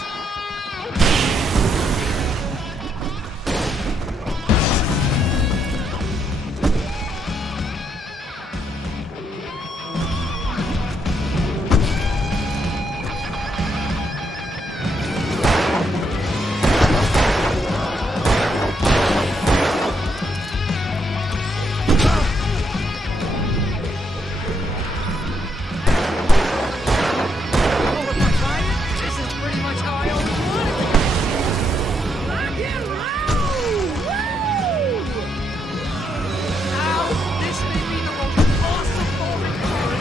Oh, with my client, this is pretty much how I always wanted it. Rock and roll! Woo! Ow! This may be the most awesome moment ever.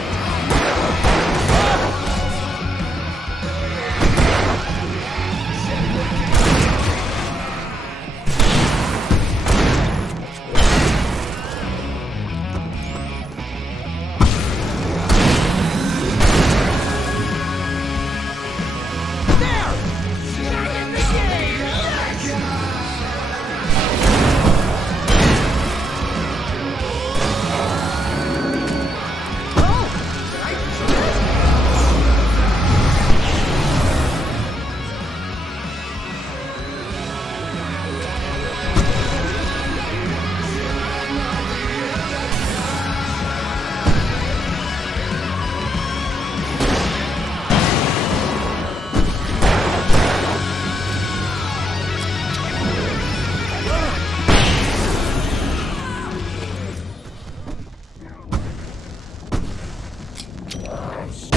There! Back in the game! Yes!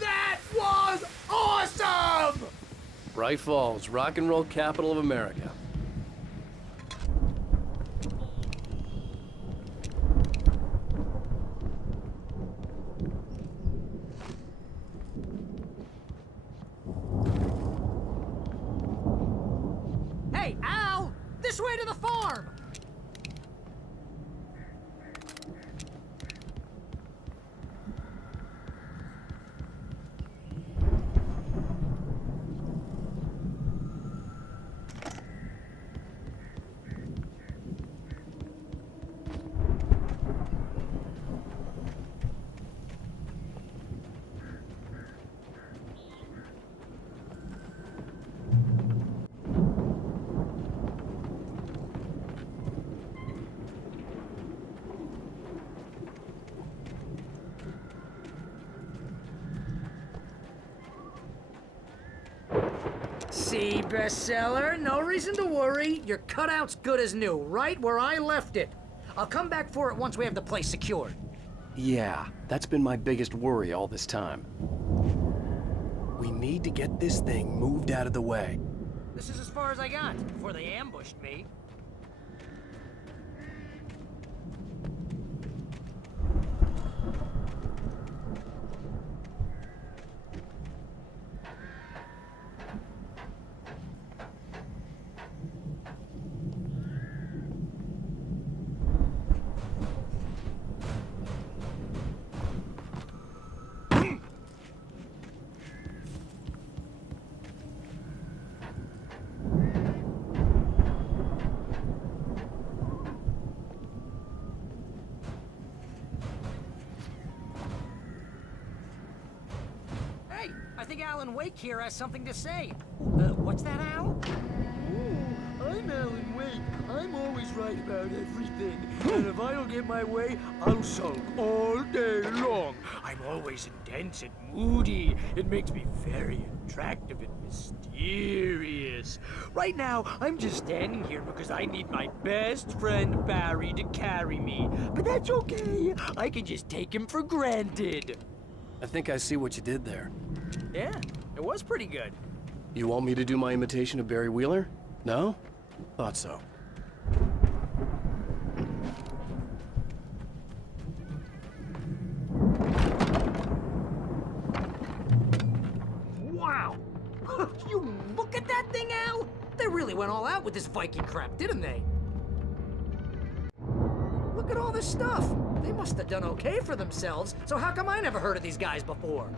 That was awesome! Bright Falls, rock and roll capital of America. Hey, Al! This way to the farm! See, bestseller, no reason to worry. Your cutout's good as new, right where I left it. I'll come back for it once we have the place secured. Yeah, that's been my biggest worry all this time. We need to get this thing moved out of the way. This is as far as I got before they ambushed me. I think Alan Wake here has something to say. What's that, Al? I'm Alan Wake. I'm always right about everything. And if I don't get my way, I'll sulk all day long. I'm always intense and moody. It makes me very attractive and mysterious. Right now, I'm just standing here because I need my best friend Barry to carry me. But that's okay. I can just take him for granted. I think I see what you did there. Yeah, it was pretty good. You want me to do my imitation of Barry Wheeler? No? Thought so. Wow! You look at that thing, Al! They really went all out with this Viking crap, didn't they? Look at all this stuff. They must have done okay for themselves, so how come I never heard of these guys before?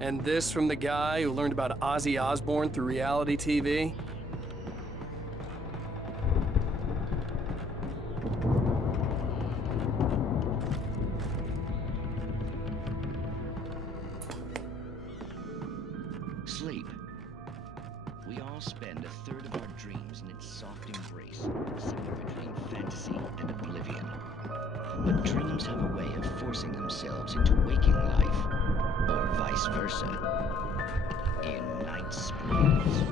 And this from the guy who learned about Ozzy Osbourne through reality TV? Sleep. We all spend a third of our dreams in its soft embrace, somewhere between fantasy and oblivion. But dreams have a way of forcing themselves into waking life, or vice versa, in Night Springs.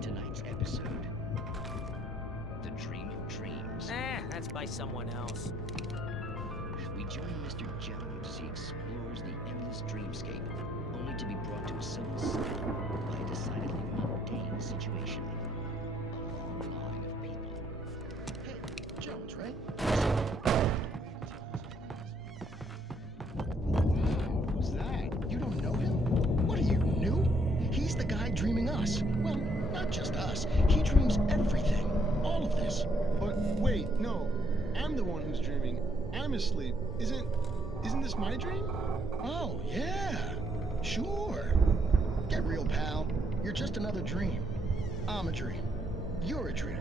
Tonight's episode, The Dream of Dreams. That's by someone else. We join Mr. Jones as he explores the endless dreamscape, only to be brought to a sudden stop by a decidedly mundane situation. A long line of people. Hey, Jones, right? Who's that? You don't know him? What are you, new? He's the guy dreaming us. Well, not just us. He dreams everything. All of this. But wait, no. I'm the one who's dreaming. I'm asleep. Isn't this my dream? Oh, yeah. Sure. Get real, pal. You're just another dream. I'm a dream. You're a dream.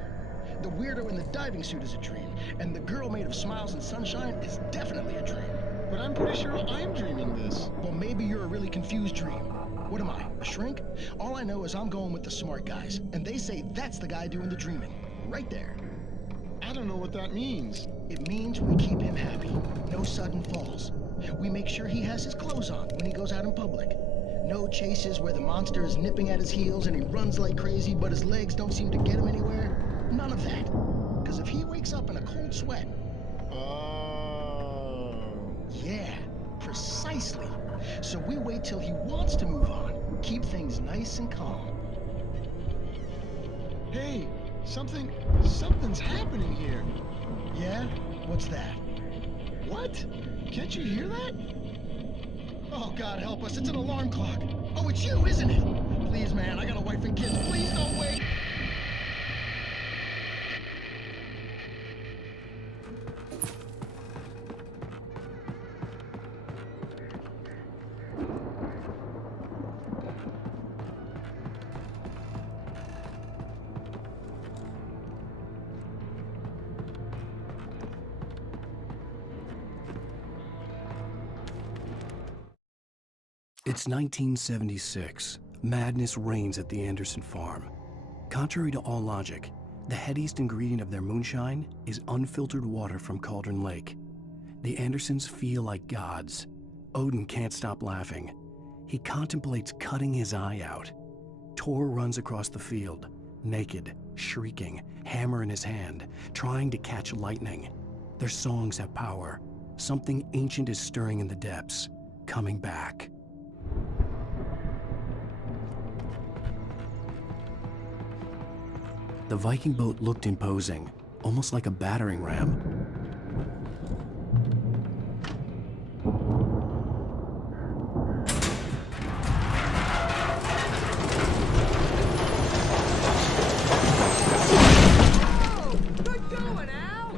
The weirdo in the diving suit is a dream, and the girl made of smiles and sunshine is definitely a dream. But I'm pretty sure I'm dreaming this. Well, maybe you're a really confused dream. What am I, a shrink? All I know is I'm going with the smart guys, and they say that's the guy doing the dreaming. Right there. I don't know what that means. It means we keep him happy. No sudden falls. We make sure he has his clothes on when he goes out in public. No chases where the monster is nipping at his heels and he runs like crazy, but his legs don't seem to get him anywhere. None of that. Because if he wakes up in a cold sweat... Yeah, precisely. So we wait till he wants to move on. Keep things nice and calm. Hey, something's happening here. Yeah? What's that? What? Can't you hear that? Oh, God help us, it's an alarm clock. Oh, it's you, isn't it? Please, man, I got a wife and kids. Please don't wait. It's 1976. Madness reigns at the Anderson farm. Contrary to all logic, the headiest ingredient of their moonshine is unfiltered water from Cauldron Lake. The Andersons feel like gods. Odin can't stop laughing. He contemplates cutting his eye out. Tor runs across the field, naked, shrieking, hammer in his hand, trying to catch lightning. Their songs have power. Something ancient is stirring in the depths, coming back. The Viking boat looked imposing, almost like a battering ram. Good going, Al!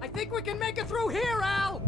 I think we can make it through here, Al!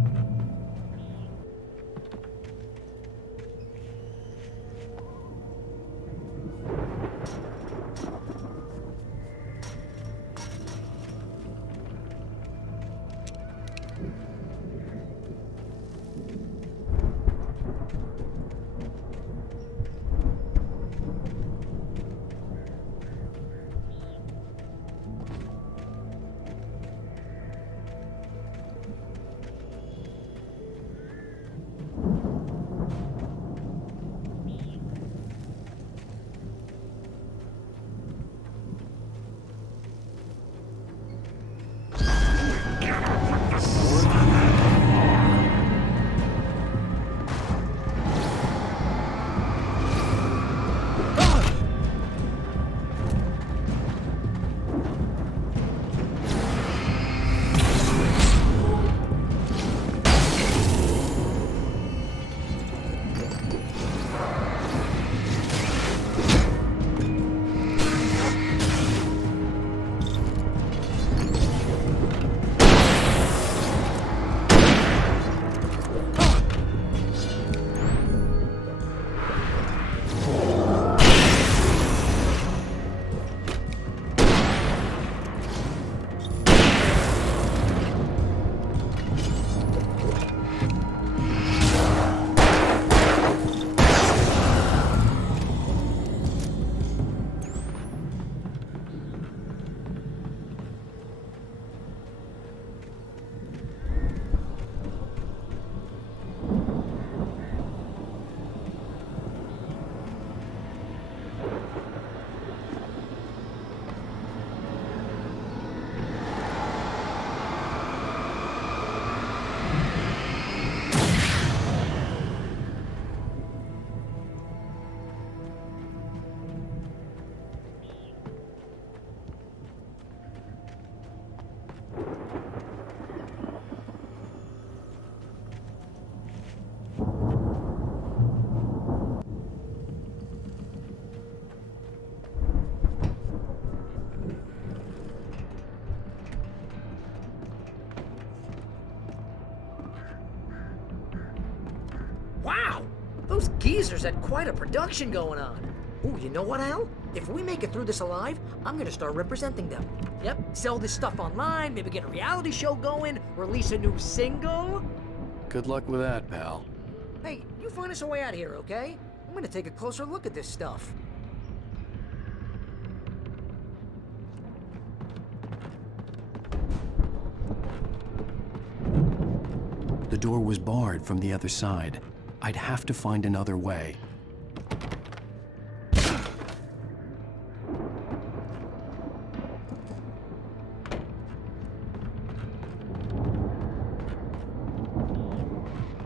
Those geezers had quite a production going on. Ooh, you know what, Al? If we make it through this alive, I'm gonna start representing them. Yep, sell this stuff online, maybe get a reality show going, release a new single. Good luck with that, pal. Hey, you find us a way out of here, okay? I'm gonna take a closer look at this stuff. The door was barred from the other side. I'd have to find another way.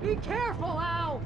Be careful, Al!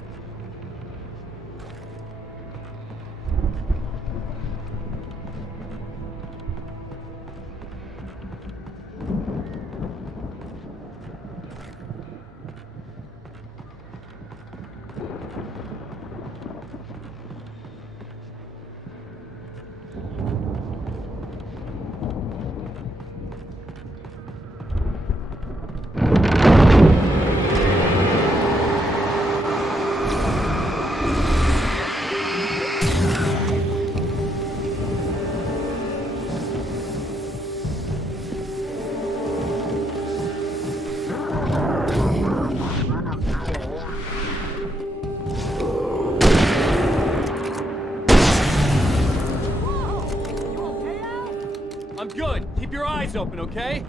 I'm good. Keep your eyes open, okay?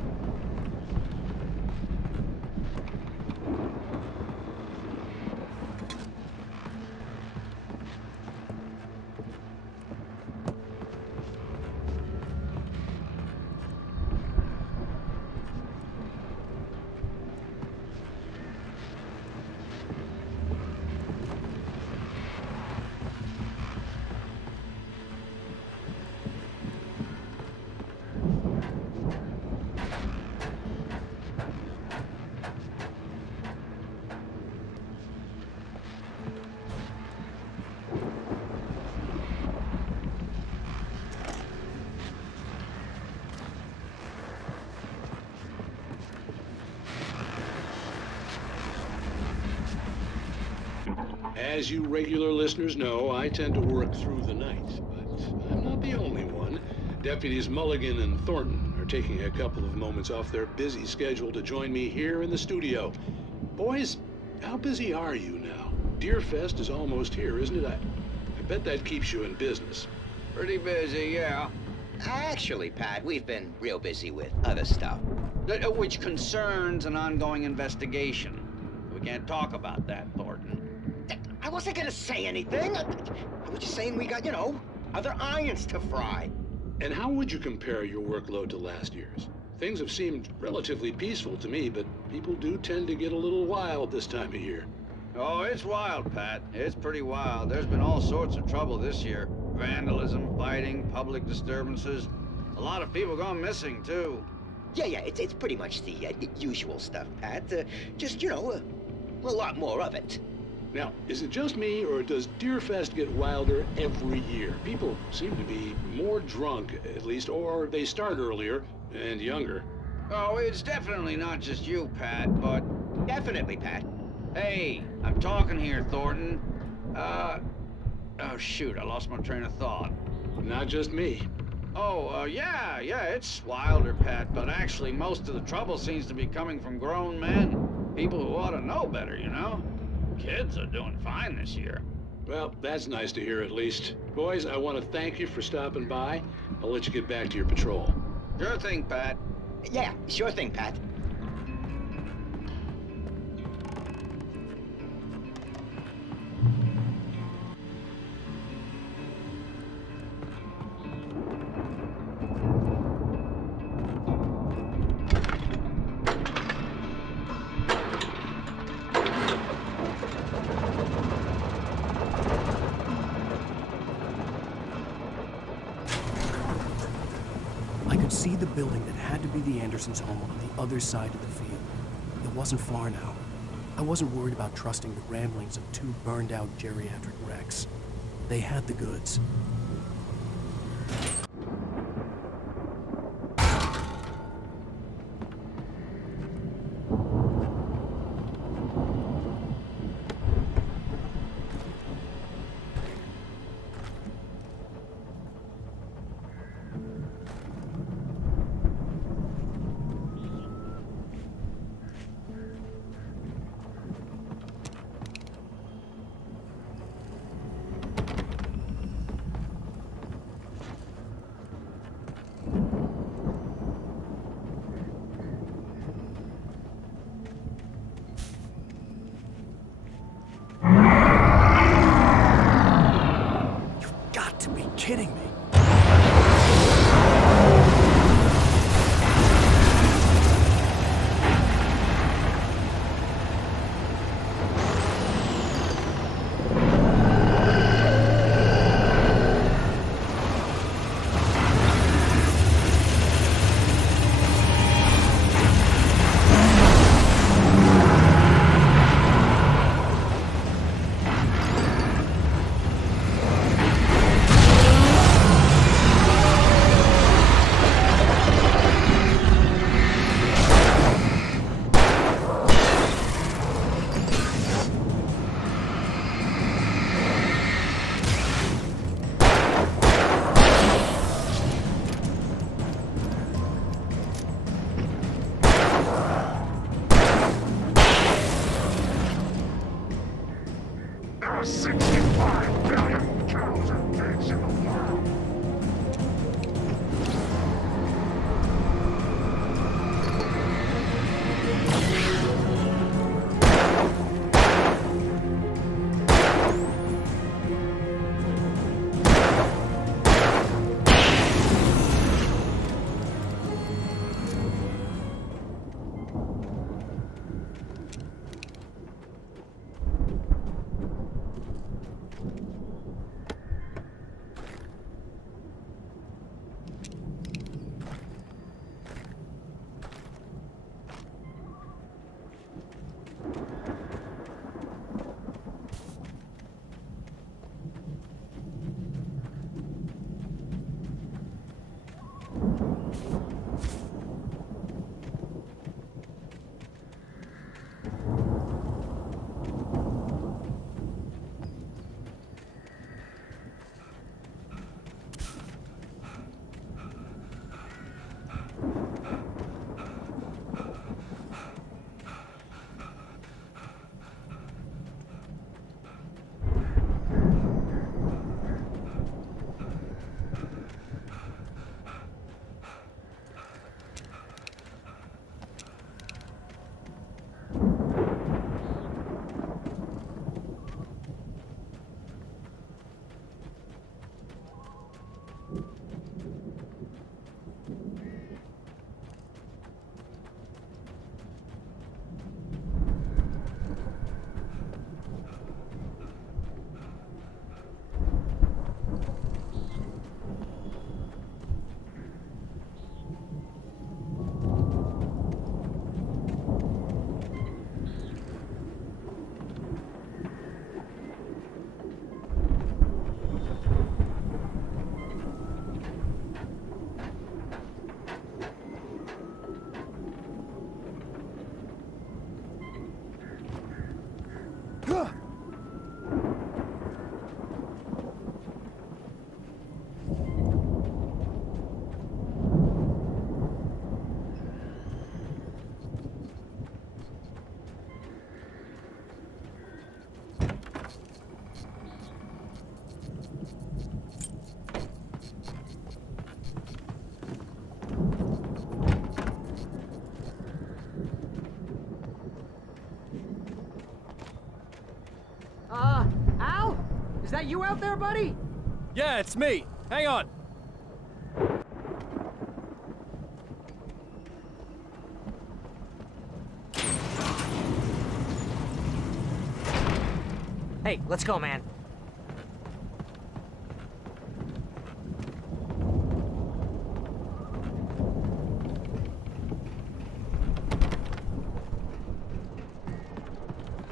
As you regular listeners know, I tend to work through the night, but I'm not the only one. Deputies Mulligan and Thornton are taking a couple of moments off their busy schedule to join me here in the studio. Boys, how busy are you now? Deerfest is almost here, isn't it? I bet that keeps you in business. Pretty busy, yeah. Actually, Pat, we've been real busy with other stuff, which concerns an ongoing investigation. We can't talk about that, Thornton. I wasn't gonna say anything. I was just saying we got, other irons to fry. And how would you compare your workload to last year's? Things have seemed relatively peaceful to me, but people do tend to get a little wild this time of year. Oh, it's wild, Pat. It's pretty wild. There's been all sorts of trouble this year. Vandalism, fighting, public disturbances. A lot of people gone missing, too. Yeah, it's pretty much the usual stuff, Pat. Just, a lot more of it. Now, is it just me, or does Deerfest get wilder every year? People seem to be more drunk, at least, or they start earlier and younger. Oh, it's definitely not just you, Pat, but... Definitely, Pat. Hey, I'm talking here, Thornton. Oh, shoot, I lost my train of thought. Not just me. Oh, yeah, it's wilder, Pat, but actually most of the trouble seems to be coming from grown men. People who ought to know better, Kids are doing fine this year. Well, that's nice to hear at least. Boys, I want to thank you for stopping by. I'll let you get back to your patrol. Sure thing, Pat. Yeah, sure thing, Pat. See the building that had to be the Andersons' home on the other side of the field. It wasn't far now. I wasn't worried about trusting the ramblings of two burned-out geriatric wrecks. They had the goods. that you out there, buddy? Yeah, it's me. Hang on. Hey, let's go, man.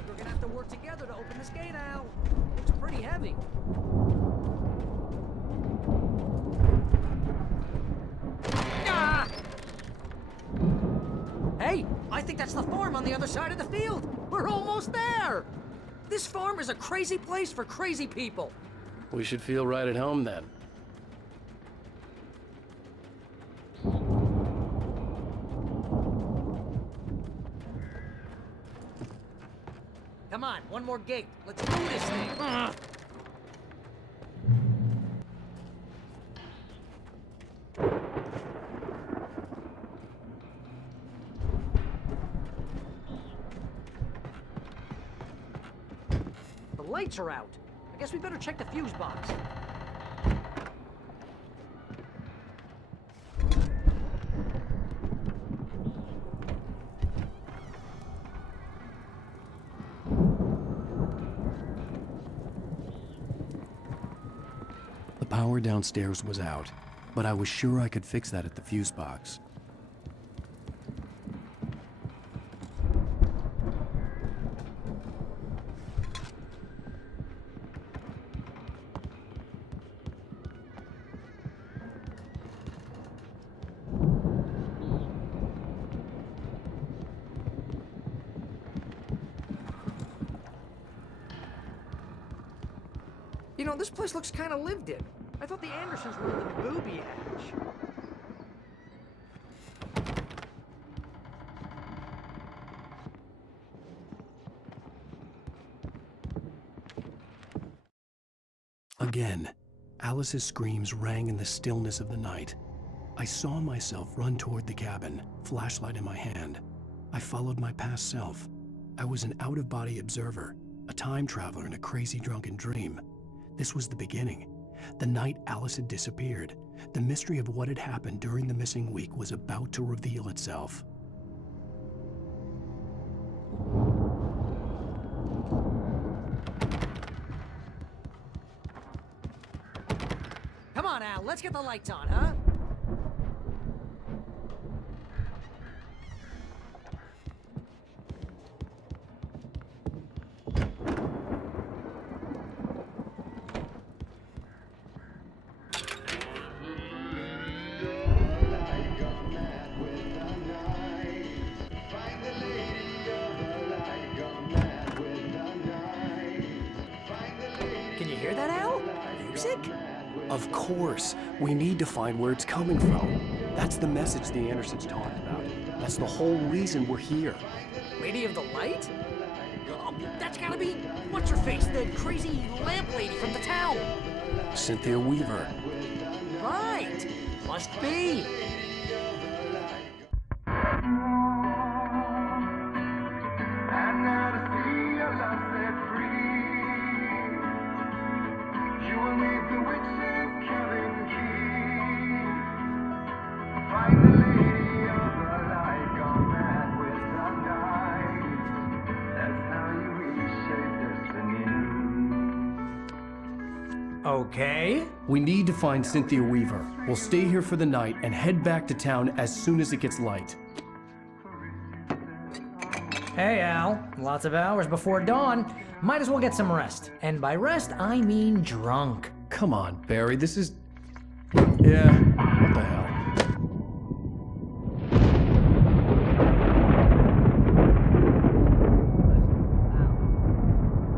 We're gonna have to work together to open this gate, Al. It's pretty heavy. Ah! Hey, I think that's the farm on the other side of the field. We're almost there. This farm is a crazy place for crazy people. We should feel right at home then. Come on, one more gate. Let's do this thing. The lights are out. I guess we better check the fuse box. The power downstairs was out, but I was sure I could fix that at the fuse box. You know, this place looks kind of lived in. I thought the Andersons were the booby hatch. Again, Alice's screams rang in the stillness of the night. I saw myself run toward the cabin, flashlight in my hand. I followed my past self. I was an out-of-body observer, a time traveler in a crazy drunken dream. This was the beginning. The night Alice had disappeared. The mystery of what had happened during the missing week was about to reveal itself. Come on, Al, let's get the lights on, huh? Can you hear that, Al? Music? Of course. We need to find where it's coming from. That's the message the Andersons talked about. That's the whole reason we're here. Lady of the Light? Oh, that's gotta be... what's-her-face, the crazy lamp lady from the town. Cynthia Weaver. Right. Must be. Okay. We need to find Cynthia Weaver. We'll stay here for the night and head back to town as soon as it gets light. Hey, Al. Lots of hours before dawn. Might as well get some rest. And by rest, I mean drunk. Come on, Barry, this is... Yeah, what the hell?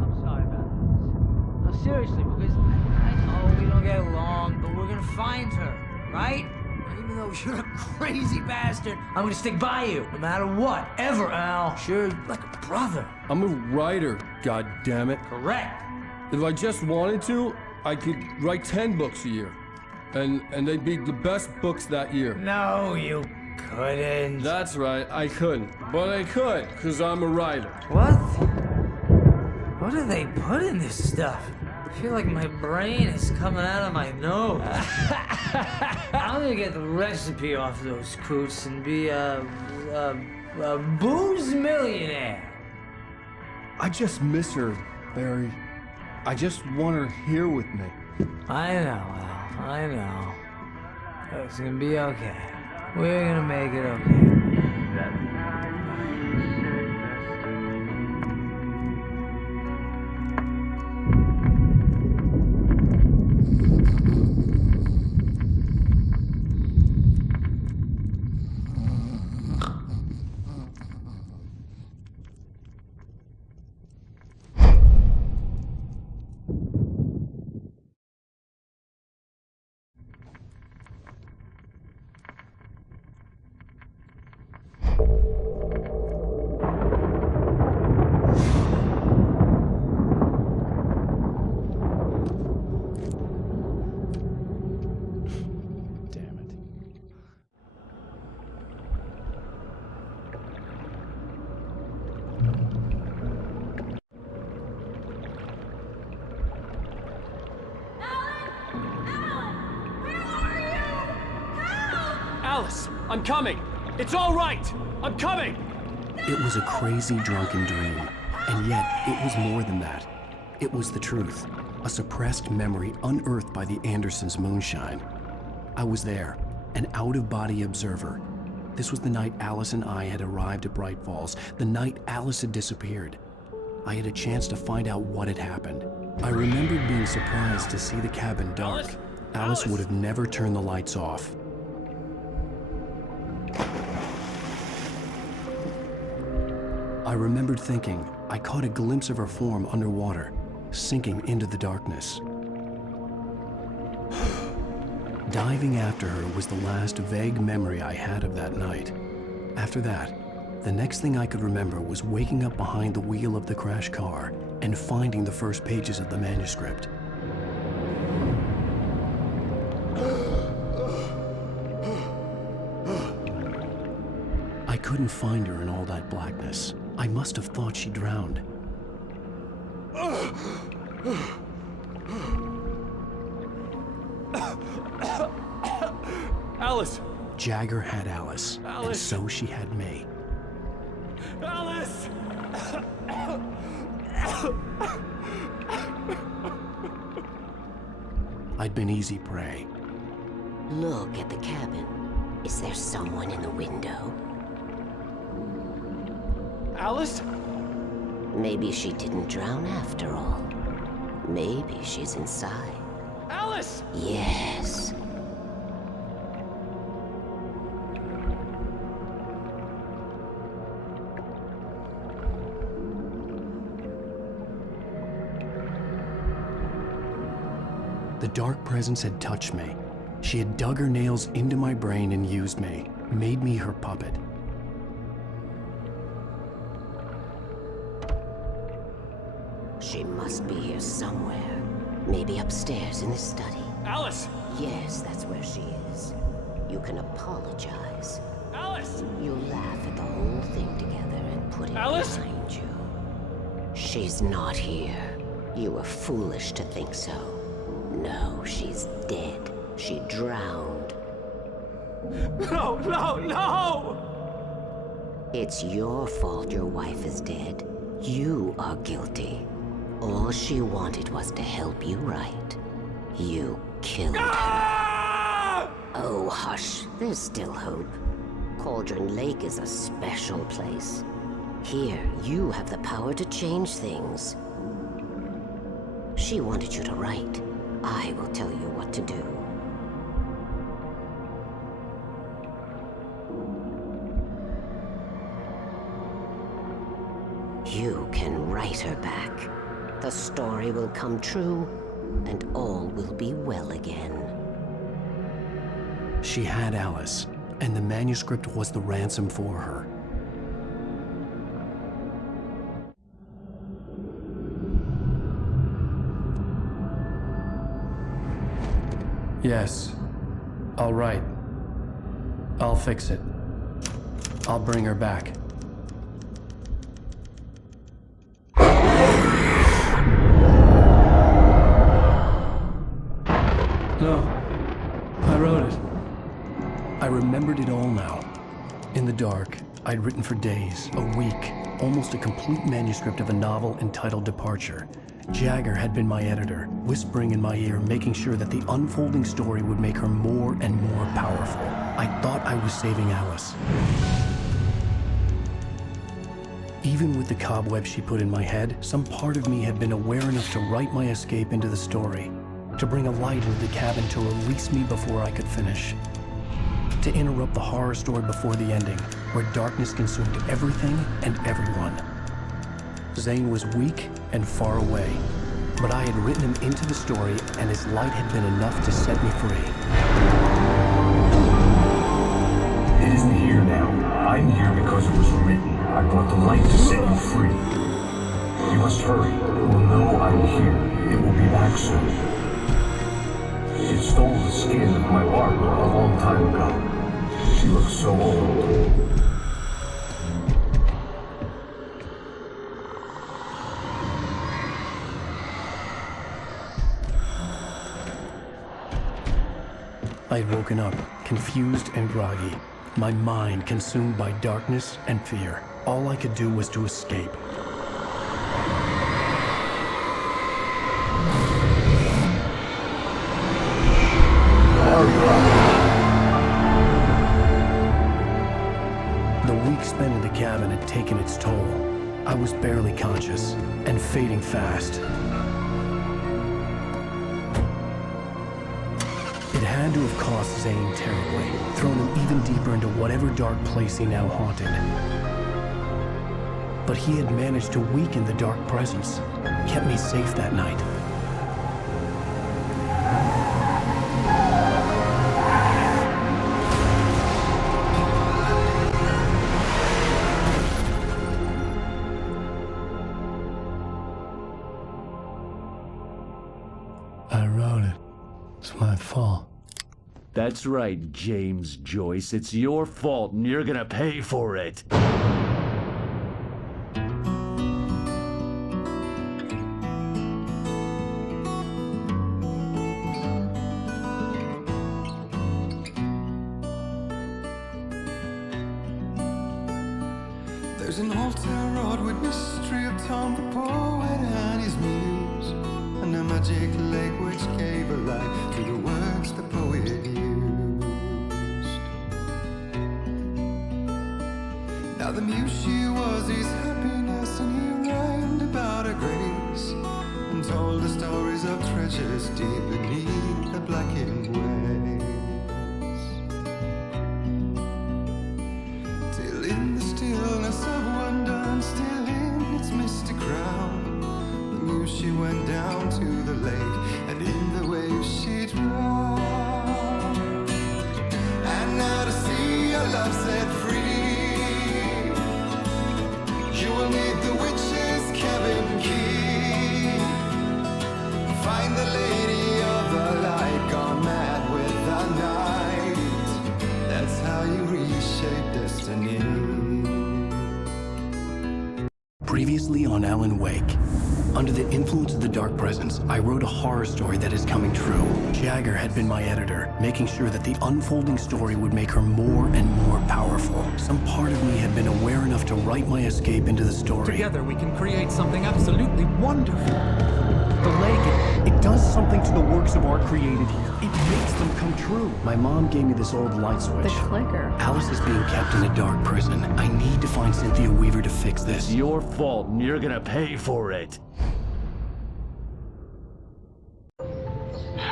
I'm sorry about this. No, seriously, because I know we don't get along, but we're gonna find her, right? And even though you're a crazy bastard, I'm gonna stick by you, no matter what, ever, Al. Sure, like a brother. I'm a writer, goddammit. Correct. If I just wanted to, I could write 10 books a year. And they'd be the best books that year. No, you couldn't. That's right, I couldn't. But I could, because I'm a writer. What? What do they put in this stuff? I feel like my brain is coming out of my nose. I'm gonna get the recipe off those coots and be a booze millionaire. I just miss her, Barry. I just want her here with me. I know, Al. I know. It's gonna be okay. We're gonna make it okay. Alice, I'm coming. It's all right. I'm coming. It was a crazy, drunken dream, and yet it was more than that. It was the truth, a suppressed memory unearthed by the Andersons' moonshine. I was there, an out-of-body observer. This was the night Alice and I had arrived at Bright Falls, the night Alice had disappeared. I had a chance to find out what had happened. I remembered being surprised to see the cabin dark. Alice would have never turned the lights off. I remembered thinking I caught a glimpse of her form underwater, sinking into the darkness. Diving after her was the last vague memory I had of that night. After that, the next thing I could remember was waking up behind the wheel of the crashed car and finding the first pages of the manuscript. I couldn't find her in all that blackness. I must have thought she drowned. Alice! Jagger had Alice, and so she had me. Alice! I'd been easy prey. Look at the cabin. Is there someone in the window? Alice? Maybe she didn't drown after all. Maybe she's inside. Alice! Yes. The dark presence had touched me. She had dug her nails into my brain and used me, made me her puppet. She must be here somewhere. Maybe upstairs in the study. Alice! Yes, that's where she is. You can apologize. Alice! You laugh at the whole thing together and put it Alice? behind you. She's not here. You were foolish to think so. No, she's dead. She drowned. No, no, no! It's your fault your wife is dead. You are guilty. All she wanted was to help you right. You killed her. Oh, hush. There's still hope. Cauldron Lake is a special place. Here, you have the power to change things. She wanted you to write. I will tell you what to do. You can write her back. The story will come true, and all will be well again. She had Alice, and the manuscript was the ransom for her. Yes. All right. I'll fix it. I'll bring her back. No. I wrote it. I remembered it all now. In the dark, I'd written for days, a week, almost a complete manuscript of a novel entitled Departure. Jagger had been my editor, whispering in my ear, making sure that the unfolding story would make her more and more powerful. I thought I was saving Alice. Even with the cobweb she put in my head, some part of me had been aware enough to write my escape into the story, to bring a light into the cabin to release me before I could finish, to interrupt the horror story before the ending, where darkness consumed everything and everyone. Zane was weak and far away, but I had written him into the story, and his light had been enough to set me free. It isn't here now. I'm here because it was written. I brought the light to set you free. You must hurry. It will know I'm here. It will be back soon. It stole the skin of my Barbara a long time ago. She looks so old. I had woken up, confused and groggy, my mind consumed by darkness and fear. All I could do was to escape. The week spent in the cabin had taken its toll. I was barely conscious and fading fast. It had to have cost Zane terribly, thrown him even deeper into whatever dark place he now haunted. But he had managed to weaken the dark presence, kept me safe that night. I wrote it. It's my fault. That's right, James Joyce. It's your fault, and you're gonna pay for it. There's an old town road with mystery of Tom the poet and his muse, and a magic lake which gave a light to the words the poet used. Now the muse she was his happiness, and he rhymed about her grace, and told the stories of treasures deep beneath the blackened waves. Till in the stillness of wonder, and still in its misty crown, the muse she went down to the lake, and in the waves she drowned. And now to see your love set free, you will need the witch's cabin key. Find the lady of the light, gone mad with the night. That's how you reshape destiny. Previously on Alan Wake. Under the influence of the dark presence, I wrote a horror story that is coming true. Jagger had been my editor, making sure that the unfolding story would make her more and more powerful. Some part of me had been aware enough to write my escape into the story. Together we can create something absolutely wonderful. The lake, it does something to the works of art created here. It makes them come true. My mom gave me this old light switch. The clicker. Alice is being kept in a dark prison. I need to find Cynthia Weaver to fix this. It's your fault, and you're gonna pay for it.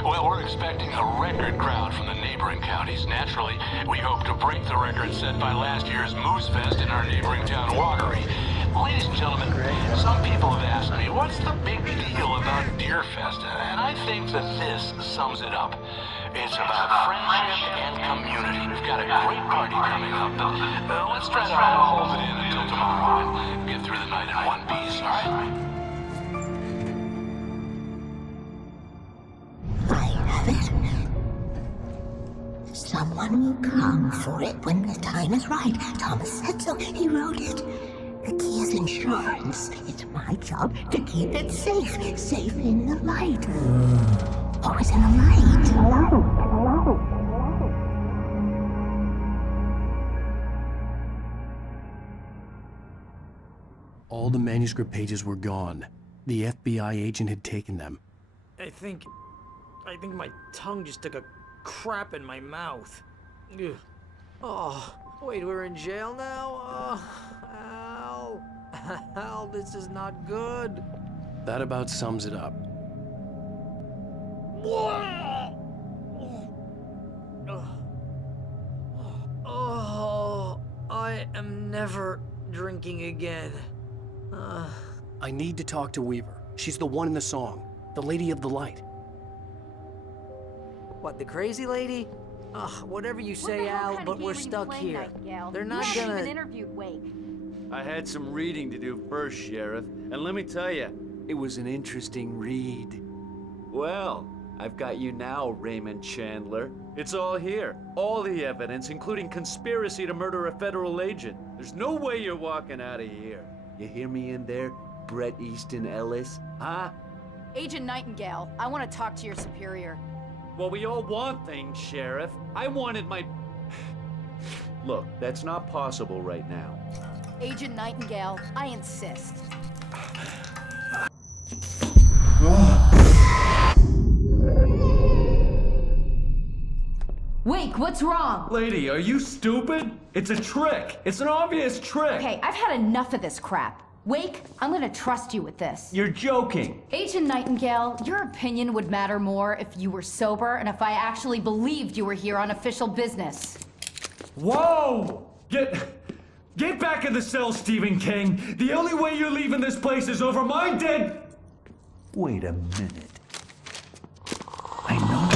Well, we're expecting a record crowd from the neighboring counties. Naturally, we hope to break the record set by last year's Moose Fest in our neighboring town, Watery. Ladies and gentlemen, some people have asked me, what's the big deal about Deer Fest? And I think that this sums it up. It's about friendship and community. We've got a great party coming up, but let's try to hold it in until tomorrow and get through the night in one piece, all right? I have it. Someone will come for it when the time is right. Thomas said so. He wrote it. The key is insurance. It's my job to keep it safe. Safe in the light. What was in the light? All the manuscript pages were gone. The FBI agent had taken them. I think my tongue just took a crap in my mouth. Ugh. Oh, wait, we're in jail now? Oh, Al. Al, this is not good. That about sums it up. Oh, I am never drinking again. I need to talk to Weaver. She's the one in the song. The Lady of the Light. What, the crazy lady? Ugh, whatever you say, Al, but we're stuck here. They're not gonna... even interviewed Wake. I had some reading to do first, Sheriff, and let me tell you, it was an interesting read. Well, I've got you now, Raymond Chandler. It's all here. All the evidence, including conspiracy to murder a federal agent. There's no way you're walking out of here. You hear me in there, Bret Easton Ellis? Huh? Agent Nightingale, I want to talk to your superior. Well, we all want things, Sheriff. I wanted my... Look, that's not possible right now. Agent Nightingale, I insist. Wake, what's wrong? Lady, are you stupid? It's a trick. It's an obvious trick. Okay, I've had enough of this crap. Wake, I'm gonna trust you with this. You're joking. Agent Nightingale, your opinion would matter more if you were sober and if I actually believed you were here on official business. Whoa! Get back in the cell, Stephen King. The only way you're leaving this place is over my dead... Wait a minute. I know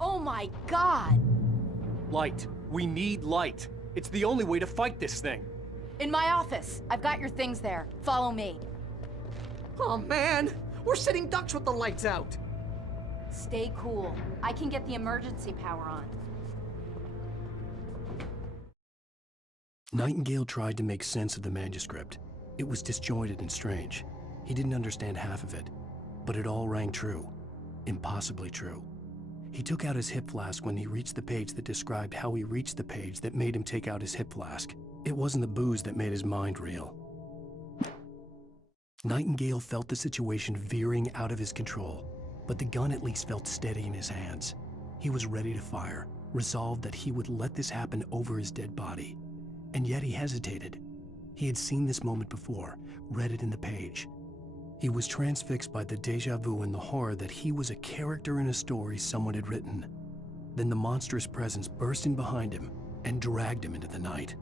Oh my God! Light. We need light. It's the only way to fight this thing. In my office. I've got your things there. Follow me. Oh man, we're sitting ducks with the lights out. Stay cool. I can get the emergency power on. Nightingale tried to make sense of the manuscript. It was disjointed and strange. He didn't understand half of it, but it all rang true. Impossibly true. He took out his hip flask when he reached the page that described how he reached the page that made him take out his hip flask. It wasn't the booze that made his mind reel. Nightingale felt the situation veering out of his control, but the gun at least felt steady in his hands. He was ready to fire, resolved that he would let this happen over his dead body. And yet he hesitated. He had seen this moment before, read it in the page. He was transfixed by the déjà vu and the horror that he was a character in a story someone had written. Then the monstrous presence burst in behind him and dragged him into the night.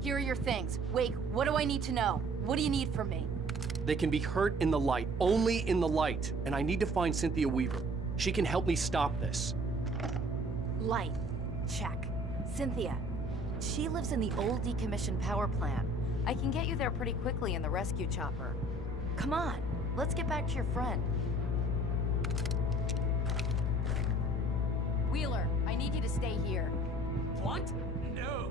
Here are your things. Wake, what do I need to know? What do you need from me? They can be hurt in the light, only in the light. And I need to find Cynthia Weaver. She can help me stop this. Light. Check. Cynthia. She lives in the old decommissioned power plant. I can get you there pretty quickly in the rescue chopper. Come on, let's get back to your friend. Wheeler, I need you to stay here. What? No.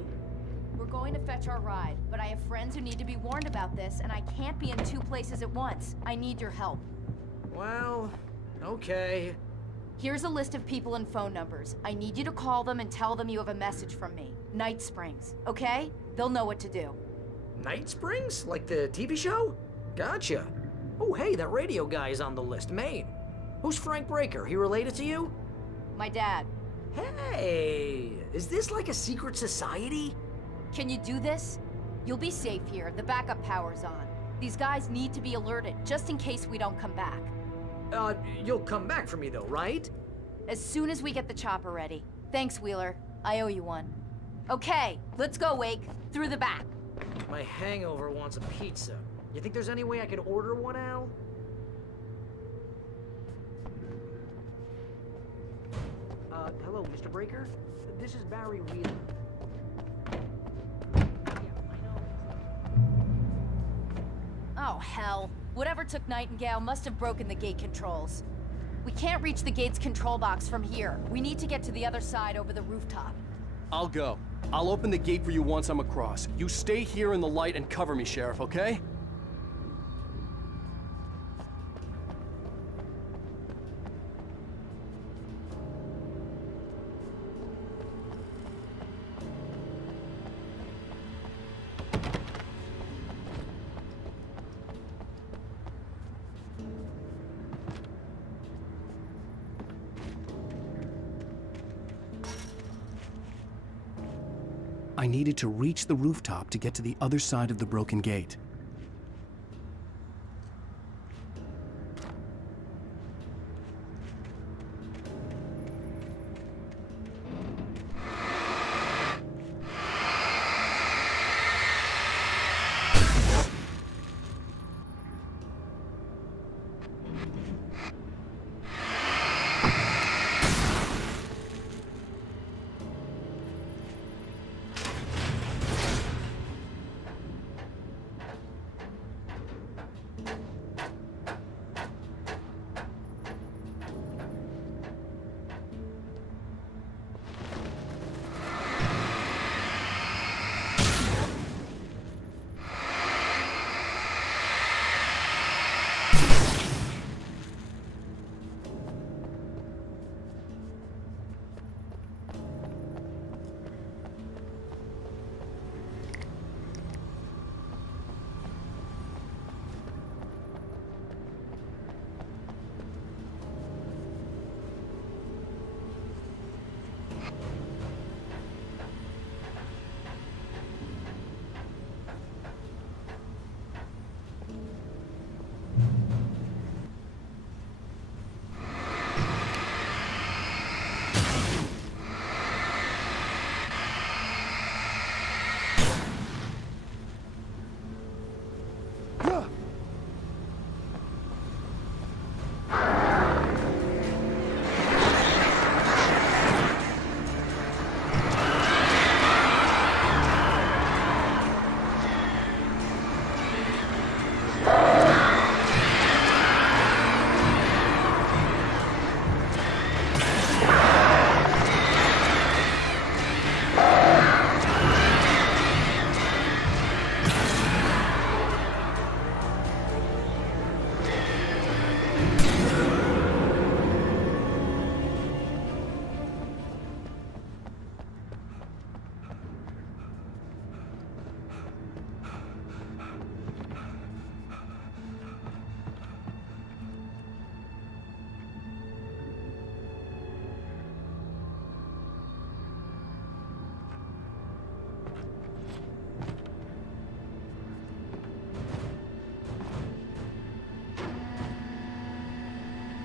We're going to fetch our ride, but I have friends who need to be warned about this, and I can't be in two places at once. I need your help. Well, okay. Here's a list of people and phone numbers. I need you to call them and tell them you have a message from me. Night Springs, okay? They'll know what to do. Night Springs? Like the TV show? Gotcha. Oh, hey, that radio guy is on the list, Maine. Who's Frank Breaker? He related to you? My dad. Hey, is this like a secret society? Can you do this? You'll be safe here. The backup power's on. These guys need to be alerted, just in case we don't come back. You'll come back for me though, right? As soon as we get the chopper ready. Thanks, Wheeler. I owe you one. Okay, let's go, Wake. Through the back. My hangover wants a pizza. You think there's any way I could order one, Al? Hello, Mr. Breaker? This is Barry Wheeler. Oh, hell. Whatever took Nightingale must have broken the gate controls. We can't reach the gate's control box from here. We need to get to the other side over the rooftop. I'll go. I'll open the gate for you once I'm across. You stay here in the light and cover me, Sheriff, okay? I needed to reach the rooftop to get to the other side of the broken gate.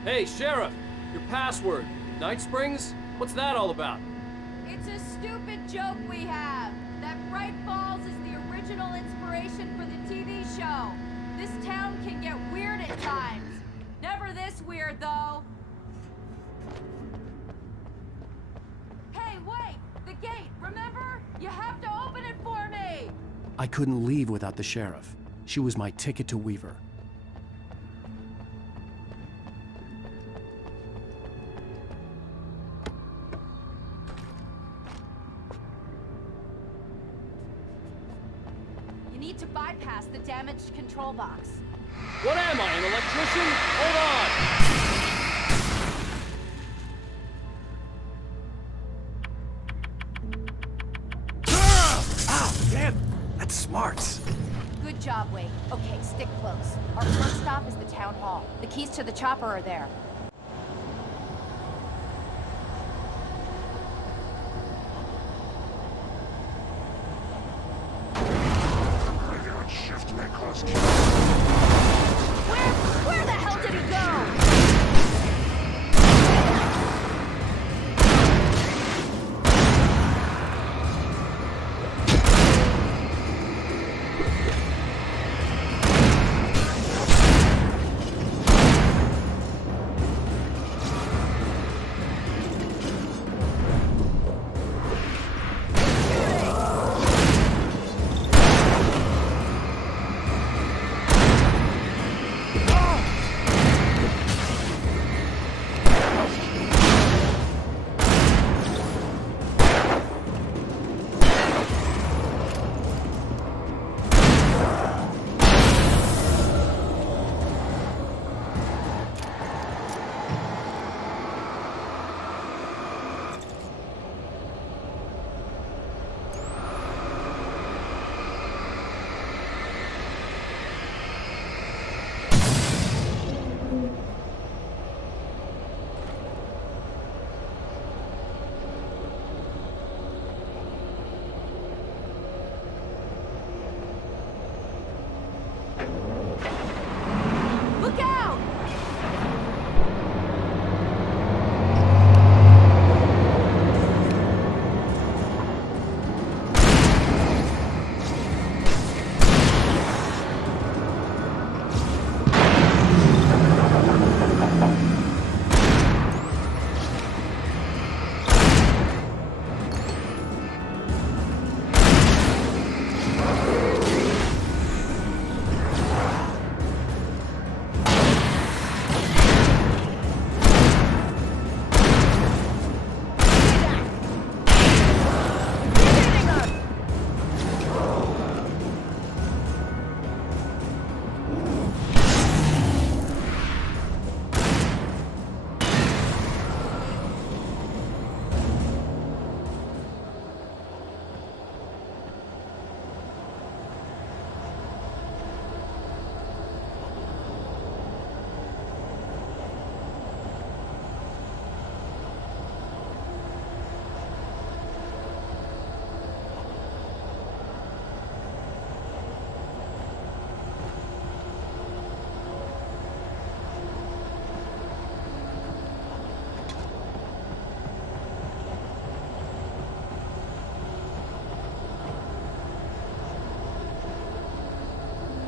Hey, Sheriff! Your password. Night Springs? What's that all about? It's a stupid joke we have. That Bright Falls is the original inspiration for the TV show. This town can get weird at times. Never this weird, though. Hey, wait! The gate, remember? You have to open it for me! I couldn't leave without the sheriff. She was my ticket to Weaver. You need to bypass the damaged control box. What am I, an electrician? Hold on! Ow, damn! That's smart. Good Good job, Wade. Okay, stick close. Our first stop is the town hall. The keys to the chopper are there. Where the hell did he go?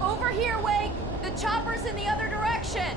Over here, Wake! The chopper's in the other direction!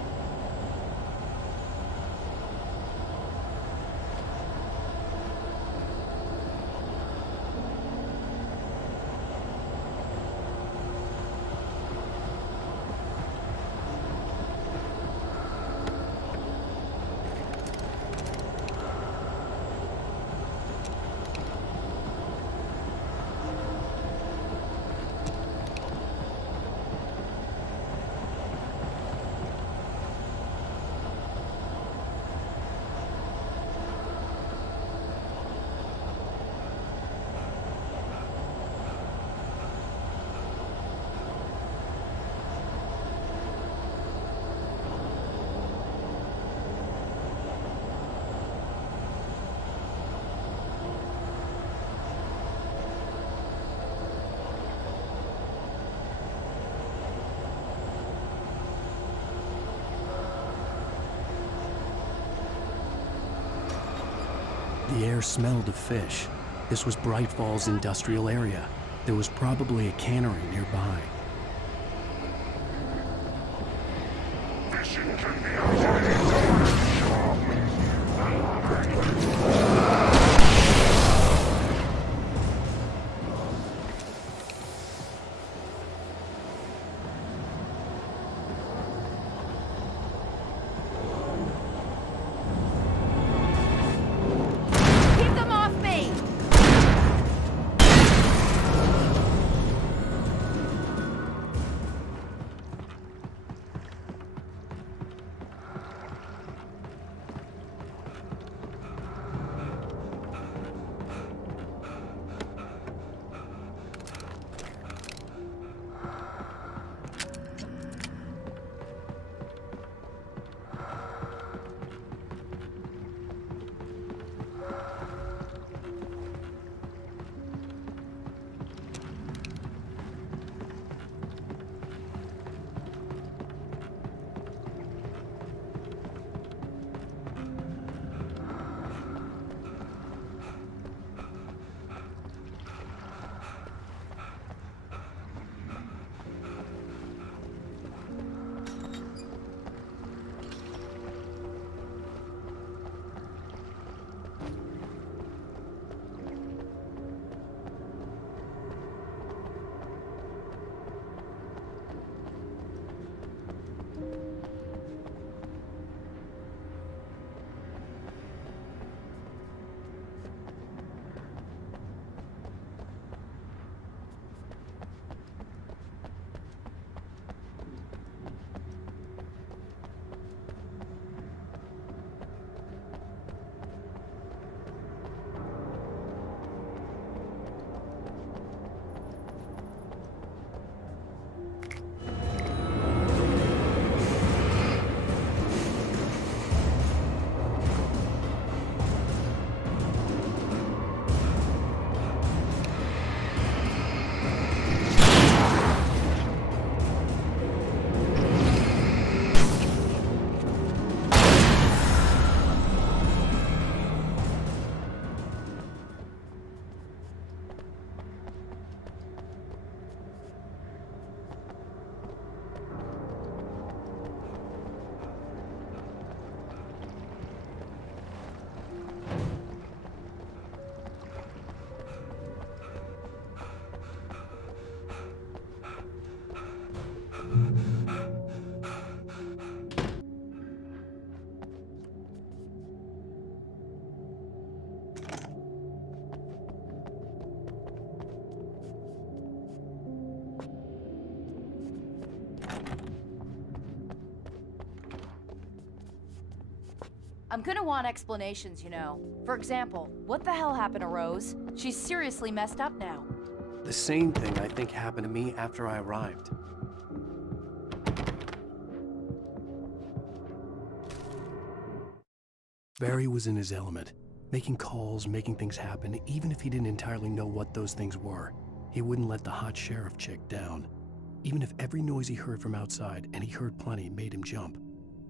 The air smelled of fish. This was Bright Falls industrial area. There was probably a cannery nearby. I'm gonna want explanations, you know. For example, what the hell happened to Rose? She's seriously messed up now. The same thing I think happened to me after I arrived. Barry was in his element, making calls, making things happen, even if he didn't entirely know what those things were. He wouldn't let the hot sheriff chick down. Even if every noise he heard from outside, and he heard plenty, made him jump.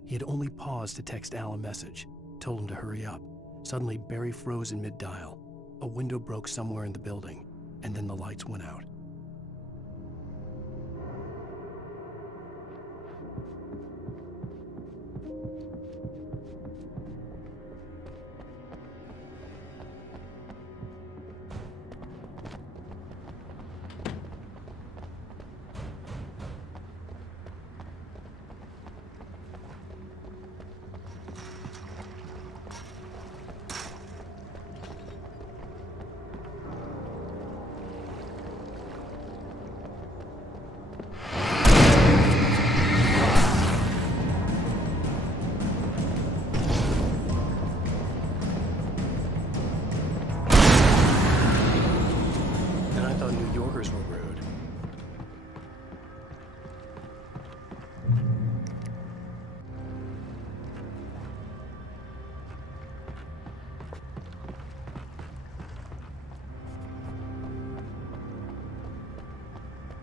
He had only paused to text Al a message, told him to hurry up. Suddenly, Barry froze in mid-dial. A window broke somewhere in the building, and then the lights went out.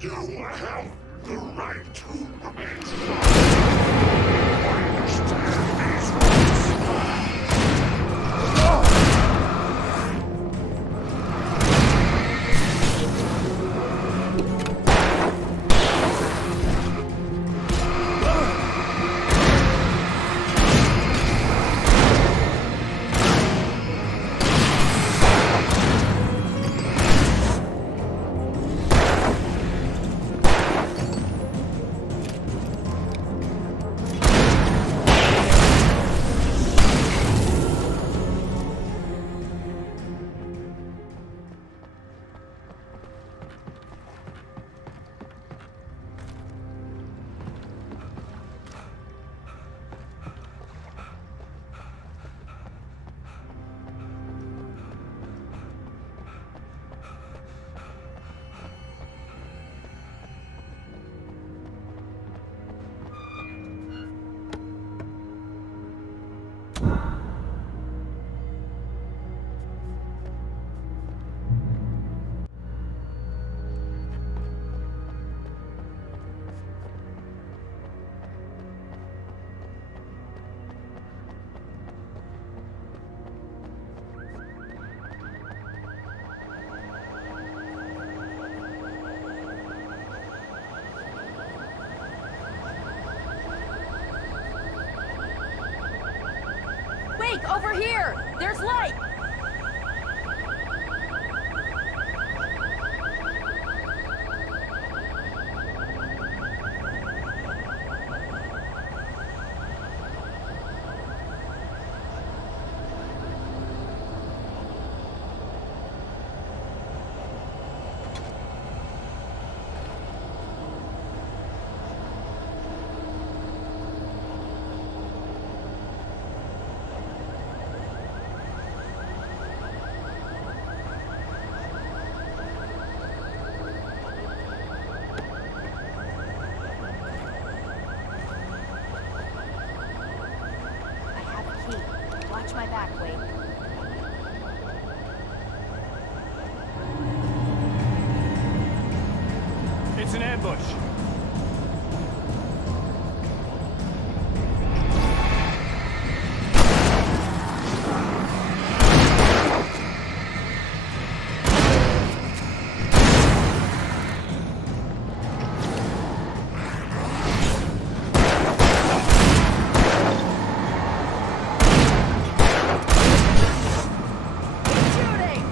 You have the right to remain. I understand these rules. Over here! There's light! Watch my back, Wade. It's an ambush. Shooting!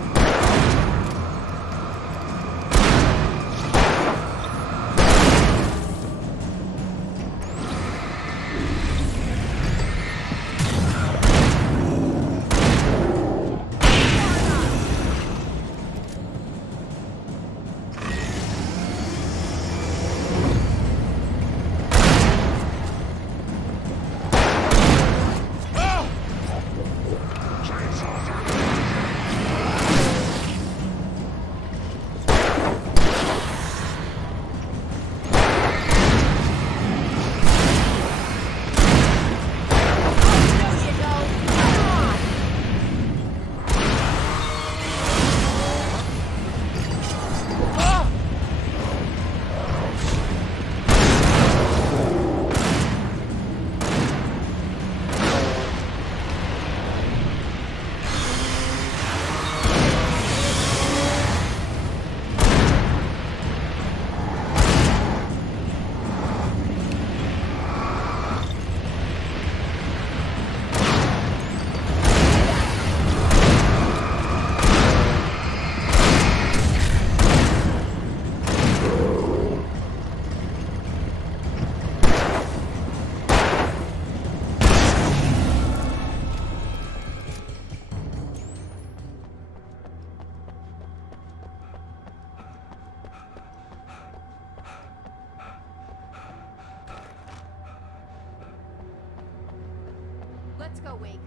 Let's go, Wake.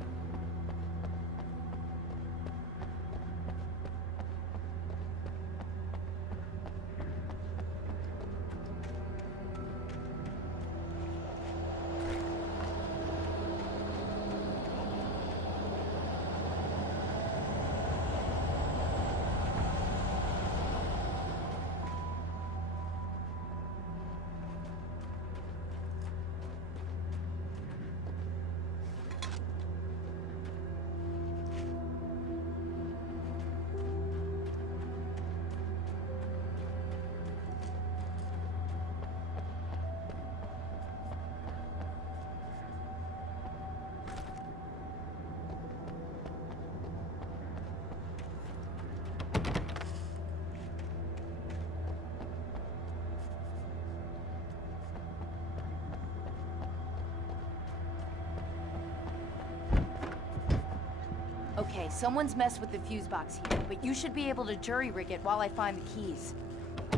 Okay, someone's messed with the fuse box here, but you should be able to jury-rig it while I find the keys.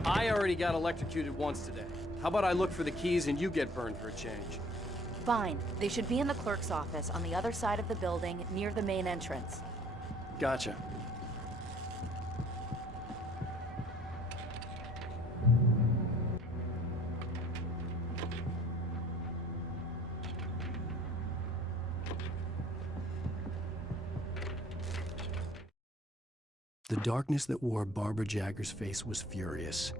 I already got electrocuted once today. How about I look for the keys and you get burned for a change? Fine. They should be in the clerk's office on the other side of the building, near the main entrance. Gotcha. The darkness that wore Barbara Jagger's face was furious.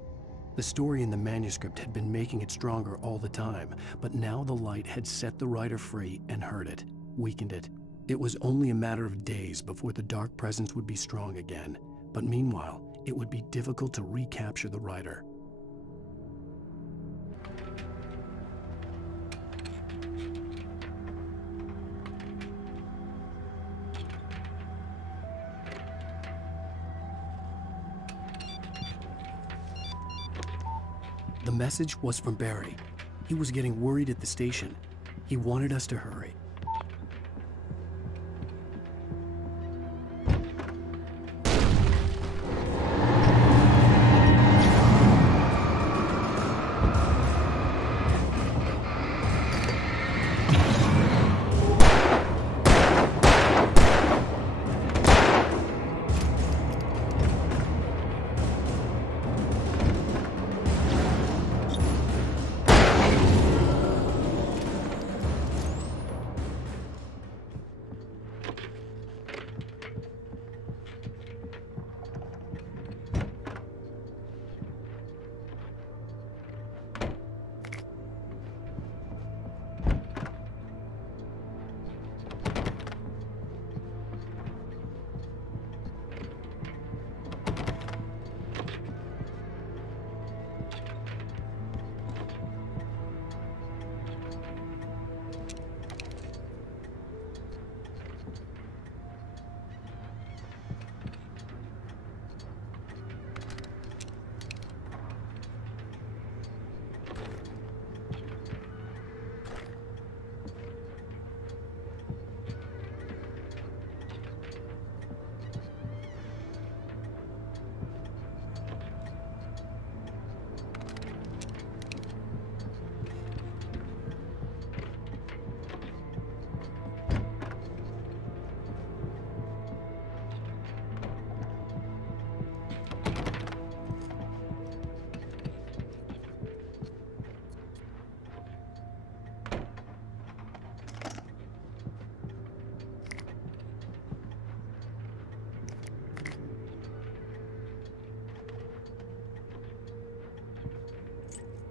The story in the manuscript had been making it stronger all the time, but now the light had set the writer free and hurt it, weakened it. It was only a matter of days before the dark presence would be strong again, but meanwhile, it would be difficult to recapture the writer. The message was from Barry. He was getting worried at the station. He wanted us to hurry.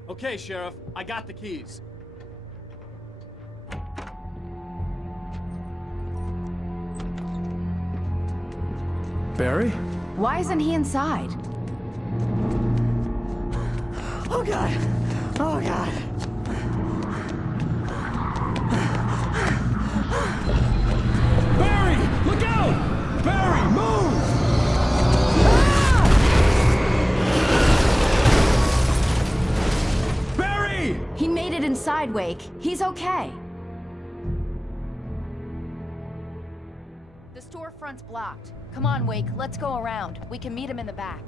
Okay, Sheriff, I got the keys. Barry? Why isn't he inside? Oh God! Oh God! Barry! Look out! Barry, move! Barry! He made it inside, Wake. He's okay. The storefront's blocked. Come on, Wake, let's go around. We can meet him in the back.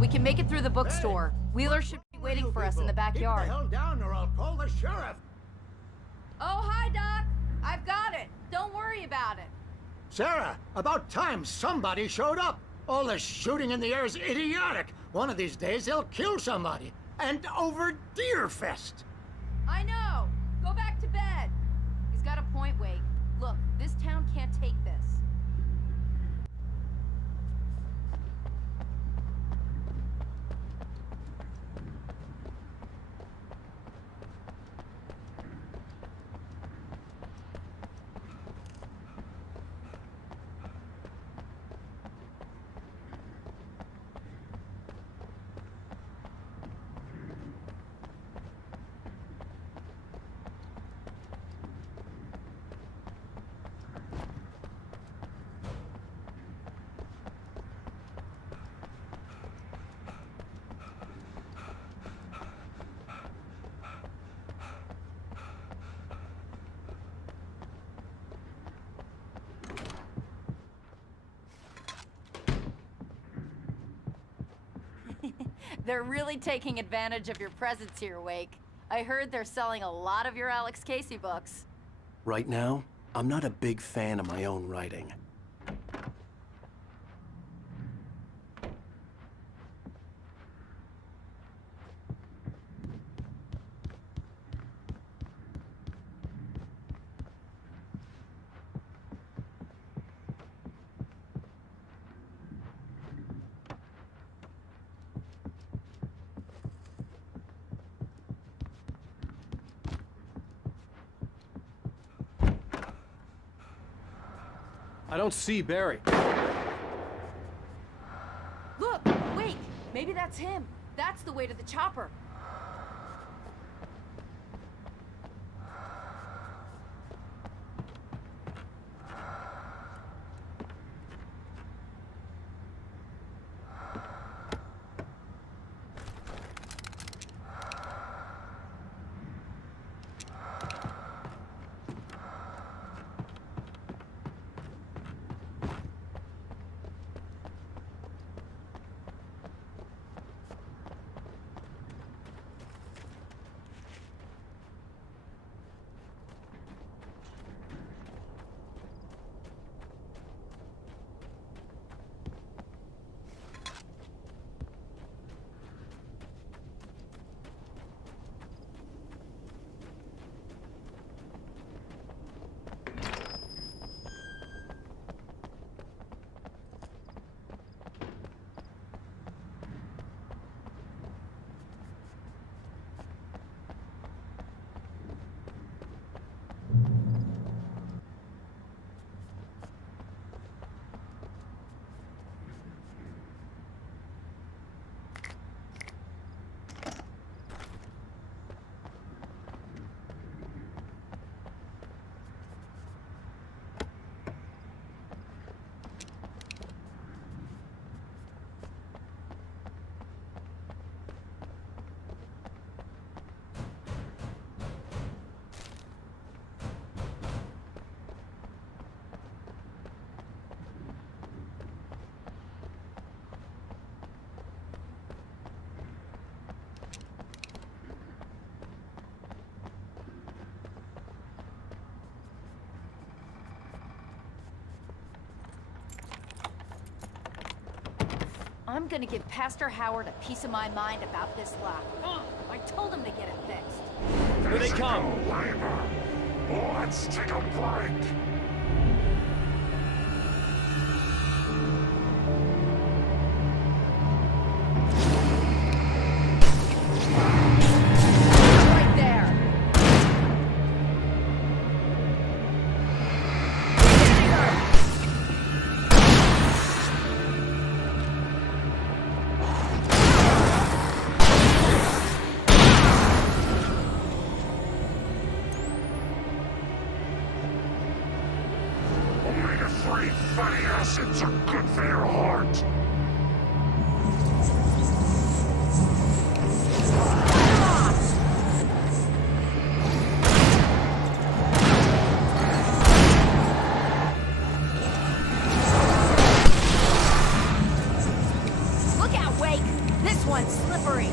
We can make it through the bookstore. Wheeler should be waiting for us in the backyard. Keep the hell down or I'll call the sheriff. Oh, hi, Doc. I've got it. Don't worry about it. Sarah, about time somebody showed up. All this shooting in the air is idiotic. One of these days they'll kill somebody. And over Deerfest. I know. Go back to bed. He's got a point, Wake. Look, this town can't take this. They're really taking advantage of your presence here, Wake. I heard they're selling a lot of your Alex Casey books. Right now, I'm not a big fan of my own writing. I don't see Barry. Look, Wake. Maybe that's him. That's the way to the chopper. I'm gonna give Pastor Howard a piece of my mind about this lock. I told him to get it fixed. Here they come. Let's take a break. Right there. Omega-3 fatty acids are good for your heart. Look out, Wake! delivery.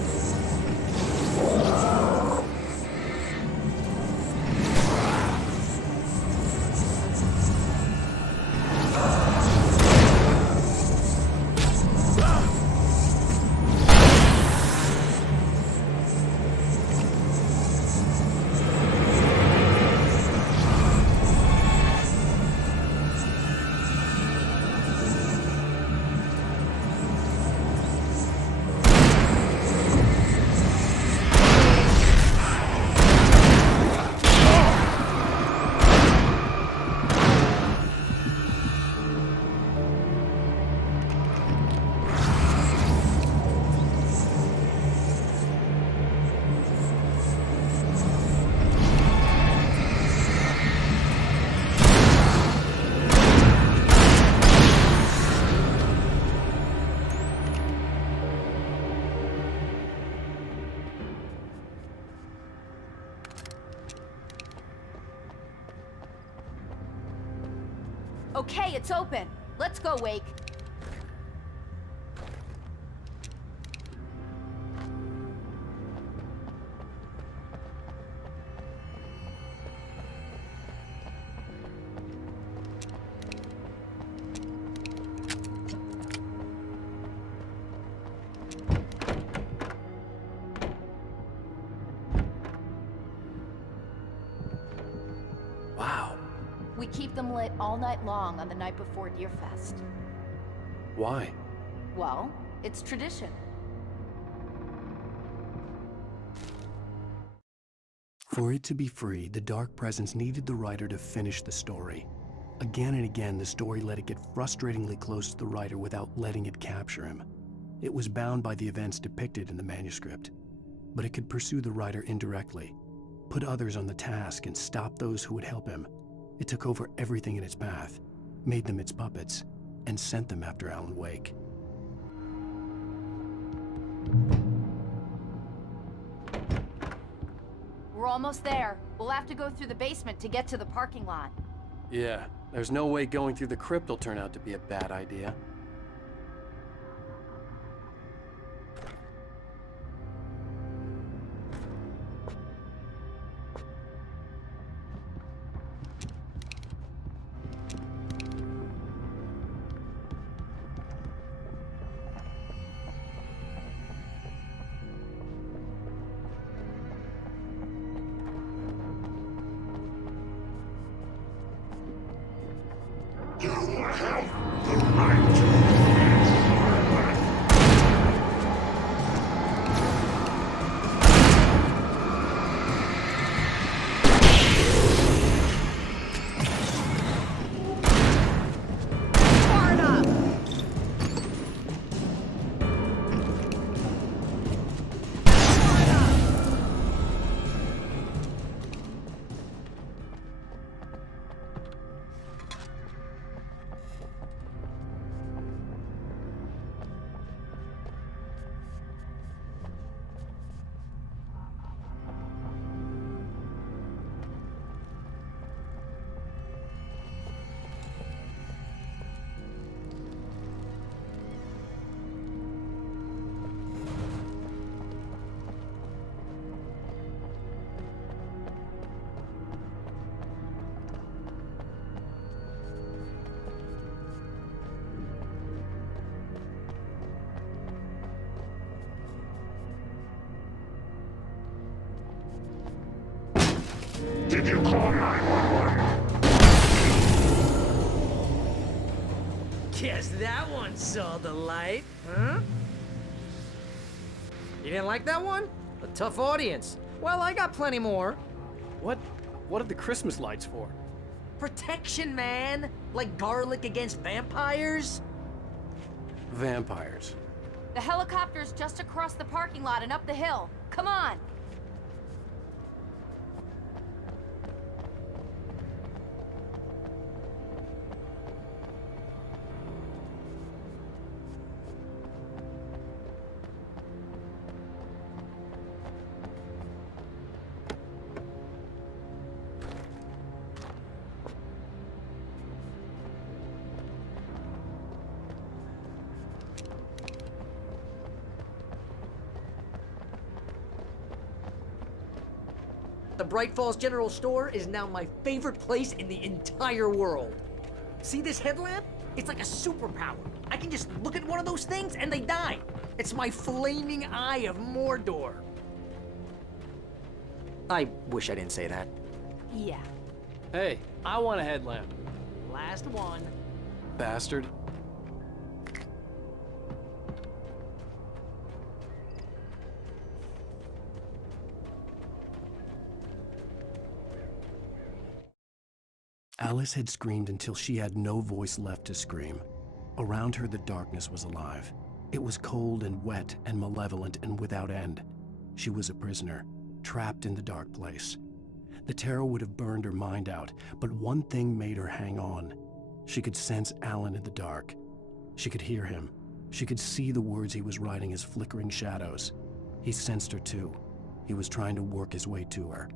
Okay, it's open. Let's go, Wake. We keep them lit all night long on the night before Deerfest. Why? Well, it's tradition. For it to be free, the Dark Presence needed the writer to finish the story. Again and again, the story let it get frustratingly close to the writer without letting it capture him. It was bound by the events depicted in the manuscript, but it could pursue the writer indirectly, put others on the task, and stop those who would help him. It took over everything in its path, made them its puppets, and sent them after Alan Wake. We're almost there. We'll have to go through the basement to get to the parking lot. Yeah, there's no way going through the crypt will turn out to be a bad idea. You have the right to Did you call 911? Guess that one saw the light, huh? You didn't like that one? A tough audience. Well, I got plenty more. What are the Christmas lights for? Protection, man! Like garlic against vampires? Vampires. The helicopter's just across the parking lot and up the hill. Come on! Bright Falls General Store is now my favorite place in the entire world. See this headlamp? It's like a superpower. I can just look at one of those things and they die. It's my flaming eye of Mordor. I wish I didn't say that. Yeah. Hey, I want a headlamp. Last one. Bastard. Alice had screamed until she had no voice left to scream. Around her, the darkness was alive. It was cold and wet and malevolent and without end. She was a prisoner, trapped in the dark place. The terror would have burned her mind out, but one thing made her hang on. She could sense Alan in the dark. She could hear him. She could see the words he was writing as flickering shadows. He sensed her too. He was trying to work his way to her.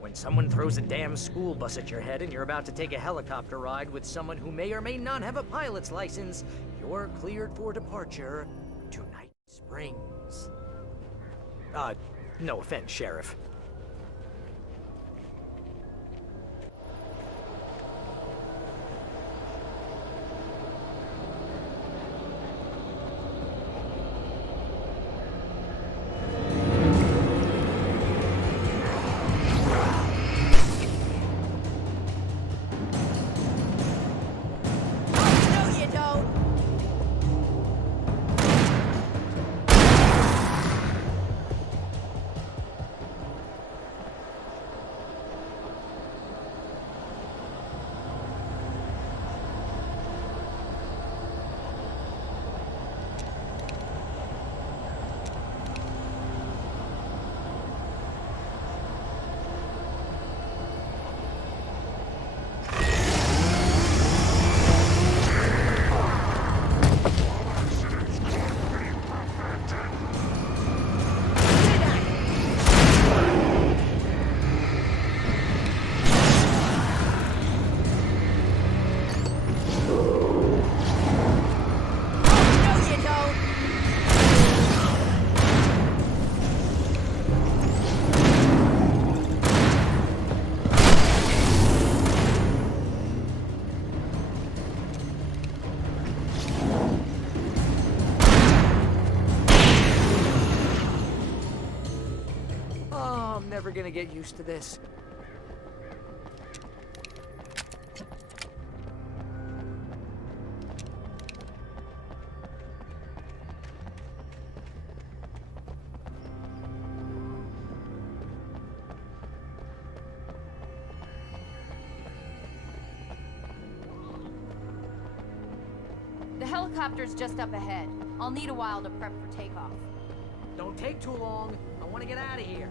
When someone throws a damn school bus at your head and you're about to take a helicopter ride with someone who may or may not have a pilot's license, you're cleared for departure to Night Springs. No offense, Sheriff. Never gonna get used to this. The helicopter's just up ahead. I'll need a while to prep for takeoff. Don't take too long. I want to get out of here.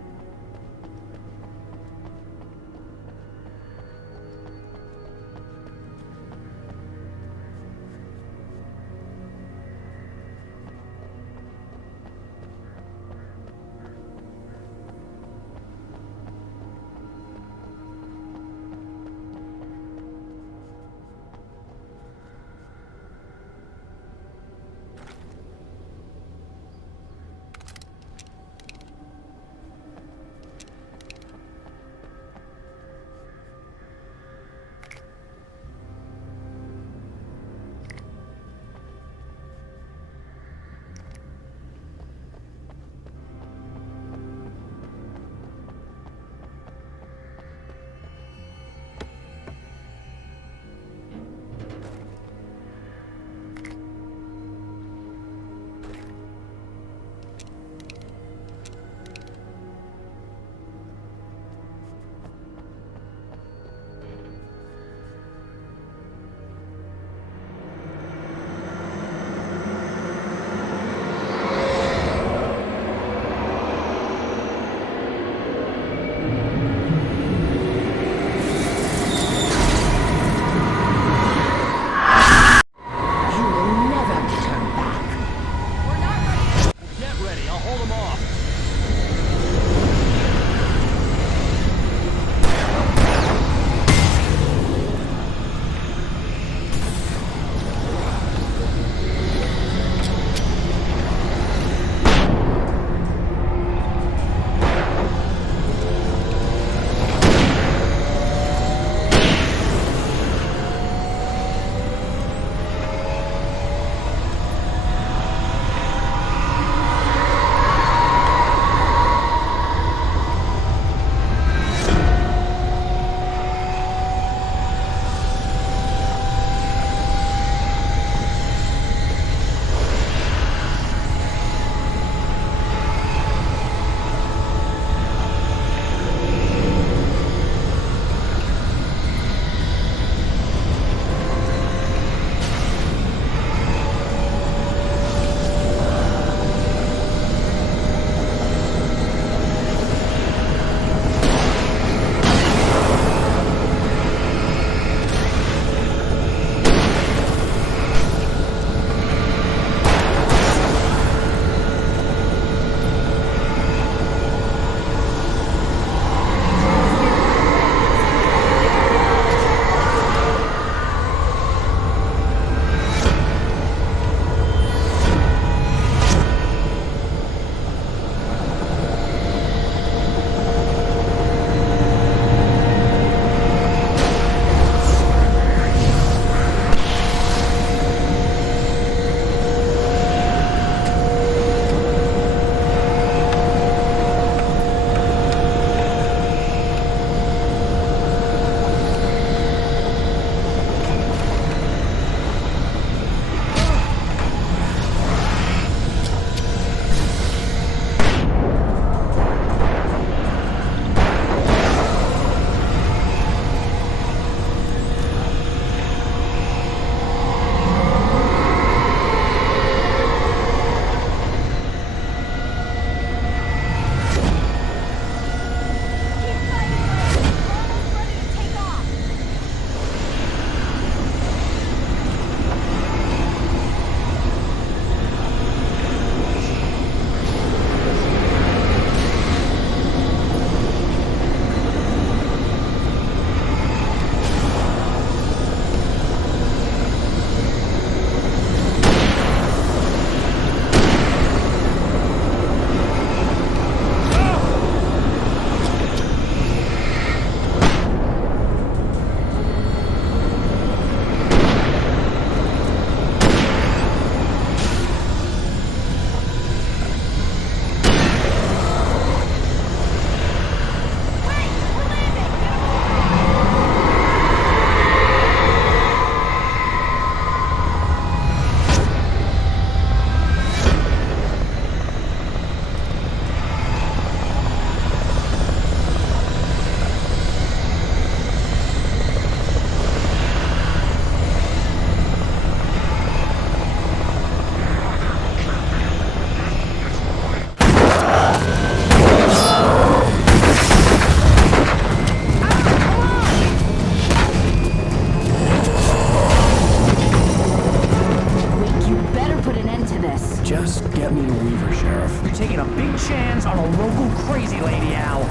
chance on a local crazy lady, Al.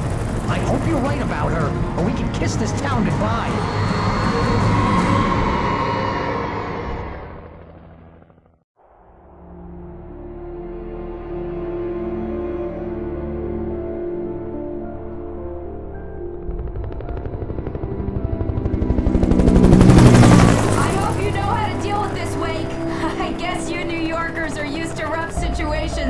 I hope you're right about her, or we can kiss this town goodbye.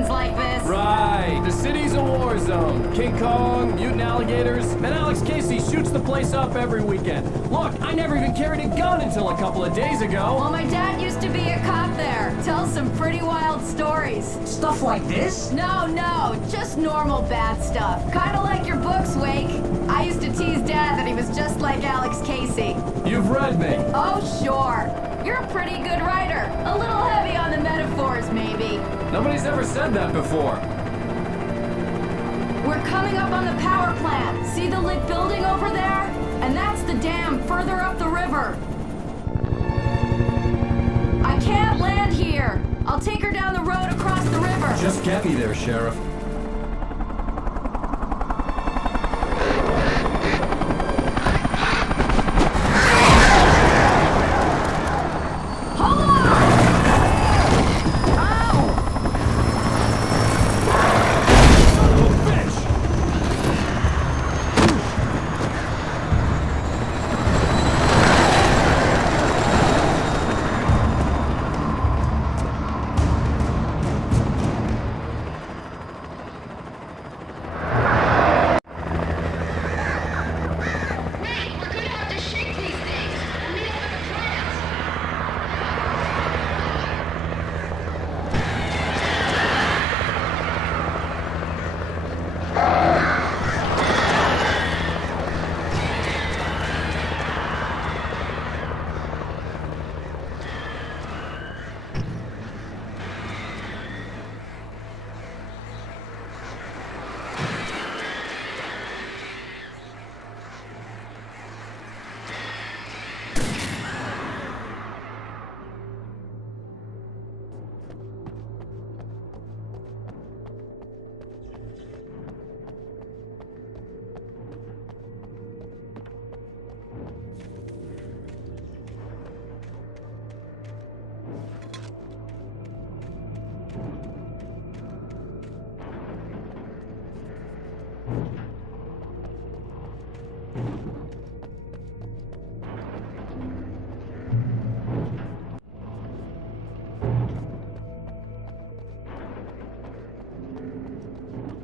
Like this. Right. The city's a war zone. King Kong, mutant alligators, and Alex Casey shoots the place up every weekend. Look, I never even carried a gun until a couple of days ago. Well, my dad used to be a cop there. Tells some pretty wild stories. Stuff like this? No, just normal bad stuff. Kinda like your books, Wake. I used to tease Dad that he was just like Alex Casey. You've read me. Oh, sure. You're a pretty good writer. A little heavy on the metaphors, maybe. Nobody's ever said that before. We're coming up on the power plant. See the lit building over there? And that's the dam further up the river. I can't land here. I'll take her down the road across the river. Just get me there, Sheriff.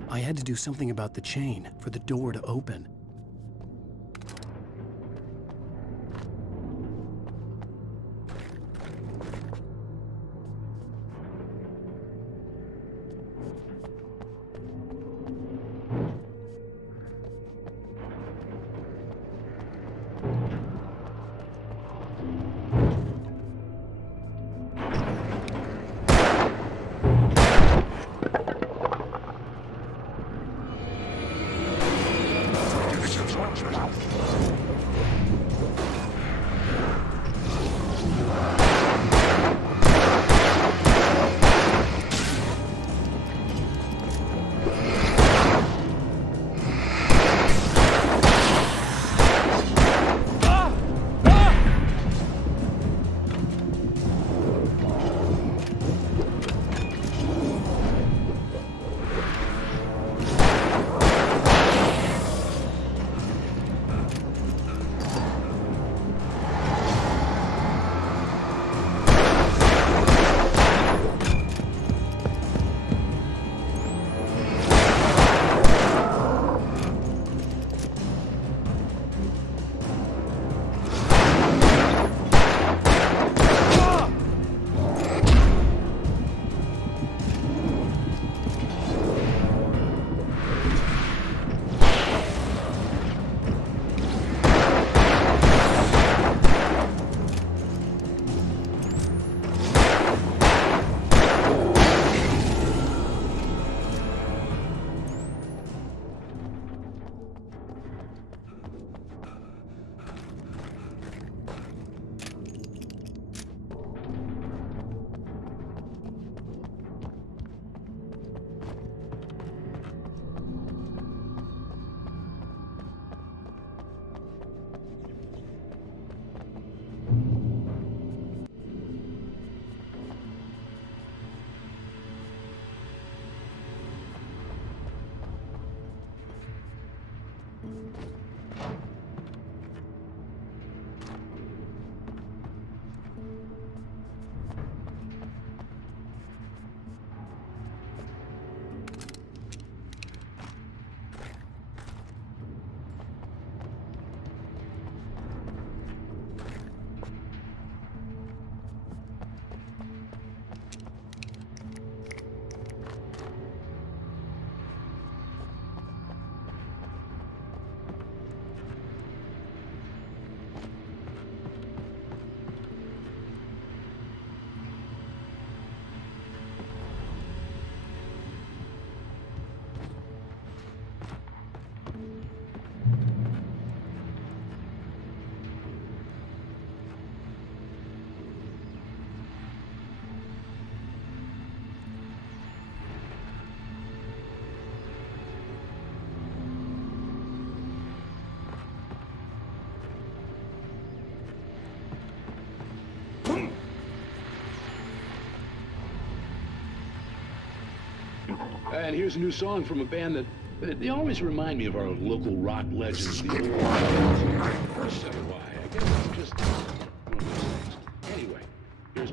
I had to do something about the chain for the door to open. And here's a new song from a band that they always remind me of our local rock legends, the old I guess it's just one of those things. Anyway, here's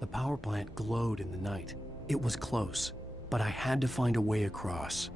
The power plant glowed in the night. It was close, but I had to find a way across.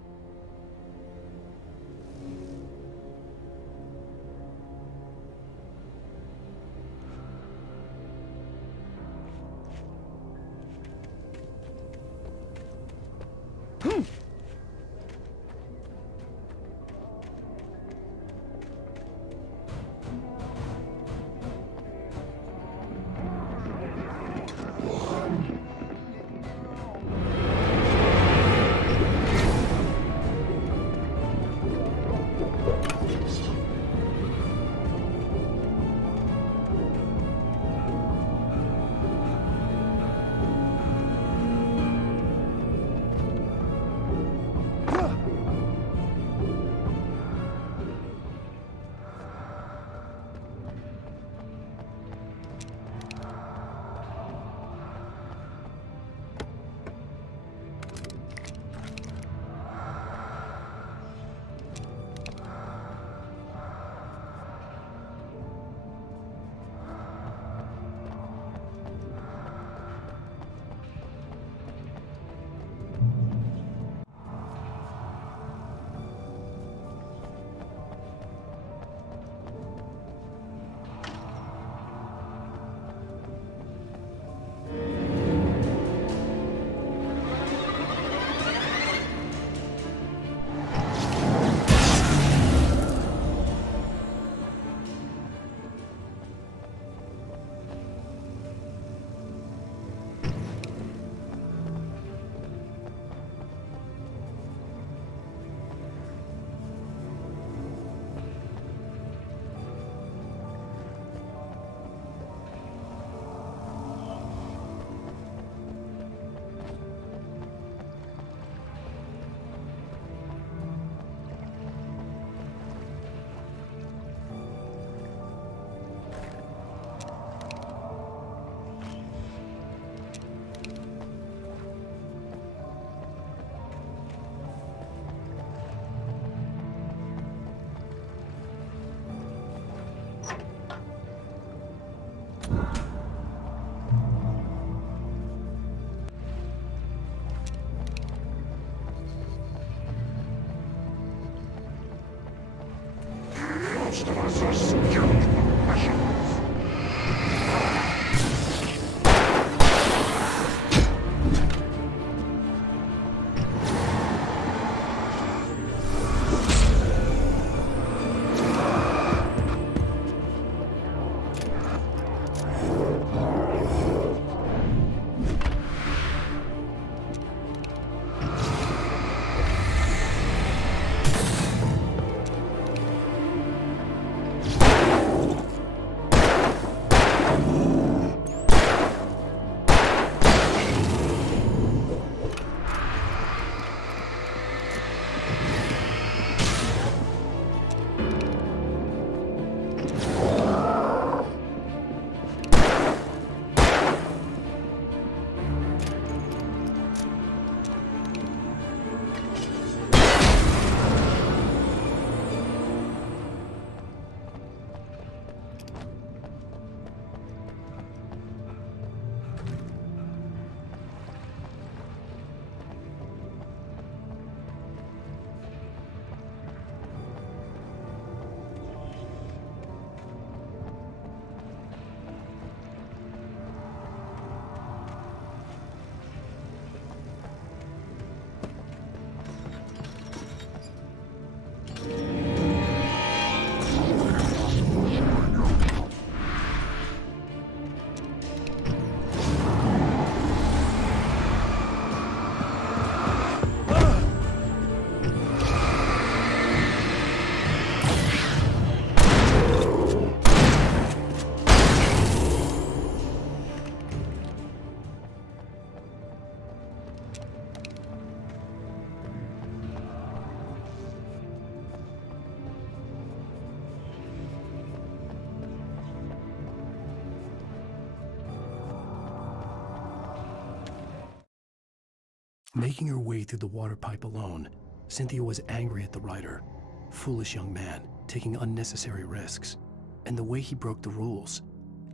Making her way through the water pipe alone, Cynthia was angry at the writer. Foolish young man, taking unnecessary risks. And the way he broke the rules.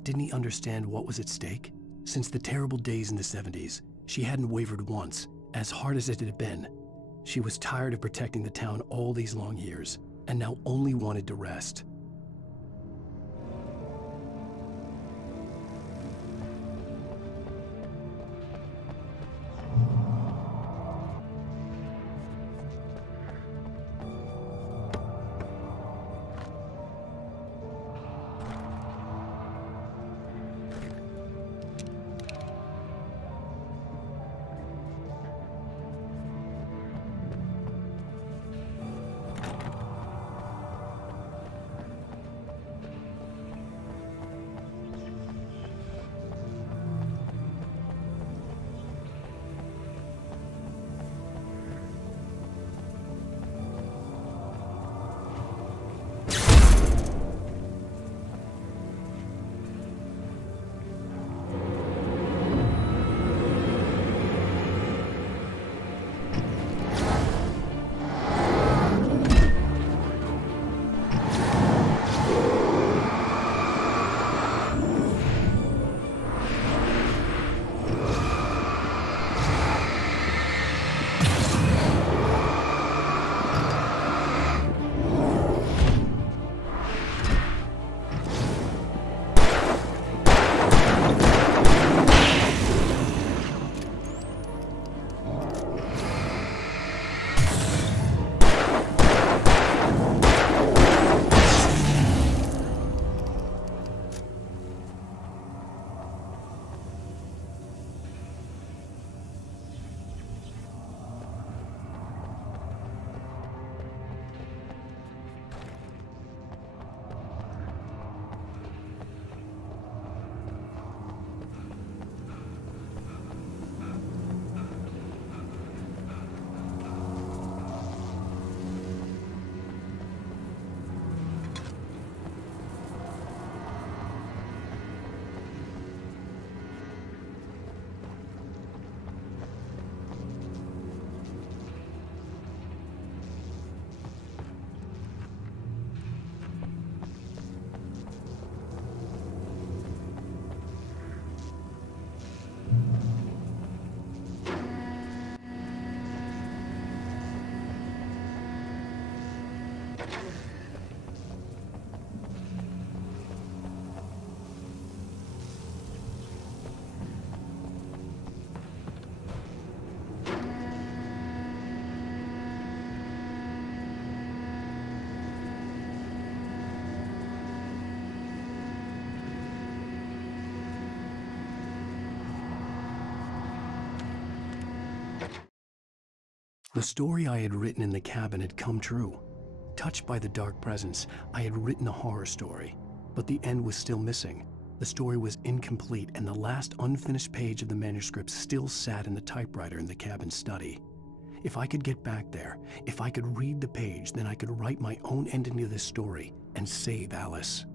Didn't he understand what was at stake? Since the terrible days in the 70s, she hadn't wavered once, as hard as it had been. She was tired of protecting the town all these long years, and now only wanted to rest. The story I had written in the cabin had come true. Touched by the dark presence, I had written a horror story, but the end was still missing. The story was incomplete, and the last unfinished page of the manuscript still sat in the typewriter in the cabin study. If I could get back there, if I could read the page, then I could write my own ending to this story and save Alice.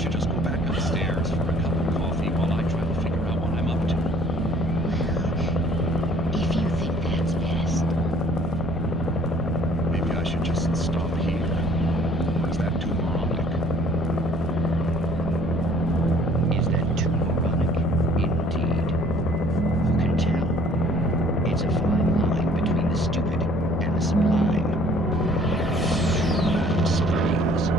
should just go back upstairs for a cup of coffee while I try to figure out what I'm up to. If you think that's best. Maybe I should just stop here. Or is that too moronic? Is that too moronic? Indeed. Who can tell? It's a fine line between the stupid and the sublime. Springs.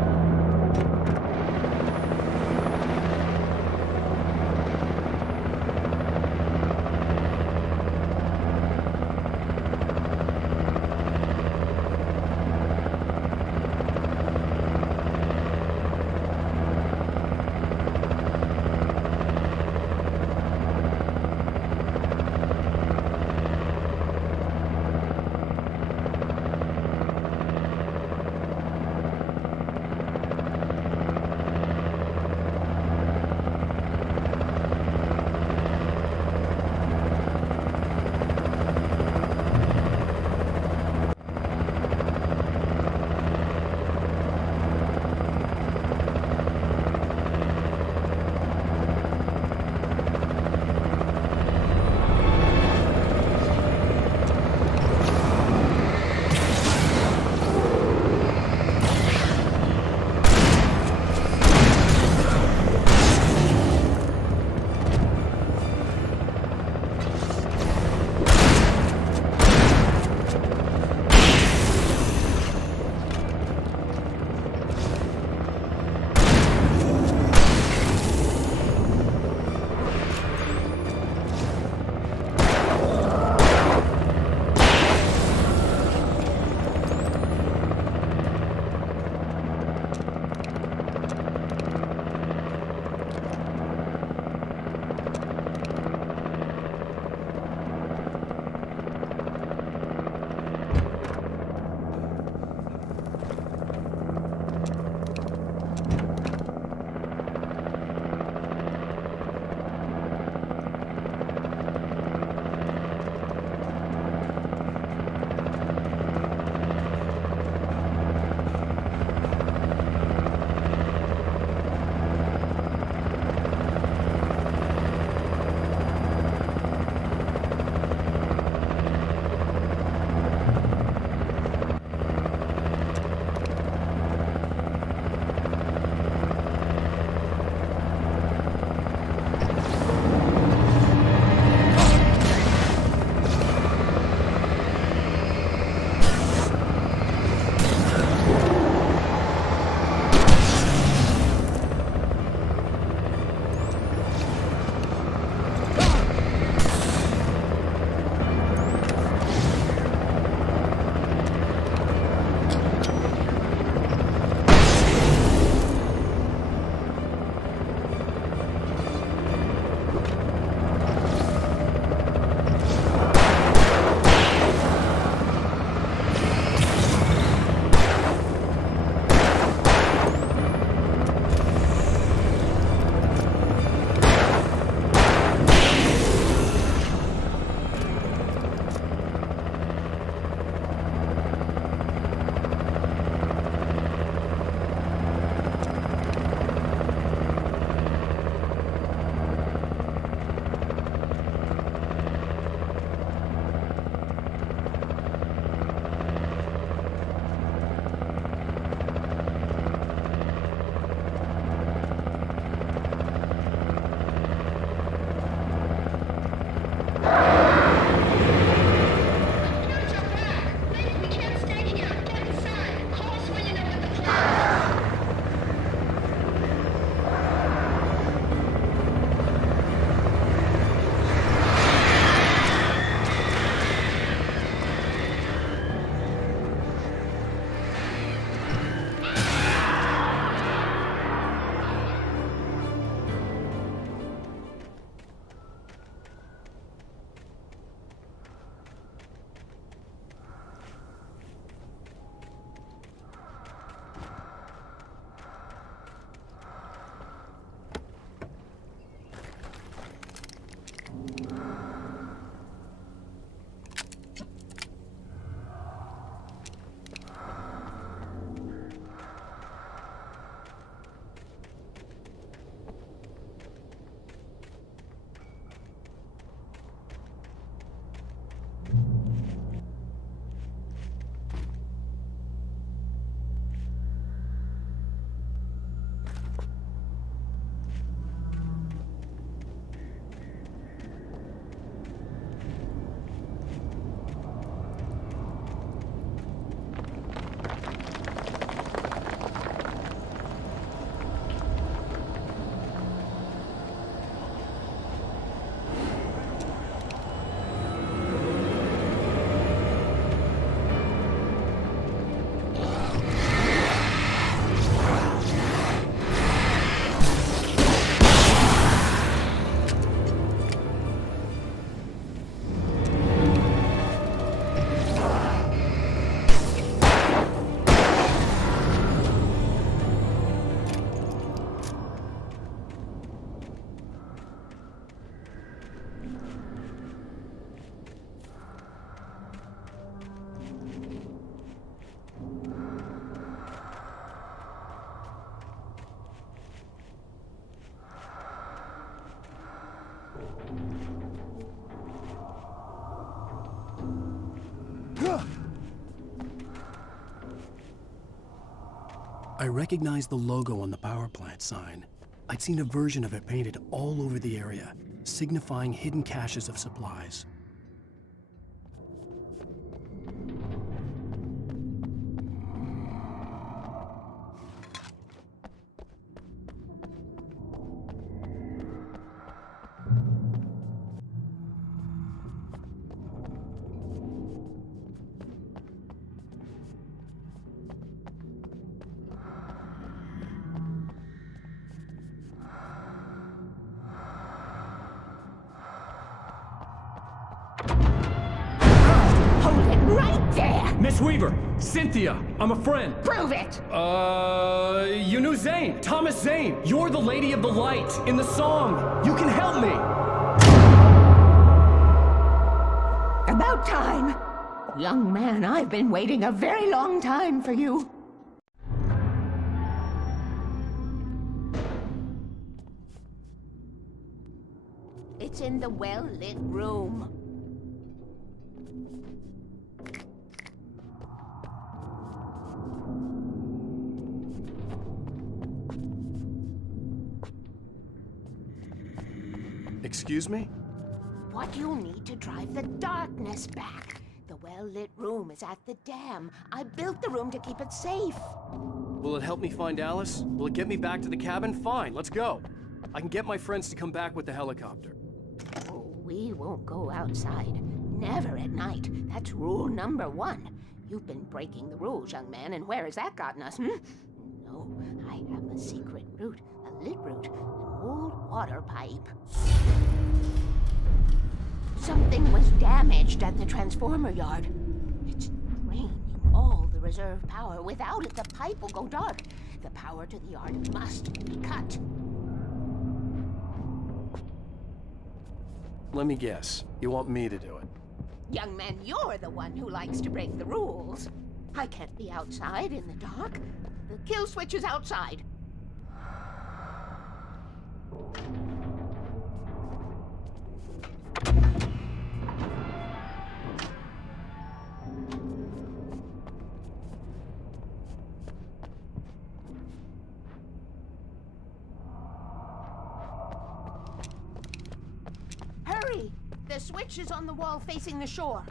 I recognized the logo on the power plant sign. I'd seen a version of it painted all over the area, signifying hidden caches of supplies. Miss Weaver! Cynthia! I'm a friend! Prove it! You knew Zane! Thomas Zane! You're the Lady of the Light in the song! You can help me! About time! Young man, I've been waiting a very long time for you. It's in the well-lit room. Excuse me? What you'll need to drive the darkness back. The well-lit room is at the dam. I built the room to keep it safe. Will it help me find Alice? Will it get me back to the cabin? Fine, let's go. I can get my friends to come back with the helicopter. Oh, we won't go outside. Never at night. That's rule number 1. You've been breaking the rules, young man, and where has that gotten us, No, I have a secret route, a lit route, an old water pipe. Something was damaged at the transformer yard. It's draining all the reserve power. Without it, the pipe will go dark. The power to the yard must be cut. Let me guess. You want me to do it? Young man, you're the one who likes to break the rules. I can't be outside in the dark. The kill switch is outside. Hurry! The switch is on the wall facing the shore.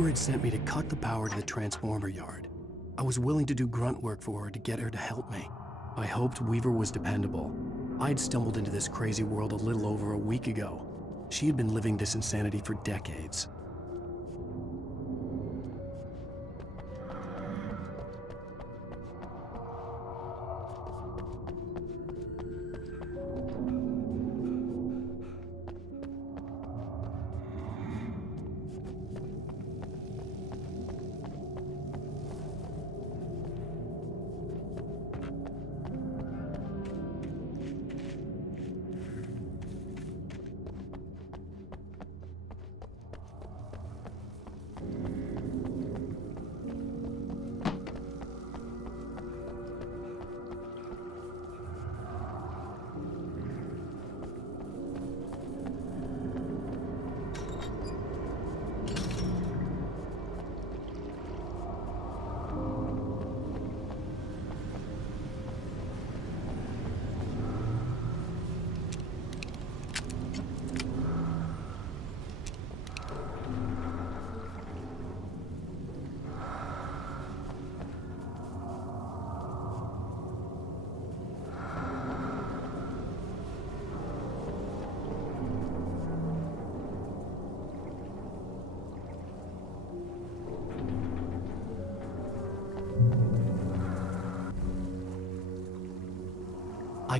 Had sent me to cut the power to the transformer yard. I was willing to do grunt work for her to get her to help me. I hoped Weaver was dependable. I'd stumbled into this crazy world a little over a week ago. She had been living this insanity for decades.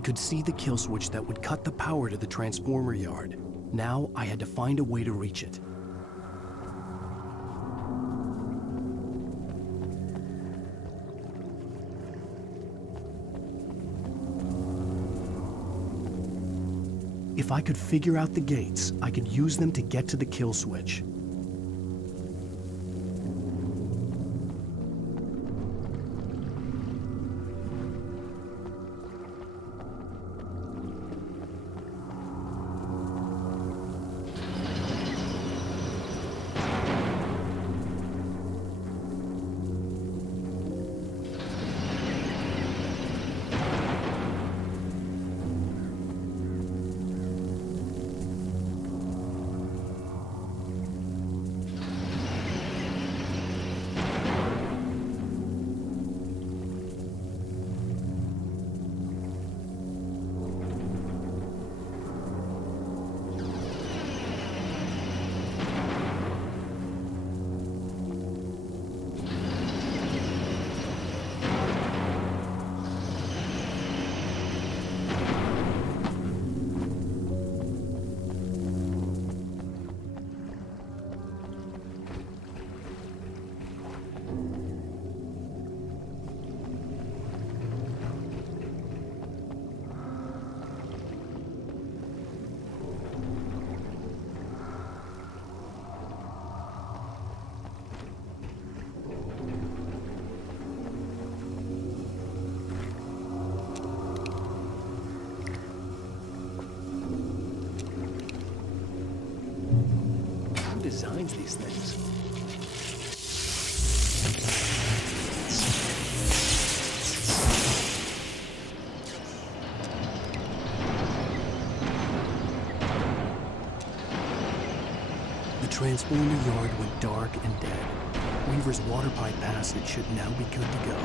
could see the kill switch that would cut the power to the transformer yard. Now I had to find a way to reach it. If I could figure out the gates, I could use them to get to the kill switch. Designs these things. The transformer yard went dark and dead. Weaver's water pipe passage should now be good to go.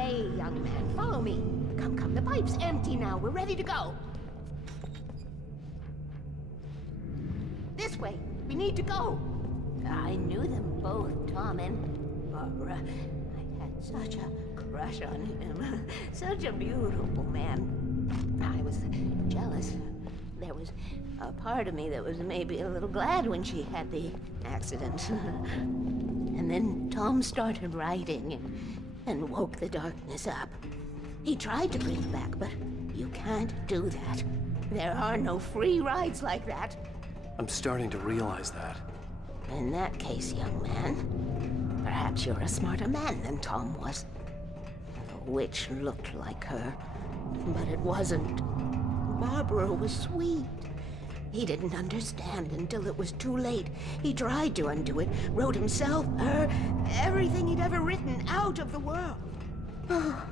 way, young man. Follow me. Come, come. The pipe's empty now. We're ready to go. This way. We need to go. I knew them both, Tom and Barbara. I had such a crush on him. Such a beautiful man. I was jealous. There was a part of me that was maybe a little glad when she had the accident. And then Tom started writing and woke the darkness up. He tried to bring it back, but you can't do that. There are no free rides like that. I'm starting to realize that. In that case, young man, perhaps you're a smarter man than Tom was. The witch looked like her, but it wasn't. Barbara was sweet. He didn't understand until it was too late. He tried to undo it, wrote himself, her, everything he'd ever written out of the world. Oh,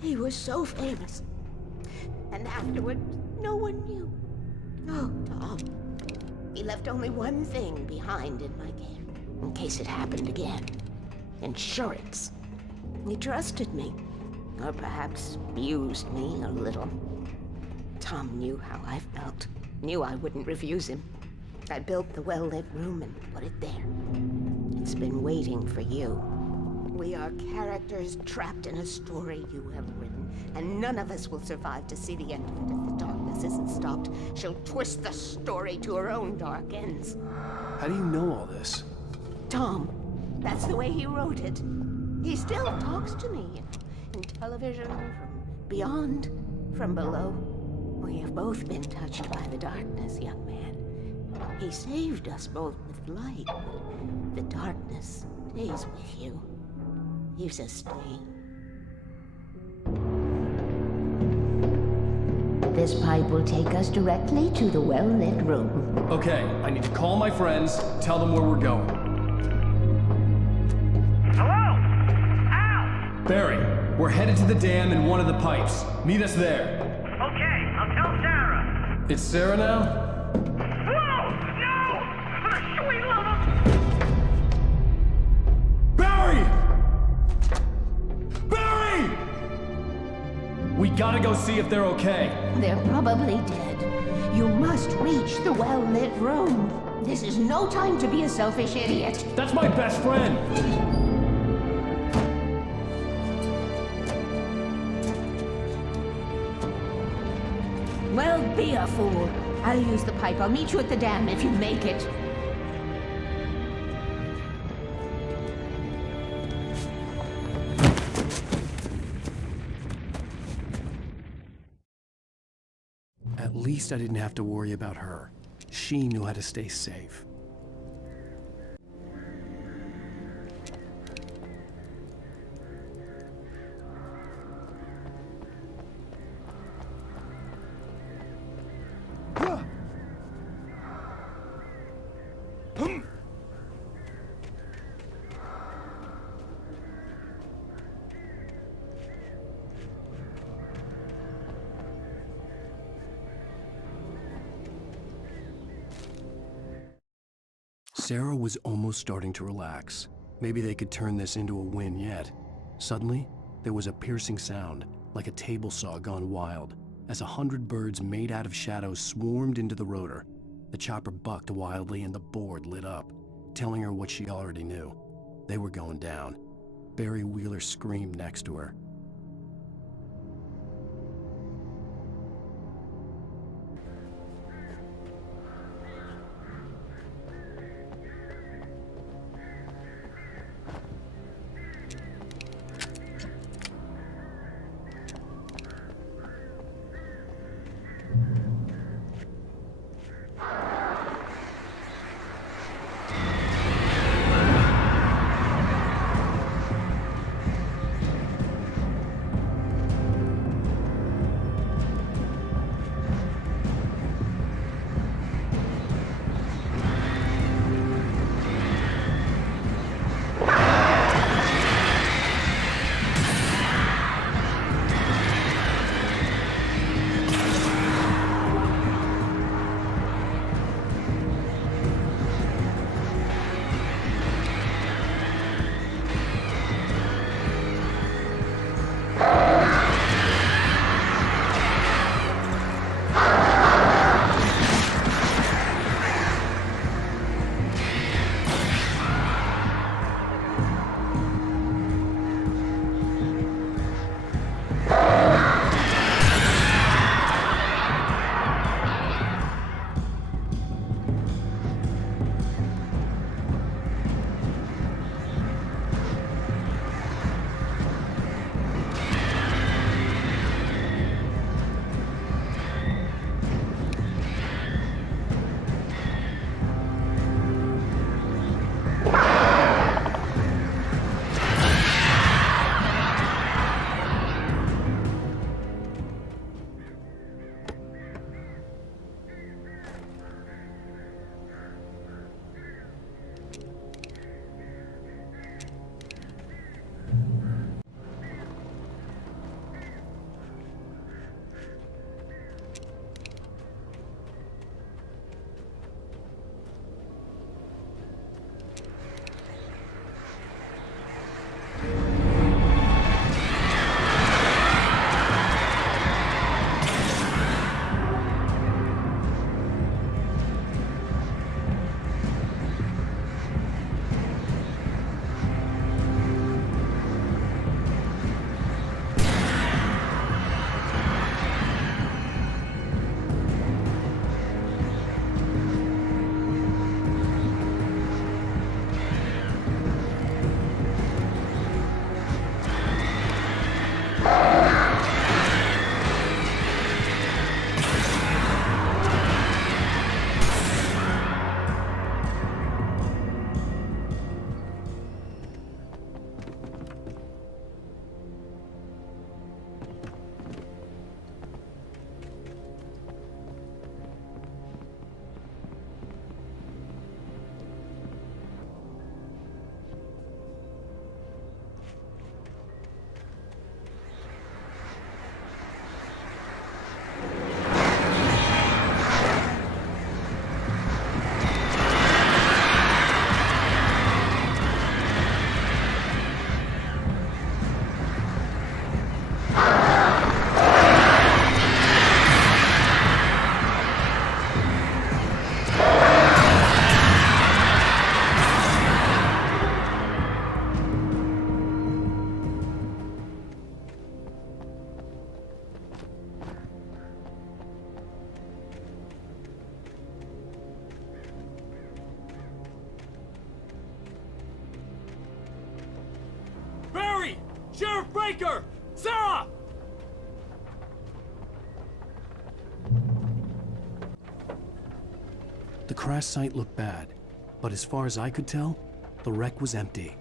he was so famous. And afterward, no one knew. Oh, Tom. He left only one thing behind in my care, in case it happened again. Insurance. He trusted me, or perhaps used me a little. Tom knew how I felt, knew I wouldn't refuse him. I built the well-lit room and put it there. It's been waiting for you. We are characters trapped in a story you have written, and none of us will survive to see the end of it if the darkness isn't stopped. She'll twist the story to her own dark ends. How do you know all this? Tom, that's the way he wrote it. He still talks to me in television, from beyond, from below. We have both been touched by the darkness, young man. He saved us both with light, but the darkness stays with you. Leaves a stain. This pipe will take us directly to the well-lit room. Okay, I need to call my friends, tell them where we're going. Hello? Al! Barry, we're headed to the dam in one of the pipes. Meet us there. Okay, I'll tell Sarah. It's Sarah now? Whoa! No! For the sweet love of... Barry! Barry! We gotta go see if they're okay. They're probably dead. You must reach the well-lit room. This is no time to be a selfish idiot. That's my best friend! Well, be a fool. I'll use the pipe. I'll meet you at the dam if you make it. At least I didn't have to worry about her. She knew how to stay safe. Sarah was almost starting to relax. Maybe they could turn this into a win yet. Suddenly, there was a piercing sound, like a table saw gone wild, as 100 birds made out of shadows swarmed into the rotor. The chopper bucked wildly and the board lit up, telling her what she already knew. They were going down. Barry Wheeler screamed next to her. Breaker! Sarah! The crash site looked bad, but as far as I could tell, the wreck was empty.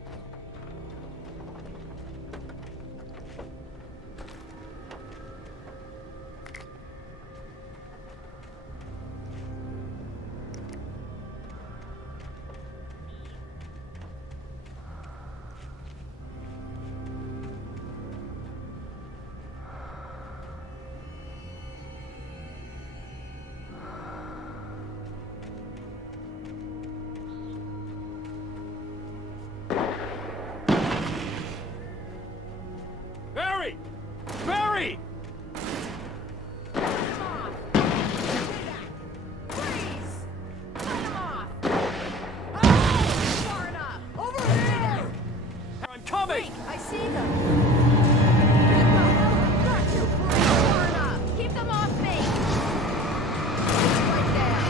Barry! Barry! I'm coming! I see them! Not too far enough! Keep them off me! Right there!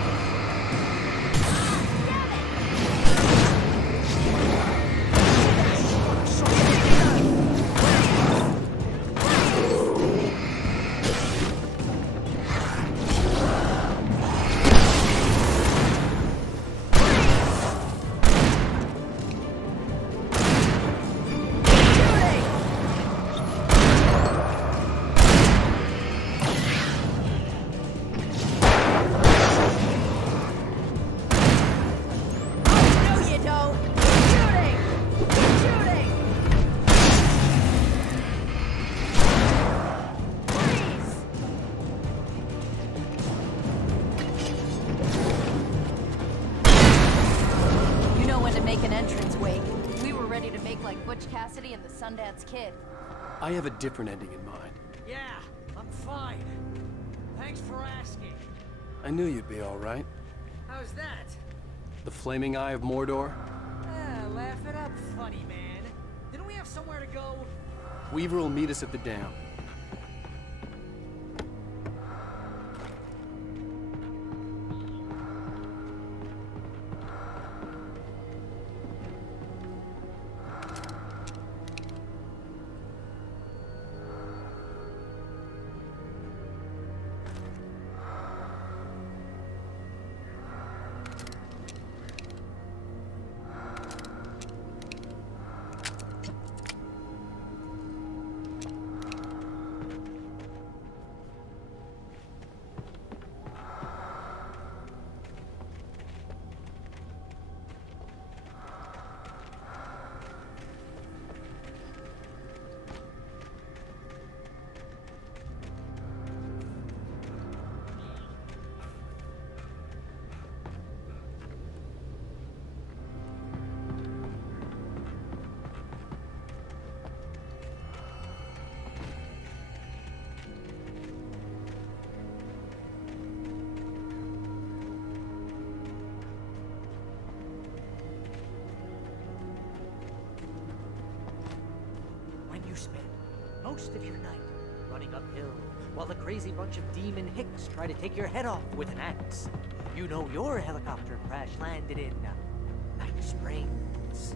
Cassidy and the Sundance Kid. I have a different ending in mind. Yeah, I'm fine. Thanks for asking. I knew you'd be all right. How's that? The flaming eye of Mordor? Laugh it up, funny man. Didn't we have somewhere to go? Weaver will meet us at the dam. You spend most of your night running uphill while the crazy bunch of demon hicks try to take your head off with an axe. You know your helicopter crash landed in Night Springs.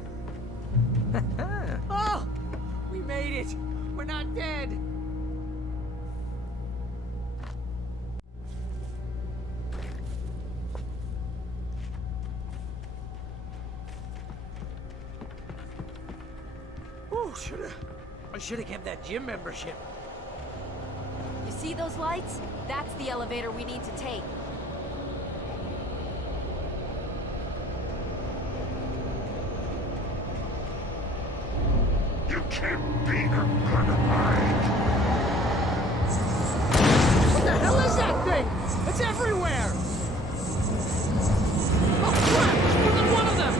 Oh! We made it! We're not dead! Oh, I should have kept that gym membership. You see those lights? That's the elevator we need to take. You can't beat a gun alive. What the hell is that thing? It's everywhere! Oh crap! More than one of them!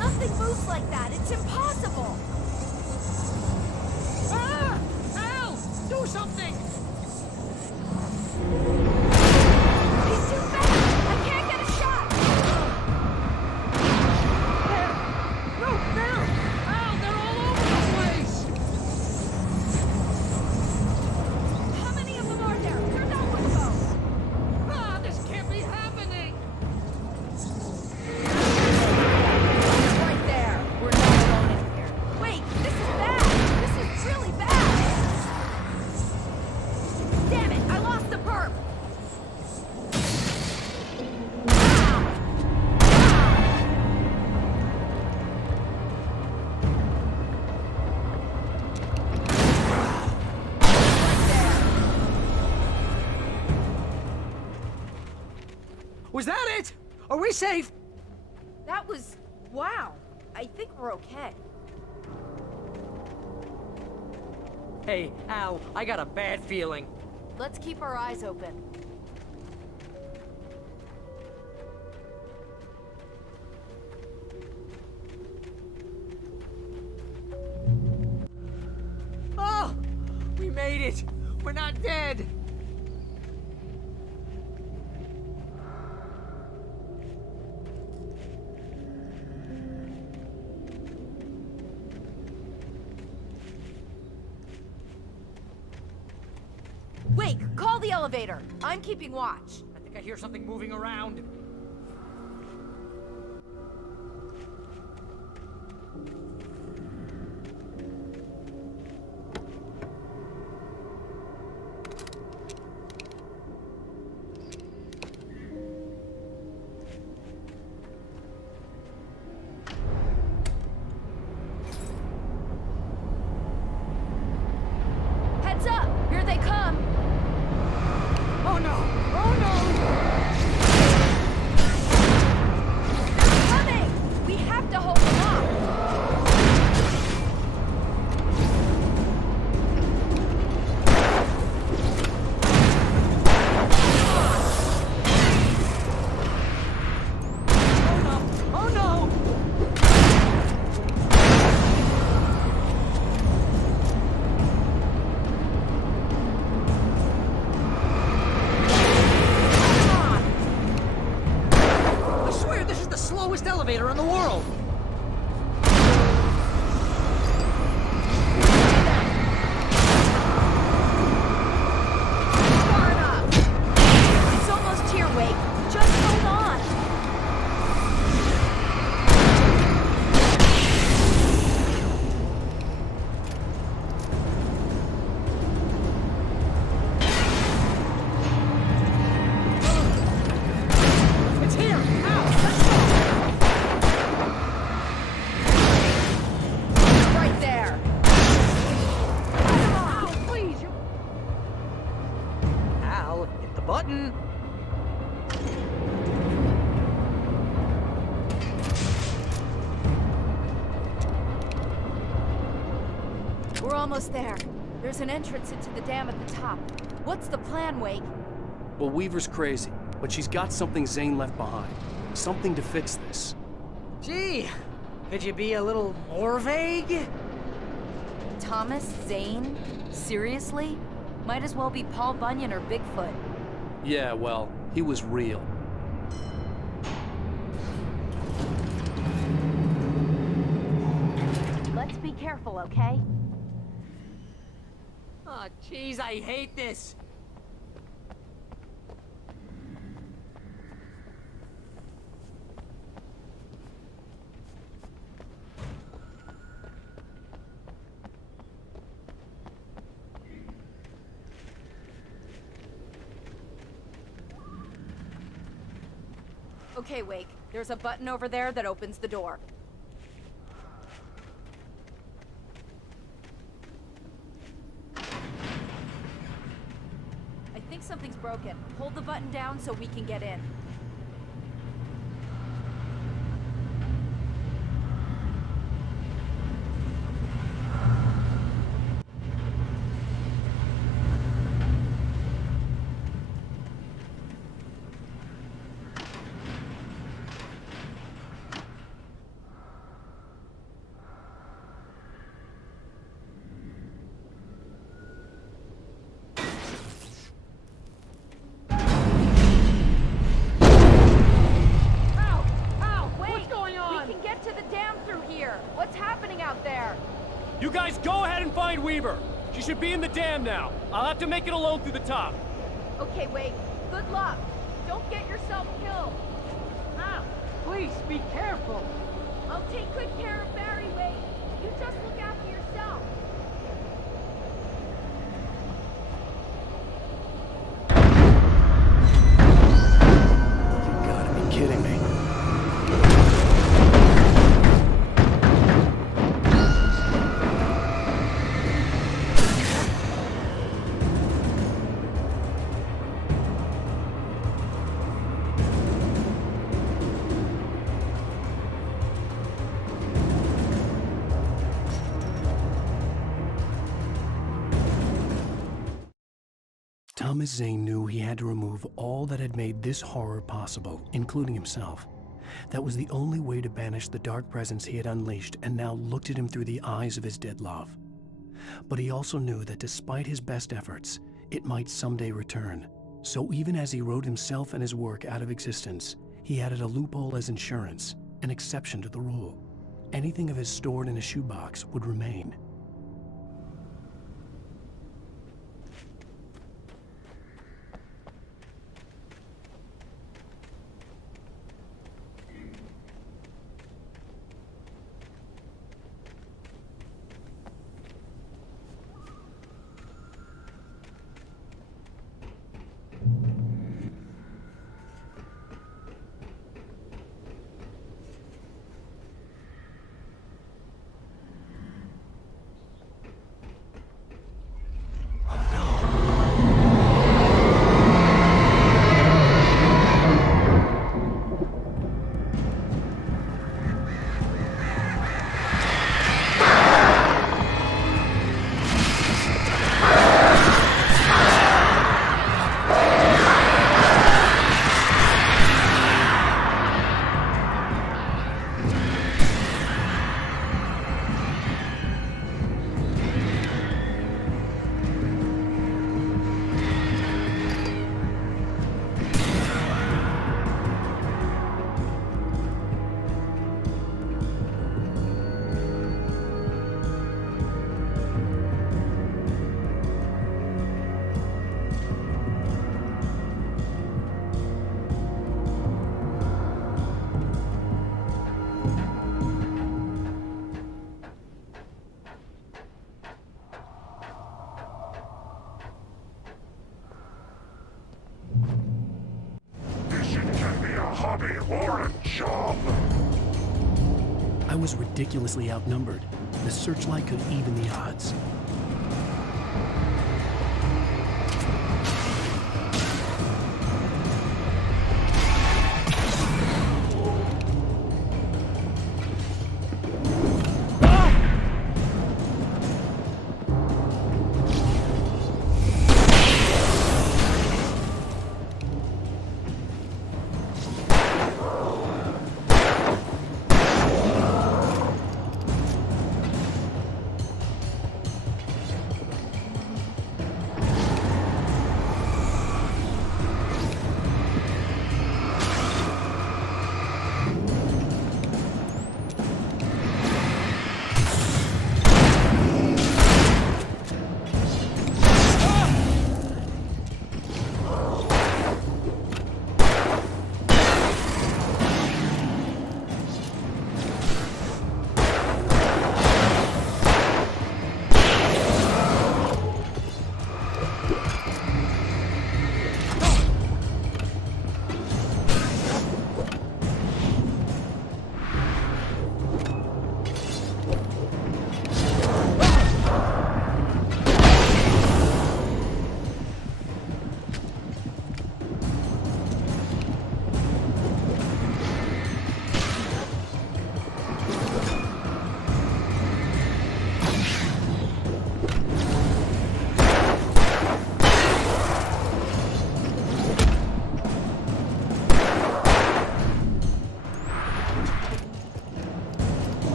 Nothing moves like that. It's impossible. Ah! Al! Do something! Was that it? Are we safe? That was... wow. I think we're okay. Hey, Al, I got a bad feeling. Let's keep our eyes open. Oh! We made it! We're not dead! Wake, call the elevator. I'm keeping watch. I think I hear something moving around. Heads up! Here they come! Oh no! Oh no! They're coming! We have to hold them off! Oh no! I swear this is the slowest elevator in the world! Far enough! It's almost here, Wake. Just hold on! It's here! Al, let's go! Right there! Al, please! Al, hit the button! We're almost there. There's an entrance into the dam at the top. What's the plan, Wake? Well, Weaver's crazy, but she's got something Zane left behind. Something to fix this. Gee, could you be a little more vague? Thomas Zane? Seriously? Might as well be Paul Bunyan or Bigfoot. Yeah, well, he was real. Let's be careful, okay? Oh, jeez, I hate this. Okay, Wake. There's a button over there that opens the door. I think something's broken. Hold the button down so we can get in. You guys go ahead and find Weaver. She should be in the dam now. I'll have to make it alone through the top. Okay, Wake. Good luck. Don't get yourself killed. Al, please be careful. I'll take good care of Barry, Wake. You just look after yourself. You gotta be kidding me. Thomas Zane knew he had to remove all that had made this horror possible, including himself. That was the only way to banish the dark presence he had unleashed and now looked at him through the eyes of his dead love. But he also knew that despite his best efforts, it might someday return. So even as he wrote himself and his work out of existence, he added a loophole as insurance, an exception to the rule. Anything of his stored in a shoebox would remain. I was ridiculously outnumbered. The searchlight could even the odds.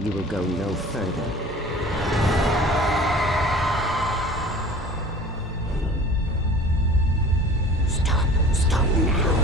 You will go no further. Stop now.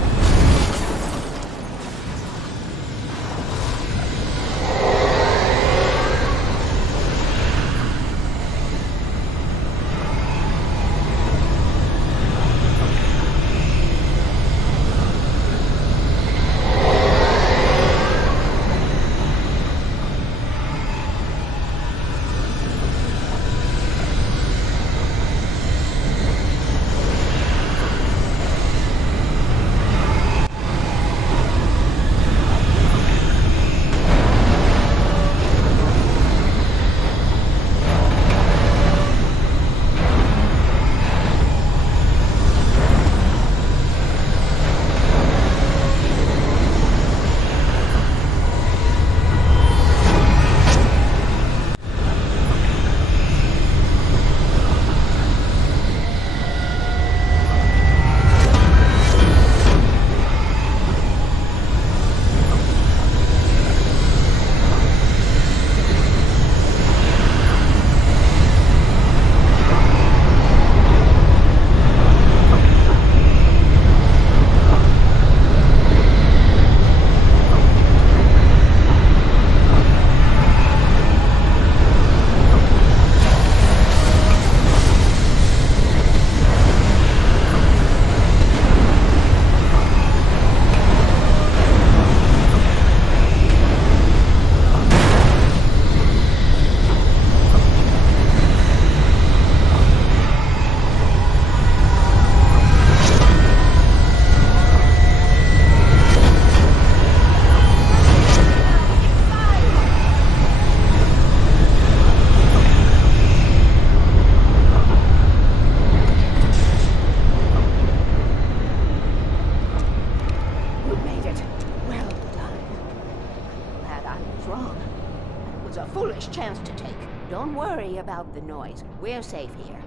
was a foolish chance to take. Don't worry about the noise. We're safe here.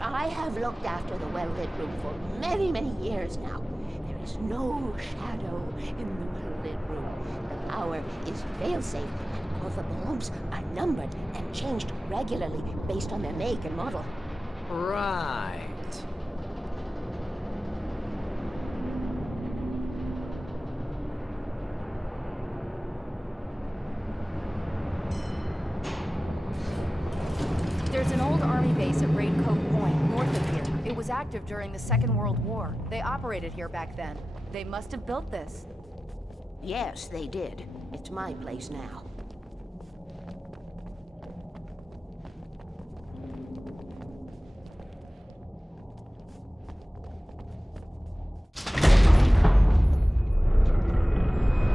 I have looked after the well-lit room for many, many years now. There is no shadow in the well-lit room. The power is fail-safe, and all the bulbs are numbered and changed regularly based on their make and model. Right. There's an old army base at Raincoat Point, north of here. It was active during the Second World War. They operated here back then. They must have built this. Yes, they did. It's my place now.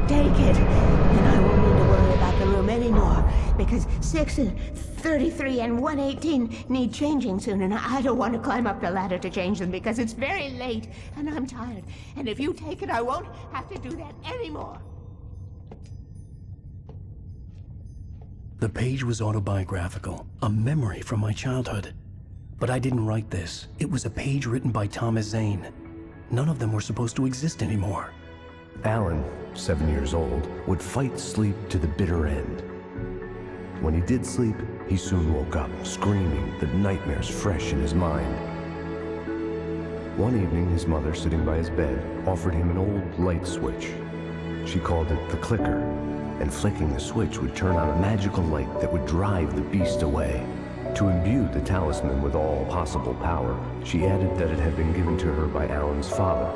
Take it, and I won't need to worry about the room anymore, because 6 and 33 and 118 need changing soon, and I don't want to climb up the ladder to change them because it's very late, and I'm tired. And if you take it, I won't have to do that anymore. The page was autobiographical, a memory from my childhood. But I didn't write this. It was a page written by Thomas Zane. None of them were supposed to exist anymore. Alan, 7 years old, would fight sleep to the bitter end. When he did sleep, he soon woke up, screaming, the nightmares fresh in his mind. One evening, his mother, sitting by his bed, offered him an old light switch. She called it the clicker, and flicking the switch would turn on a magical light that would drive the beast away. To imbue the talisman with all possible power, she added that it had been given to her by Alan's father.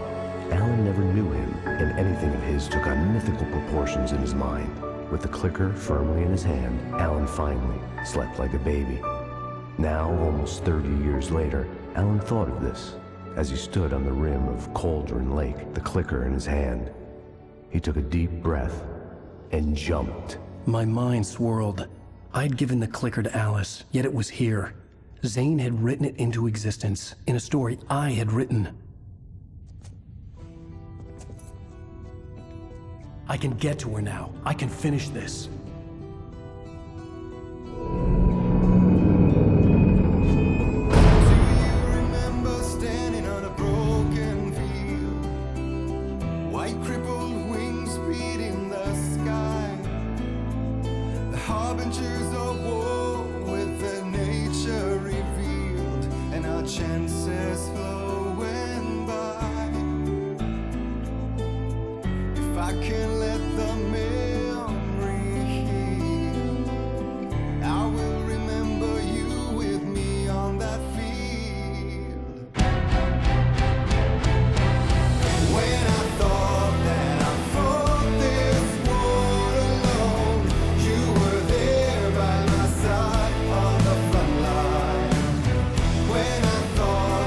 Alan never knew him, and anything of his took on mythical proportions in his mind. With the clicker firmly in his hand, Alan finally slept like a baby. Now, almost 30 years later, Alan thought of this as he stood on the rim of Cauldron Lake, the clicker in his hand. He took a deep breath and jumped. My mind swirled. I'd given the clicker to Alice, yet it was here. Zane had written it into existence, in a story I had written. I can get to her now. I can finish this. Remember standing on a broken field, white crippled wings beating the sky, the harbingers of war with their nature revealed, and our chances flowing by. If I can let the memory heal, I will remember you with me on that field. When I thought that I fought this war alone, you were there by my side on the front line. When I thought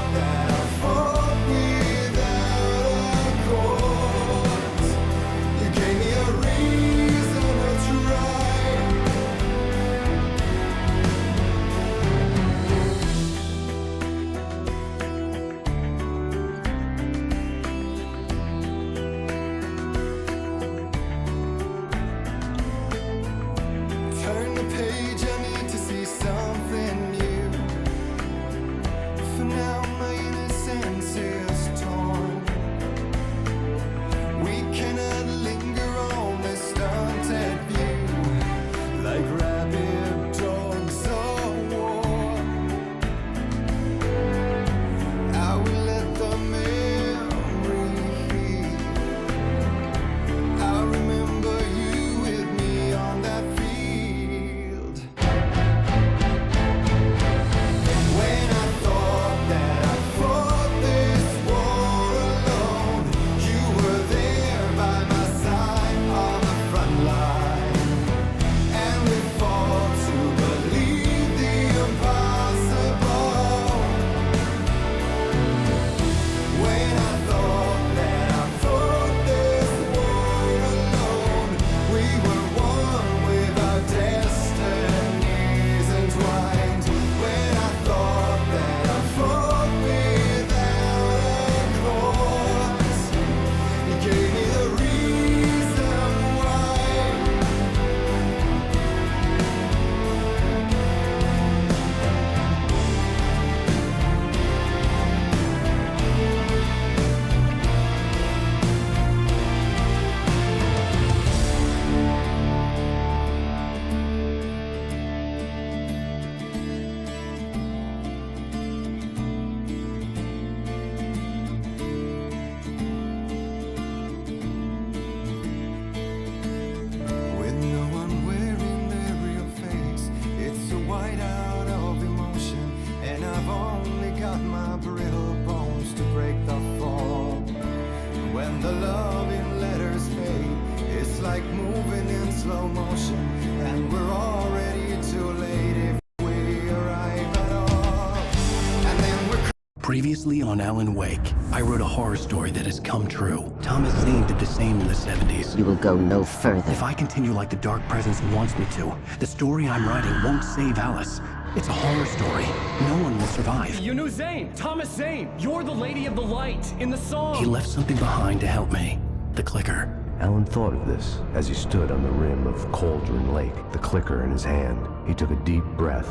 Previously on Alan Wake, I wrote a horror story that has come true. Thomas Zane did the same in the 70s. You will go no further. If I continue like the Dark Presence wants me to, the story I'm writing won't save Alice. It's a horror story. No one will survive. You knew Zane! Thomas Zane! You're the Lady of the Light in the song! He left something behind to help me. The clicker. Alan thought of this as he stood on the rim of Cauldron Lake, the clicker in his hand. He took a deep breath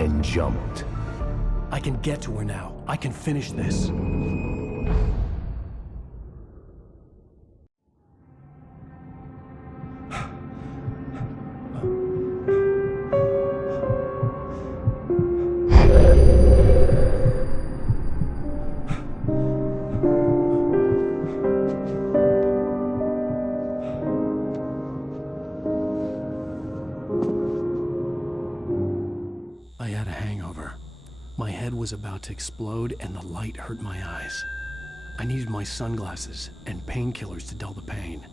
and jumped. I can get to her now. I can finish this. I had a hangover. My head was about to explode and the light hurt my eyes. I needed my sunglasses and painkillers to dull the pain.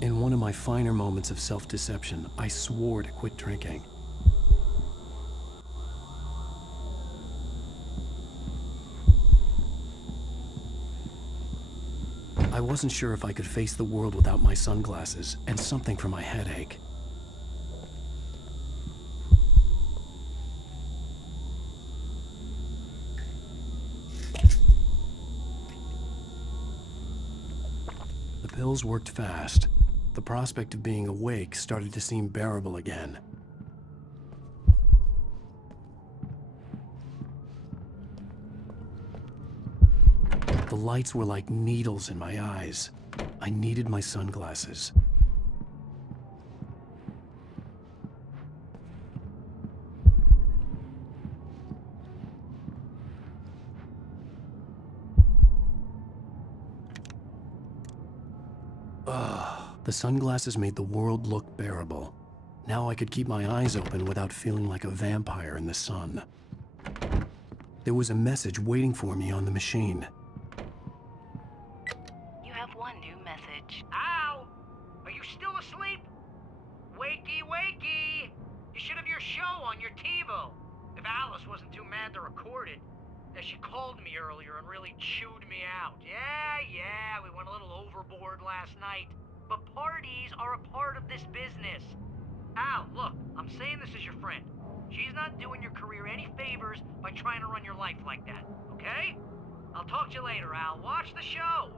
In one of my finer moments of self-deception, I swore to quit drinking. I wasn't sure if I could face the world without my sunglasses and something for my headache. The pills worked fast. The prospect of being awake started to seem bearable again. The lights were like needles in my eyes. I needed my sunglasses. The sunglasses made the world look bearable. Now I could keep my eyes open without feeling like a vampire in the sun. There was a message waiting for me on the machine. You have one new message. Al! Are you still asleep? Wakey, wakey! You should have your show on your TiVo. If Alice wasn't too mad to record it. Yeah, she called me earlier and really chewed me out. Yeah, we went a little overboard last night. But parties are a part of this business. Al, look, I'm saying this as your friend. She's not doing your career any favors by trying to run your life like that, okay? I'll talk to you later, Al. Watch the show!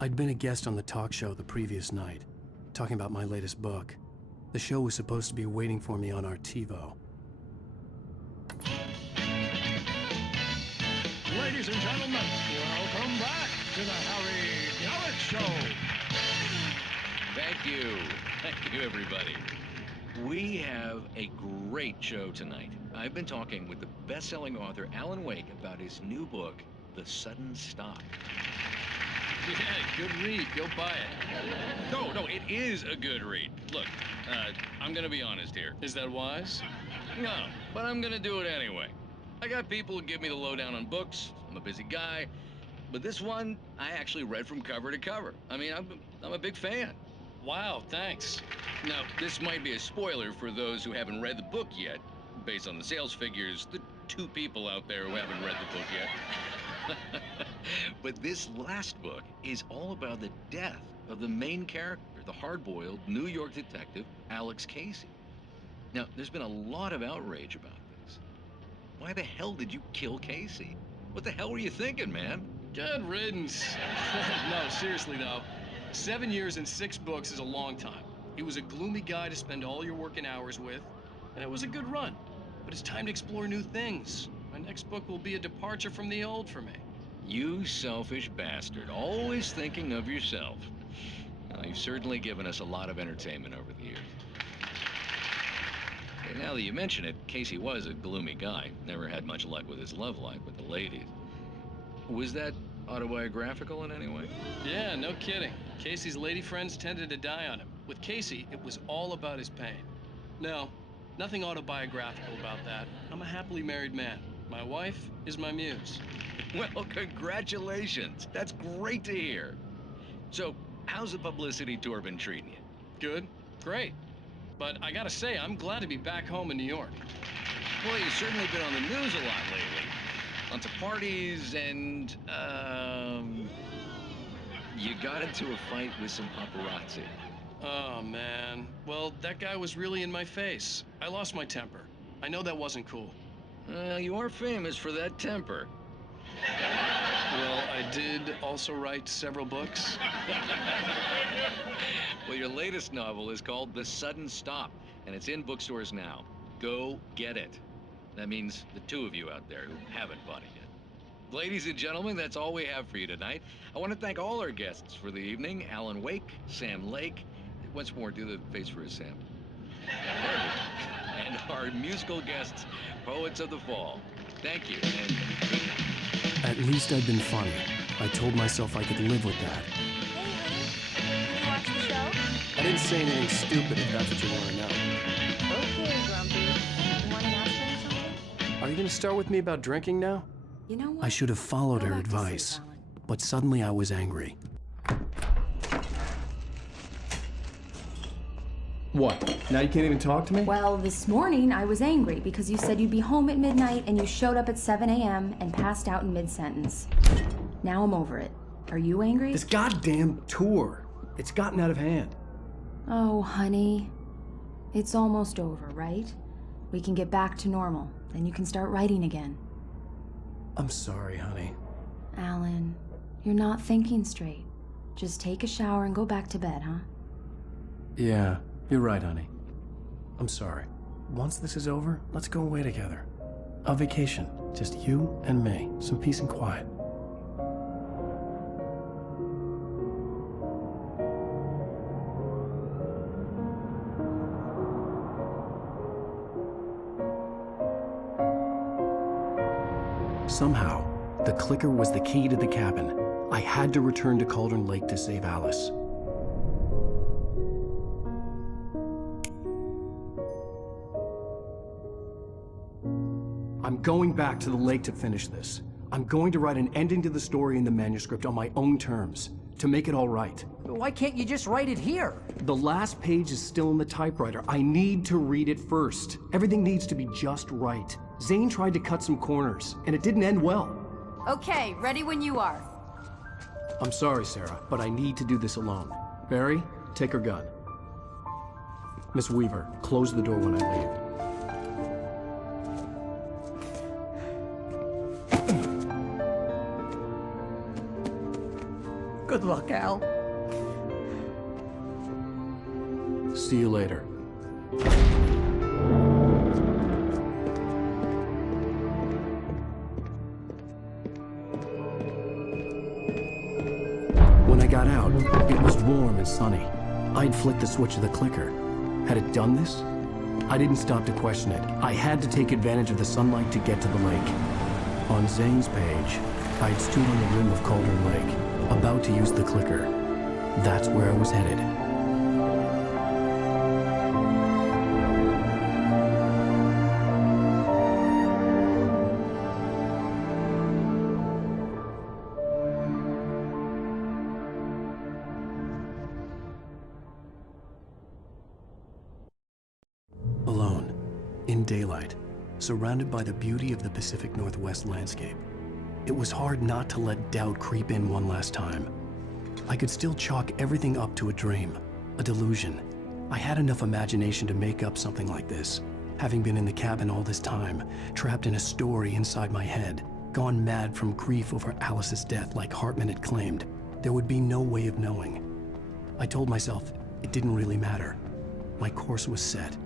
I'd been a guest on the talk show the previous night, talking about my latest book. The show was supposed to be waiting for me on our TiVo. Ladies and gentlemen, welcome back to the Harry Garrett Show. Thank you. Thank you, everybody. We have a great show tonight. I've been talking with the best-selling author Alan Wake about his new book, The Sudden Stop. Yeah, good read. Go buy it. No, it is a good read. Look, I'm gonna be honest here. Is that wise? No, but I'm gonna do it anyway. I got people who give me the lowdown on books. I'm a busy guy. But this one, I actually read from cover to cover. I mean, I'm a big fan. Wow, thanks. Now, this might be a spoiler for those who haven't read the book yet. Based on the sales figures, the 2 people out there who haven't read the book yet. But this last book is all about the death of the main character, the hard-boiled New York detective, Alex Casey. Now, there's been a lot of outrage about this. Why the hell did you kill Casey? What the hell were you thinking, man? Good riddance. No, seriously though. 7 years and 6 books is a long time. He was a gloomy guy to spend all your working hours with, and it was a good run. But it's time to explore new things. My next book will be a departure from the old for me. You selfish bastard, always thinking of yourself. Well, you've certainly given us a lot of entertainment over the years. And now that you mention it, Casey was a gloomy guy. Never had much luck with his love life with the ladies. Was that autobiographical in any way? Yeah, no kidding. Casey's lady friends tended to die on him. With Casey, it was all about his pain. No, nothing autobiographical about that. I'm a happily married man. My wife is my muse. Well, congratulations. That's great to hear. So, how's the publicity tour been treating you? Good, great. But I gotta say, I'm glad to be back home in New York. Well, you've certainly been on the news a lot lately. Lots of parties and, you got into a fight with some paparazzi. Oh, man. Well, that guy was really in my face. I lost my temper. I know that wasn't cool. You are famous for that temper. Well, I did also write several books. Well, your latest novel is called The Sudden Stop, and it's in bookstores now. Go get it. That means the two of you out there who haven't bought it yet. Ladies and gentlemen, that's all we have for you tonight. I want to thank all our guests for the evening. Alan Wake, Sam Lake. Once more, do the face for his Sam. And our musical guests, Poets of the Fall. Thank you, and good night. At least I'd been funny. I told myself I could live with that. Hey, honey. Did you watch the show? I didn't say anything stupid if that's what you want to know. Okay, Grumpy. You want an aspirin or something? Are you going to start with me about drinking now? You know what? I should have followed Go her back to sleep, advice, Alan. but suddenly I was angry. What? Now you can't even talk to me? Well, this morning I was angry because you said you'd be home at midnight and you showed up at 7 a.m. and passed out in mid-sentence. Now I'm over it. Are you angry? This goddamn tour. It's gotten out of hand. Oh, honey. It's almost over, right? We can get back to normal. Then you can start writing again. I'm sorry, honey. Alan, you're not thinking straight. Just take a shower and go back to bed, huh? Yeah, you're right, honey. I'm sorry. Once this is over, let's go away together. A vacation. Just you and me. Some peace and quiet. Somehow, the clicker was the key to the cabin. I had to return to Cauldron Lake to save Alice. I'm going back to the lake to finish this. I'm going to write an ending to the story in the manuscript on my own terms, to make it all right. Why can't you just write it here? The last page is still in the typewriter. I need to read it first. Everything needs to be just right. Zane tried to cut some corners, and it didn't end well. Okay, ready when you are. I'm sorry, Sarah, but I need to do this alone. Barry, take her gun. Miss Weaver, close the door when I leave. Good luck, Al. See you later. When I got out, it was warm and sunny. I'd flicked the switch of the clicker. Had it done this? I didn't stop to question it. I had to take advantage of the sunlight to get to the lake. On Zane's page, I'd stood on the rim of Cauldron Lake, about to use the clicker. That's where I was headed. Alone, in daylight, surrounded by the beauty of the Pacific Northwest landscape. It was hard not to let doubt creep in one last time. I could still chalk everything up to a dream, a delusion. I had enough imagination to make up something like this, having been in the cabin all this time, trapped in a story inside my head, gone mad from grief over Alice's death like Hartman had claimed. There would be no way of knowing. I told myself it didn't really matter. My course was set.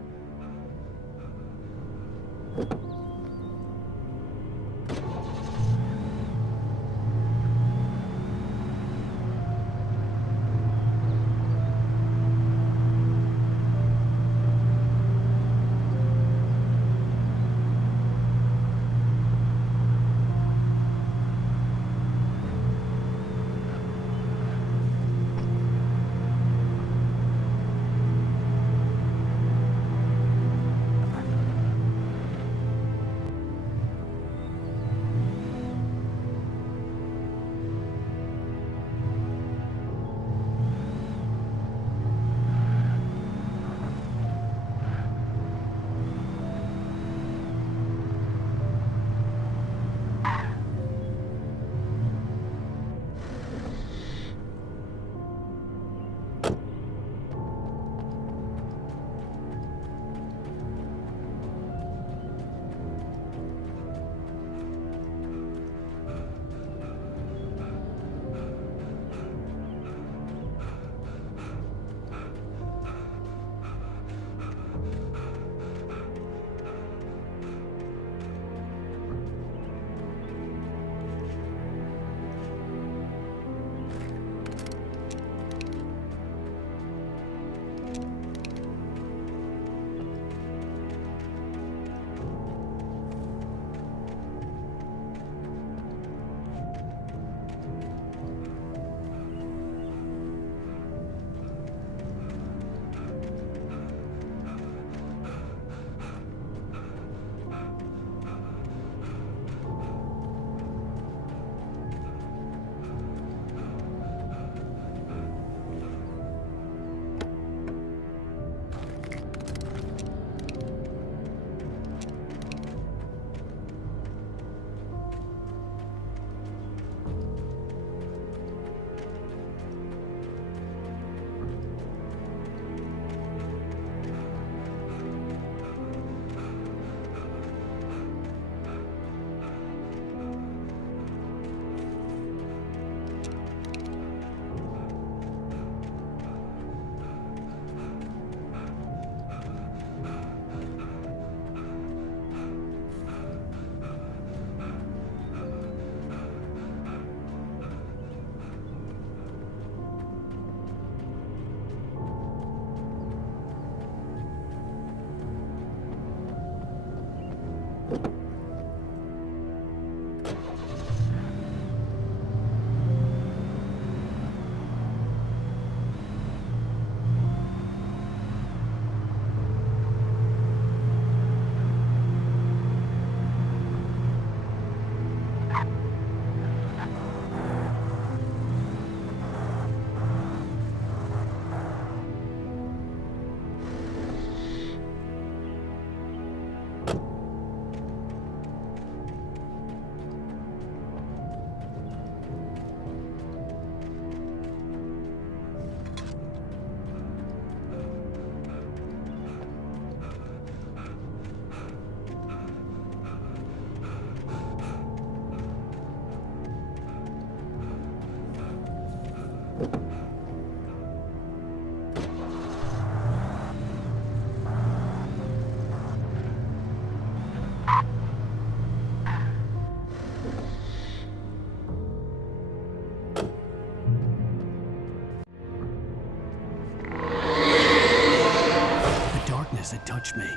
Had touched me.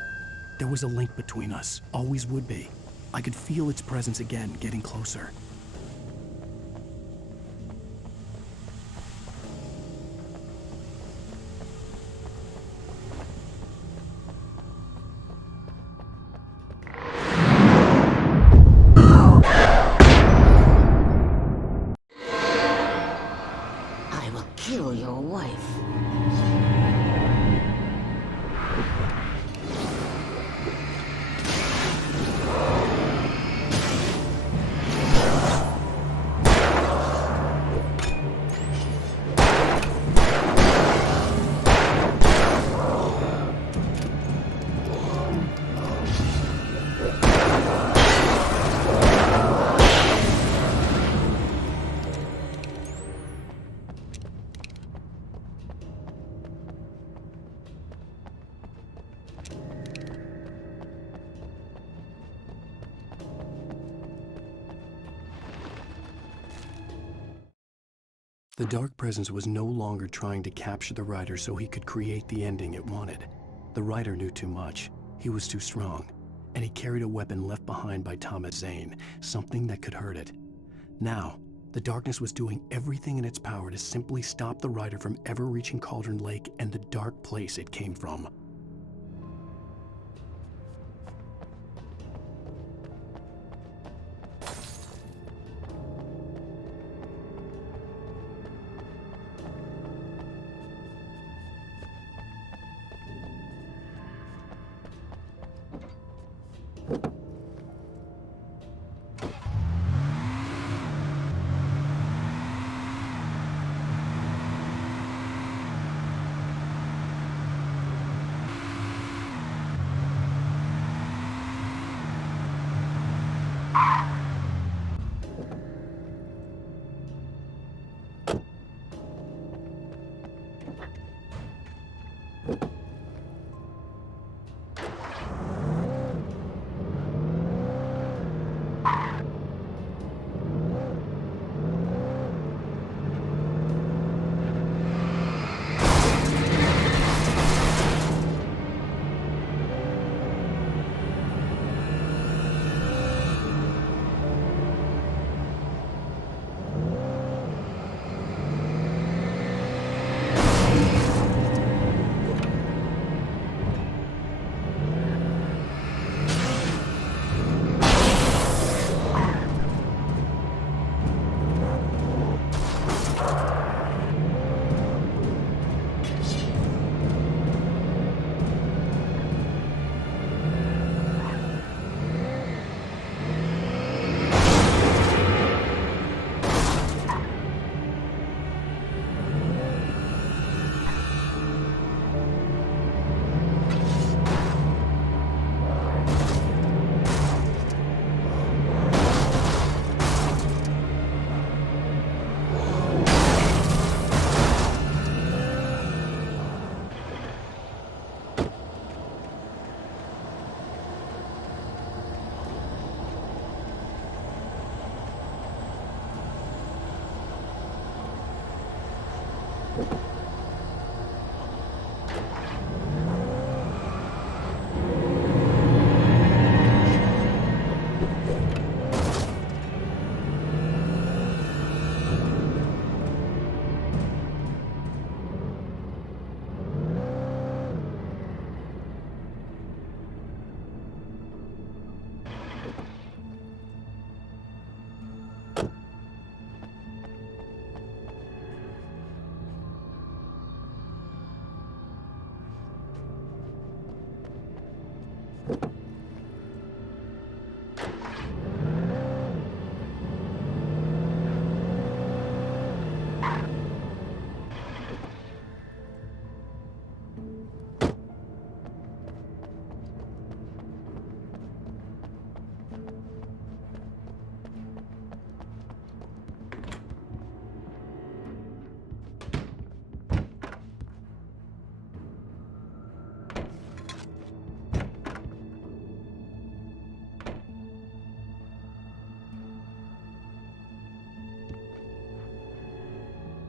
There was a link between us, always would be. I could feel its presence again, getting closer. I will kill your wife. The Dark Presence was no longer trying to capture the writer so he could create the ending it wanted. The writer knew too much. He was too strong. And he carried a weapon left behind by Thomas Zane, something that could hurt it. Now, the darkness was doing everything in its power to simply stop the writer from ever reaching Cauldron Lake and the dark place it came from.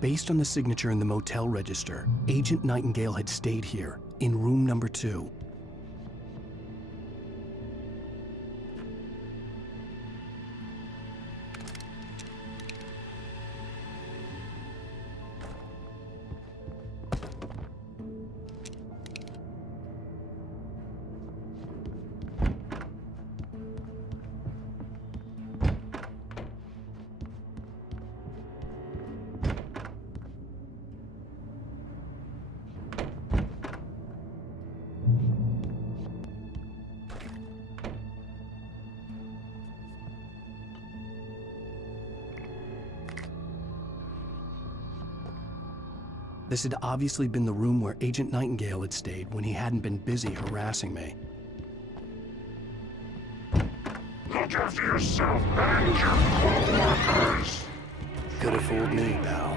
Based on the signature in the motel register, Agent Nightingale had stayed here, in room number 2. This had obviously been the room where Agent Nightingale had stayed when he hadn't been busy harassing me. Look after yourself and your co-workers! Could have fooled me, pal.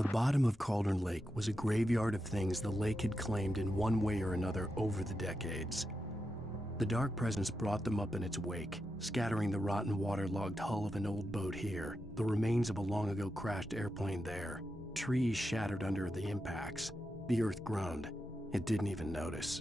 The bottom of Cauldron Lake was a graveyard of things the lake had claimed in one way or another over the decades. The Dark Presence brought them up in its wake, scattering the rotten waterlogged hull of an old boat here, the remains of a long-ago crashed airplane there, trees shattered under the impacts. The earth groaned. It didn't even notice.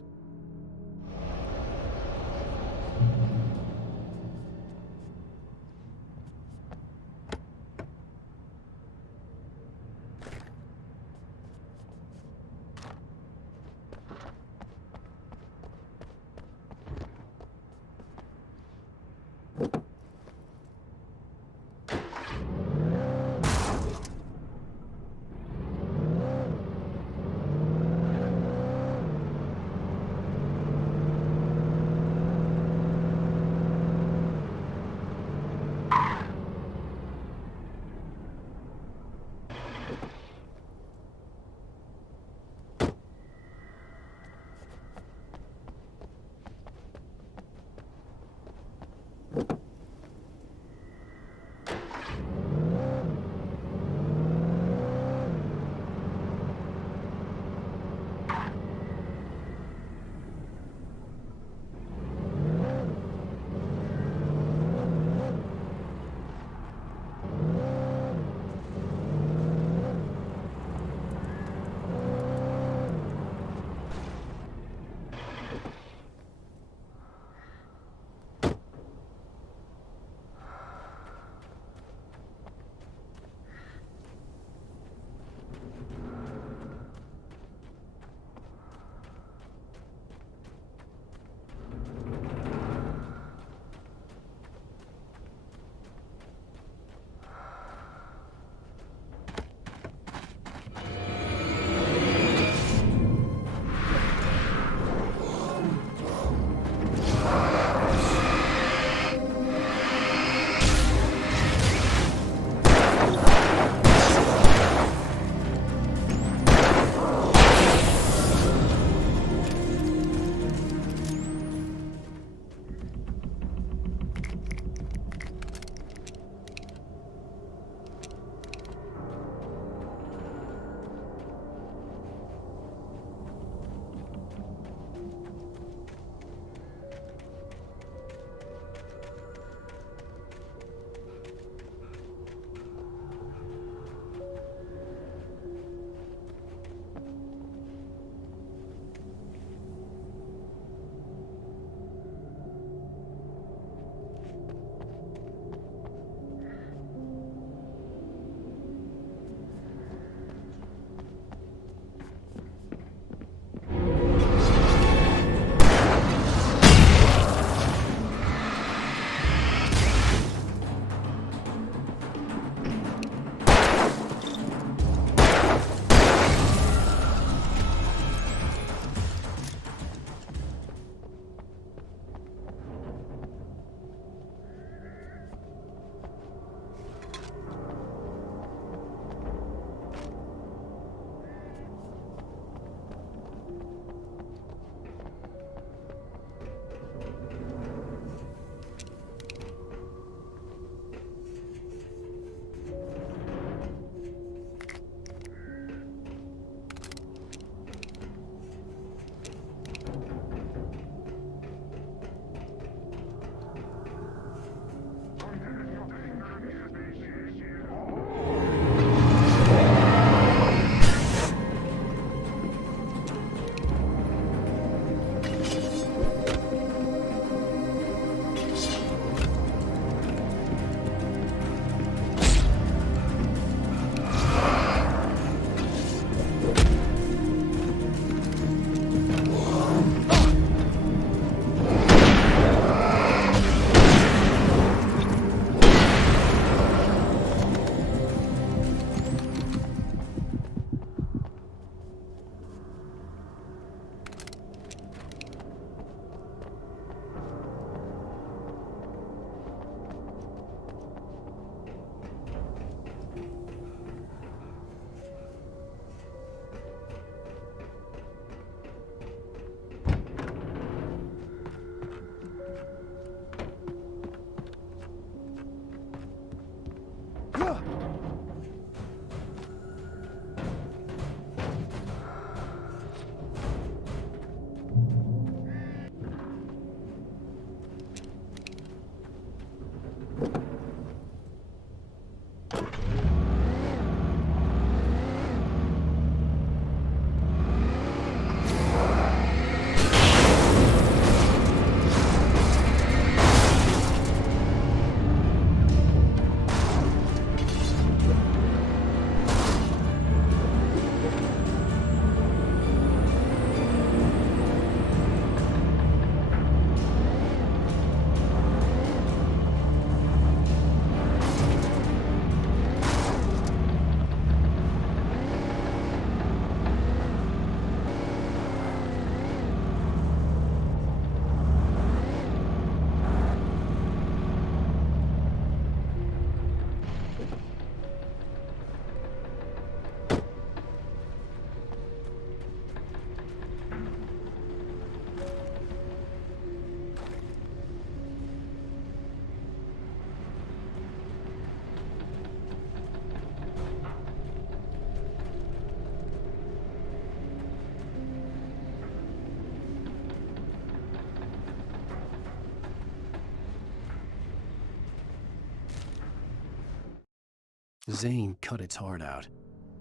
Zane cut its heart out,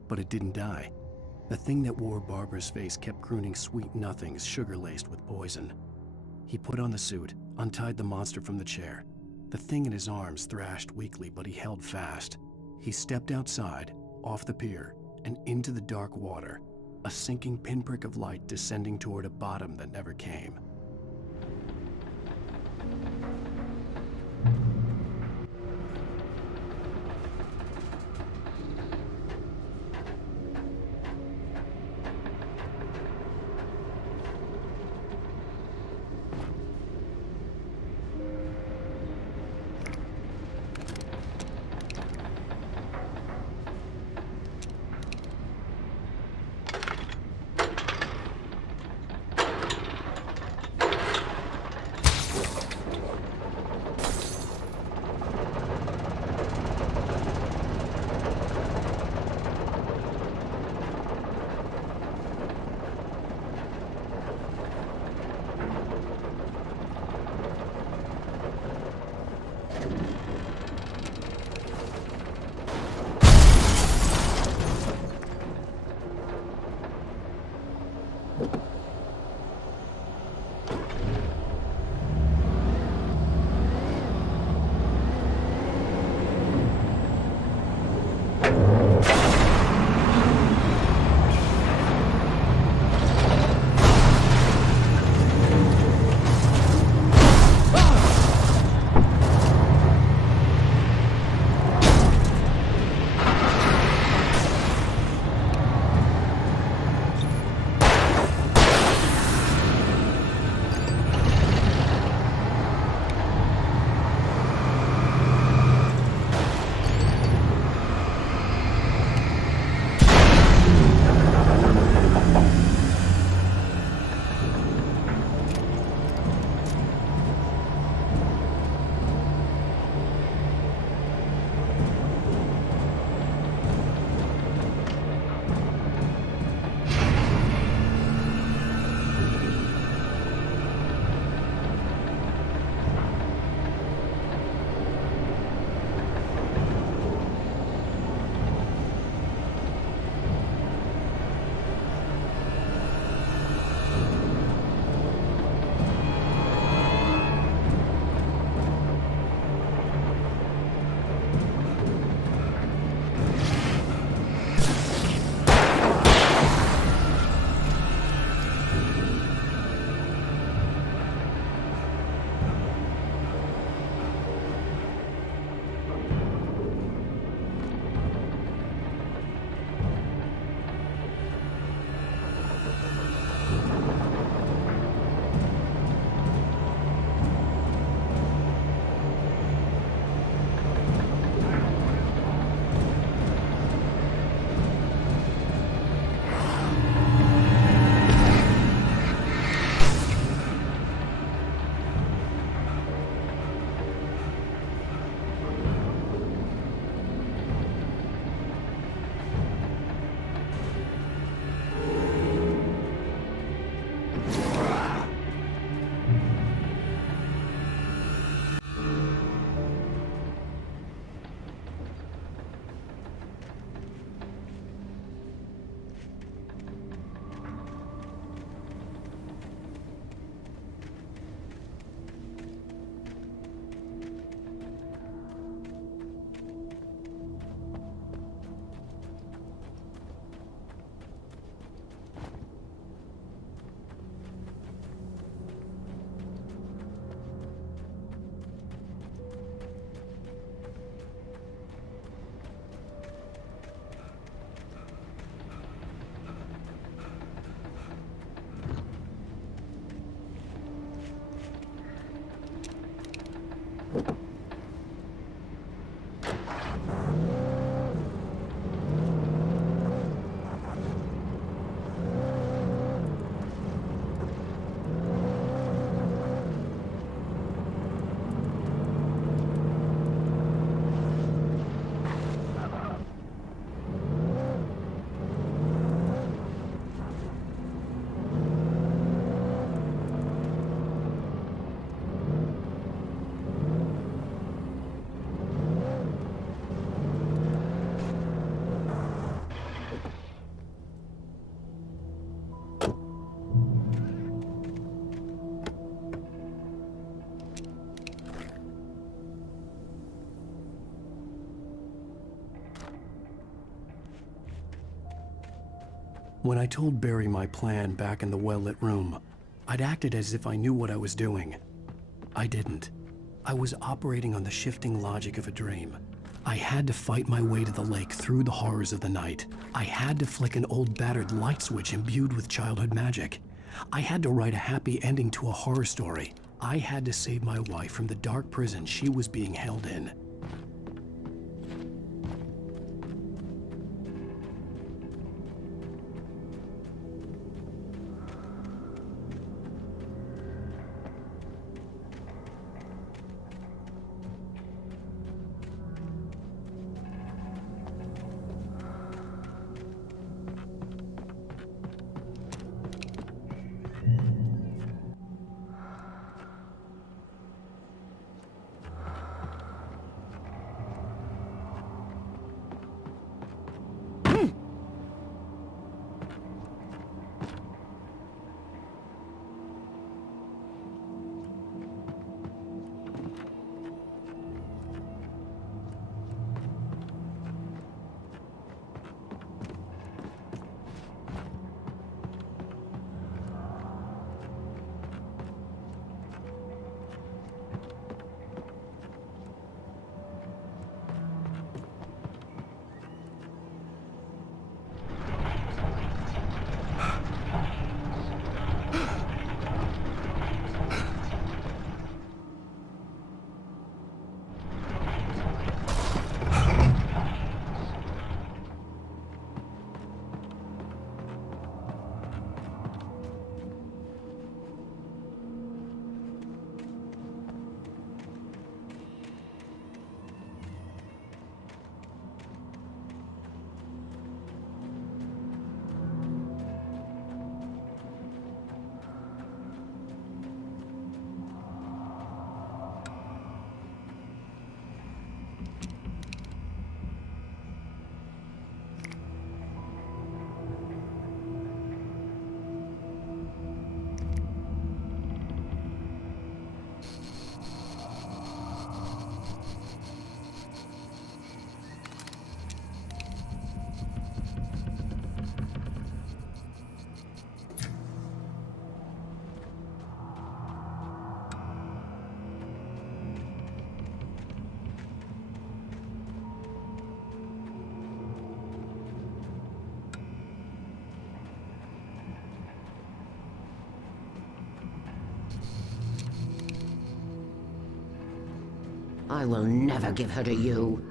but it didn't die. The thing that wore Barbara's face kept crooning sweet nothings sugar-laced with poison. He put on the suit, untied the monster from the chair. The thing in his arms thrashed weakly, but he held fast. He stepped outside, off the pier, and into the dark water, a sinking pinprick of light descending toward a bottom that never came. When I told Barry my plan back in the well-lit room, I'd acted as if I knew what I was doing. I didn't. I was operating on the shifting logic of a dream. I had to fight my way to the lake through the horrors of the night. I had to flick an old battered light switch imbued with childhood magic. I had to write a happy ending to a horror story. I had to save my wife from the dark prison she was being held in. I will never give her to you.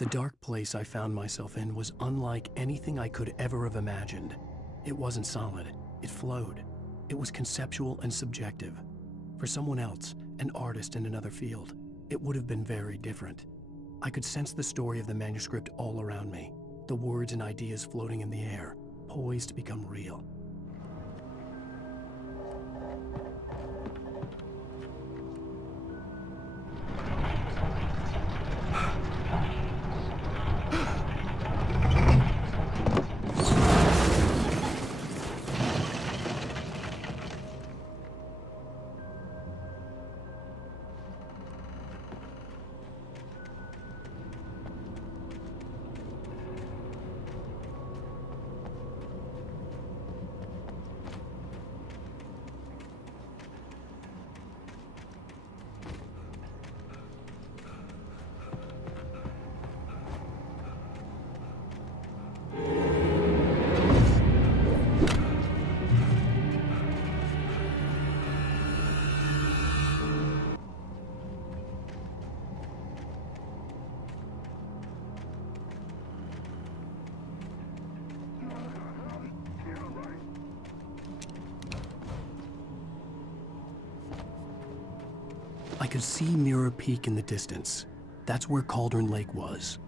The dark place I found myself in was unlike anything I could ever have imagined. It wasn't solid, it flowed. It was conceptual and subjective. For someone else, an artist in another field, it would have been very different. I could sense the story of the manuscript all around me, the words and ideas floating in the air, poised to become real. I could see Mirror Peak in the distance. That's where Cauldron Lake was.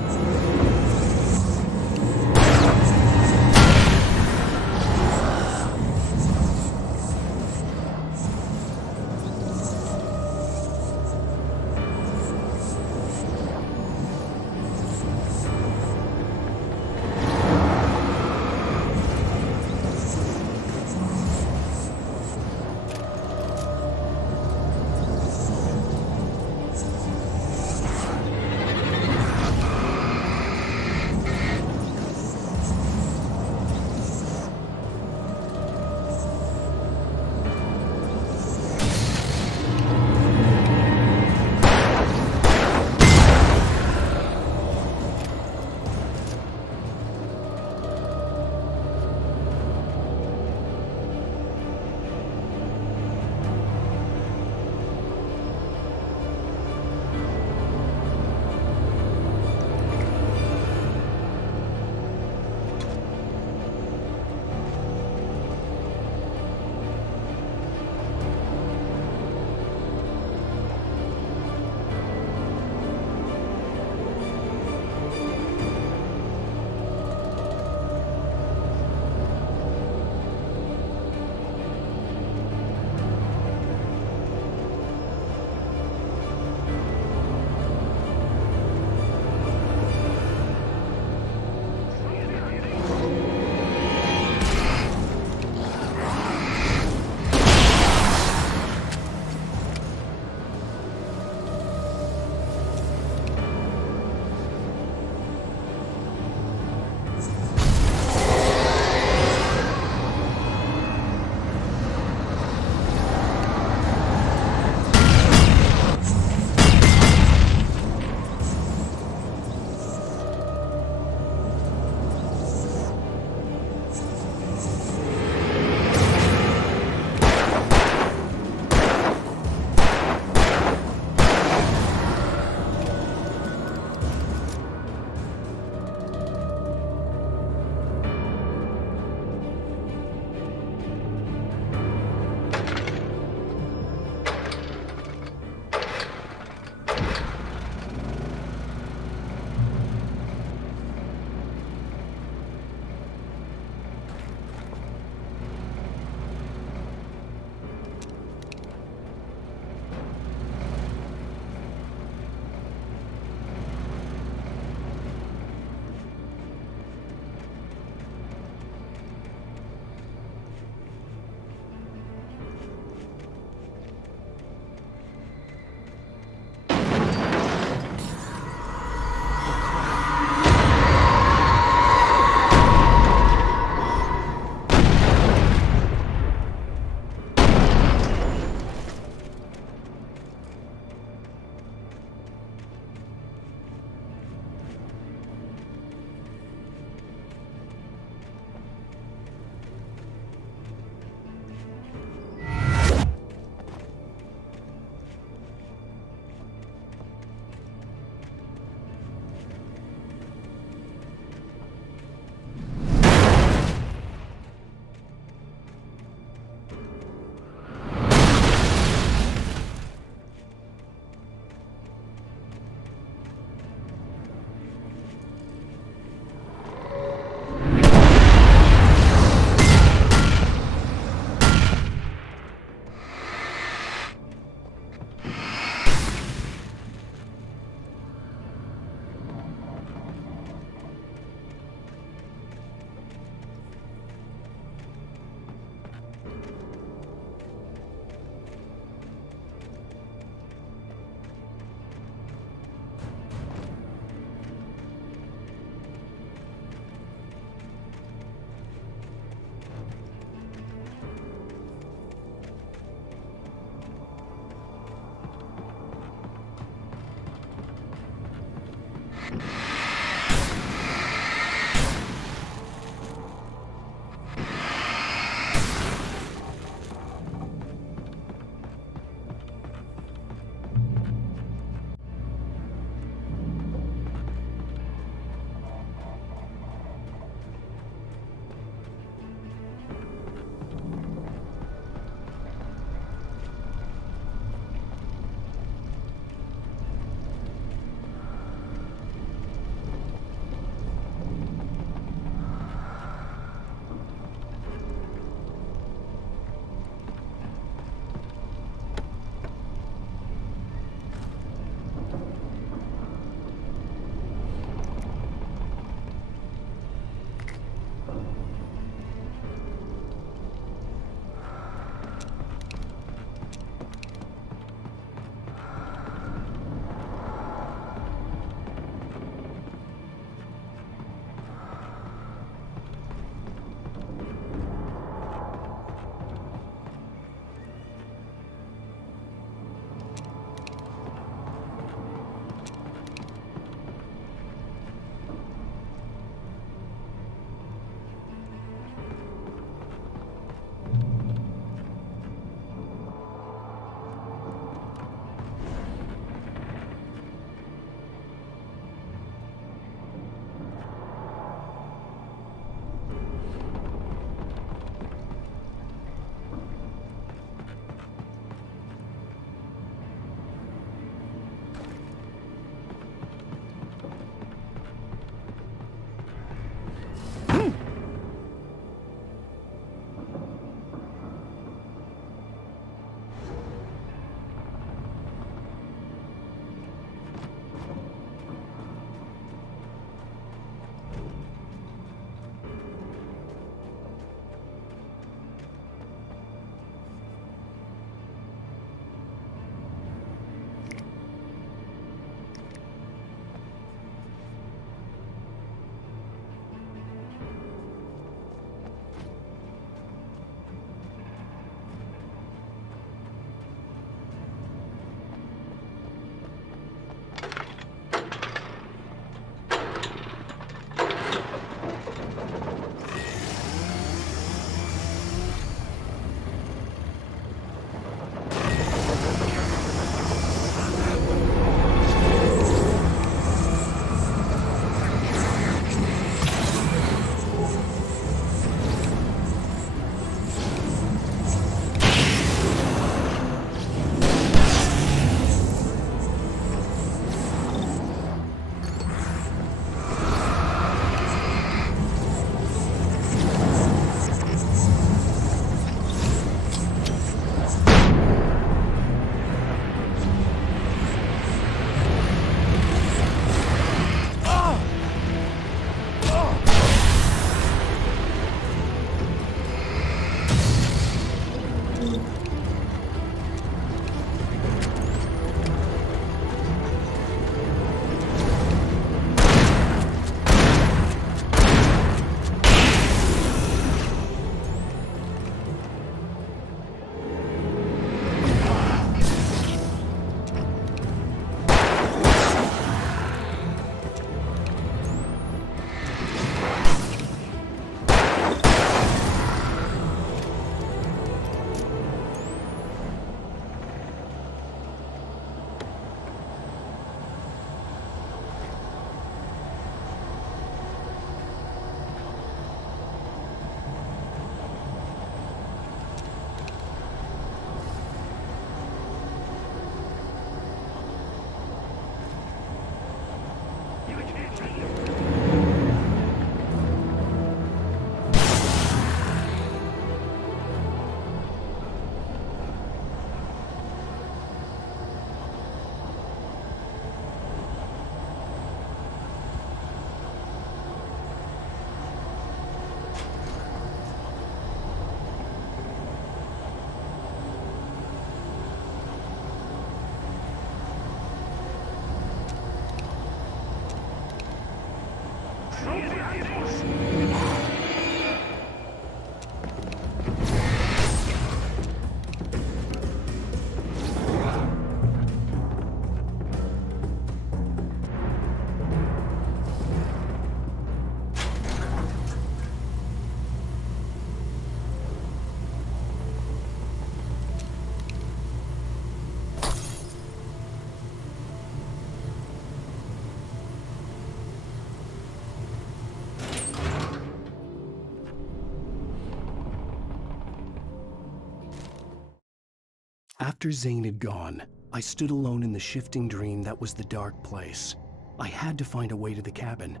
After Zane had gone, I stood alone in the shifting dream that was the dark place. I had to find a way to the cabin.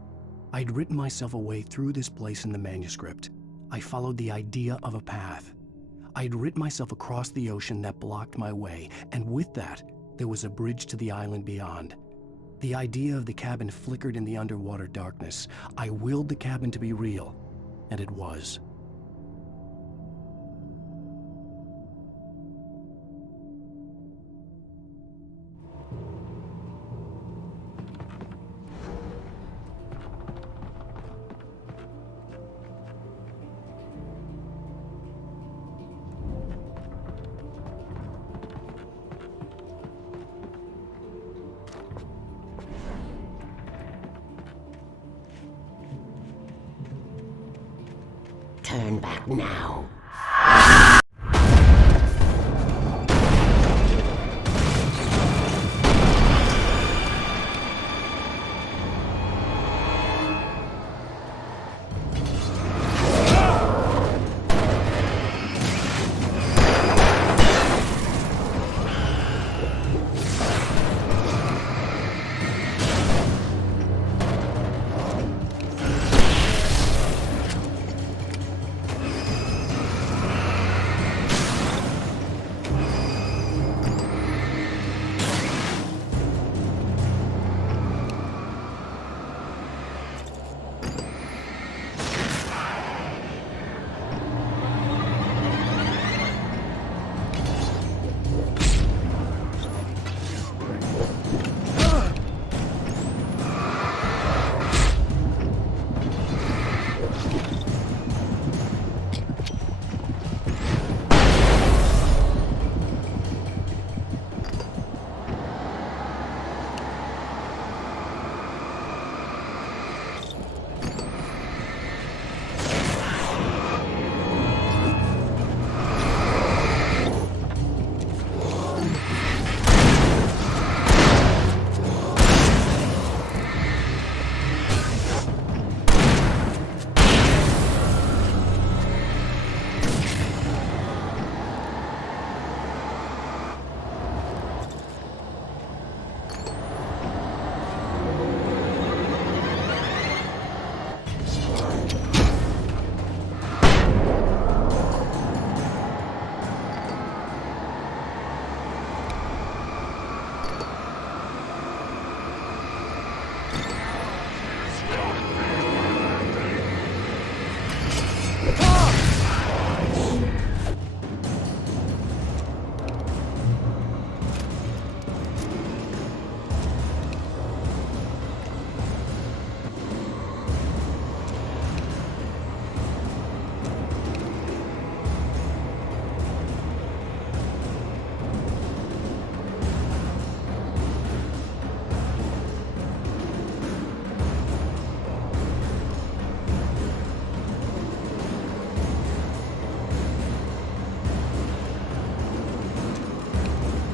I'd written myself a way through this place in the manuscript. I followed the idea of a path. I'd written myself across the ocean that blocked my way, and with that, there was a bridge to the island beyond. The idea of the cabin flickered in the underwater darkness. I willed the cabin to be real, and it was. Turn back now.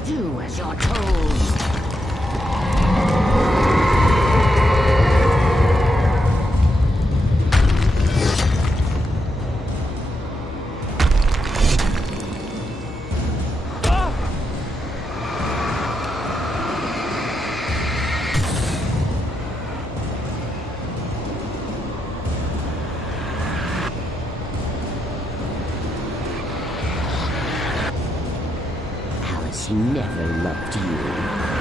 Do as you're told. She never loved you.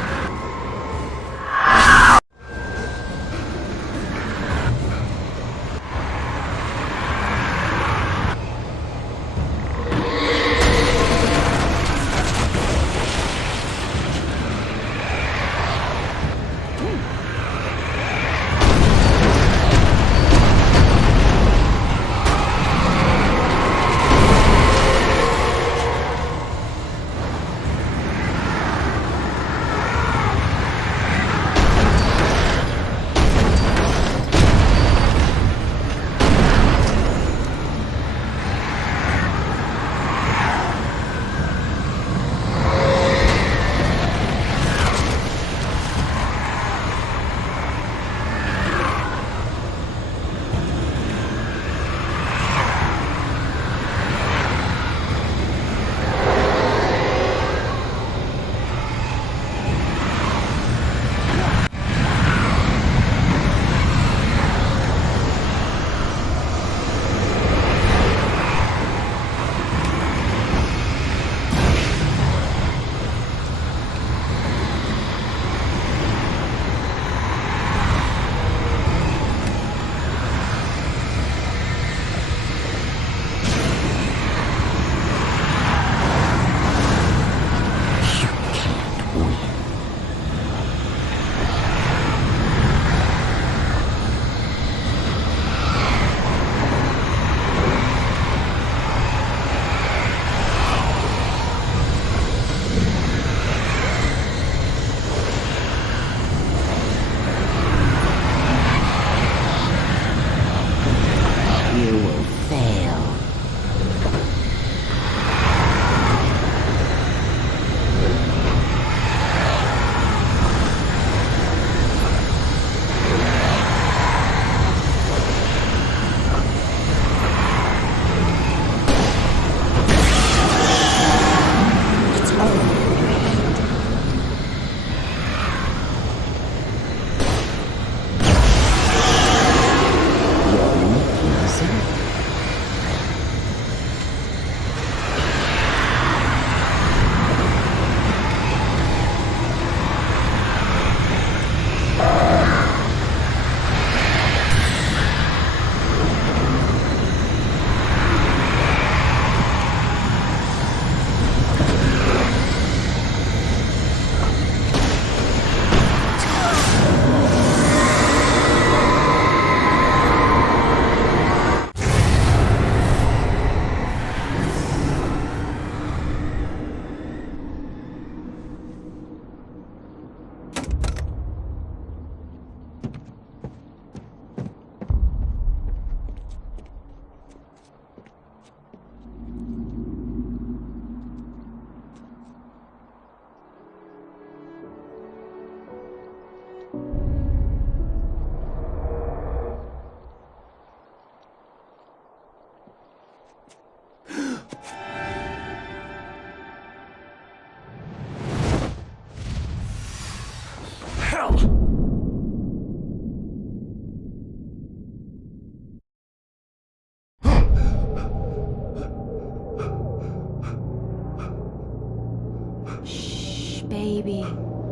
Baby,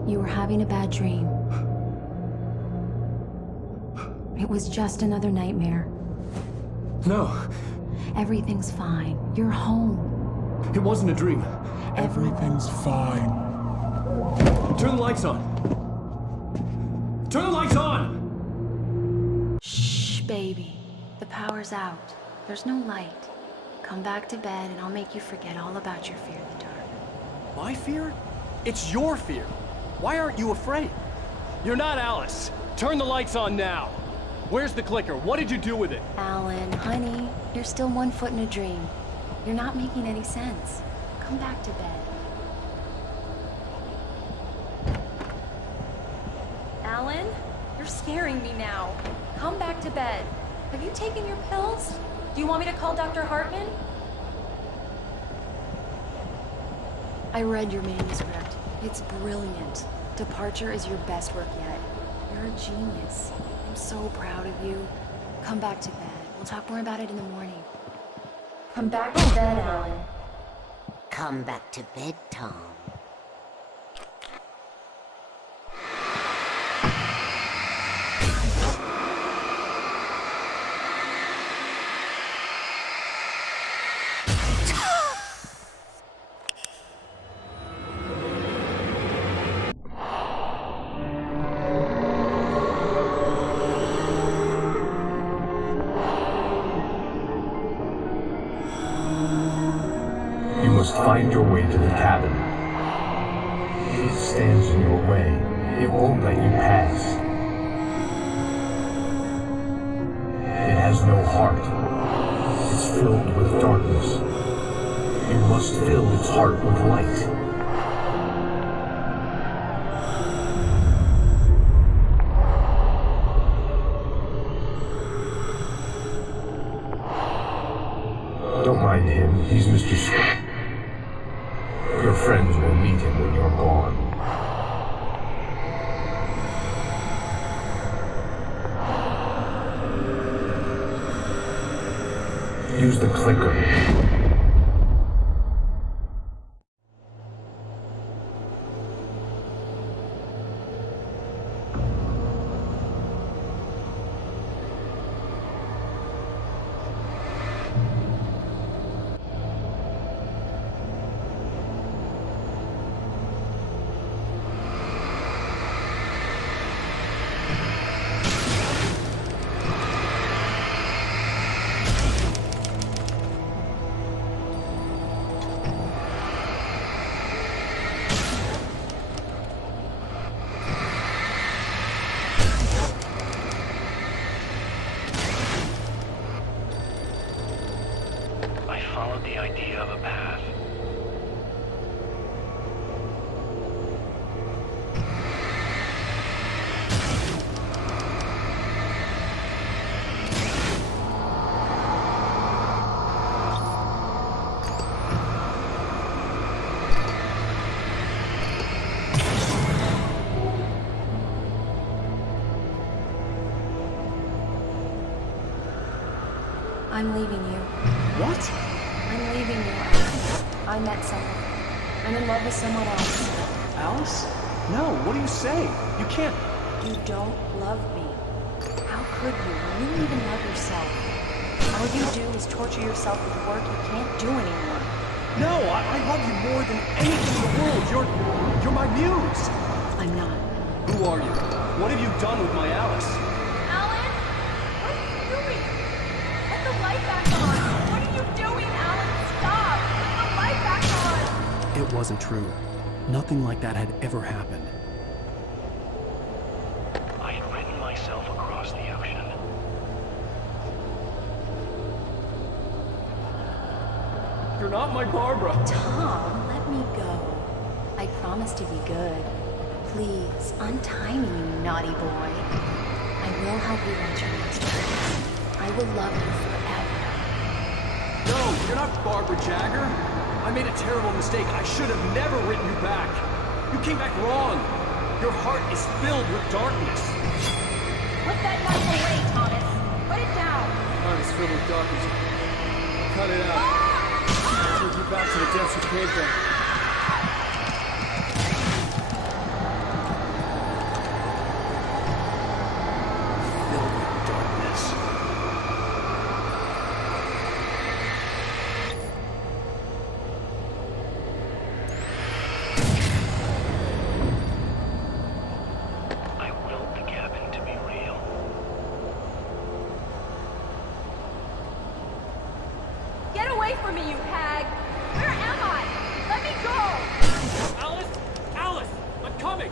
you were having a bad dream. It was just another nightmare. No. Everything's fine. You're home. It wasn't a dream. Everything's fine. Turn the lights on. Turn the lights on! Shh, baby. The power's out. There's no light. Come back to bed and I'll make you forget all about your fear of the dark. My fear? It's your fear. Why aren't you afraid? You're not Alice. Turn the lights on now. Where's the clicker? What did you do with it? Alan, honey, you're still 1 foot in a dream. You're not making any sense. Come back to bed. Alan, you're scaring me now. Come back to bed. Have you taken your pills? Do you want me to call Dr. Hartman? I read your manuscript. It's brilliant. Departure is your best work yet. You're a genius. I'm so proud of you. Come back to bed. We'll talk more about it in the morning. Come back to bed, Alan. Come back to bed, Tom. You must find your way to the cabin. It stands in your way. It won't let you pass. It has no heart. It's filled with darkness. You must fill its heart with light. Don't mind him. He's Mr. Scott. Your friends will meet him when you're gone. Use the clicker. I followed the idea of a path. I'm leaving you. What? I'm leaving you, Alice. I met someone. I'm in love with someone else. Alice? No, what do you say? You can't. You don't love me. How could you when you even love yourself? All you do is torture yourself with work you can't do anymore. No, I love you more than anything in the world. You're my muse. I'm not. Who are you? What have you done with my Alice? Alan? What are you doing? Put the light back on! What are you doing, Alan? Stop! Put the light back on! It wasn't true. Nothing like that had ever happened. I had written myself across the ocean. You're not my Barbara. Tom, let me go. I promise to be good. Please, untie me, you naughty boy. I will help you write your masterpiece. I will love you forever. No, you're not Barbara Jagger. I made a terrible mistake. I should have never written you back. You came back wrong. Your heart is filled with darkness. Put that knife away, Thomas. Put it down. Heart is filled with darkness. Cut it out. I'll take you back to the depths you came from. away from me, you hag! Where am I? Let me go! Alice! Alice! I'm coming!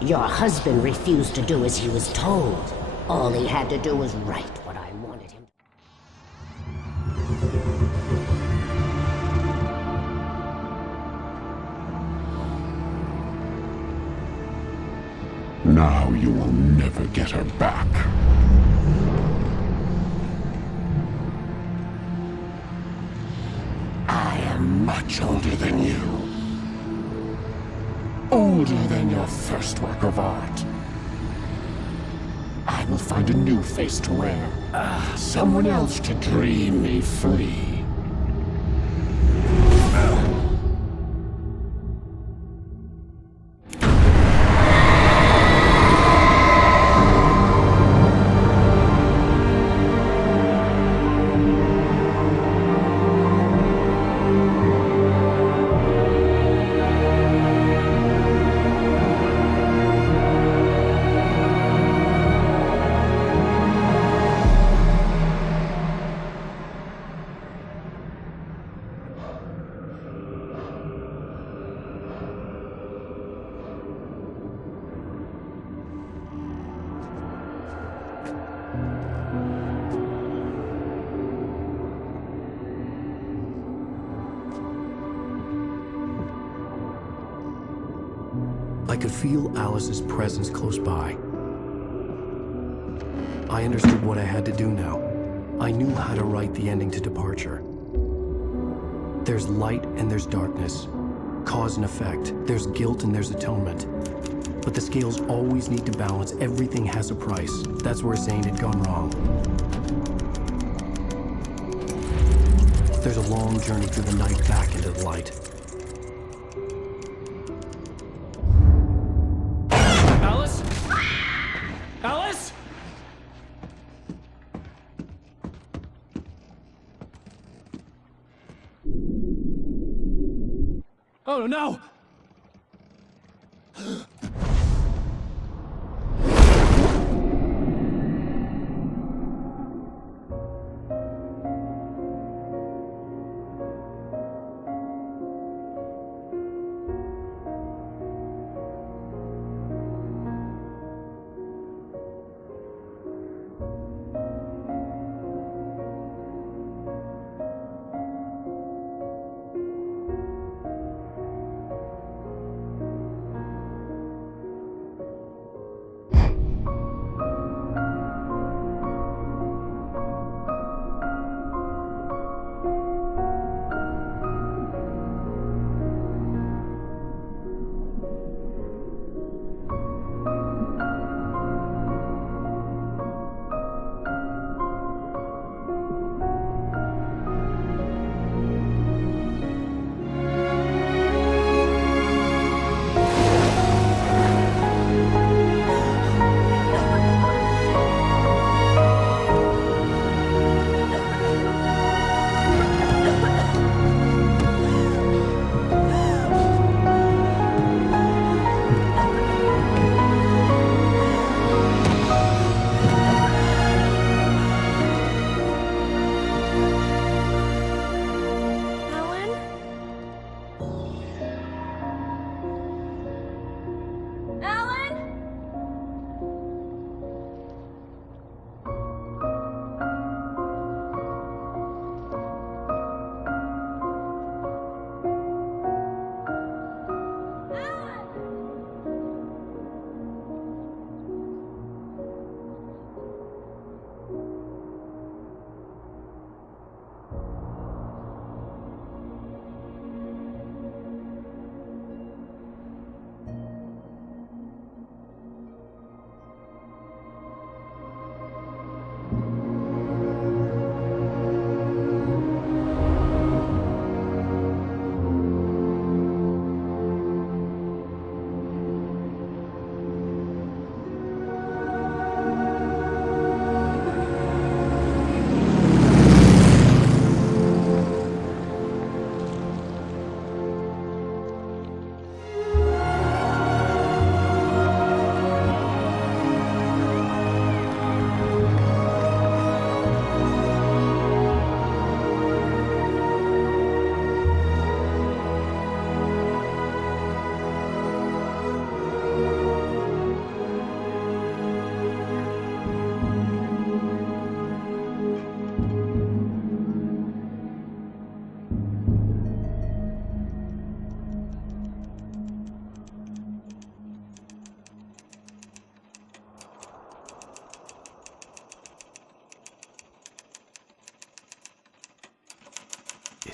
Your husband refused to do as he was told. All he had to do was write what I wanted him. Now you will never get her back. I am much older than you. Older than your first work of art. I will find a new face to wear. Someone else to dream me free. I could feel Alice's presence close by. I understood what I had to do now. I knew how to write the ending to Departure. There's light and there's darkness. Cause and effect. There's guilt and there's atonement. But the scales always need to balance. Everything has a price. That's where Zane had gone wrong. There's a long journey through the night back into the light. Alice? Alice? Oh no!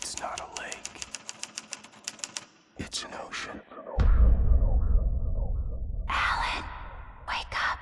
It's not a lake. It's an ocean. Alan, wake up.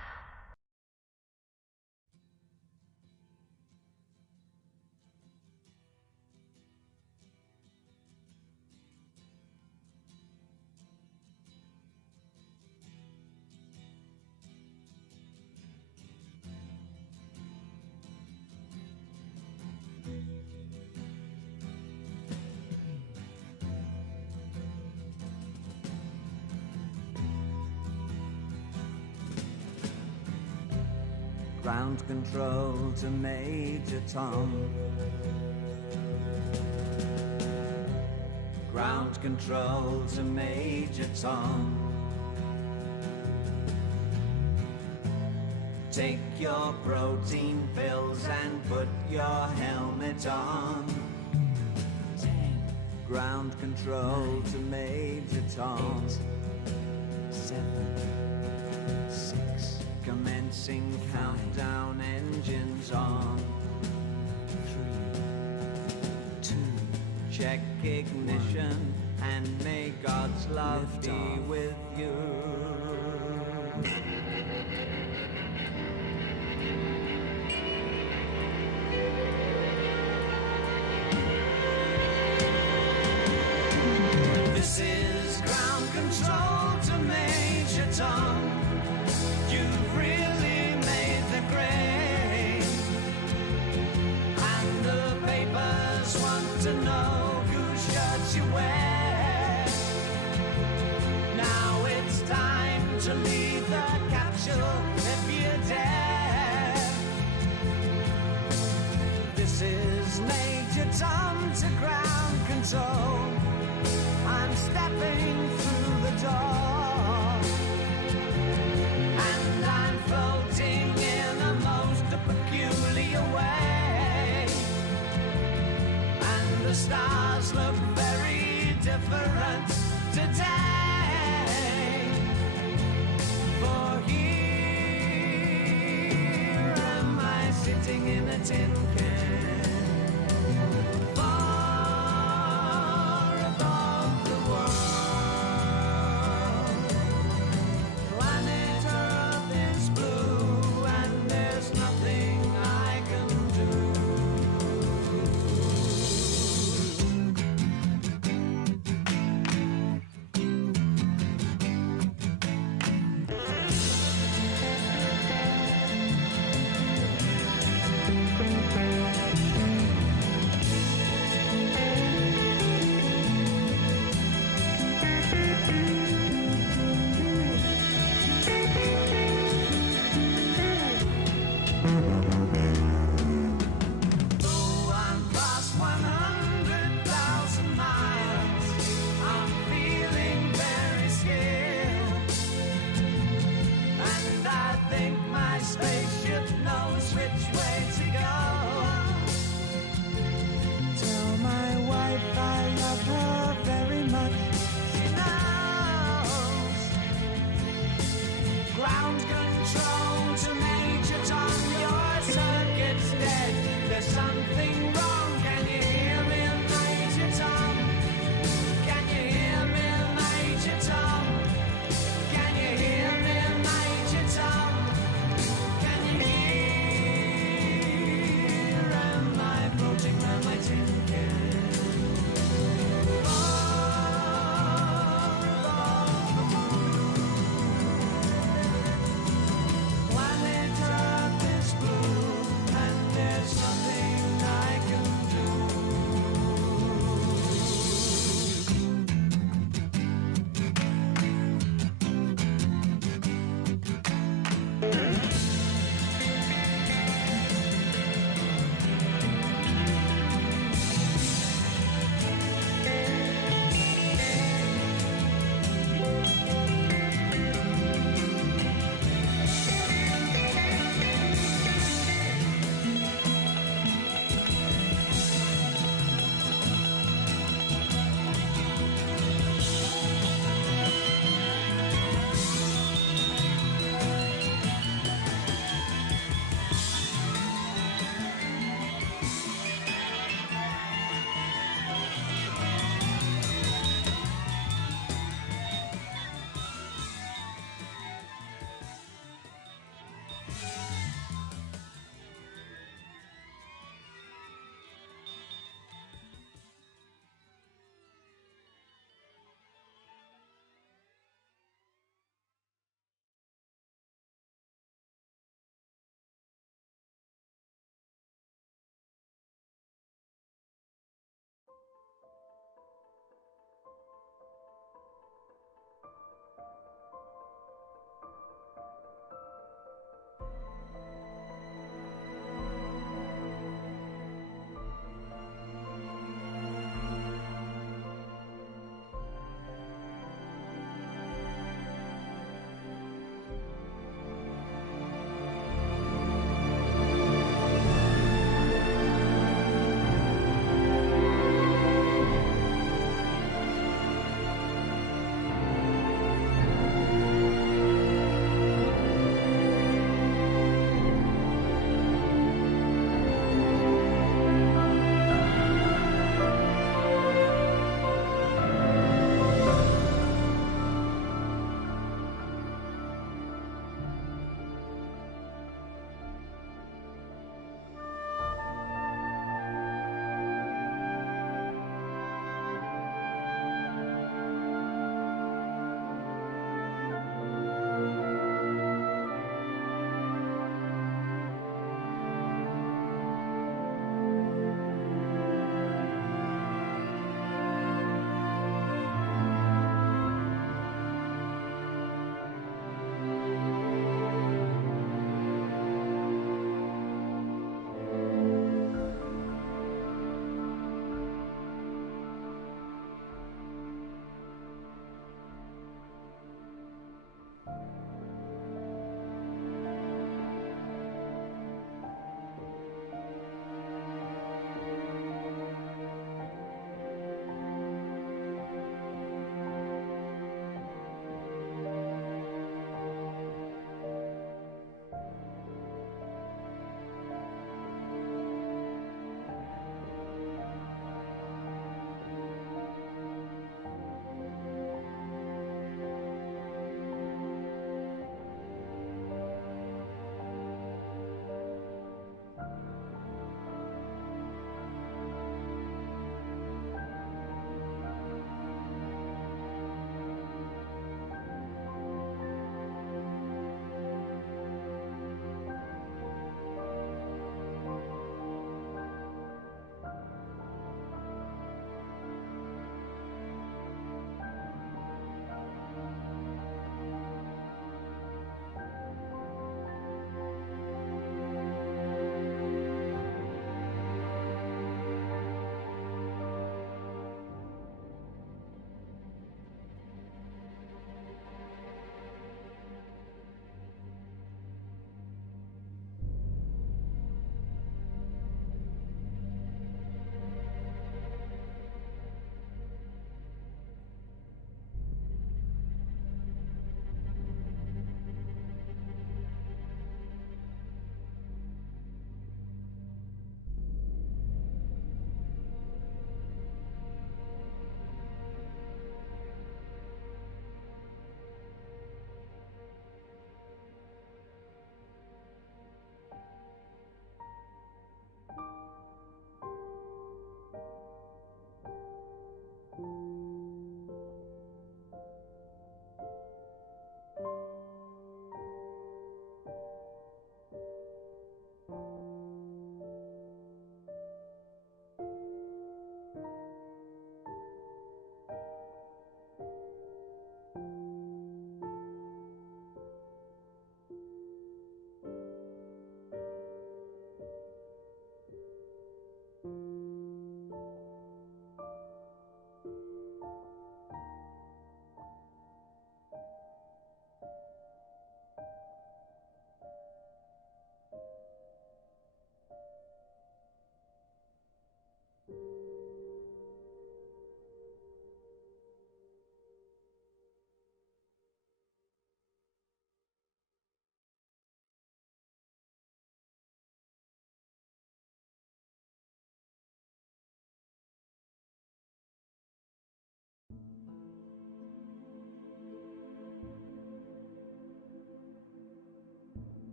Ground control to Major Tom. Ground control to Major Tom. Take your protein pills and put your helmet on. 10. Ground control to Major Tom. 8, 7, 6. Commencing countdown, engines on. 3, 2, check ignition, and may God's love be with you. This is ground control to Major Tom. You've really made the grade, and the papers want to know whose shirts you wear. Now it's time to leave the capsule if you dare. This is Major Tom to ground control. I'm stepping through the door, and I'm floating in a most peculiar way, and the stars look very different today. For here am I sitting in a tin can,